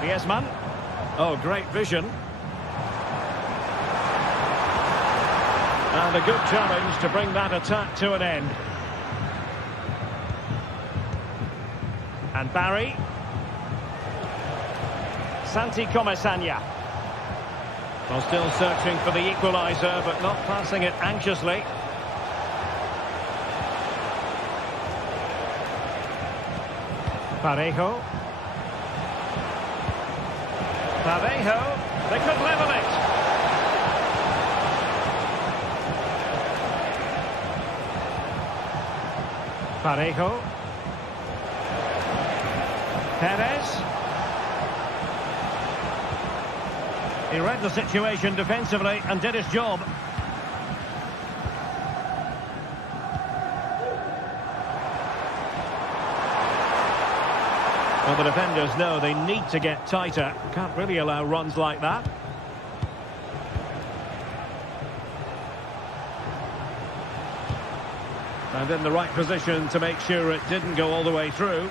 Griezmann. Oh, great vision. And a good challenge to bring that attack to an end. And Barry. Santi Comesaña. Well, still searching for the equaliser, but not passing it anxiously. Parejo. Parejo. They could level it. Parejo. Perez. He read the situation defensively and did his job. Well, the defenders know they need to get tighter. Can't really allow runs like that. And in the right position to make sure it didn't go all the way through.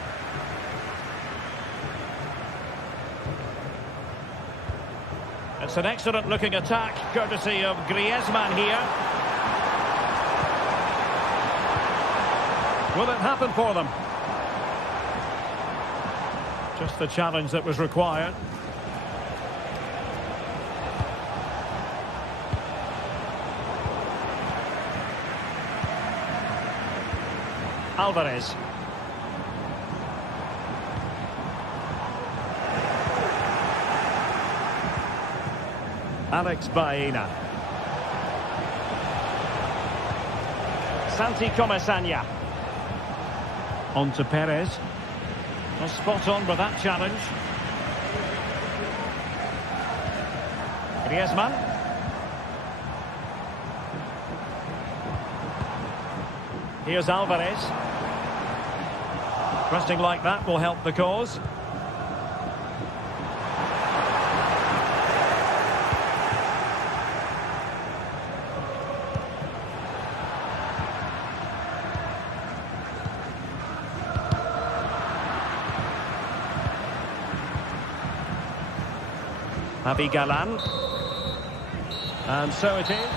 It's an excellent looking attack, courtesy of Griezmann here. Will it happen for them? Just the challenge that was required. Alvarez. Alex Baena. Santi Comesaña. On to Perez. Well, spot on with that challenge. Griezmann. Here's Alvarez. Pressing like that will help the cause. Javi Galan. And so it is.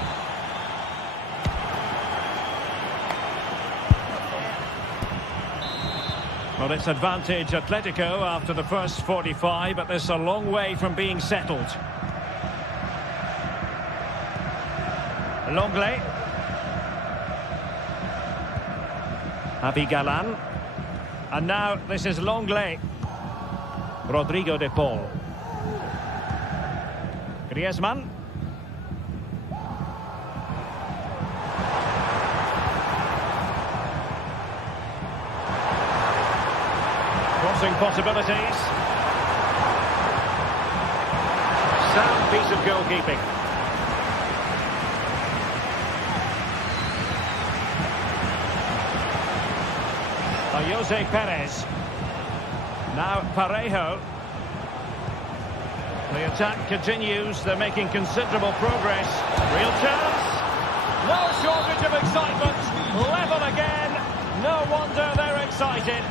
Well, it's advantage Atletico after the first 45, but this is a long way from being settled. Longley. Javi Galan. And now this is Longley. Rodrigo de Paul. Griezmann. Crossing possibilities. Sound piece of goalkeeping. Jose Perez. Now Parejo. The attack continues. They're making considerable progress. Real chance. No shortage of excitement. Level again. No wonder they're excited.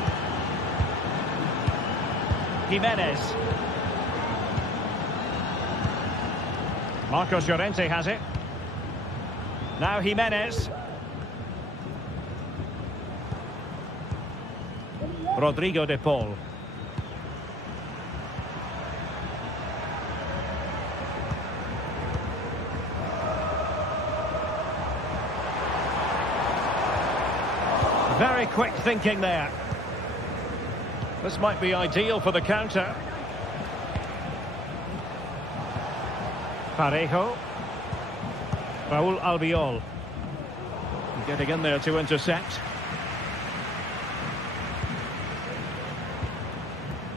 Jimenez. Marcos Llorente has it. Now Jimenez. Rodrigo de Paul. Very quick thinking there. This might be ideal for the counter. Parejo. Raúl Albiol. Getting in there to intercept.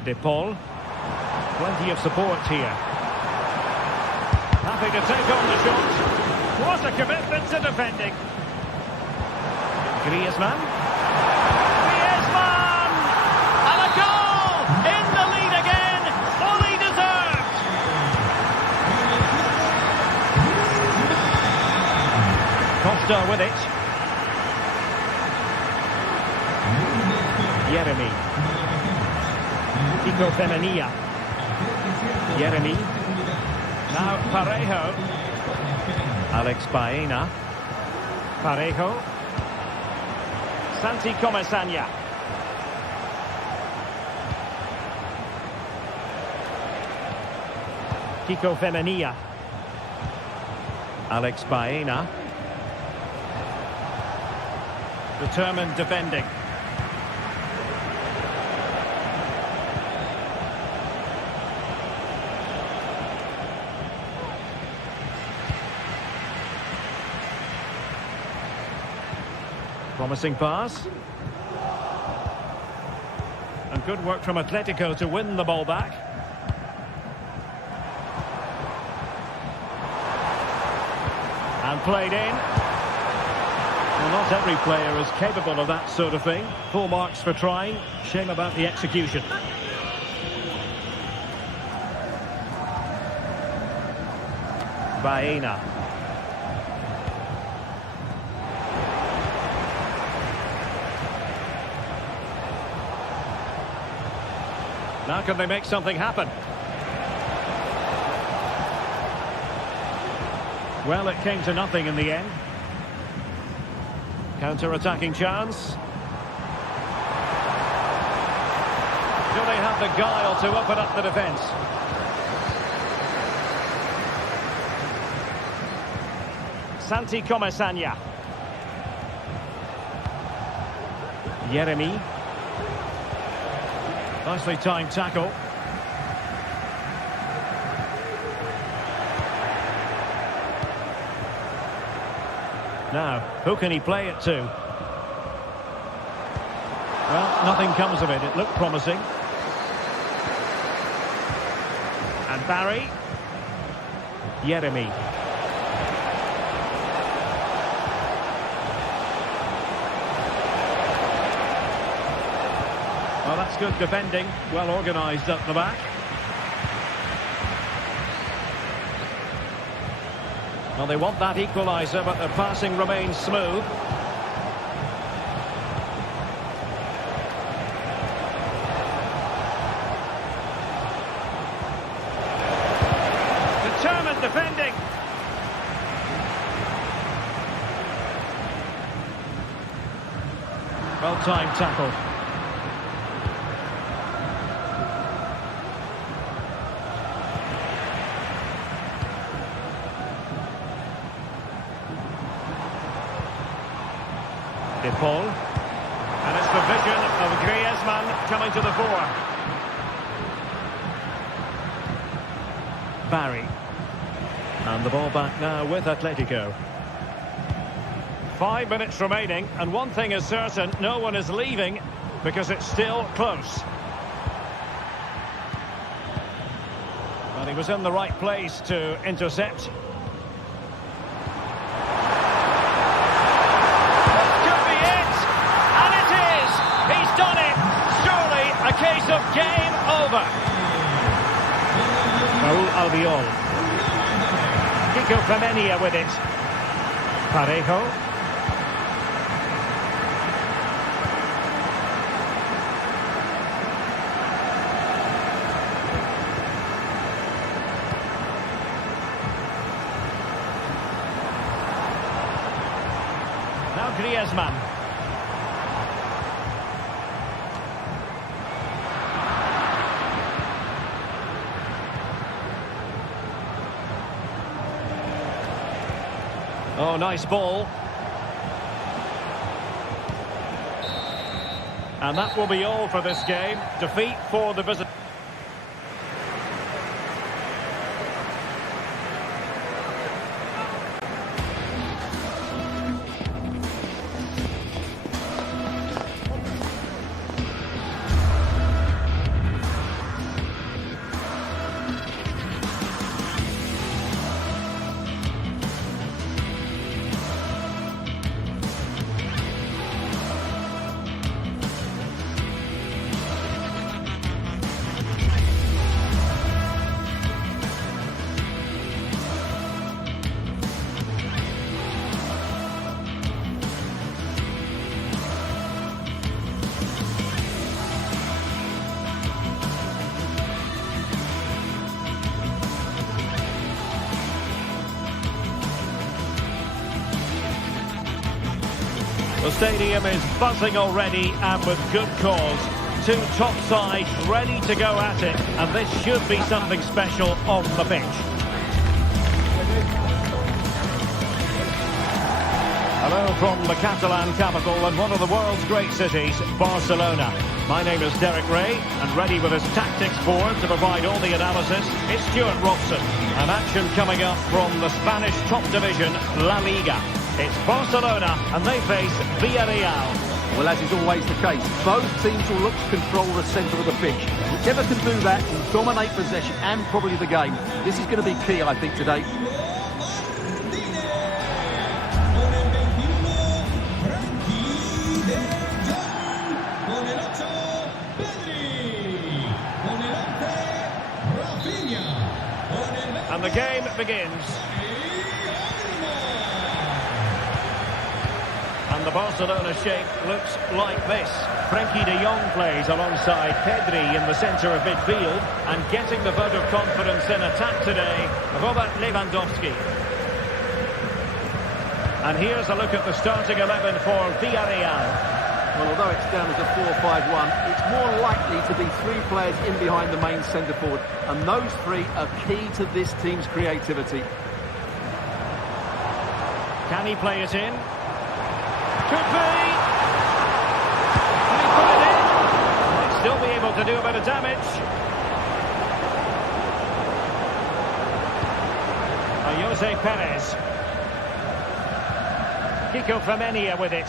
De Paul. Plenty of support here. Happy to take on the shot. What a commitment to defending. Griezmann. Griezmann! And a goal! In the lead again! Fully deserved! Costa with it. Yeremy. Kiko Femenia. Yeremy. Now Parejo. Alex Baena. Parejo. Santi Comesaña. Kiko Femenia. Alex Baena. Determined defending. Promising pass. And good work from Atletico to win the ball back. And played in. Well, not every player is capable of that sort of thing. Full marks for trying. Shame about the execution. Baena. Now can they make something happen? Well, it came to nothing in the end. Counter-attacking chance. Do they have the guile to open up the defence? Santi Comesanya. Yeremi. Nicely timed tackle. Now, who can he play it to? Well, nothing comes of it. It looked promising. And Barry. Yeremi. Well, that's good defending. Well organised up the back. Well, they want that equaliser, but their passing remains smooth. Determined defending. Well-timed tackle. Paul, and it's the vision of Griezmann coming to the fore. Barry, and the ball back now with Atletico. 5 minutes remaining, and one thing is certain, no one is leaving because it's still close. But he was in the right place to intercept. A case of game over. Raúl Albiol. Kiko Femenia with it. Parejo. Now Griezmann. Oh, nice ball. And that will be all for this game. Defeat for the visitor. The stadium is buzzing already, and with good cause. Two top sides ready to go at it, and this should be something special on the pitch. Hello from the Catalan capital and one of the world's great cities, Barcelona. My name is Derek Ray, and ready with his tactics board to provide all the analysis, it's Stuart Robson. An action coming up from the Spanish top division, La Liga. It's Barcelona, and they face Villarreal. Well, as is always the case, both teams will look to control the centre of the pitch. Whichever can do that will dominate possession and probably the game. This is going to be key, I think, today. And the game begins. And the Barcelona shape looks like this. Frenkie de Jong plays alongside Pedri in the centre of midfield, and getting the vote of confidence in attack today, Robert Lewandowski. And here's a look at the starting 11 for Villarreal. Well, although it's down as a 4-5-1, it's more likely to be three players in behind the main centre-forward. And those three are key to this team's creativity. Can he play it in? Could be! Can he put it in? Might still be able to do a bit of damage. Jose Perez. Kiko Femenia with it.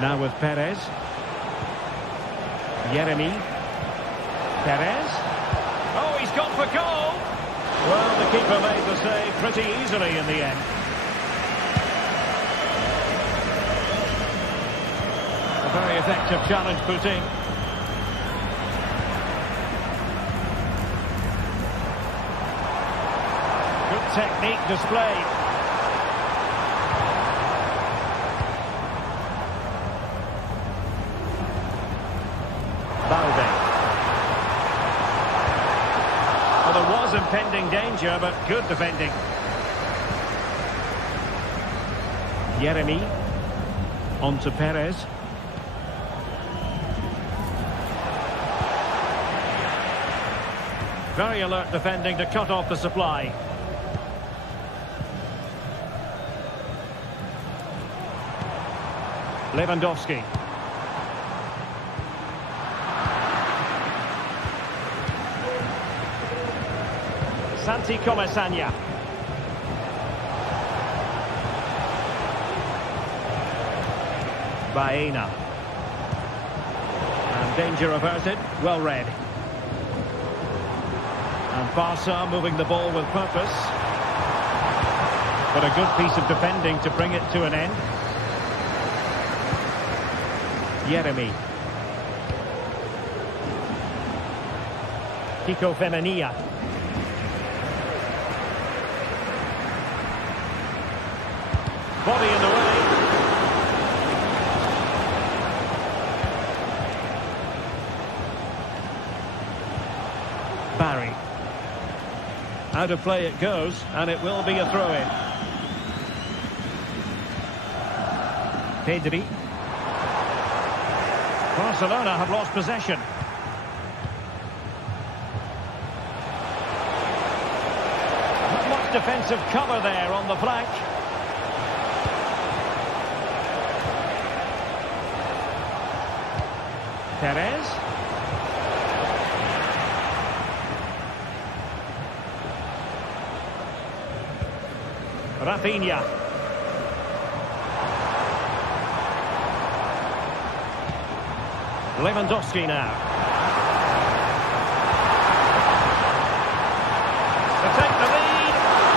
Now with Perez. Yeremy. Perez. Oh, he's gone for goal. Well, the keeper made the save pretty easily in the end. A very effective challenge put in. Good technique displayed. Well, there was impending danger, but good defending. Yeremy. On to Perez. Very alert defending to cut off the supply. Lewandowski. Santi Comesaña. Baena. And danger averted. Well read. And Barca moving the ball with purpose. But a good piece of defending to bring it to an end. Yeremy. Kiko Femenia. Body in the way. Barry. Out of play it goes, and it will be a throw-in. Pedri. Barcelona have lost possession. Not much defensive cover there on the flank. Perez. Rafinha. Lewandowski now. To take the lead.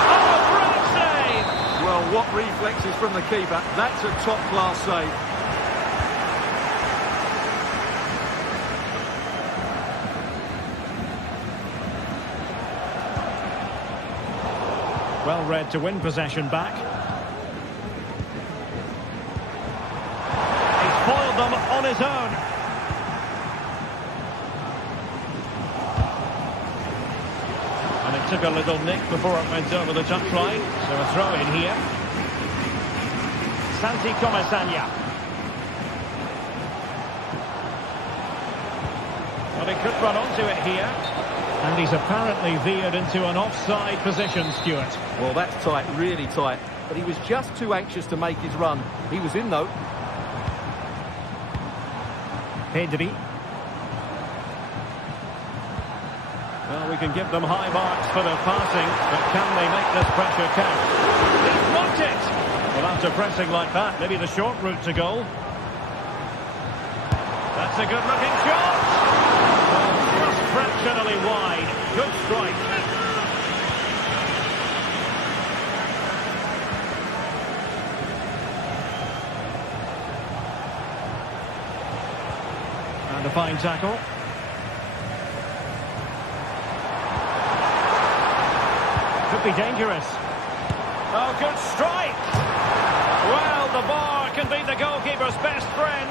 Oh, great save! Well, what reflexes from the keeper. That's a top-class save. Well read to win possession back. He's foiled them on his own. And it took a little nick before it went over the touchline. So a throw in here. Santi Comesaña. Well, he could run onto it here. And he's apparently veered into an offside position, Stuart. Well, that's tight, really tight. But he was just too anxious to make his run. He was in, though. Pedri. Well, we can give them high marks for their passing, but can they make this pressure count? He's blocked it! Well, after pressing like that, maybe the short route to goal. That's a good-looking shot! Just fractionally wide. Good strike. And a fine tackle. Could be dangerous. Oh, good strike! Well, the bar can be the goalkeeper's best friend.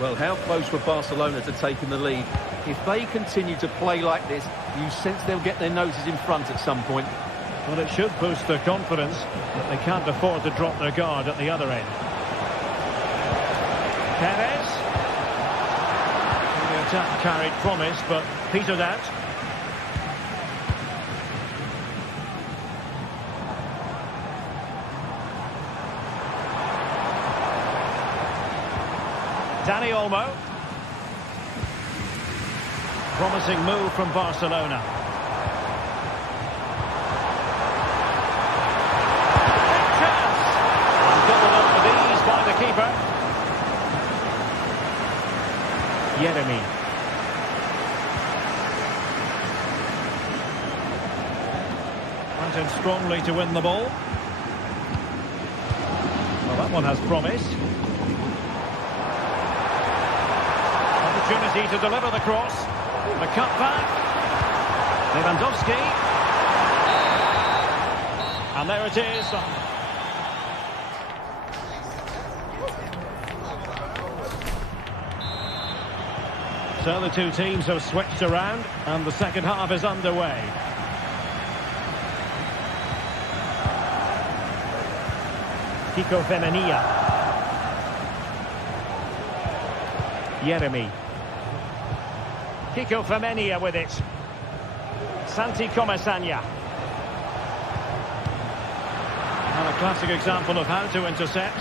Well, how close were Barcelona to taking the lead? If they continue to play like this, you sense they'll get their noses in front at some point. Well, it should boost their confidence, but they can't afford to drop their guard at the other end. Perez. The attack carried promise, but petered out. Dani Olmo. Promising move from Barcelona. Big chance. And doubled up with ease by the keeper. Yeremy. Went in strongly to win the ball. Well, that one has promise. Opportunity to deliver the cross. The cut back. Lewandowski. And there it is. So the two teams have switched around and the second half is underway. Kiko Femenia. Yeremy. Kiko Femenia with it. Santi Comesaña. And a classic example of how to intercept.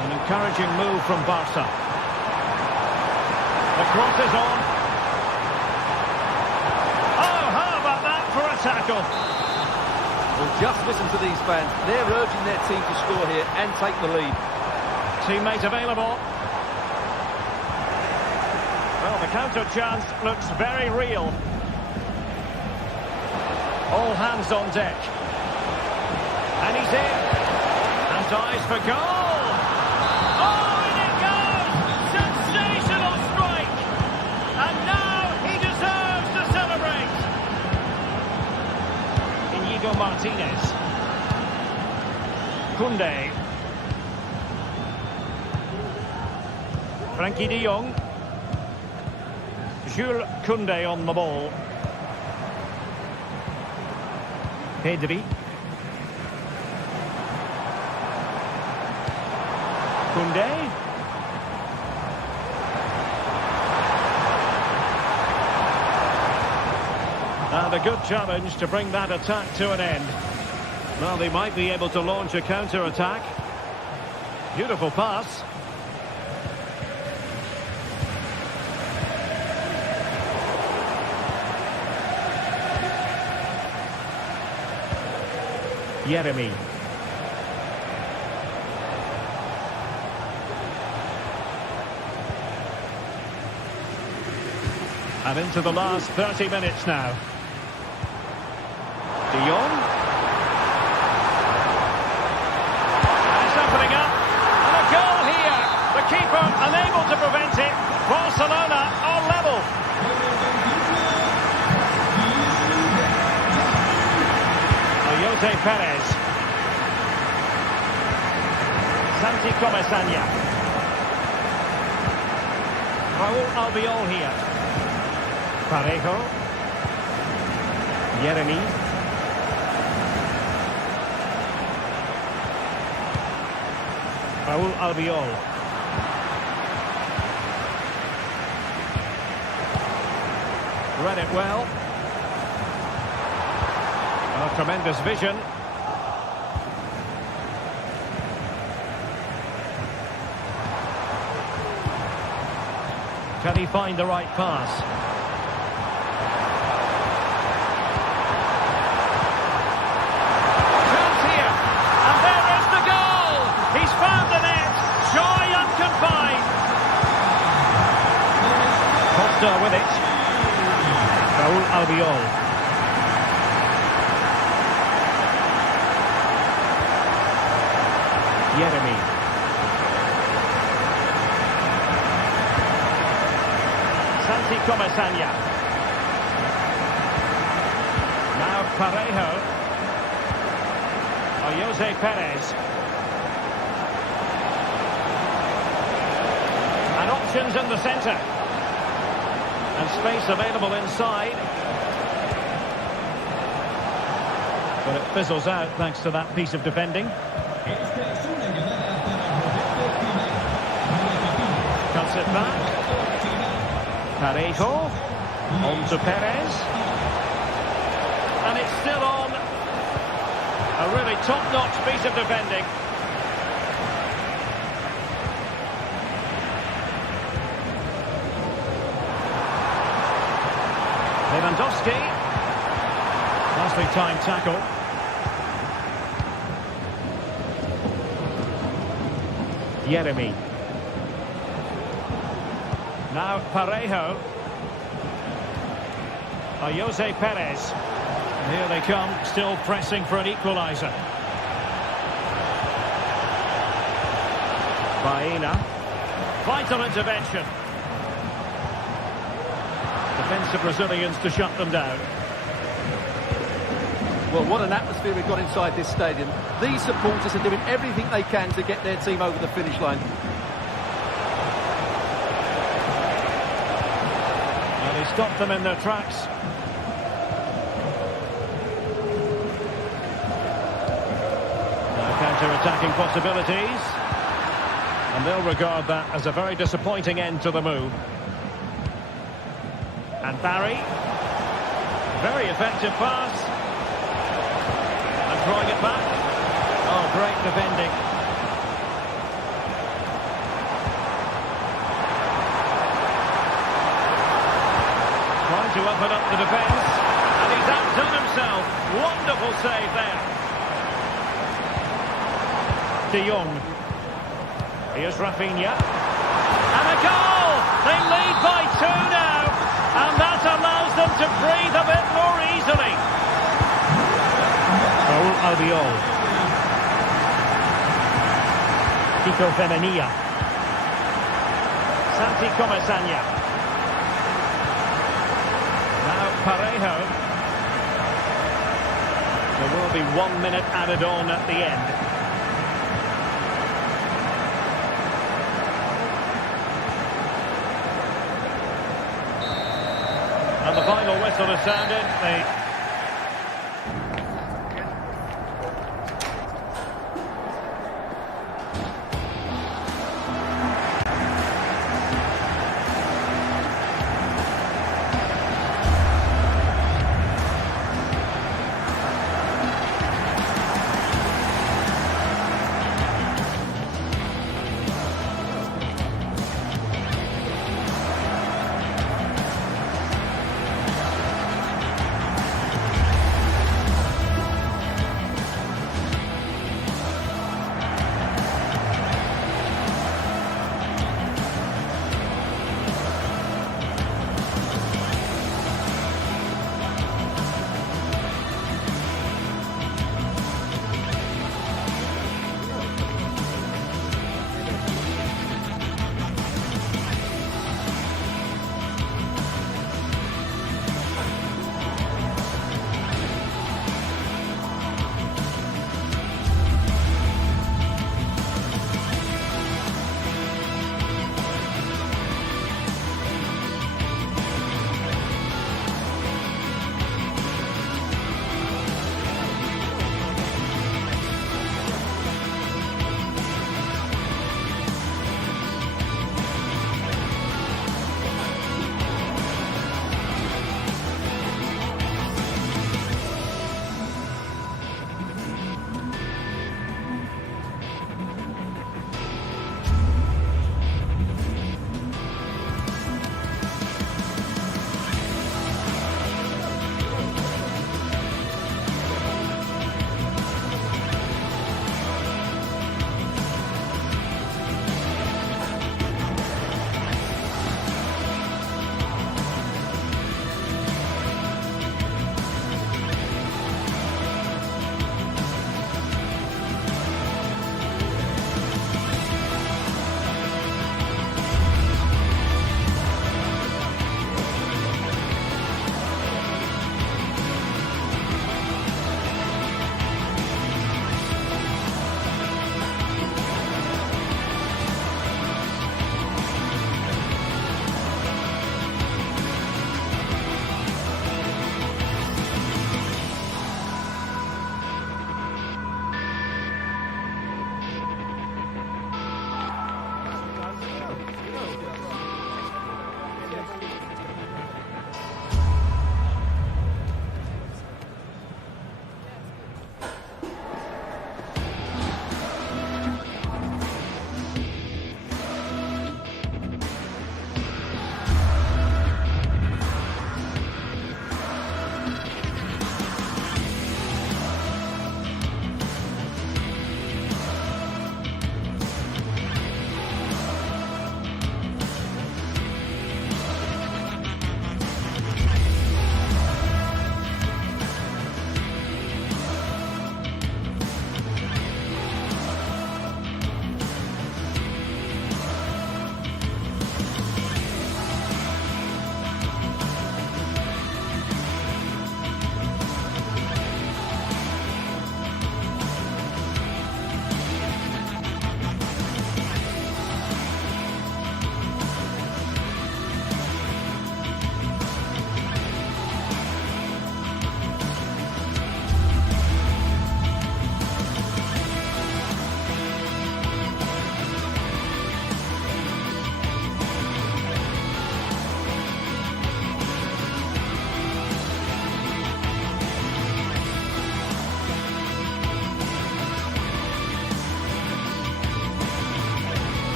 An encouraging move from Barca. The cross is on. Oh, how about that for a tackle? Well, just listen to these fans. They're urging their team to score here and take the lead. Teammate available. Well, the counter chance looks very real. All hands on deck. And he's in. And dives for goal. Oh, in it goes! Sensational strike! And now he deserves to celebrate. Inigo Martinez. Koundé. Frankie de Jong. Jules Koundé on the ball. Pedri. Koundé. And a good challenge to bring that attack to an end. Well, they might be able to launch a counter-attack. Beautiful pass. Yeremy. And into the last 30 minutes now. De Jong. And it's opening up. And a goal here. The keeper unable to prevent it. Barcelona are level. Jose Perez. Santi Comesaña. Raúl Albiol here. Parejo. Yeremy. Raúl Albiol. Read it well. Oh, tremendous vision. Can he find the right pass? Chance here. And there is the goal. He's found the net. Joy unconfined. Costa with it. Raúl Albiol. Yeremy. Santi Comesaña. Now Parejo. Jose Perez. And options in the centre. And space available inside. But it fizzles out thanks to that piece of defending. Cuts it back. Parejo. On to Perez. And it's still on. A really top-notch piece of defending. Lewandowski. Nicely timed tackle. Jeremy. Now Parejo. Jose Perez. And here they come, still pressing for an equaliser. Baena. Vital intervention. Defensive Brazilians to shut them down. Well, what an atmosphere we've got inside this stadium. These supporters are doing everything they can to get their team over the finish line. And he stopped them in their tracks. Now counter-attacking possibilities. And they'll regard that as a very disappointing end to the move. And Barry. Very effective pass. Throwing it back. Oh, great defending. Trying to open up the defence. And he's outdone himself. Wonderful save there. De Jong. Here's Rafinha. And a goal! They lead by 2 now. And that allows them to breathe a bit more easily. Raúl Albiol. Kiko Femenia. Santi Comesaña. Now Parejo. There will be 1 minute added on at the end. And the final whistle has sounded.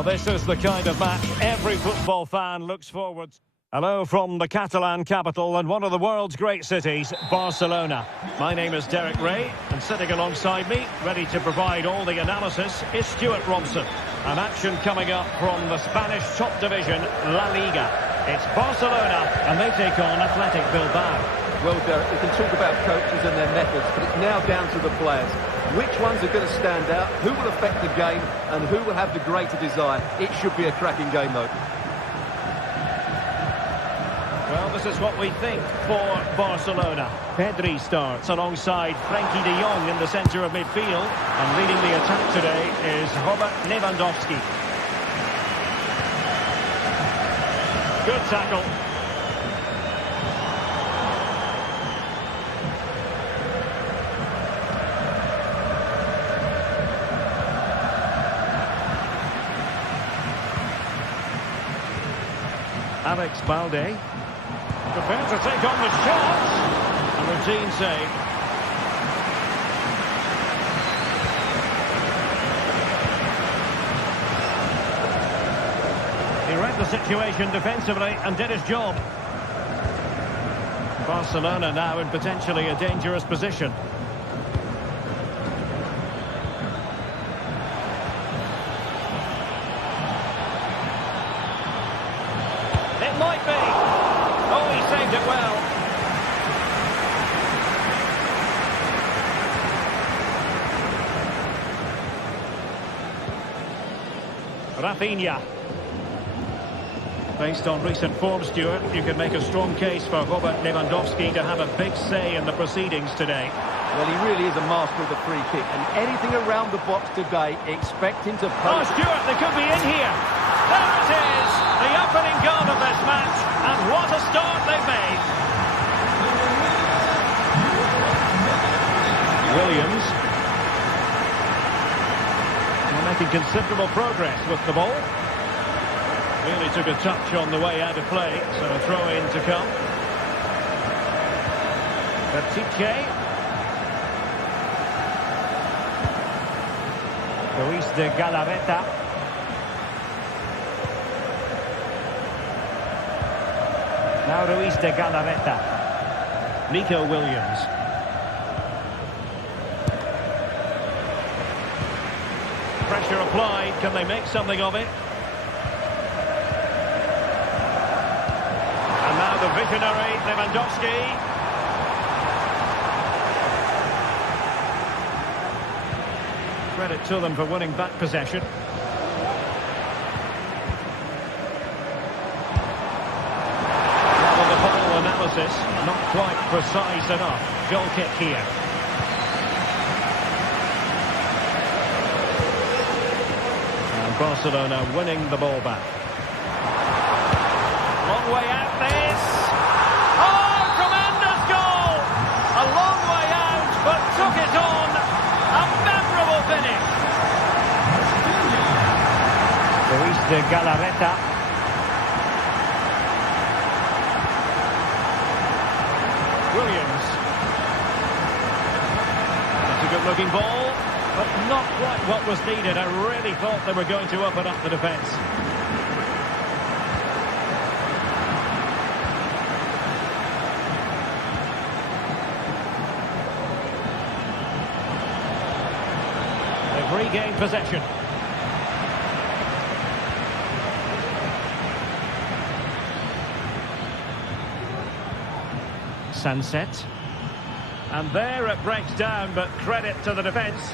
Well, this is the kind of match every football fan looks forward to. Hello from the Catalan capital and one of the world's great cities, Barcelona. My name is Derek Ray, and sitting alongside me, ready to provide all the analysis, is Stuart Robson. An action coming up from the Spanish top division, La Liga. It's Barcelona, and they take on Athletic Bilbao. Well, Derek, we can talk about coaches and their methods, but it's now down to the players. Which ones are going to stand out, who will affect the game, and who will have the greater desire? It should be a cracking game, though. Well, this is what we think for Barcelona. Pedri starts alongside Frankie de Jong in the centre of midfield. And leading the attack today is Robert Lewandowski. Good tackle. Alex Balde. Prepared to take on the shot. A routine save. He read the situation defensively and did his job. Barcelona now in potentially a dangerous position. It might be. Oh, he saved it well. Rafinha. Based on recent form, Stuart, you can make a strong case for Robert Lewandowski to have a big say in the proceedings today. Well, he really is a master of the free kick, and anything around the box today, expect him to Oh, post. Stuart, they could be in here. There it is, the opening goal of this match, and what a start they've made. Williams. They're making considerable progress with the ball. Really took a touch on the way out of play, so a throw-in to come. Vertice. Luis de Galarreta. Now Luis de Galarreta. Nico Williams. Pressure applied. Can they make something of it? And now the visionary Lewandowski. Credit to them for winning back possession. Well, the ball analysis, not quite precise enough. Goal kick here. And Barcelona winning the ball back. Long way out this. Oh, tremendous goal! A long way out, but took it on. A memorable finish. Luis de Galarreta. Williams. That's a good-looking ball, but not quite what was needed. I really thought they were going to open up the defence. Regain possession. Sunset. And there it breaks down, but credit to the defence.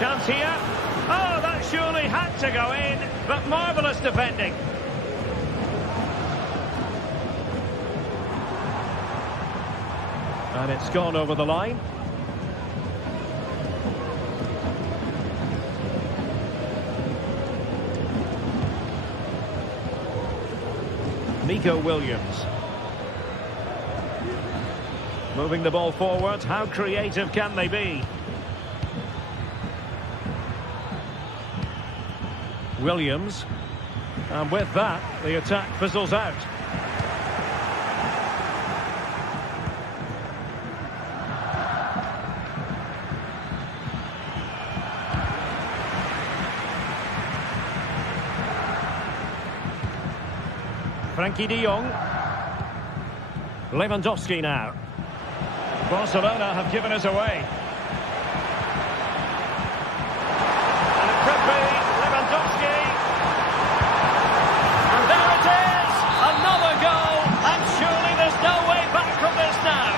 Chance here. Oh, that surely had to go in, but marvellous defending. And it's gone over the line. Nico Williams. Moving the ball forward. How creative can they be? Williams. And with that, the attack fizzles out. Frankie de Jong. Lewandowski now. Barcelona have given us away. And it could be Lewandowski. And there it is! Another goal! And surely there's no way back from this now.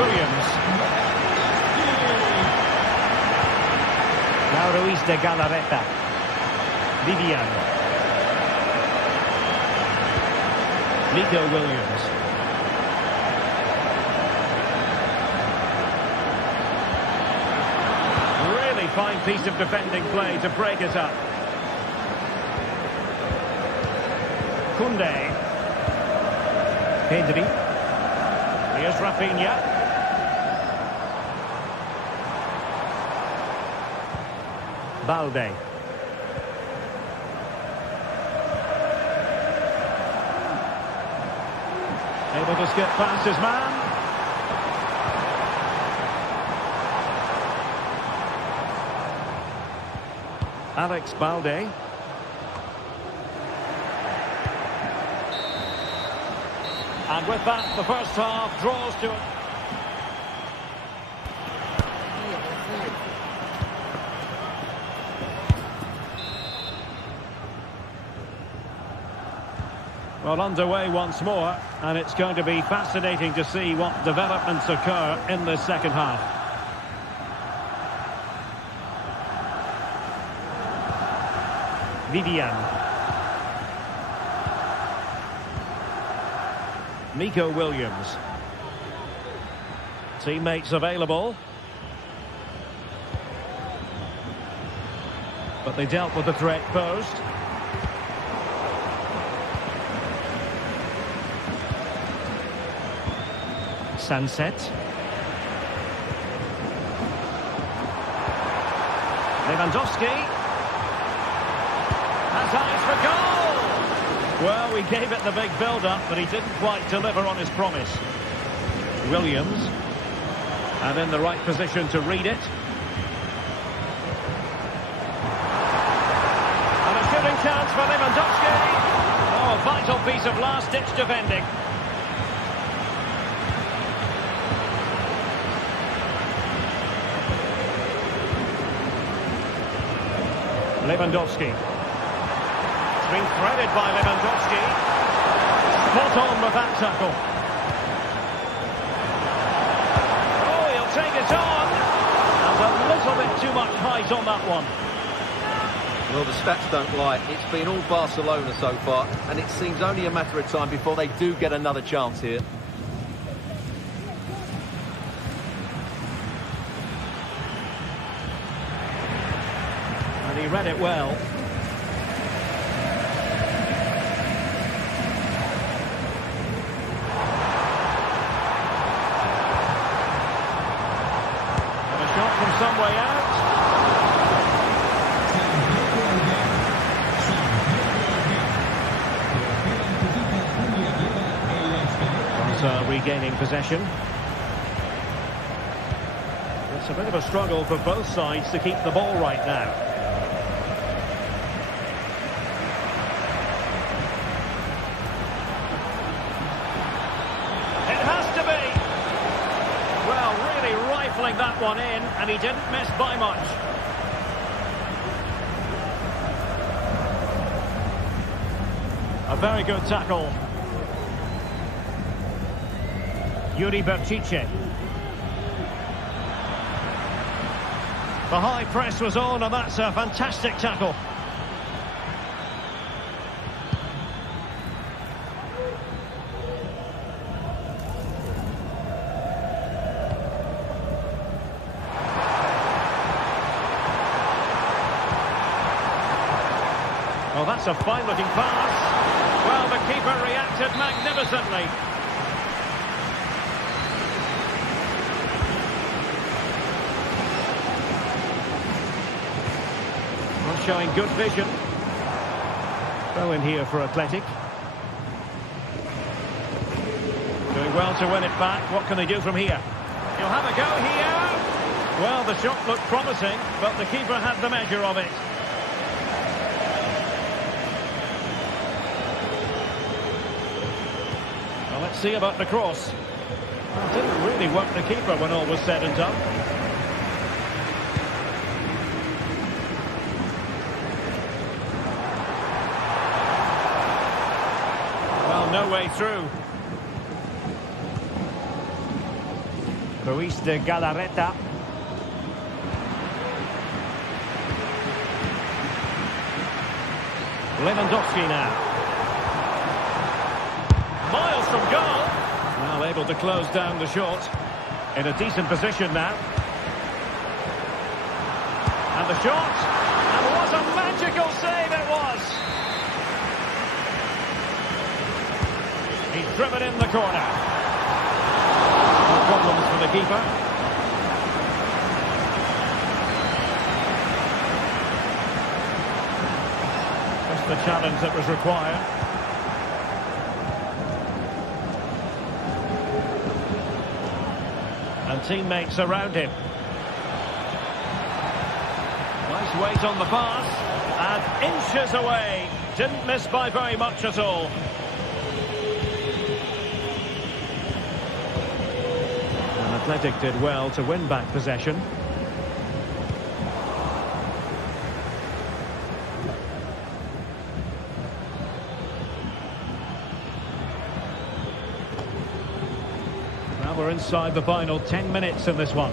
Williams. Now Ruiz de Galarreta. Vivian. Nico Williams. Really fine piece of defending play to break it up. Koundé. Pedri. Here's Rafinha. Balde. Able to skip past his man. Alex Balde. And with that, the first half draws to it. Well, underway once more, and it's going to be fascinating to see what developments occur in the second half. Vivian. Nico Williams. Teammates available. But they dealt with the threat posed. Sunset. Lewandowski. Has eyes for goal! Well, we gave it the big build-up, but he didn't quite deliver on his promise. Williams. And in the right position to read it. And a shooting chance for Lewandowski. Oh, a vital piece of last-ditch defending. Lewandowski. It's been threaded by Lewandowski. Spot on with that tackle. Oh, he'll take it on. And a little bit too much height on that one. Well, the stats don't lie. It's been all Barcelona so far, and it seems only a matter of time before they do get another chance here. He read it well. And a shot from some way out. Barca regaining possession. It's a bit of a struggle for both sides to keep the ball right now. That one in, and he didn't miss by much. A very good tackle. Yuri Berchiche. The high press was on, and that's a fantastic tackle. Oh, that's a fine-looking pass. Well, the keeper reacted magnificently. Well, showing good vision. Throw in here for Athletic. Doing well to win it back. What can they do from here? He'll have a go here. Well, the shot looked promising, but the keeper had the measure of it. Well, let's see about the cross. Well, didn't really work the keeper when all was said and done. Well, no way through. Ruiz de Galarreta. Lewandowski now. Miles from goal. Well, able to close down the shot. In a decent position now. And the shot. And what a magical save it was. He's driven in the corner. No problems for the keeper. Just the challenge that was required. And teammates around him. Nice weight on the pass. And inches away. Didn't miss by very much at all. And Athletic did well to win back possession. We're inside the final 10 minutes in this one.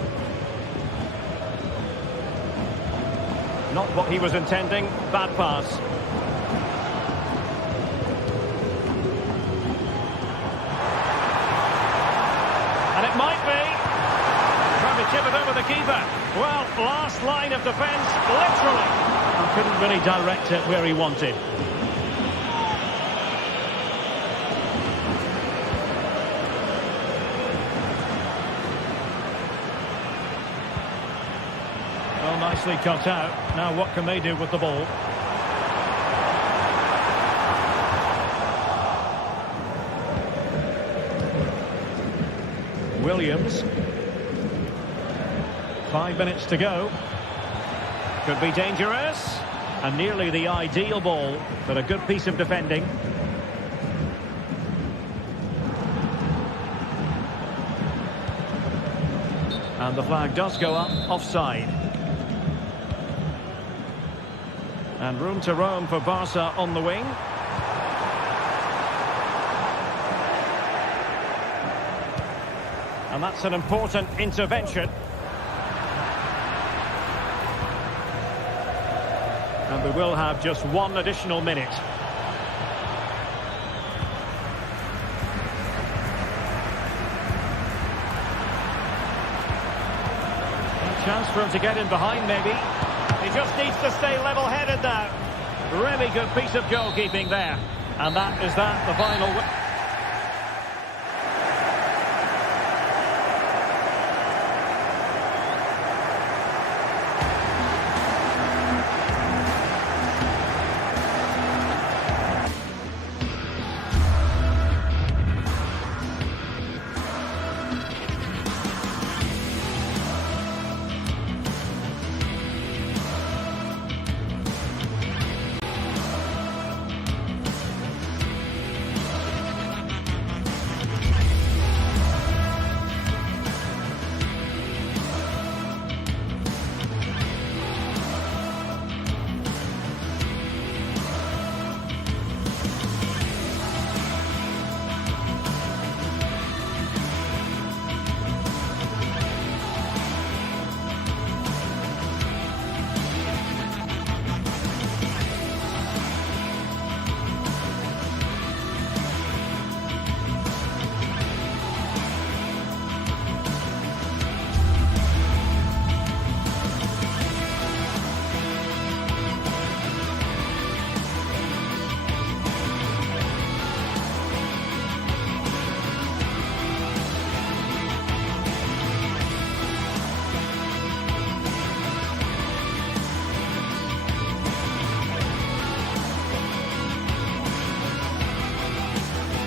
Not what he was intending. Bad pass. And it might be. Trying to chip it over the keeper. Well, last line of defence, literally. He couldn't really direct it where he wanted. Nicely cut out. Now what can they do with the ball? Williams. 5 minutes to go. Could be dangerous. And nearly the ideal ball, but a good piece of defending. And the flag does go up, offside. And room to roam for Barca on the wing. And that's an important intervention. And we will have just one additional minute. A chance for him to get in behind, maybe. He just needs to stay level-headed now. Really good piece of goalkeeping there. And that is that, the final...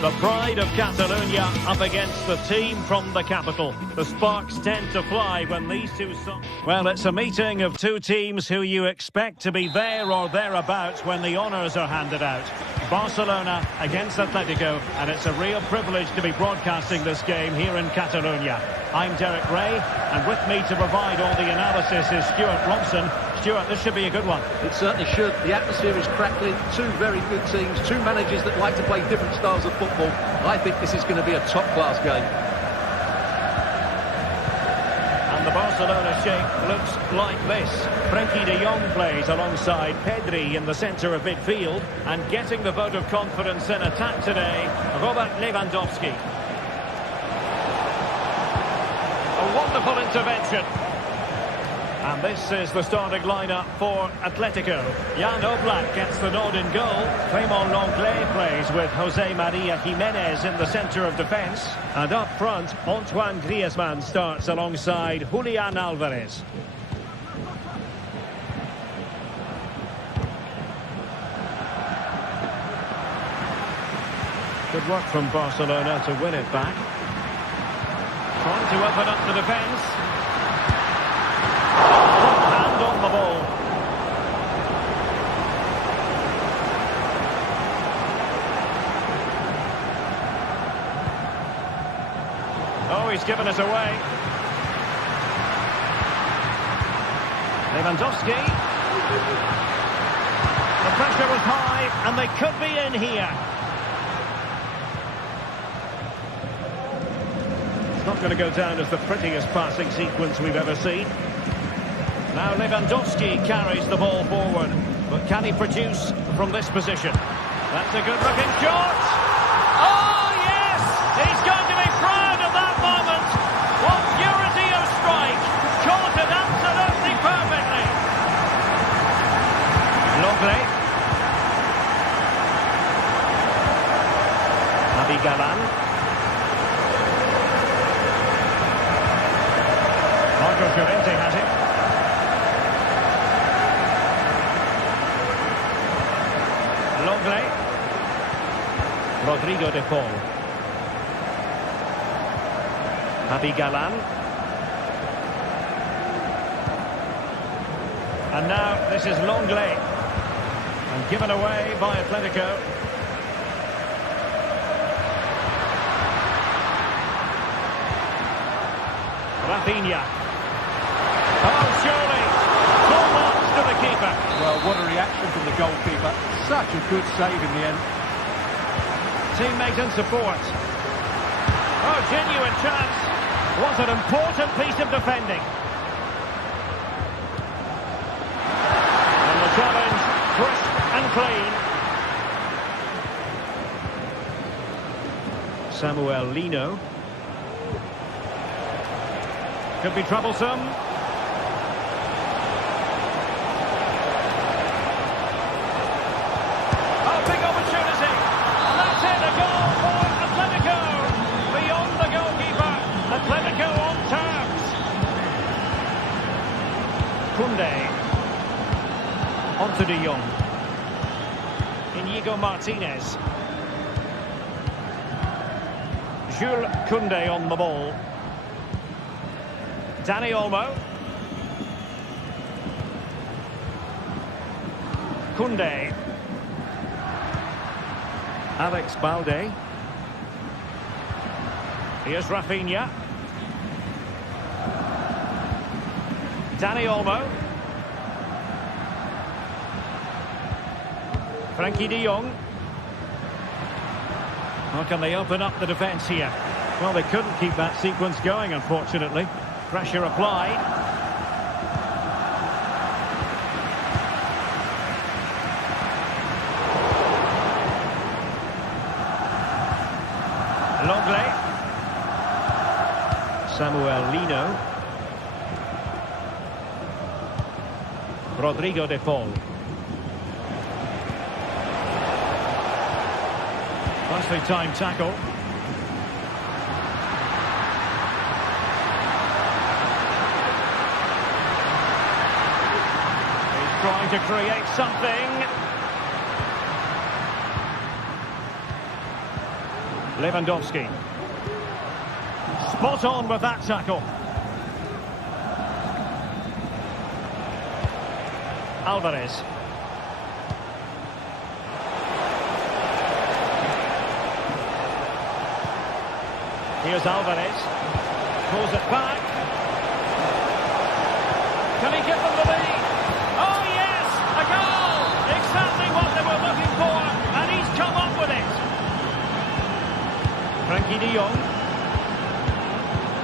The pride of Catalonia up against the team from the capital. The sparks tend to fly when these two... Well, it's a meeting of two teams who you expect to be there or thereabouts when the honours are handed out. Barcelona against Atletico, and it's a real privilege to be broadcasting this game here in Catalonia. I'm Derek Ray, and with me to provide all the analysis is Stuart Robson. Stuart, this should be a good one. It certainly should. The atmosphere is crackling. Two very good teams, two managers that like to play different styles of football. I think this is going to be a top-class game. And the Barcelona shape looks like this. Frenkie de Jong plays alongside Pedri in the centre of midfield, and getting the vote of confidence in attack today, Robert Lewandowski. A wonderful intervention. And this is the starting lineup for Atletico. Jan Oblak gets the nod in goal. Clément Lenglet plays with Jose Maria Jimenez in the centre of defence. And up front, Antoine Griezmann starts alongside Julian Alvarez. Good work from Barcelona to win it back. Trying to open up the defence. Hand on the ball. Oh, he's given it away. Lewandowski. The pressure was high, and they could be in here. It's not going to go down as the prettiest passing sequence we've ever seen. Now Lewandowski carries the ball forward, but can he produce from this position? That's a good-looking shot! Oh, yes! He's going to be proud of that moment! What purity of strike! Caught it absolutely perfectly! Lenglet. Javi Galán. Marco Llorente has it. Lenglet. Rodrigo de Paul. Javi Galán. And now this is Lenglet. And given away by Atletico. Rafinha. Oh, surely. Full marks to the keeper. Well, what a reaction from the goalkeeper. Such a good save in the end. Teammate and support. Oh, genuine chance. What an important piece of defending. And the challenge, crisp and clean. Samuel Lino. Could be troublesome. Oh, big opportunity. And that's it, a goal for Atletico. Beyond the goalkeeper. Atletico on terms. Koundé. Onto de Jong. Inigo Martinez. Jules Koundé on the ball. Dani Olmo. Koundé. Alex Balde. Here's Rafinha. Dani Olmo. Frenkie de Jong. How can they open up the defence here? Well, they couldn't keep that sequence going, unfortunately. Pressure applied. Lenglet. Samuel Lino. Rodrigo de Paul. Nicely timed tackle. Trying to create something. Lewandowski. Spot on with that tackle. Alvarez. Here's Alvarez. Pulls it back. Can he give them the lead? Oh, yes! A goal! Exactly what they were looking for, and he's come up with it. Frankie de Jong.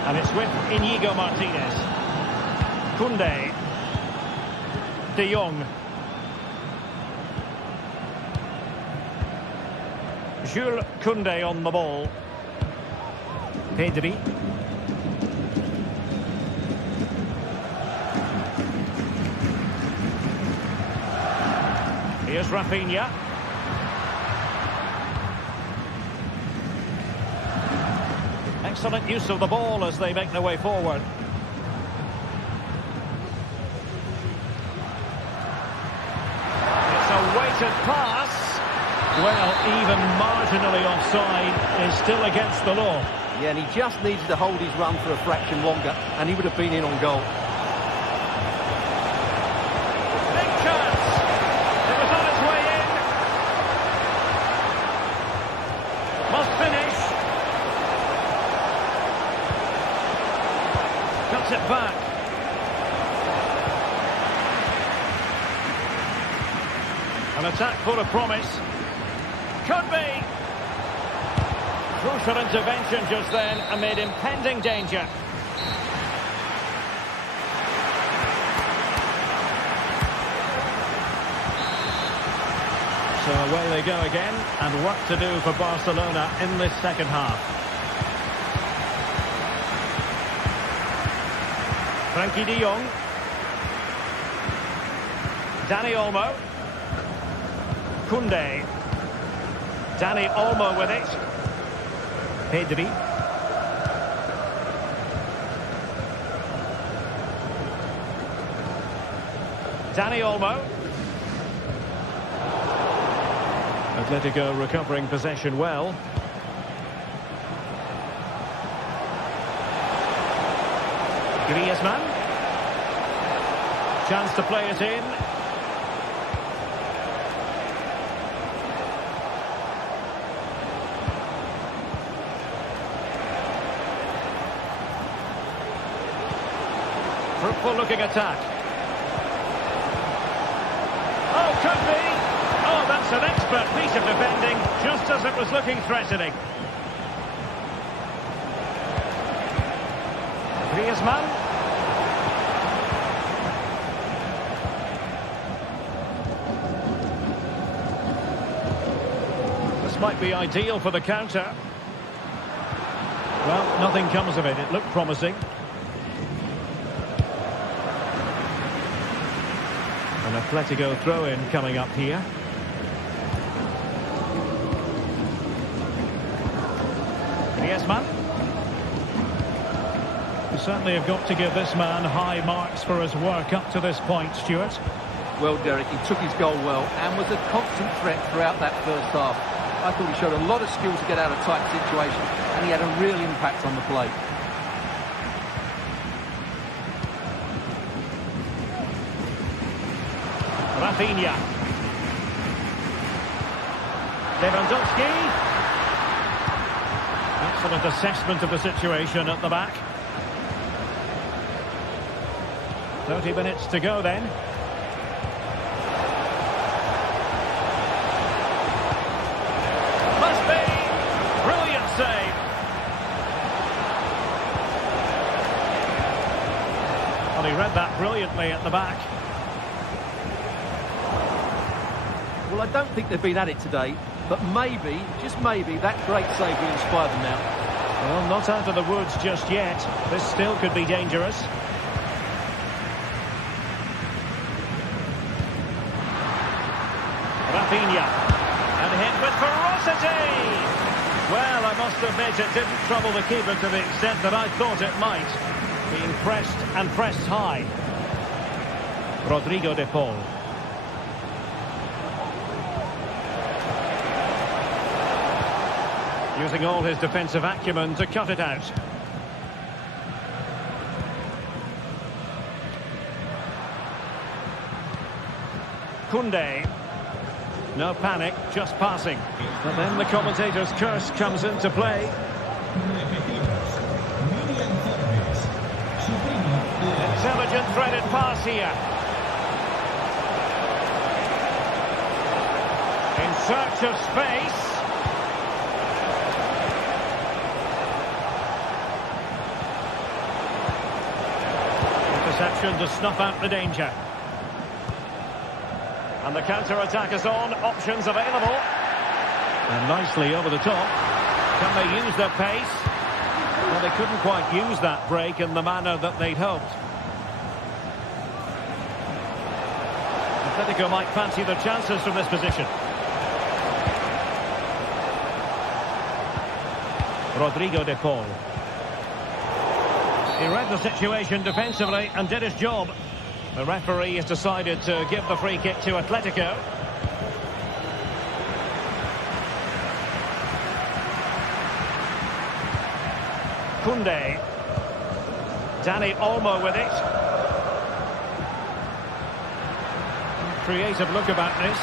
And it's with Inigo Martinez. Koundé. De Jong. Jules Koundé on the ball. Pedri. Here's Rafinha. Excellent use of the ball as they make their way forward. It's a weighted pass. Well, even marginally offside is still against the law. Yeah, and he just needed to hold his run for a fraction longer, and he would have been in on goal. Big chance. It was on its way in. Must finish. Cuts it back. An attack full of promise. Could be. Crucial intervention just then amid impending danger. So away they go again, and work to do for Barcelona in this second half. Frankie de Jong. Dani Olmo. Koundé. Dani Olmo with it. Pedri. Dani Olmo. Atletico recovering possession well. Griezmann. Chance to play it in. Fruitful looking attack. Oh, could be. Oh, that's an expert piece of defending, just as it was looking threatening. Griezmann. This might be ideal for the counter. Well, nothing comes of it. It looked promising. An Atletico throw-in coming up here. Griezmann. You certainly have got to give this man high marks for his work up to this point, Stuart. Well, Derek, he took his goal well and was a constant threat throughout that first half. I thought he showed a lot of skill to get out of tight situations, and he had a real impact on the play. Rafinha. Lewandowski. Excellent assessment of the situation at the back. 30 minutes to go then. Must be. Brilliant save. Well, he read that brilliantly at the back. Well, I don't think they've been at it today, but maybe, just maybe, that great save will inspire them now. Well, not out of the woods just yet. This still could be dangerous. Rafinha. And hit with ferocity! Well, I must admit it didn't trouble the keeper to the extent that I thought it might. Being pressed and pressed high. Rodrigo de Paul. Using all his defensive acumen to cut it out. Koundé. No panic, just passing. But then the commentator's curse comes into play. threaded pass here. In search of space. Interception to snuff out the danger. And the counter-attack is on. Options available. And nicely over the top. Can they use their pace? Well, they couldn't quite use that break in the manner that they'd hoped. Atletico might fancy their chances from this position. Rodrigo de Paul. He read the situation defensively and did his job. The referee has decided to give the free kick to Atletico. Koundé. Dani Olmo with it. Creative look about this.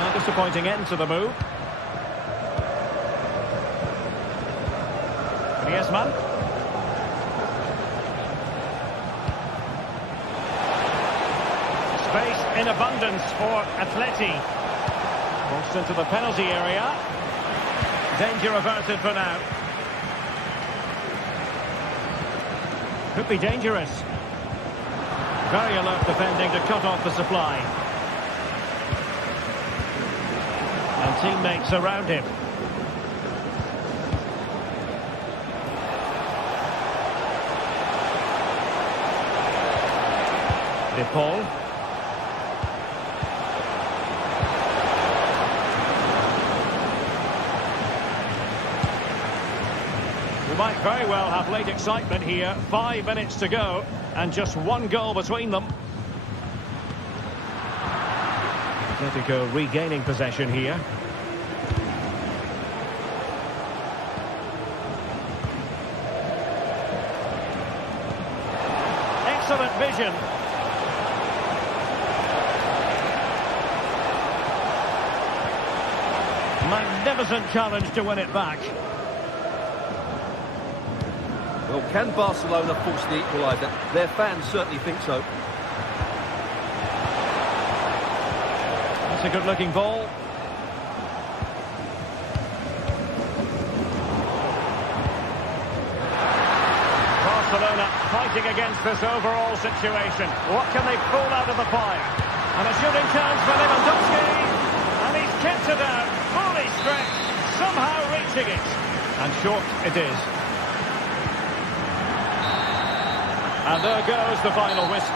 A disappointing end to the move. Griezmann. Space in abundance for Atleti. Crossed into the penalty area. Danger averted for now. Could be dangerous. Very alert defending to cut off the supply. And teammates around him. De Paul. We might very well have late excitement here. 5 minutes to go and just one goal between them. Atletico regaining possession here. Excellent vision. Magnificent challenge to win it back. Well, can Barcelona force the equaliser? Their fans certainly think so. That's a good-looking ball. Barcelona fighting against this overall situation. What can they pull out of the fire? And a shooting chance for Lewandowski. And he's kept it out, fully stretched, somehow reaching it. And short it is. And there goes the final whistle.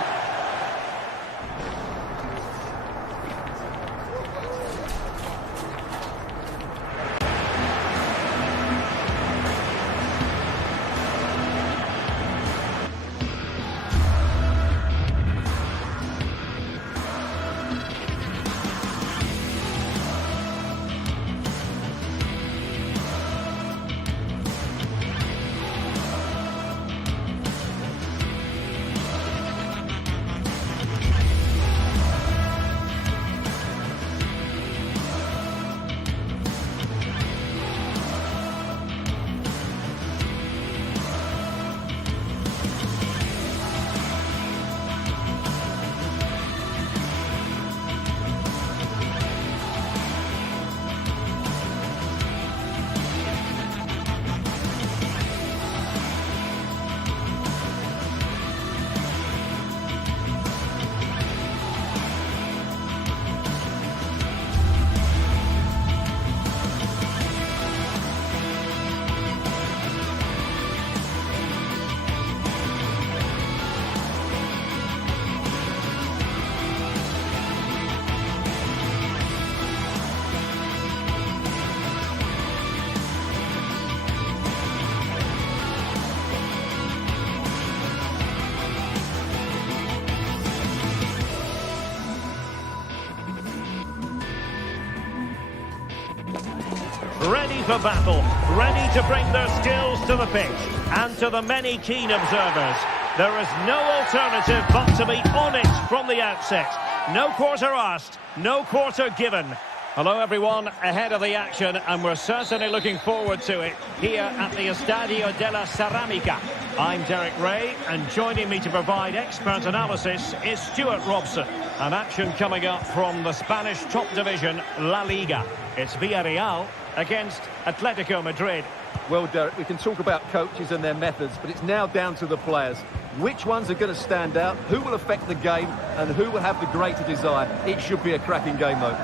Ready for battle, ready to bring their skills to the pitch. And to the many keen observers, there is no alternative but to be on it from the outset. No quarter asked, no quarter given. Hello everyone, ahead of the action, and we're certainly looking forward to it here at the Estadio de la Ceramica. I'm Derek Ray, and joining me to provide expert analysis is Stuart Robson. An action coming up from the Spanish top division, La Liga. It's Villarreal against Atletico Madrid. Well, Derek, we can talk about coaches and their methods, but it's now down to the players. Which ones are going to stand out, who will affect the game, and who will have the greater desire? It should be a cracking game, though.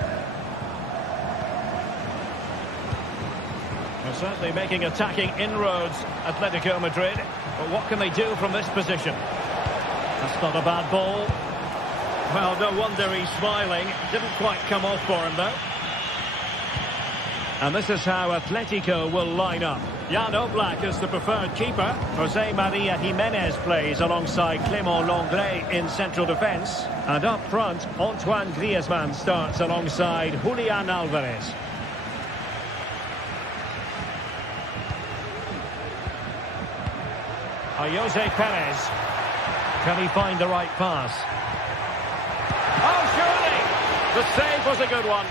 They're certainly making attacking inroads, Atletico Madrid. But what can they do from this position? That's not a bad ball. Well, no wonder he's smiling. Didn't quite come off for him, though. And this is how Atletico will line up. Jan Oblak is the preferred keeper. Jose Maria Jimenez plays alongside Clément Lenglet in central defence. And up front, Antoine Griezmann starts alongside Julian Alvarez. Jose Perez. Can he find the right pass? Oh, surely! The save was a good one.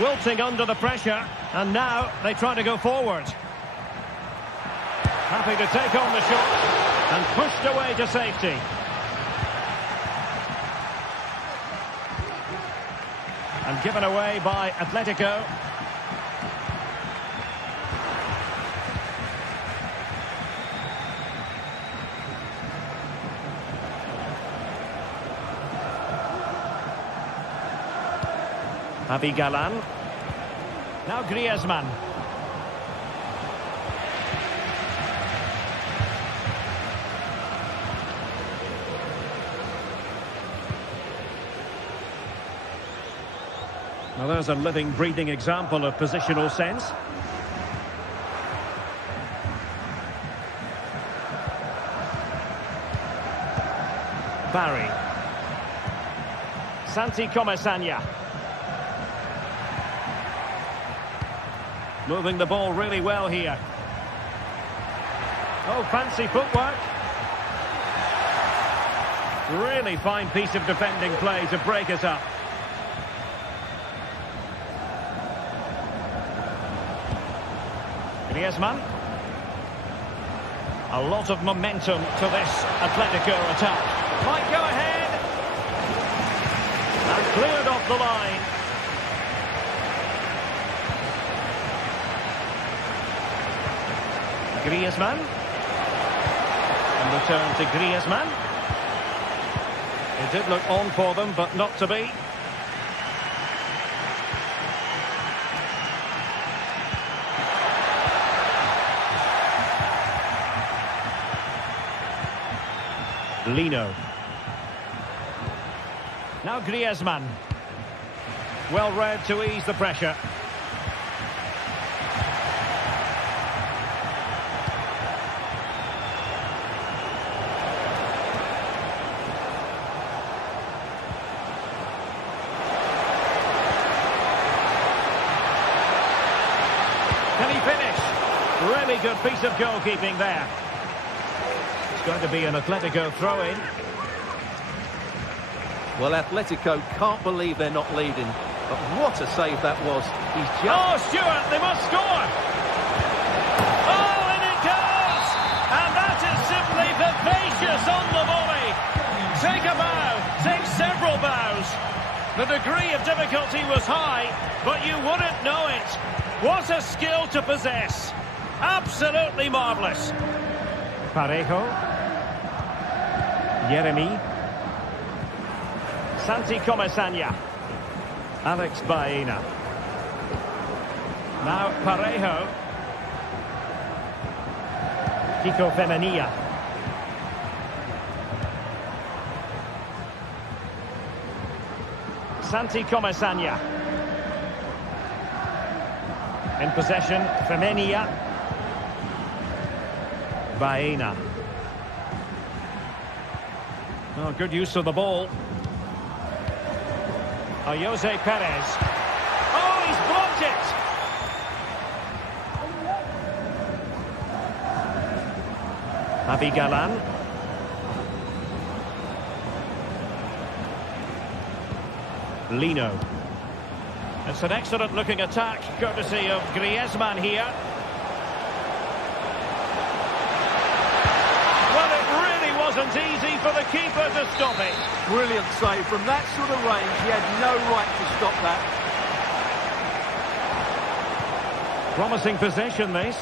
Wilting under the pressure, and now they try to go forward. Happy to take on the shot, and pushed away to safety. And given away by Atletico. Javi Galan. Now Griezmann. Now there's a living, breathing example of positional sense. Barry. Santi Comesaña. Moving the ball really well here. Oh, fancy footwork. Really fine piece of defending play to break it up. Griezmann. A lot of momentum to this Atletico attack. Might go ahead. And cleared off the line. Griezmann. And return to Griezmann. It did look on for them, but not to be. Lino. Now Griezmann. Well read to ease the pressure. Can he finish? Really good piece of goalkeeping there. It's going to be an Atletico throw-in. Well, Atletico can't believe they're not leading. But what a save that was. He's just... Oh, Stuart, they must score! Oh, and it goes! And that is simply vivacious on the volley. Take a bow, take several bows. The degree of difficulty was high, but you wouldn't know it. What a skill to possess. Absolutely marvellous. Parejo. Yeremi. Santi Comesaña. Alex Baena. Now Parejo. Kiko Femenia. Santi Comesaña. In possession, Femenia. Baena. Oh, good use of the ball. Jose Perez. Oh, he's blocked it! Javi Galan. Lino. It's an excellent-looking attack, courtesy of Griezmann here. Well, it really wasn't easy for the keeper to stop it. Brilliant save. From that sort of range, he had no right to stop that. Promising possession, this.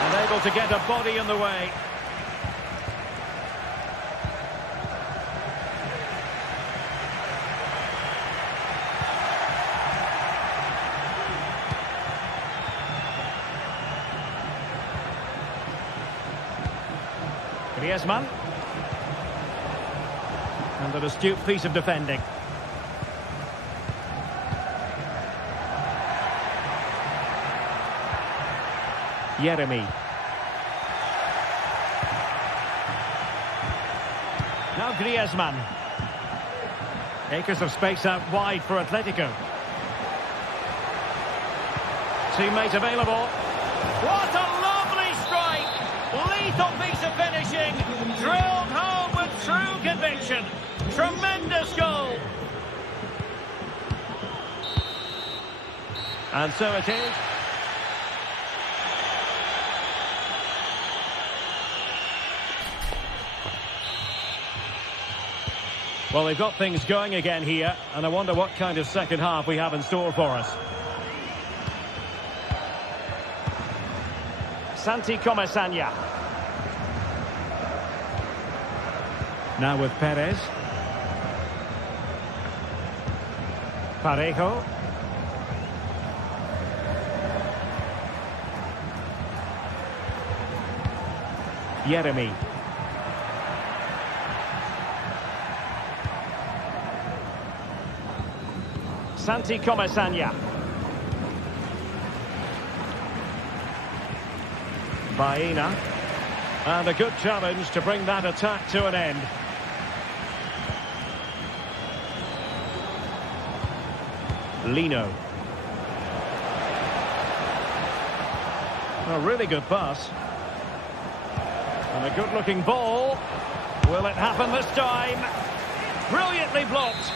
And able to get a body in the way. Griezmann. And an astute piece of defending. Yeremy. Now Griezmann. Acres of space out wide for Atletico. Teammate available. What a lovely strike! Lethal piece of finishing. Drilled home with true conviction. Tremendous goal. And so it is. Well, they've got things going again here, and I wonder what kind of second half we have in store for us. Santi Comesaña. Now with Perez. Parejo. Yeremy. Santi Comesaña. Baena. And a good challenge to bring that attack to an end. Lino. A really good pass. And a good-looking ball. Will it happen this time? Brilliantly blocked.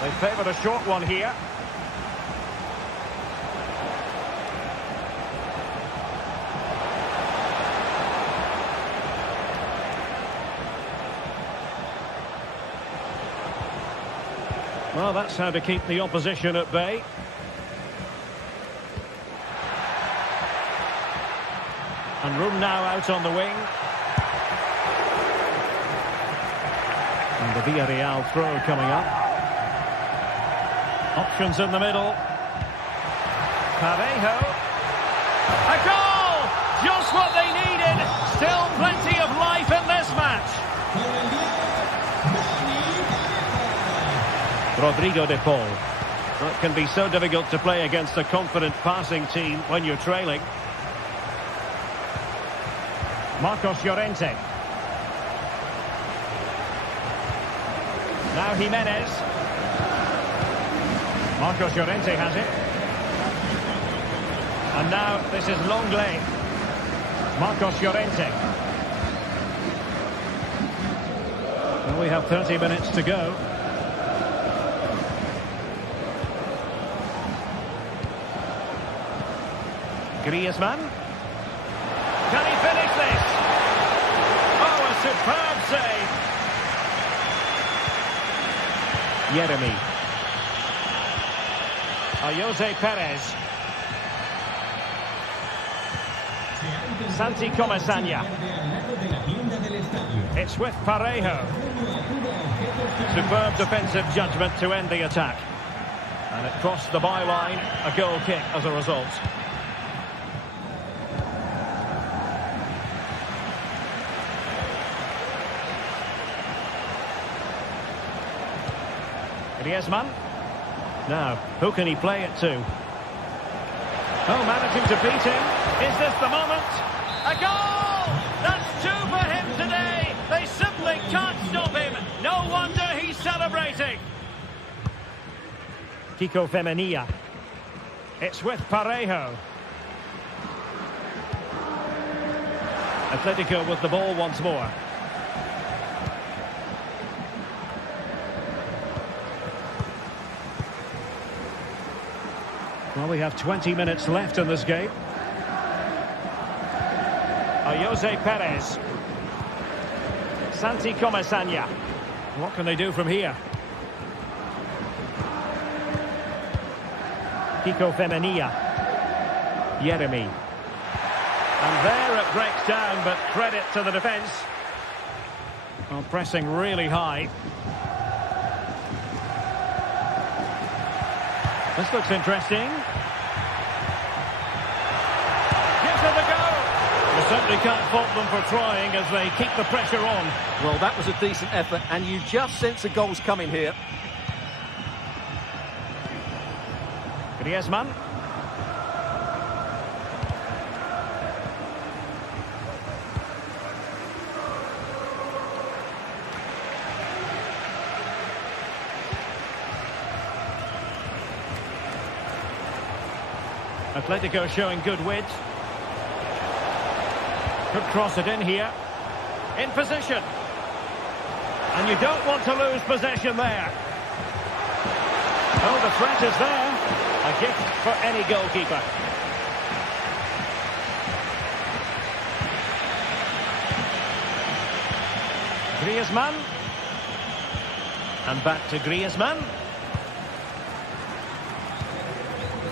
They favoured a short one here. Well, that's how to keep the opposition at bay. And room now out on the wing. And the Villarreal throw coming up. Options in the middle. Parejo. A goal! Just what they needed. Still plenty of life in this match. Rodrigo de Paul. It can be so difficult to play against a confident passing team when you're trailing. Marcos Llorente. Now Jimenez. Marcos Llorente has it. And now this is Longley. Marcos Llorente. Well, we have 30 minutes to go. Griezmann. Can he finish this? Oh, a superb save. Yeremy. Jose Perez. Santi Comesaña. It's with Parejo. Superb defensive judgment to end the attack. And it crossed the byline, a goal kick as a result. Griezmann. Now, who can he play it to? Oh, managing to beat him. Is this the moment? A goal! That's two for him today. They simply can't stop him. No wonder he's celebrating. Kiko Femenia. It's with Parejo. Atletico with the ball once more. Well, we have 20 minutes left in this game. Jose Perez. Santi Comesaña. What can they do from here? Kiko Femenia. Yeremy. And there it breaks down, but credit to the defence. Well, pressing really high. This looks interesting. Gives it a go. You certainly can't fault them for trying as they keep the pressure on. Well, that was a decent effort, and you just sense a goal's coming here. Griezmann. Atletico showing good width. Could cross it in here. In position. And you don't want to lose possession there. Oh, the threat is there. A gift for any goalkeeper. Griezmann. And back to Griezmann.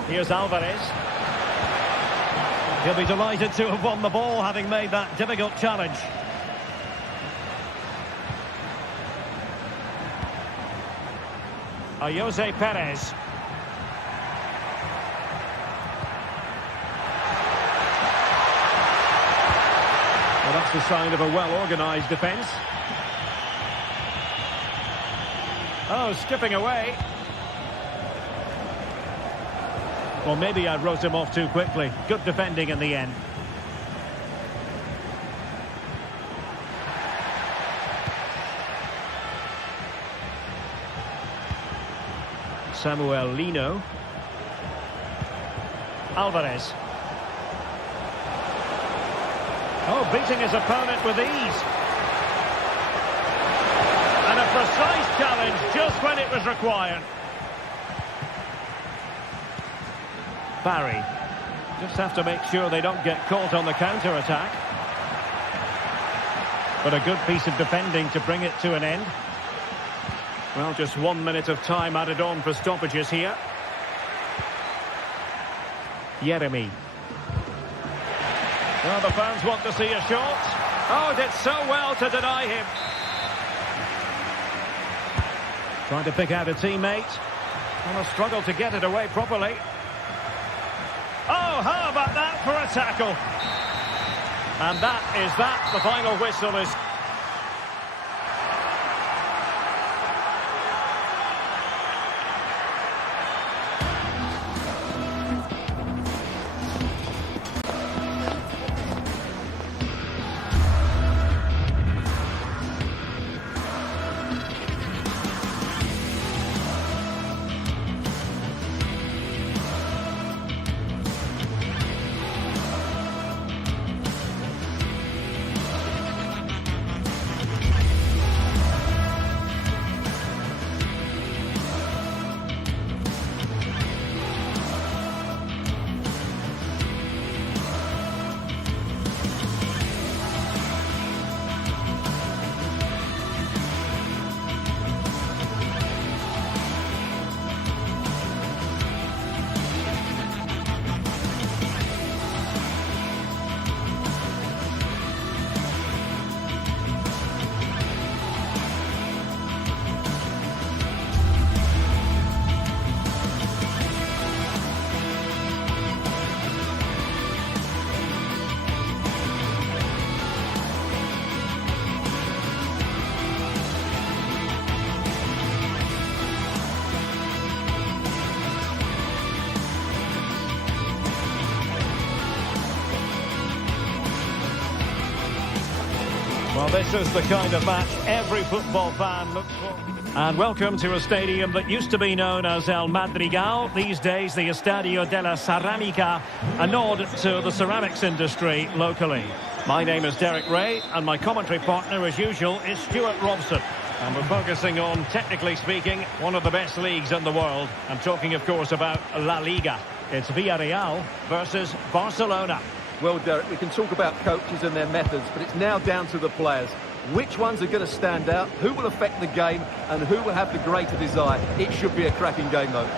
Here's Alvarez. He'll be delighted to have won the ball, having made that difficult challenge. Jose Perez. Well, that's the sign of a well-organised defence. Oh, skipping away. Well, maybe I wrote him off too quickly. Good defending in the end. Samuel Lino. Alvarez. Oh, beating his opponent with ease. And a precise challenge just when it was required. Barry. Just have to make sure they don't get caught on the counter-attack. But a good piece of defending to bring it to an end. Well, just 1 minute of time added on for stoppages here. Yeremy. Well, the fans want to see a shot. Oh, did so well to deny him. Trying to pick out a teammate. And a struggle to get it away properly. Oh, how about that for a tackle? And that is that. The final whistle is... Well, this is the kind of match every football fan looks for. And welcome to a stadium that used to be known as El Madrigal, these days the Estadio de la Ceramica, a nod to the ceramics industry locally. My name is Derek Ray, and my commentary partner, as usual, is Stuart Robson. And we're focusing on, technically speaking, one of the best leagues in the world. I'm talking, of course, about La Liga. It's Villarreal versus Barcelona. Well, Derek, we can talk about coaches and their methods, but it's now down to the players. Which ones are going to stand out, who will affect the game, and who will have the greater desire? It should be a cracking game, though.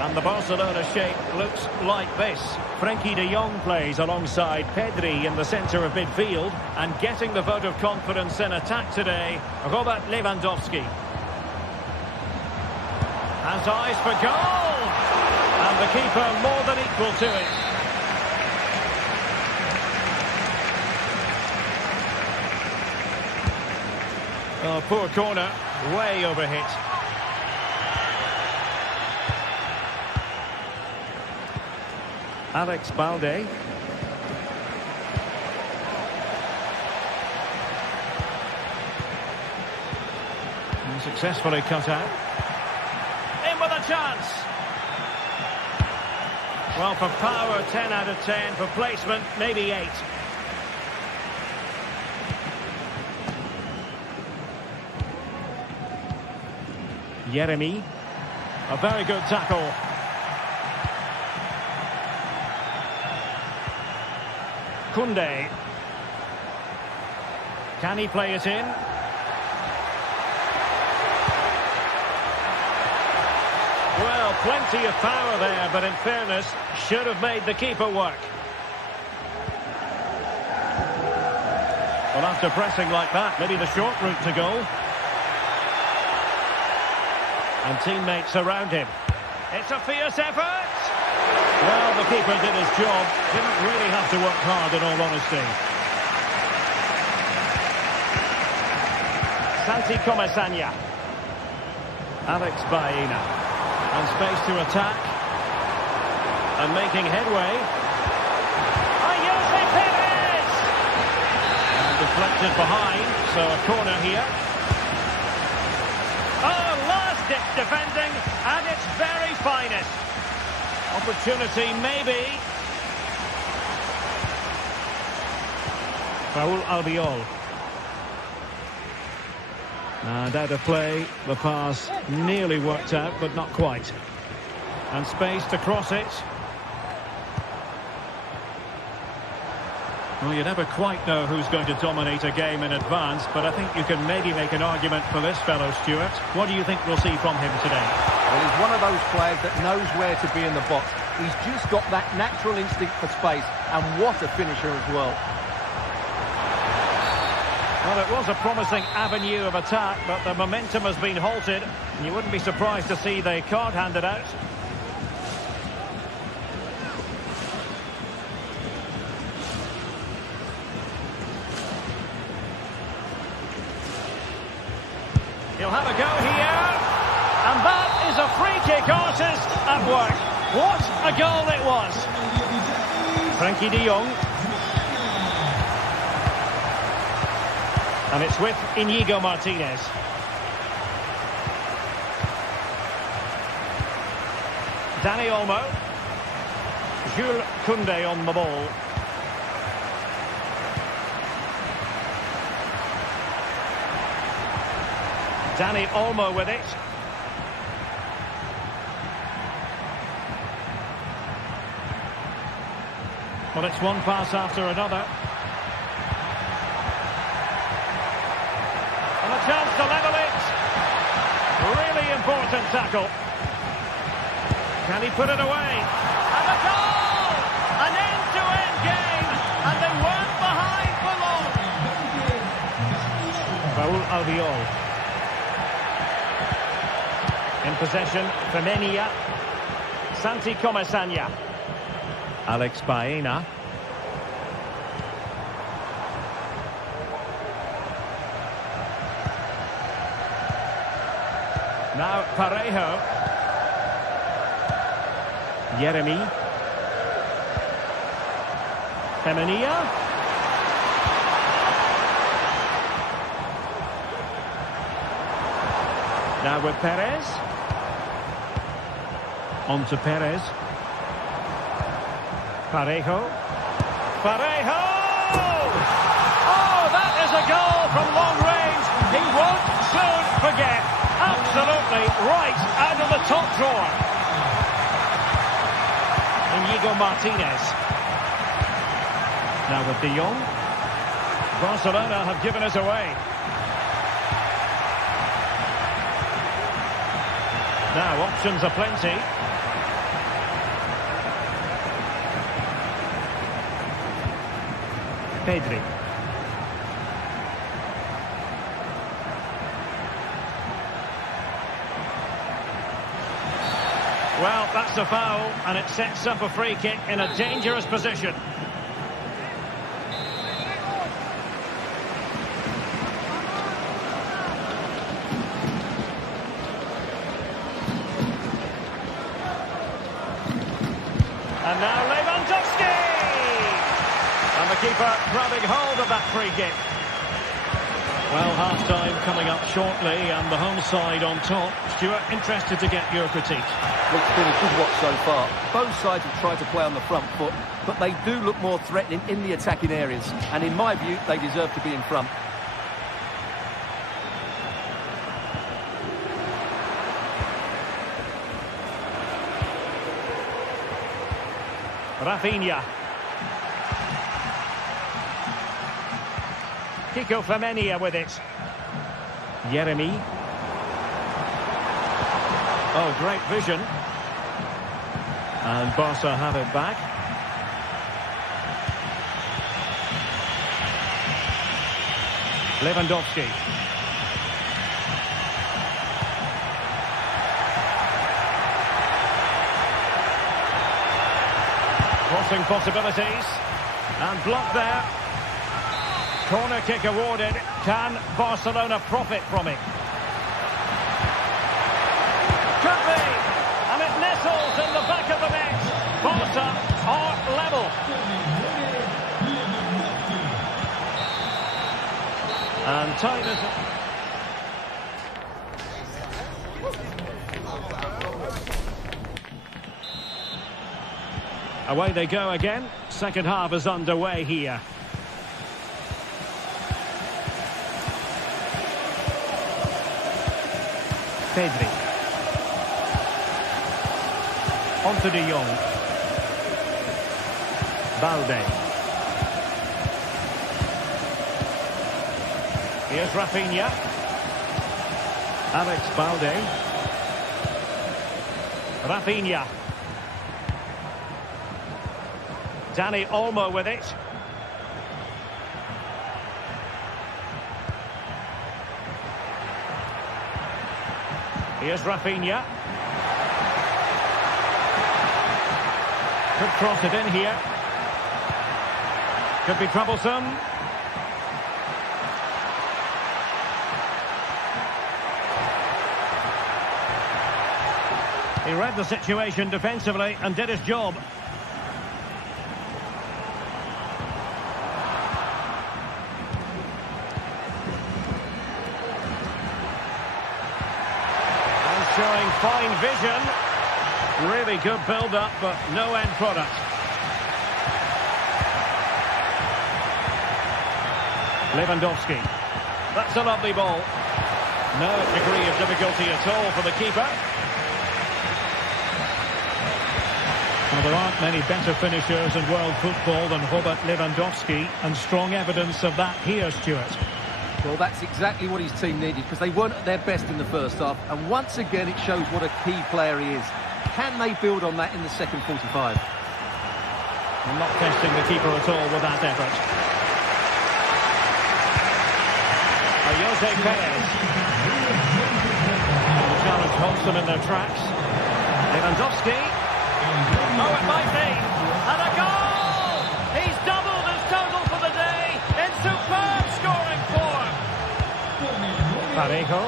And the Barcelona shape looks like this. Frenkie de Jong plays alongside Pedri in the centre of midfield, and getting the vote of confidence in attack today, Robert Lewandowski. Has eyes for goal! And the keeper more than equal to it. Oh, poor corner, way overhit. Alex Balde. And successfully cut out. In with a chance. Well, for power, 10 out of 10. For placement, maybe 8. Yeremy. A very good tackle. Koundé. Can he play it in? Well, plenty of power there, but in fairness, should have made the keeper work. Well, after pressing like that, maybe the short route to goal. And teammates around him. It's a fierce effort! Well, the keeper did his job. Didn't really have to work hard, in all honesty. Santi Comesaña. Alex Baena. And space to attack. And making headway. Ayose Perez! And deflected behind, so a corner here. Oh, last-ditch defending at its very finest. Opportunity, maybe. Raúl Albiol. And out of play, the pass nearly worked out, but not quite. And space to cross it. Well, you never quite know who's going to dominate a game in advance, but I think you can maybe make an argument for this fellow, Stuart. What do you think we'll see from him today? Well, he's one of those players that knows where to be in the box. He's just got that natural instinct for space, and what a finisher as well. Well, it was a promising avenue of attack, but the momentum has been halted. And you wouldn't be surprised to see the card handed out. He'll have a go here. And that is a free kick artist at work. What a goal it was. Frenkie de Jong. And it's with Íñigo Martínez. Dani Olmo. Jules Koundé on the ball. Dani Olmo with it. Well, it's one pass after another. And a chance to level it. Really important tackle. Can he put it away? And a goal! An end-to-end game. And they weren't behind for long. Raúl Albiol. In possession, Femenia. Santi Comesaña. Alex Baena. Now Parejo. Yeremy. Femenia. Now with Perez. On to Perez. Parejo. Parejo! Oh, that is a goal from long range. He won't soon forget. Absolutely right out of the top drawer. Inigo Martinez. Now with De Jong. Barcelona have given us away. Now options are plenty. Pedri. Well, that's a foul, and it sets up a free kick in a dangerous position. And now Lewandowski! And the keeper grabbing hold of that free kick. Well, half-time coming up shortly, and the home side on top. Stuart, interested to get your critique. Well, it's been a good watch so far. Both sides have tried to play on the front foot, but they do look more threatening in the attacking areas. And in my view, they deserve to be in front. Rafinha. Kiko Femenia with it. Jeremy. Oh, great vision. And Barca have it back. Lewandowski. Crossing possibilities. And blocked there. Corner kick awarded. Can Barcelona profit from it? Could be. And it nestles in the back of the net. Barca are level. And time is... Away they go again. Second half is underway here. Pedri. On to De Jong. Balde. Here's Rafinha. Alex Balde. Rafinha. Dani Olmo with it. Here's Rafinha. Could cross it in here. Could be troublesome. He read the situation defensively and did his job. Showing fine vision. Really good build-up, but no end product. Lewandowski. That's a lovely ball. No degree of difficulty at all for the keeper. Well, there aren't many better finishers in world football than Robert Lewandowski, and strong evidence of that here, Stuart. Well, that's exactly what his team needed, because they weren't at their best in the first half. And once again, it shows what a key player he is. Can they build on that in the second 45? I'm not testing the keeper at all with that effort. Jose Perez. The challenge holds them in their tracks. Lewandowski. Oh, it might be. And a goal! He's doubled his total for the day in superb scoring form. Parejo.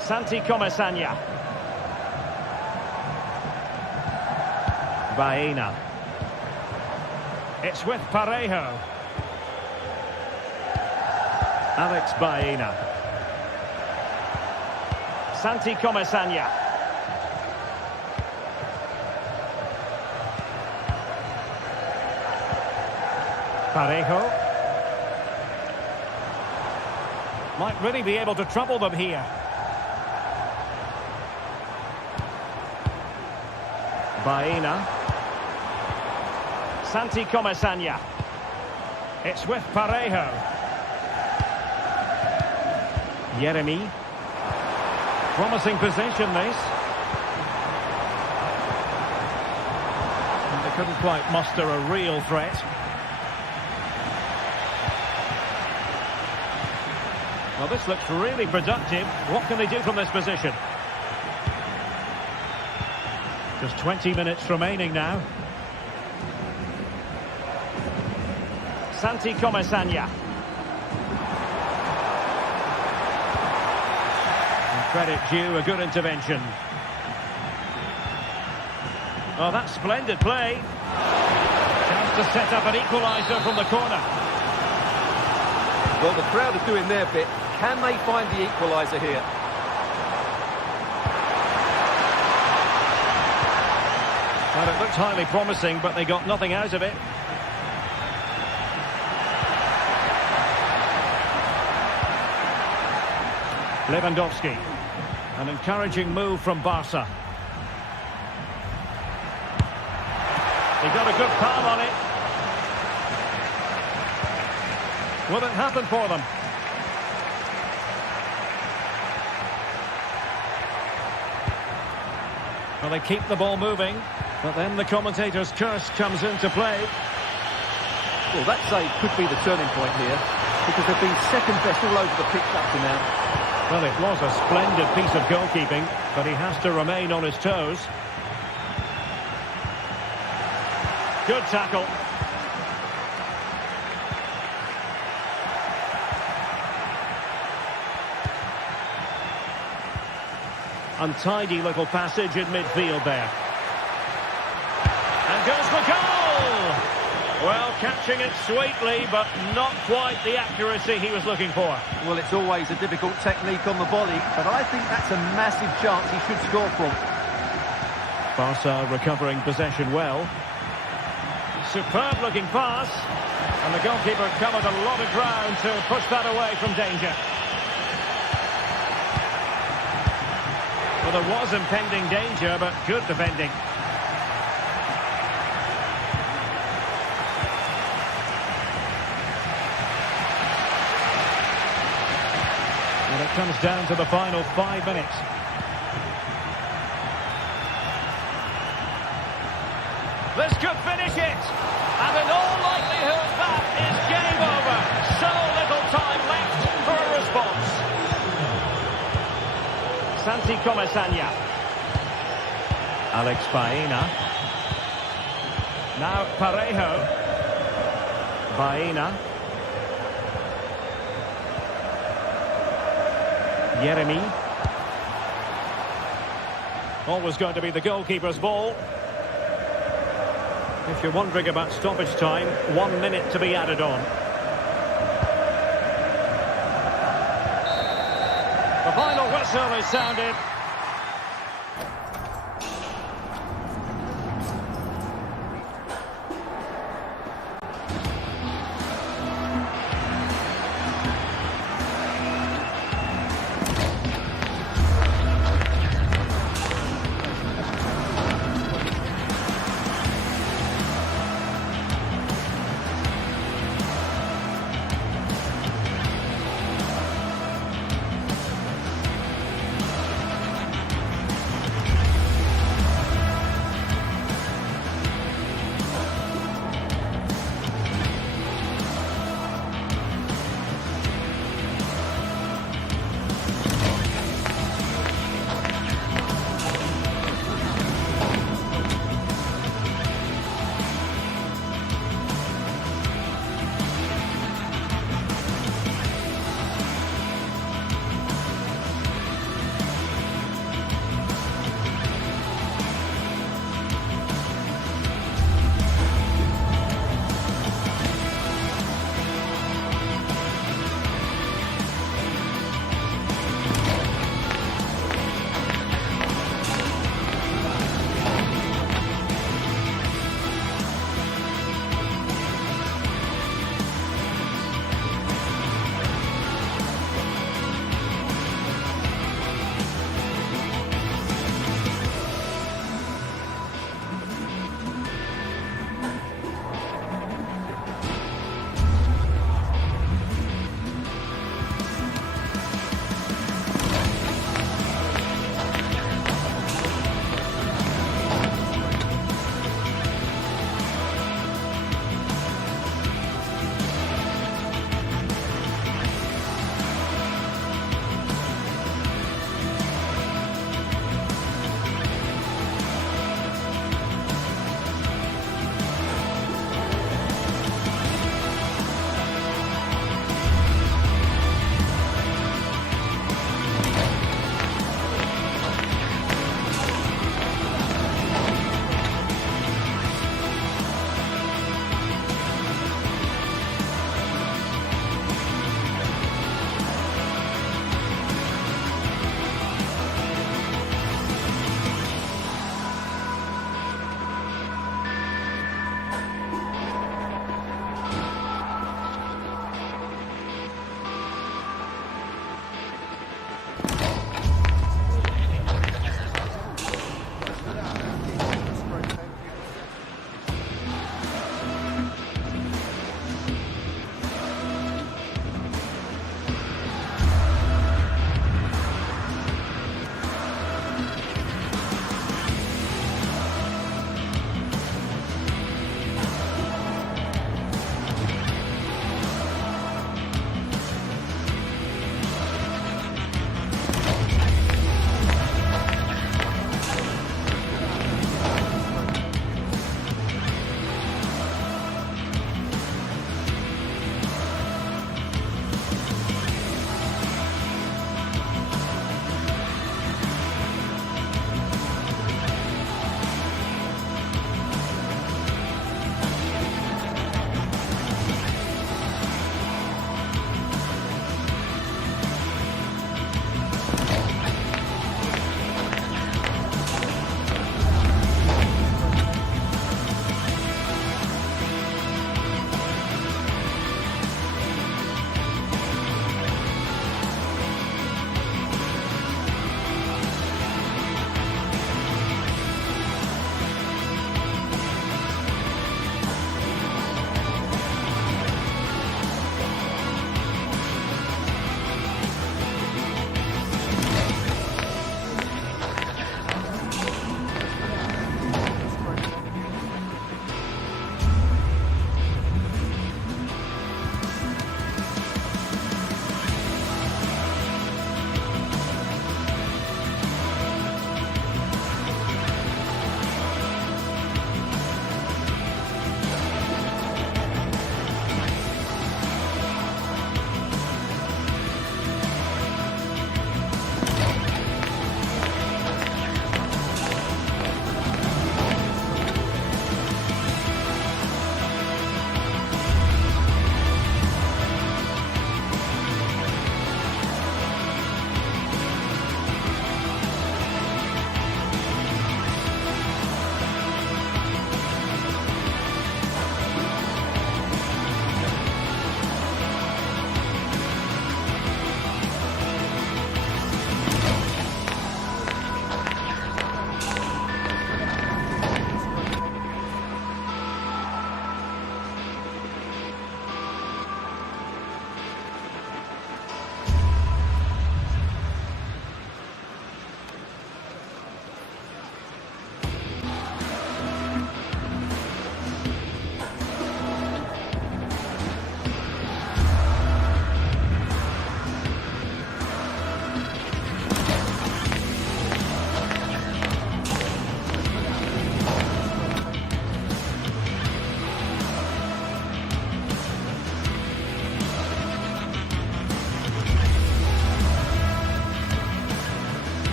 Santi Comesaña. Baena. It's with Parejo. Alex Baena. Santi Comesaña. Parejo. Might really be able to trouble them here. Baena. Santi Comesaña. It's with Parejo. Yeremy. Promising possession, this. And they couldn't quite muster a real threat. Well, this looks really productive. What can they do from this position? Just 20 minutes remaining now. Santi Comesaña. And credit due, a good intervention. Oh, that's splendid play. Chance to set up an equaliser from the corner. Well, the crowd are doing their bit. Can they find the equaliser here? Well, it looked highly promising, but they got nothing out of it. Lewandowski. An encouraging move from Barca. They got a good palm on it. Will it happen for them? Well, they keep the ball moving, but then the commentator's curse comes into play. Well, that save could be the turning point here, because they've been second best all over the pitch up to now. Well, it was a splendid piece of goalkeeping, but he has to remain on his toes. Good tackle. Untidy little passage in midfield there. And goes the goal! Well, catching it sweetly, but not quite the accuracy he was looking for. Well, it's always a difficult technique on the volley, but I think that's a massive chance he should score from. Barca recovering possession well. Superb looking pass. And the goalkeeper covered a lot of ground to push that away from danger. Well, there was impending danger, but good defending. And it comes down to the final 5 minutes. This could finish it. And in all likelihood, that is game over. So little time left for a response. Santi Comesaña. Alex Baena. Now Parejo. Baena. Yeremy. Always going to be the goalkeeper's ball. If you're wondering about stoppage time, 1 minute to be added on. The final whistle is sounded.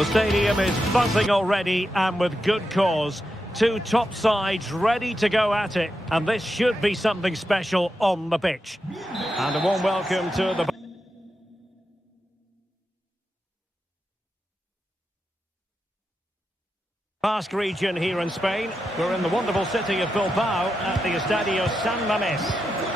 The stadium is buzzing already, and with good cause. Two top sides ready to go at it, and this should be something special on the pitch. And a warm welcome to the Basque region here in Spain. We're in the wonderful city of Bilbao at the Estadio San Mamés.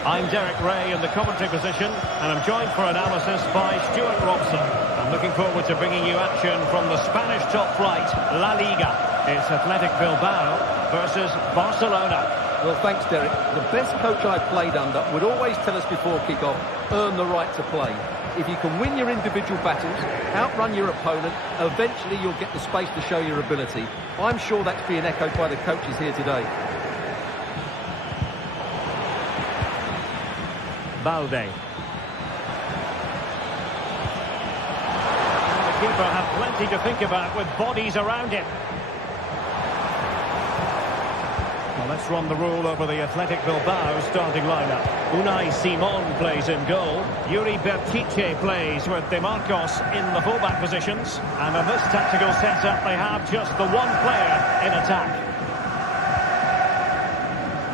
I'm Derek Ray in the commentary position, and I'm joined for analysis by Stuart Robson. I'm looking forward to bringing you action from the Spanish top flight, La Liga. It's Athletic Bilbao versus Barcelona. Well, thanks, Derek. The best coach I've played under would always tell us before kick-off, earn the right to play. If you can win your individual battles, outrun your opponent, eventually you'll get the space to show your ability. I'm sure that's being echoed by the coaches here today. Balde. And the keeper had plenty to think about with bodies around him. Well, let's run the rule over the Athletic Bilbao starting lineup. Unai Simon plays in goal. Yuri Bertice plays with De Marcos in the fullback positions. And in this tactical setup, they have just the one player in attack.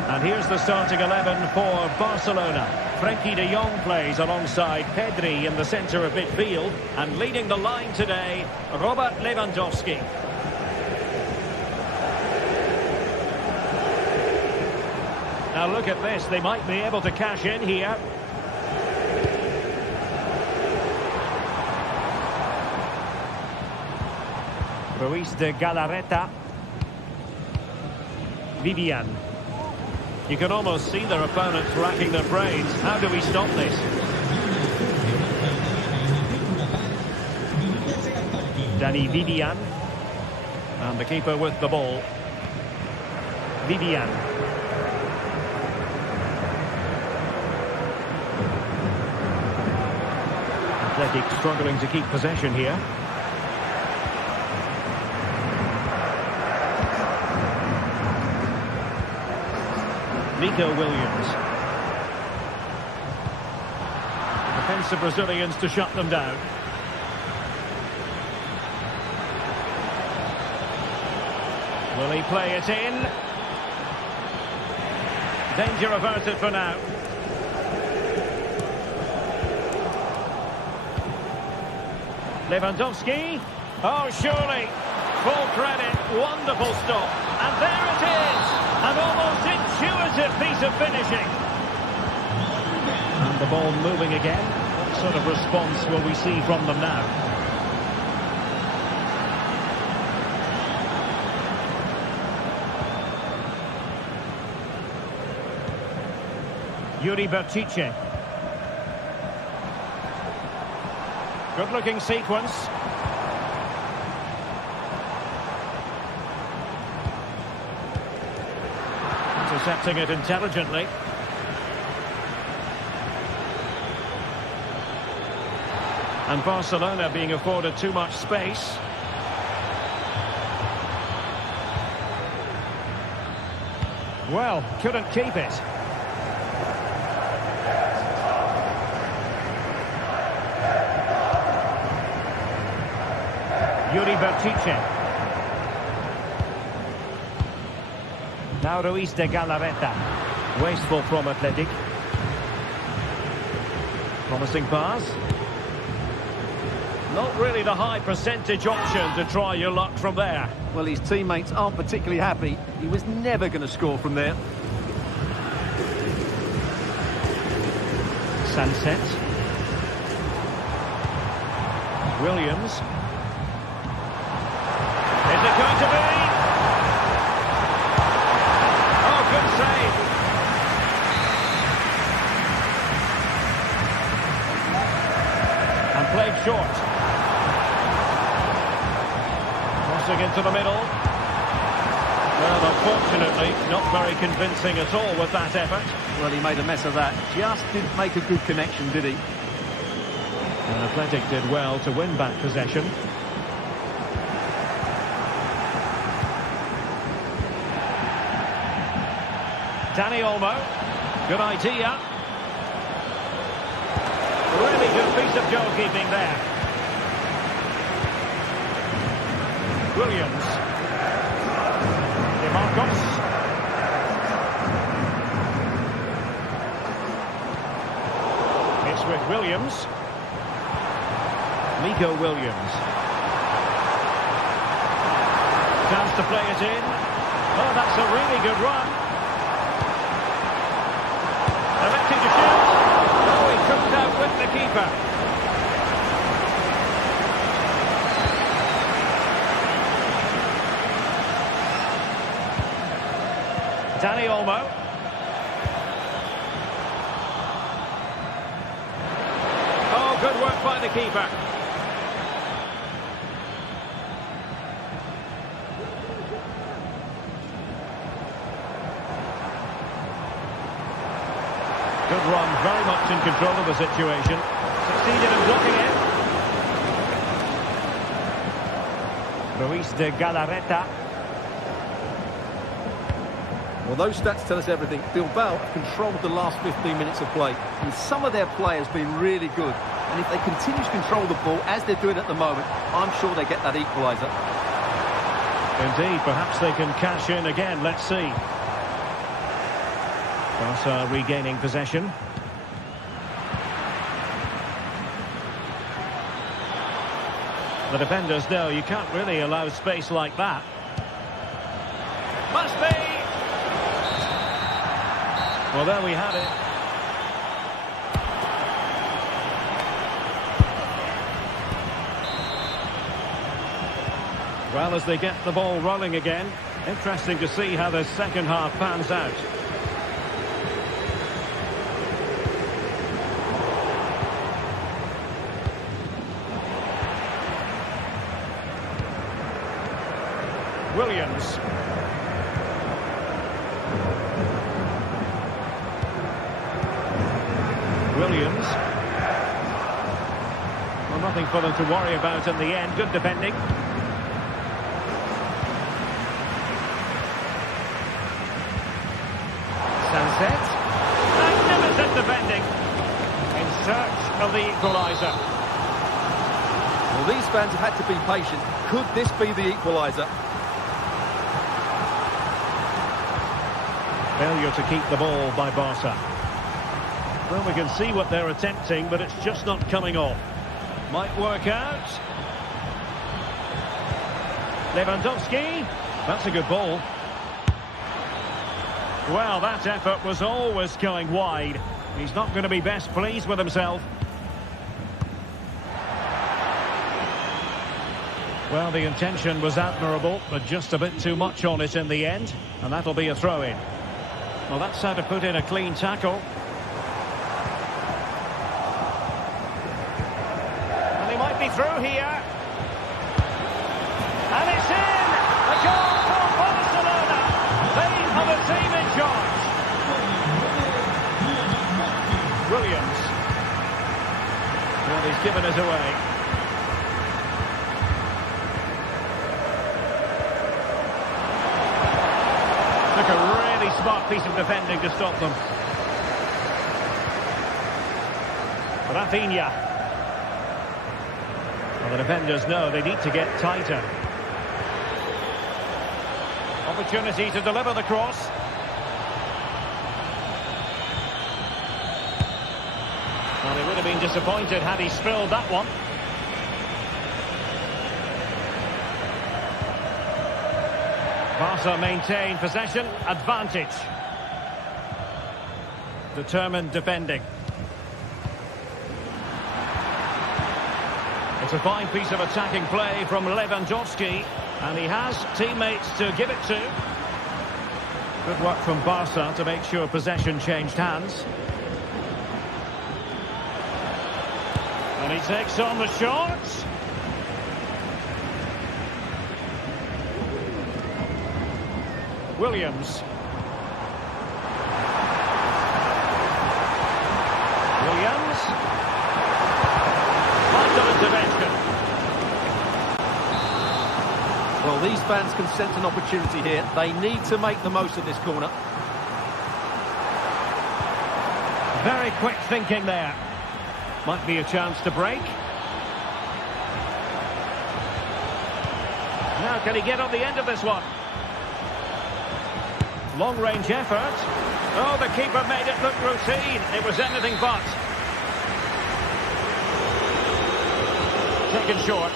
And here's the starting 11 for Barcelona. Frenkie de Jong plays alongside Pedri in the centre of midfield. And leading the line today, Robert Lewandowski. Now look at this, they might be able to cash in here. Ruiz de Galarreta. Vivian. You can almost see their opponents racking their brains. How do we stop this? Danny Vivian. And the keeper with the ball. Vivian. Athletic struggling to keep possession here. Nico Williams. Defensive Brazilians to shut them down. Will he play it in? Danger averted for now. Lewandowski. Oh, surely. Full credit. Wonderful stop. And there it is. An almost intuitive piece of finishing. And the ball moving again. What sort of response will we see from them now? Yuri Bertice. Good-looking sequence. Intercepting it intelligently. And Barcelona being afforded too much space. Well, couldn't keep it. Yuri Bertice. Now Ruiz de Galarreta. Wasteful from Athletic. Promising pass. Not really the high percentage option to try your luck from there. Well, his teammates aren't particularly happy. He was never going to score from there. Sunset. Williams. Is it going to be? Oh, good save. And played short. Crossing into the middle. Well, unfortunately, not very convincing at all with that effort. Well, he made a mess of that. Just didn't make a good connection, did he? And Athletic did well to win back possession. Dani Olmo. Good idea. Really good piece of goalkeeping there. Williams. DeMarcos. It's with Williams. Nico Williams. Chance to play it in. Oh, that's a really good run. Electing to shoot. Oh, he comes out with the keeper. Danny Olmo. Oh, good work by the keeper. Good run, very much in control of the situation. Succeeded in blocking it. Luis de Galarreta. Well, those stats tell us everything. Bilbao controlled the last 15 minutes of play, and some of their players been really good. And if they continue to control the ball, as they're doing at the moment, I'm sure they get that equaliser. Indeed, perhaps they can cash in again. Let's see. Barca regaining possession. The defenders know you can't really allow space like that. Must be! Well, there we have it. Well, as they get the ball rolling again, interesting to see how the second half pans out. Williams. Williams. Well, nothing for them to worry about in the end. Good defending. Sunset. Magnificent defending. In search of the equaliser. Well, these fans have had to be patient. Could this be the equaliser? Failure to keep the ball by Barca. Well, we can see what they're attempting, but it's just not coming off. Might work out. Lewandowski. That's a good ball. Well, that effort was always going wide. He's not going to be best pleased with himself. Well, the intention was admirable, but just a bit too much on it in the end. And that'll be a throw-in. Well, that's how to put in a clean tackle. And he might be through here. And it's in! A goal for Barcelona! They are the team in charge. Williams. Well, he's given us away. Took a really smart piece of defending to stop them. Rafinha. Well, the defenders know they need to get tighter. Opportunity to deliver the cross. Well, he would have been disappointed had he spilled that one. Barca maintain possession, advantage. Determined defending. It's a fine piece of attacking play from Lewandowski, and he has teammates to give it to. Good work from Barca to make sure possession changed hands. And he takes on the shot. Williams. Williams. Vital intervention. Well, these fans can sense an opportunity here. They need to make the most of this corner. Very quick thinking there. Might be a chance to break. Now can he get on the end of this one? Long-range effort. Oh, the keeper made it look routine. It was anything but. Taken short.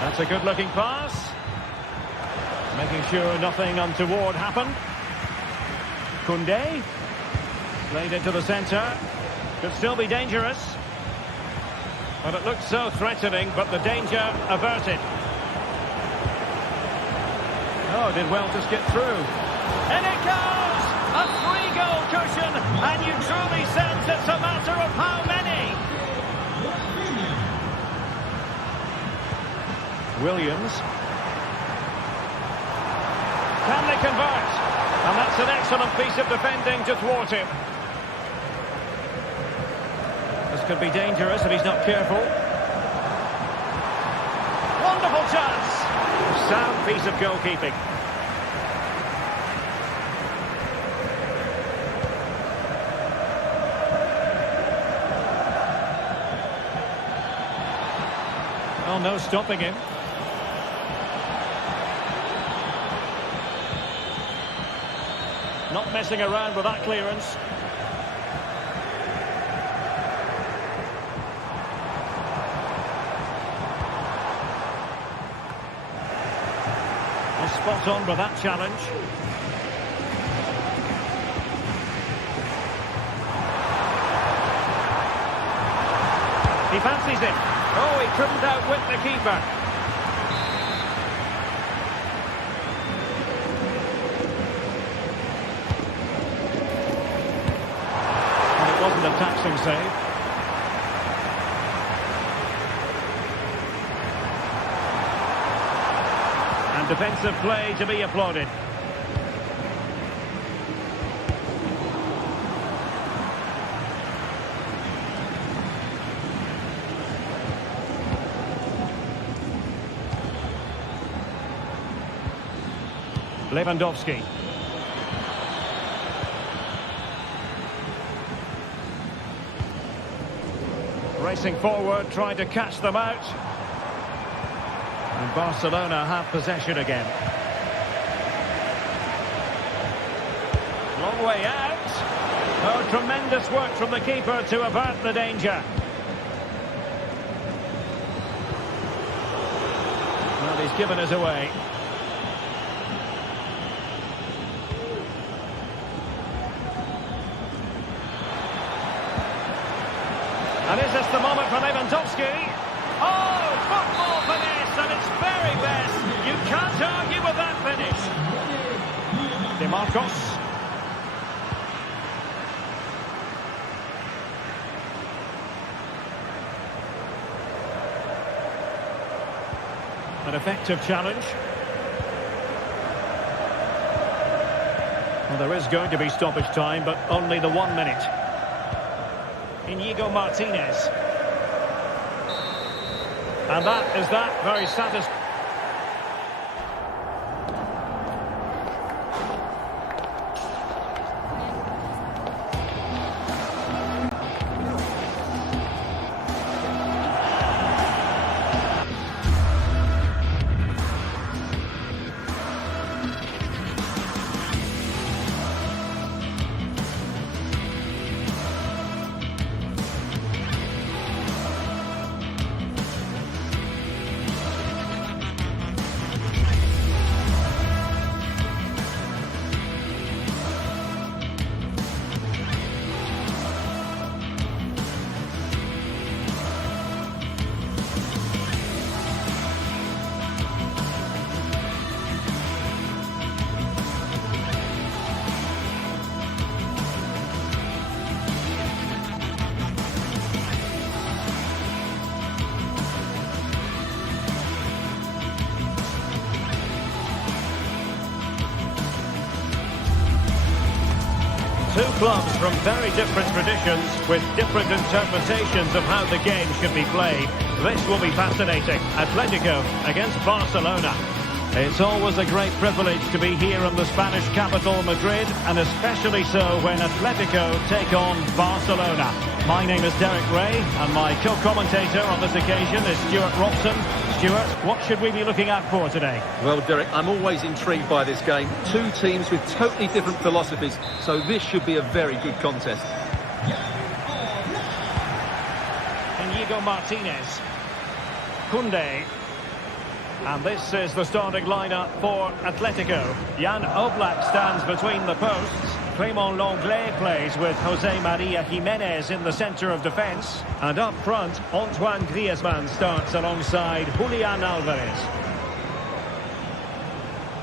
That's a good-looking pass. Making sure nothing untoward happened. Koundé. Played into the centre. Could still be dangerous. But it looked so threatening, but the danger averted. Oh, did well to skip through. And it goes! A three-goal cushion, and you truly sense it's a matter of how many. Williams. Can they convert? And that's an excellent piece of defending to thwart him. This could be dangerous if he's not careful. Wonderful chance! Sound piece of goalkeeping. Oh, no stopping him. Not messing around with that clearance. Well, spot on with that challenge. He fancies it. Oh, he couldn't outwit the keeper. Wasn't a taxing save. And defensive play to be applauded. Lewandowski. Racing forward, trying to catch them out. And Barcelona have possession again. Long way out. Oh, tremendous work from the keeper to avert the danger. Well, he's given us away. And is this the moment for Lewandowski? Oh, football finish, and it's very best. You can't argue with that finish. De Marcos. An effective challenge. Well, there is going to be stoppage time, but only the 1 minute. Inigo Martinez. And that is that, very satisfying. Two clubs from very different traditions with different interpretations of how the game should be played. This will be fascinating. Atletico against Barcelona. It's always a great privilege to be here in the Spanish capital, Madrid, and especially so when Atletico take on Barcelona. My name is Derek Ray, and my co-commentator on this occasion is Stuart Robson. Stuart, what should we be looking out for today? Well, Derek, I'm always intrigued by this game. Two teams with totally different philosophies, so this should be a very good contest. Inigo Martinez. Koundé. And this is the starting lineup for Atletico. Jan Oblak stands between the posts. Clément Lenglet plays with Jose Maria Jimenez in the centre of defence. And up front, Antoine Griezmann starts alongside Julian Alvarez.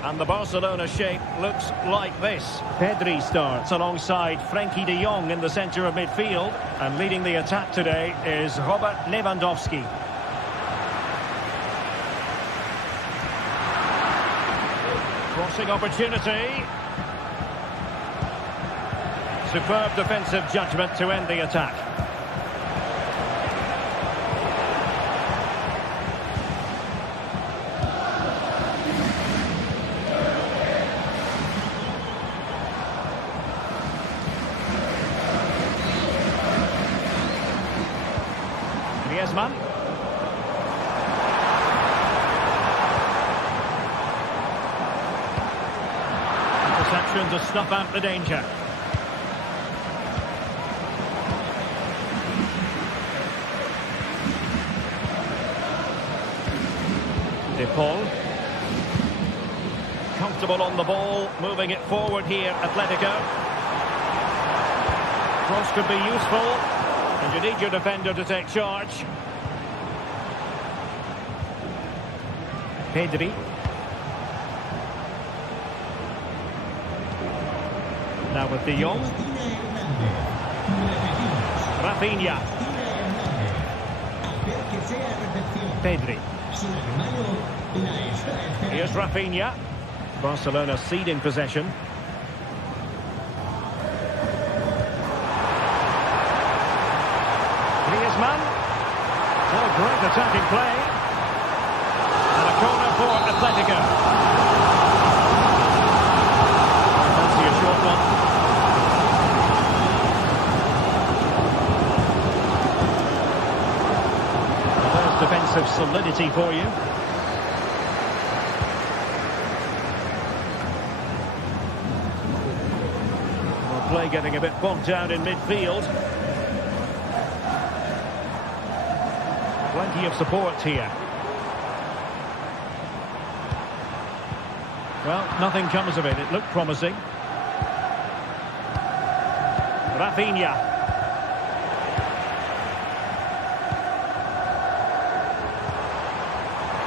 And the Barcelona shape looks like this. Pedri starts alongside Frenkie de Jong in the centre of midfield. And leading the attack today is Robert Lewandowski. Crossing opportunity. Superb defensive judgment to end the attack. Griezmann. Interception to snuff out the danger. De Paul. Comfortable on the ball, moving it forward here, Atletico. Cross could be useful, and you need your defender to take charge. Pedri. Now with De Jong. Rafinha. Pedri. Here's Rafinha. Barcelona ceding possession. Griezmann. Oh, great attacking play. And a corner for Atletico. Fancy a short one. There's defensive solidity for you. Play getting a bit bogged down in midfield. Plenty of support here. Well, nothing comes of it. It looked promising. Rafinha.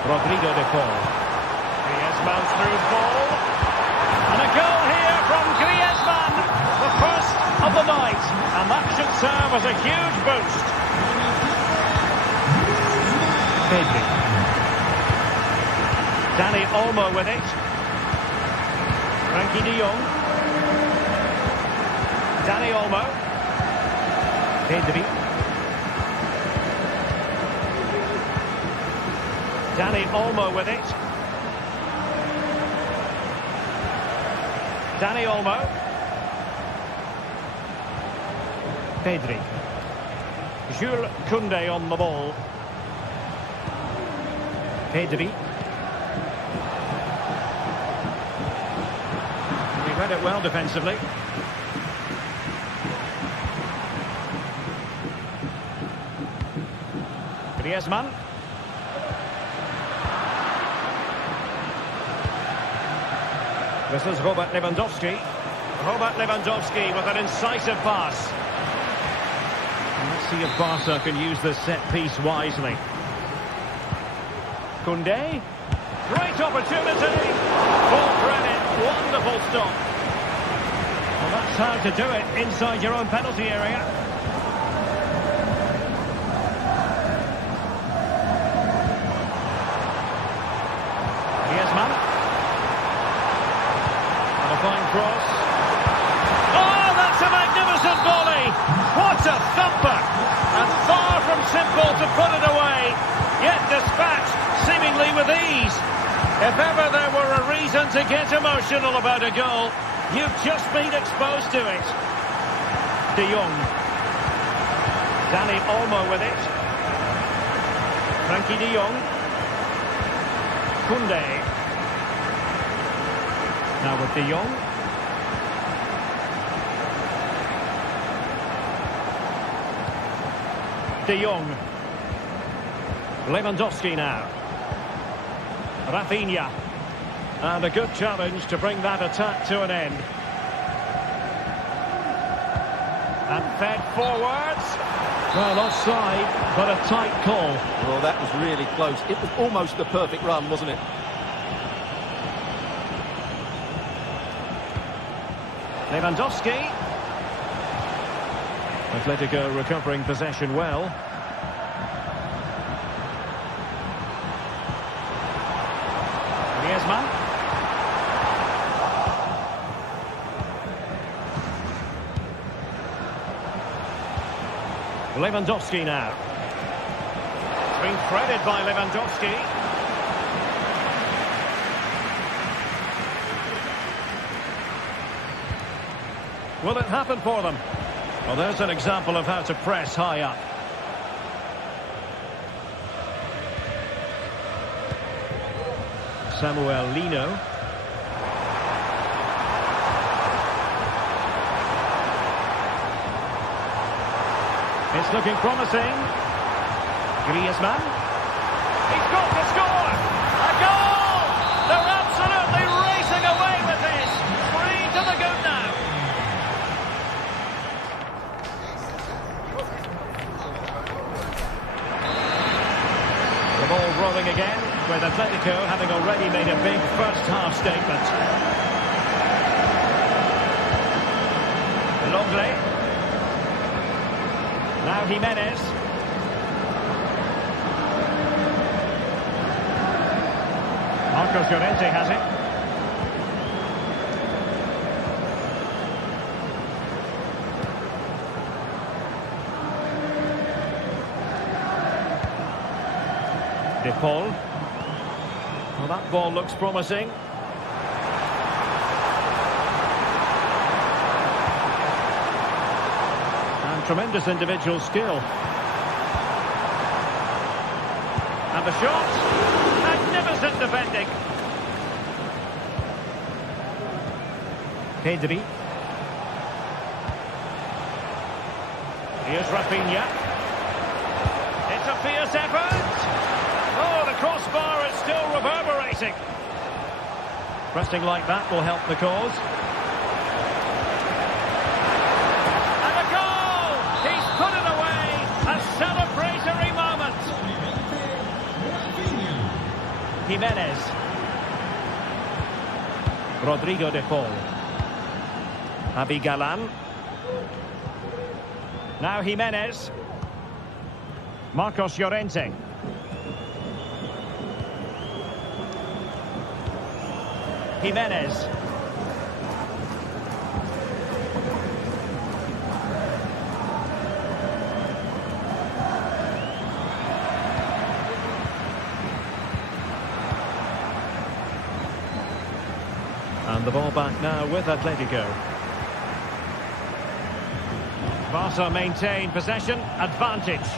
Rodrigo de Paul. Griezmann's through ball. And a goal here from Griezmann. The first of the night. And that should serve as a huge boost. Pedri. Dani Olmo with it. Frenkie de Jong. Dani Olmo. Pedri. Dani Olmo with it. Dani Olmo. Pedri. Jules Koundé on the ball. Pedri. He read it well defensively. Griezmann. This is Robert Lewandowski. Robert Lewandowski with an incisive pass. And let's see if Barca can use this set piece wisely. Koundé. Great opportunity. Full credit. Wonderful stop. Well, that's how to do it inside your own penalty area. Griezmann. And a fine cross. Oh, that's a magnificent volley. What a thumper. And far from simple to put it away. Yet dispatched seemingly with ease. If ever there were a reason to get emotional about a goal, you've just been exposed to it. De Jong. Dani Olmo with it. Frenkie de Jong. Koundé. Now with De Jong. De Jong. Lewandowski now. Rafinha. And a good challenge to bring that attack to an end. And fed forwards. Well, offside, but a tight call. Well, that was really close. It was almost the perfect run, wasn't it? Lewandowski. Atletico recovering possession well. Griezmann. Lewandowski now. It's been threaded by Lewandowski. Will it happen for them? Well, there's an example of how to press high up. Samuel Lino. It's looking promising. Griezmann. He's got to score! A goal! They're absolutely racing away with this. 3 to the good now. The ball rolling again, with Atletico having already made a big first-half statement. Longley. Now Jimenez. Marcos Llorente has it. De Paul. Well, that ball looks promising. And tremendous individual skill. And the shot. Magnificent defending. Pedri. Here's Rafinha. It's a fierce effort. Oh, the crossbar is still reverberating. Pressing like that will help the cause. And a goal! He's put it away. A celebratory moment. Jimenez. Rodrigo de Paul. Abigalan. Now Jimenez. Marcos Llorente. Jimenez. And the ball back now with Atletico. Barca maintain possession, advantage.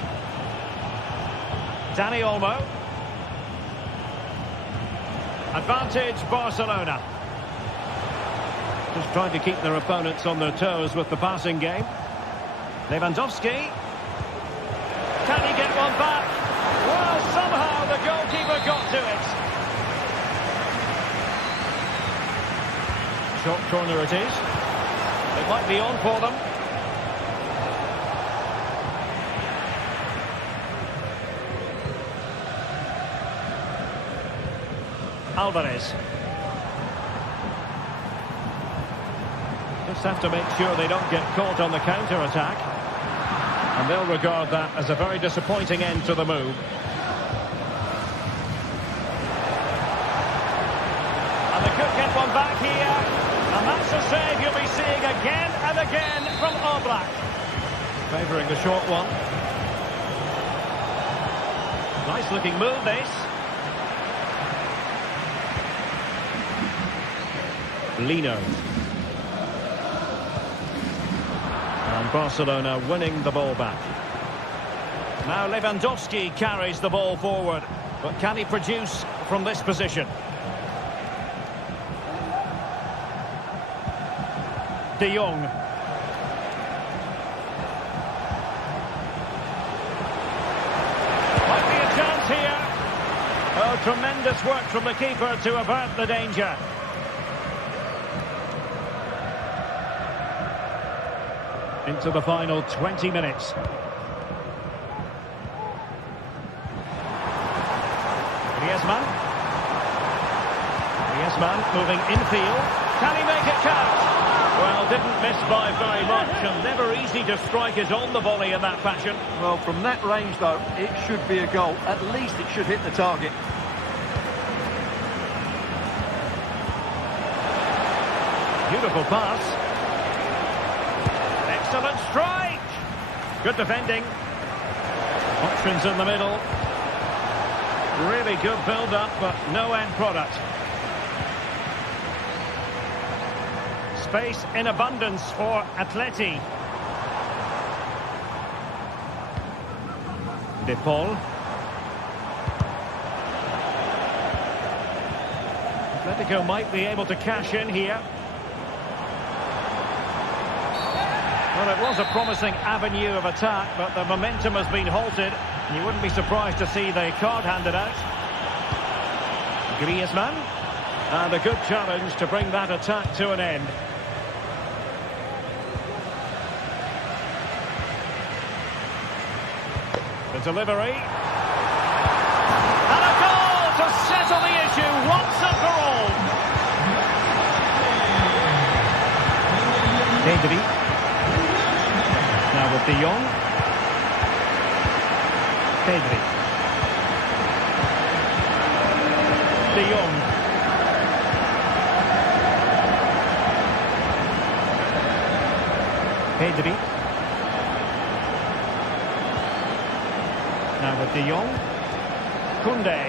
Dani Olmo. Advantage Barcelona. Just trying to keep their opponents on their toes with the passing game. Lewandowski. Can he get one back? Well, somehow the goalkeeper got to it. Short corner it is. It might be on for them. Alvarez. Just have to make sure they don't get caught on the counter-attack. And they'll regard that as a very disappointing end to the move. And they could get one back here. And that's a save you'll be seeing again and again from Oblak. Favouring the short one. Nice looking move this. Lino. And Barcelona winning the ball back. Now Lewandowski carries the ball forward. But can he produce from this position? De Jong. Might be a chance here. Oh, tremendous work from the keeper to avert the danger. Into the final 20 minutes. Griezmann. Griezmann moving infield. Can he make it count? Well, didn't miss by very much, and never easy to strike it on the volley in that fashion. Well, from that range, though, it should be a goal. At least it should hit the target. Beautiful pass. Excellent strike. Good defending. Options in the middle. Really good build-up, but no end product. Space in abundance for Atleti. De Paul. Atletico might be able to cash in here. Well, it was a promising avenue of attack, but the momentum has been halted. You wouldn't be surprised to see the card handed out. Griezmann. And a good challenge to bring that attack to an end. The delivery. And a goal to settle the issue once and for all. Pedri. Now with De Jong. Pedri. De Jong. Pedri. Now with De Jong. Koundé.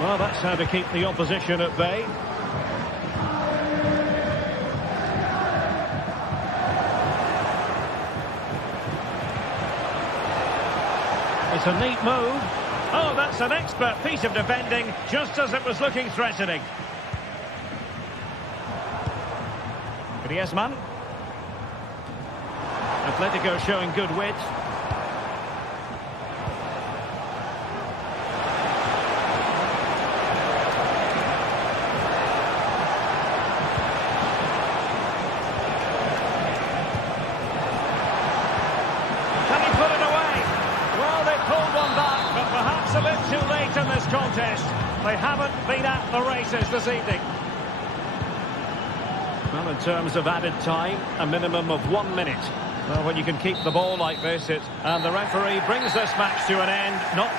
Well, that's how to keep the opposition at bay. It's a neat move. Oh, that's an expert piece of defending, just as it was looking threatening. Griezmann. Atletico showing good width. Can he put it away? Well, they pulled one back, but perhaps a bit too late in this contest. They haven't been at the races this evening. Well, in terms of added time, a minimum of 1 minute. Well, when you can keep the ball like this, and the referee brings this match to an end, not